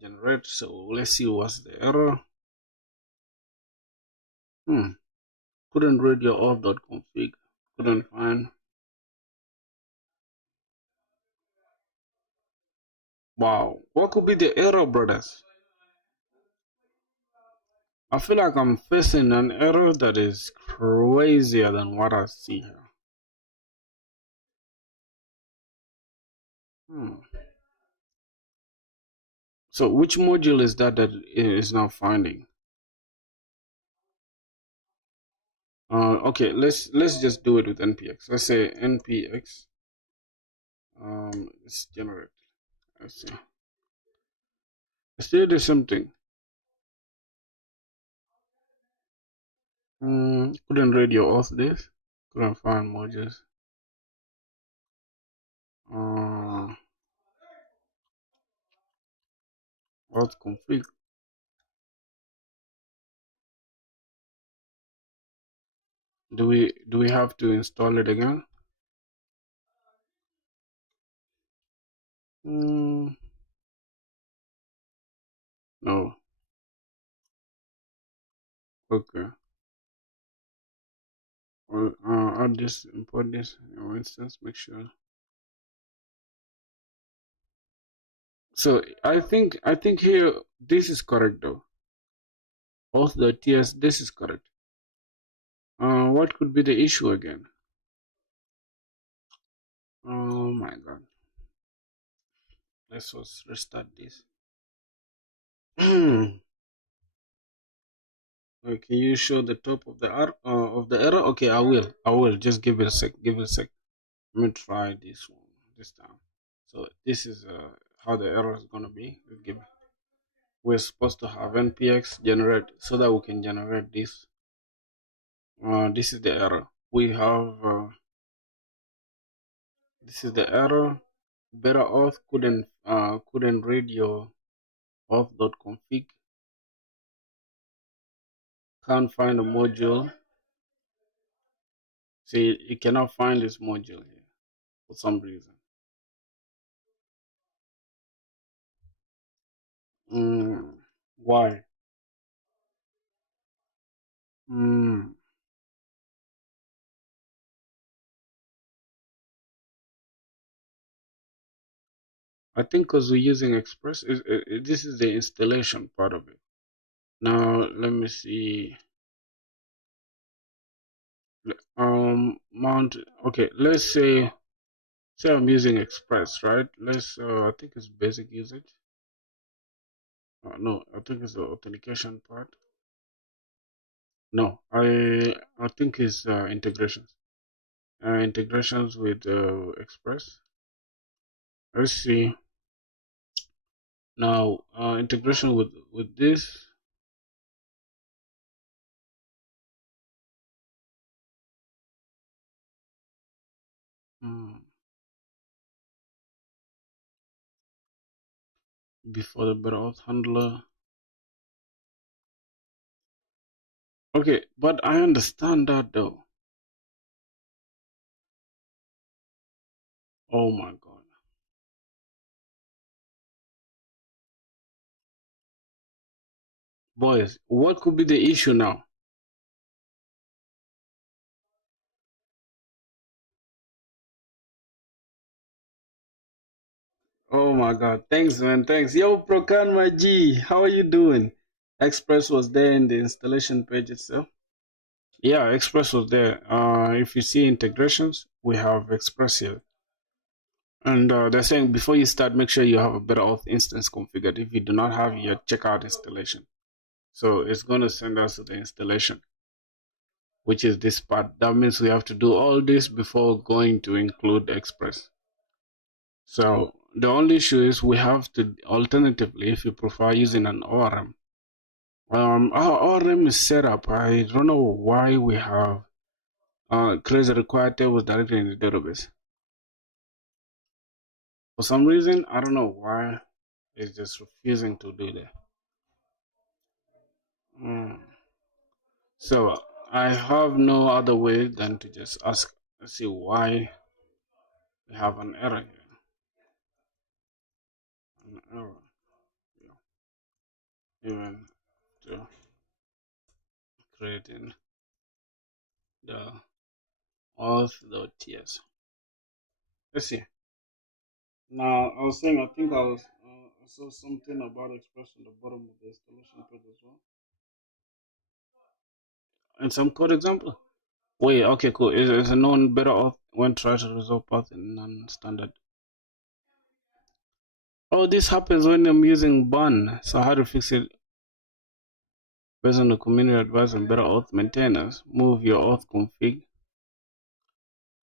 generate. So let's see what's the error. Couldn't read your auth.config. Couldn't find. Wow, what could be the error, brothers? I feel like I'm facing an error that is crazier than what I see here. Hmm. So which module is that that is not finding? Okay, let's just do it with npx. Let's say npx. Let's generate. Let's see. Let's do the same thing. Couldn't read your auth this. Couldn't find modules. Auth config. Do we have to install it again? No. Okay. Or add this, import this, for instance, make sure. So I think here this is correct though. Both the TS, this is correct. What could be the issue again? Oh my god. Let's just restart this. Can you show the top of the error? Okay, I will. I will. Just give it a sec. Give it a sec. Let me try this one this time. So this is how the error is gonna be. Let's give. We're supposed to have npx generate so that we can generate this. This is the error. We have this is the error. Better auth couldn't read your auth.config. Can't find a module. See, you cannot find this module here for some reason. Why? I think because we're using Express, this is the installation part of it. Now let me see. Mount. Okay, let's say I'm using Express, right? Let's. I think it's basic usage. No, I think it's the authentication part. No, I think it's integrations. Integrations with Express. Let's see. Now integration with this. Before the better auth handler. Okay, but I understand that though. Oh my god. Boys, what could be the issue now? Oh my god. Thanks, man. Thanks. Yo, Prokan, my G. How are you doing? Express was there in the installation page itself. Yeah, Express was there. If you see integrations, we have Express here. And they're saying before you start, make sure you have a better auth instance configured. If you do not have yet, check out installation. So it's going to send us to the installation, which is this part. That means we have to do all this before going to include Express. So the only issue is we have to, alternatively, if you prefer using an ORM, our ORM is set up. I don't know why we have create the required tables directly in the database. For some reason, I don't know why it's just refusing to do that. So I have no other way than to just ask, see why We have an error here. An error. Yeah. Even to creating the auth.ts. Let's see. Now, I was saying, I think I saw something about expression at the bottom of the installation page as well. And some code example. Wait, okay, cool. Is a known better auth when try to resolve path in non-standard. Oh, this happens when I'm using bun. So how to fix it? Based on the community advice on better auth maintainers, move your auth config.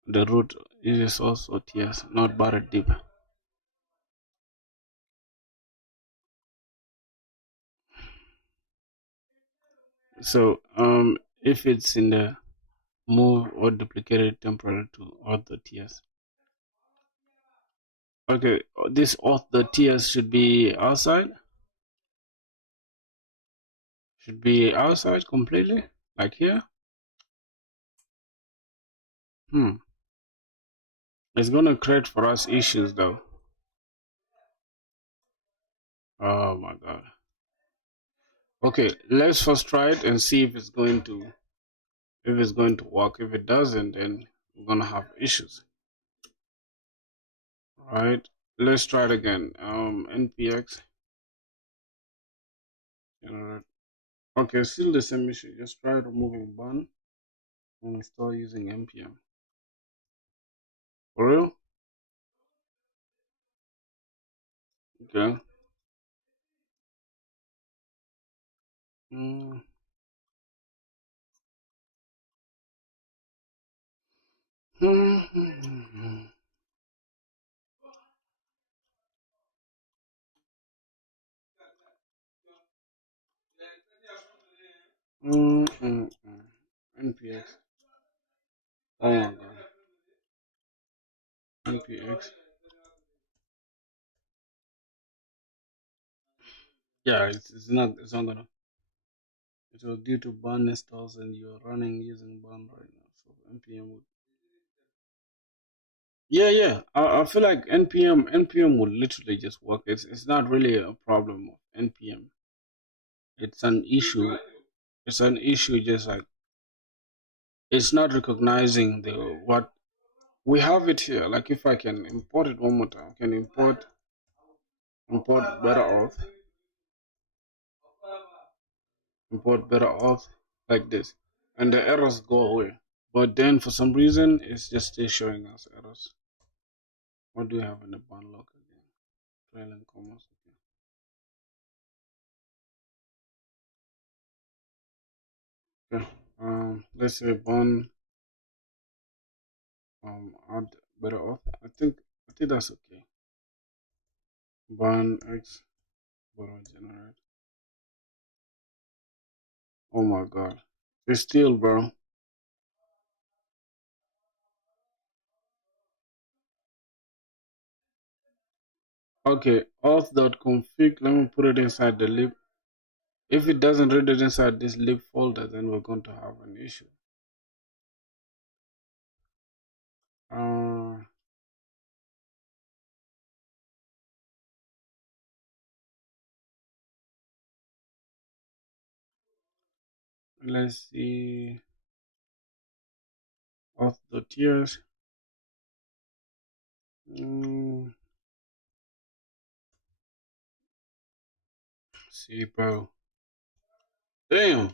The root uses also TS, not buried deep. So if it's in the move or duplicated temporary to auth.ts. Okay, this auth.ts should be outside. Should be outside completely, like here. It's gonna create for us issues though. Oh my god. Okay, let's first try it and see if it's going to work. If it doesn't, then we're gonna have issues. Right? Let's try it again. npx generate. Okay, still the same issue. Just try removing bun and install using npm. For real? Okay. Mm. npx. Oh my god. npx. Yeah, it's not gonna. It was due to burn installs and you're running using burn right now. So npm would. Yeah. I feel like npm would literally just work. It's not really a problem of npm. It's an issue. It's an issue just like it's not recognizing the what we have it here. Like if I can import it one more time, I can import better auth, import better auth like this, and the errors go away. But then for some reason, it's just still showing us errors. What do we have in the bun lock again? Trailing commas. Okay. Let's say bun add better auth. I think that's okay. Bun x better generate. Oh my god. It's still, bro. Okay, auth.config. Let me put it inside the lib. If it doesn't read it inside this lib folder, then we're going to have an issue. Uh, let's see. Auth.tears. See, bro. Damn.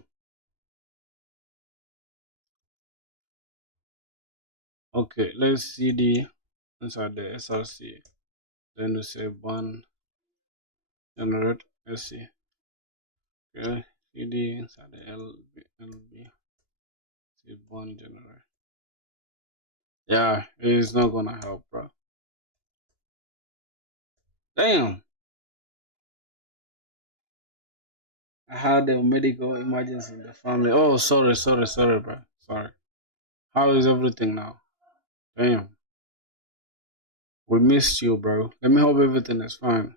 Okay, let's cd inside the src. Then we say bun generate sc. Okay, cd inside the lb. See bun generate. Yeah, it's not gonna help, bro. Damn. I had a medical emergency in the family. Oh, sorry, bro. Sorry. How is everything now? Damn. We missed you, bro. Let me hope everything is fine.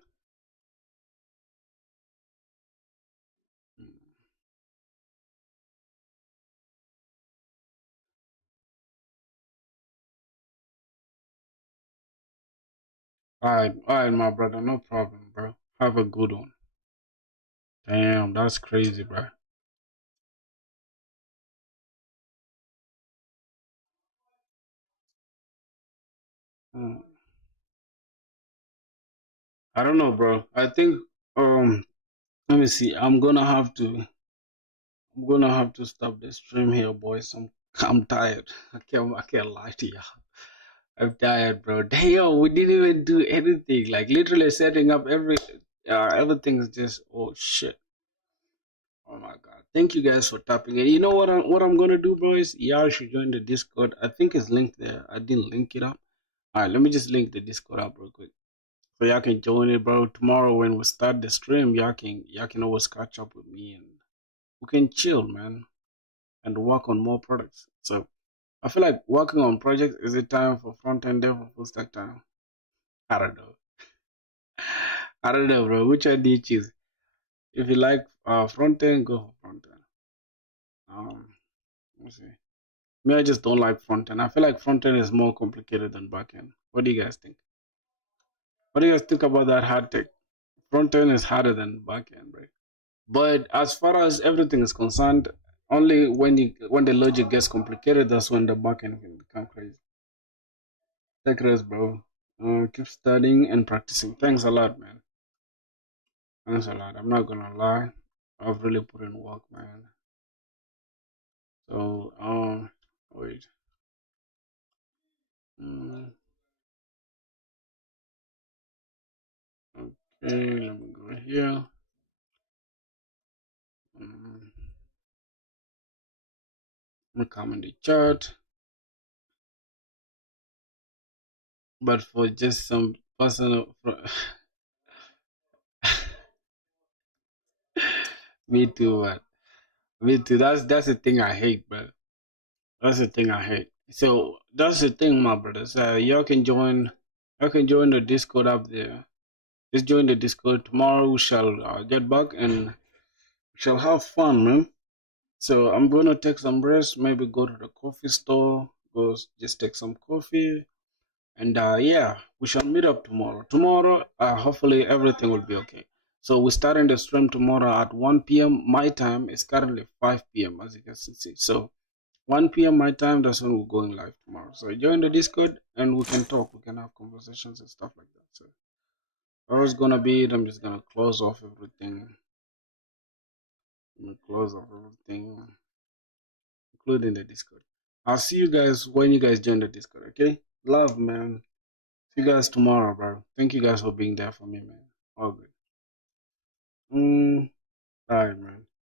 all right, my brother, no problem, bro. Have a good one. Damn, that's crazy, bro. Mm, I don't know, bro. I think let me see. I'm gonna have to stop the stream here, boys. I'm tired. I can't lie to you. I'm tired, bro. Damn, we didn't even do anything. Like literally setting up everything is just oh shit. Oh my god. Thank you guys for tapping in. You know what I'm gonna do, boys? Y'all should join the Discord. I think it's linked there. I didn't link it up. Alright, let me just link the Discord up real quick. So y'all can join it, bro. Tomorrow when we start the stream, y'all can always catch up with me and we can chill, man, and work on more products. So I feel like working on projects is it time for front end dev or full stack time? I don't know. I don't know, bro. Which one do you choose? If you like front end, go for front end. Let me see. Me, I just don't like front end. I feel like front end is more complicated than back end. What do you guys think? What do you guys think about that hard tech? Front end is harder than back end, right? But as far as everything is concerned, only when the logic gets complicated, that's when the back end can become crazy. Take rest, bro. Keep studying and practicing. Thanks a lot, man. Thanks a lot. I'm not gonna lie. I've really put in work, man. So, wait. Mm, okay, let me go here. Mm, let me comment the chat. But for just some personal, me too, man. Me too. That's the thing I hate, bro. That's the thing I hate. So that's the thing, my brothers. Y'all can join the Discord up there. Just join the Discord. Tomorrow we shall get back and we shall have fun, man. So I'm gonna take some rest. Maybe go to the coffee store. Go just take some coffee. And yeah, we shall meet up tomorrow. Tomorrow, hopefully everything will be okay. So we're starting the stream tomorrow at 1 p.m. My time. It's currently 5 p.m. as you can see. So 1 p.m. my time, that's when we're going live tomorrow. So join the Discord and we can talk. We can have conversations and stuff like that. So all it's gonna be it. I'm just gonna close off everything. I'm gonna close off everything, including the Discord. I'll see you guys when you guys join the Discord, okay? Love, man. See you guys tomorrow, bro. Thank you guys for being there for me, man. All good. Alright, man.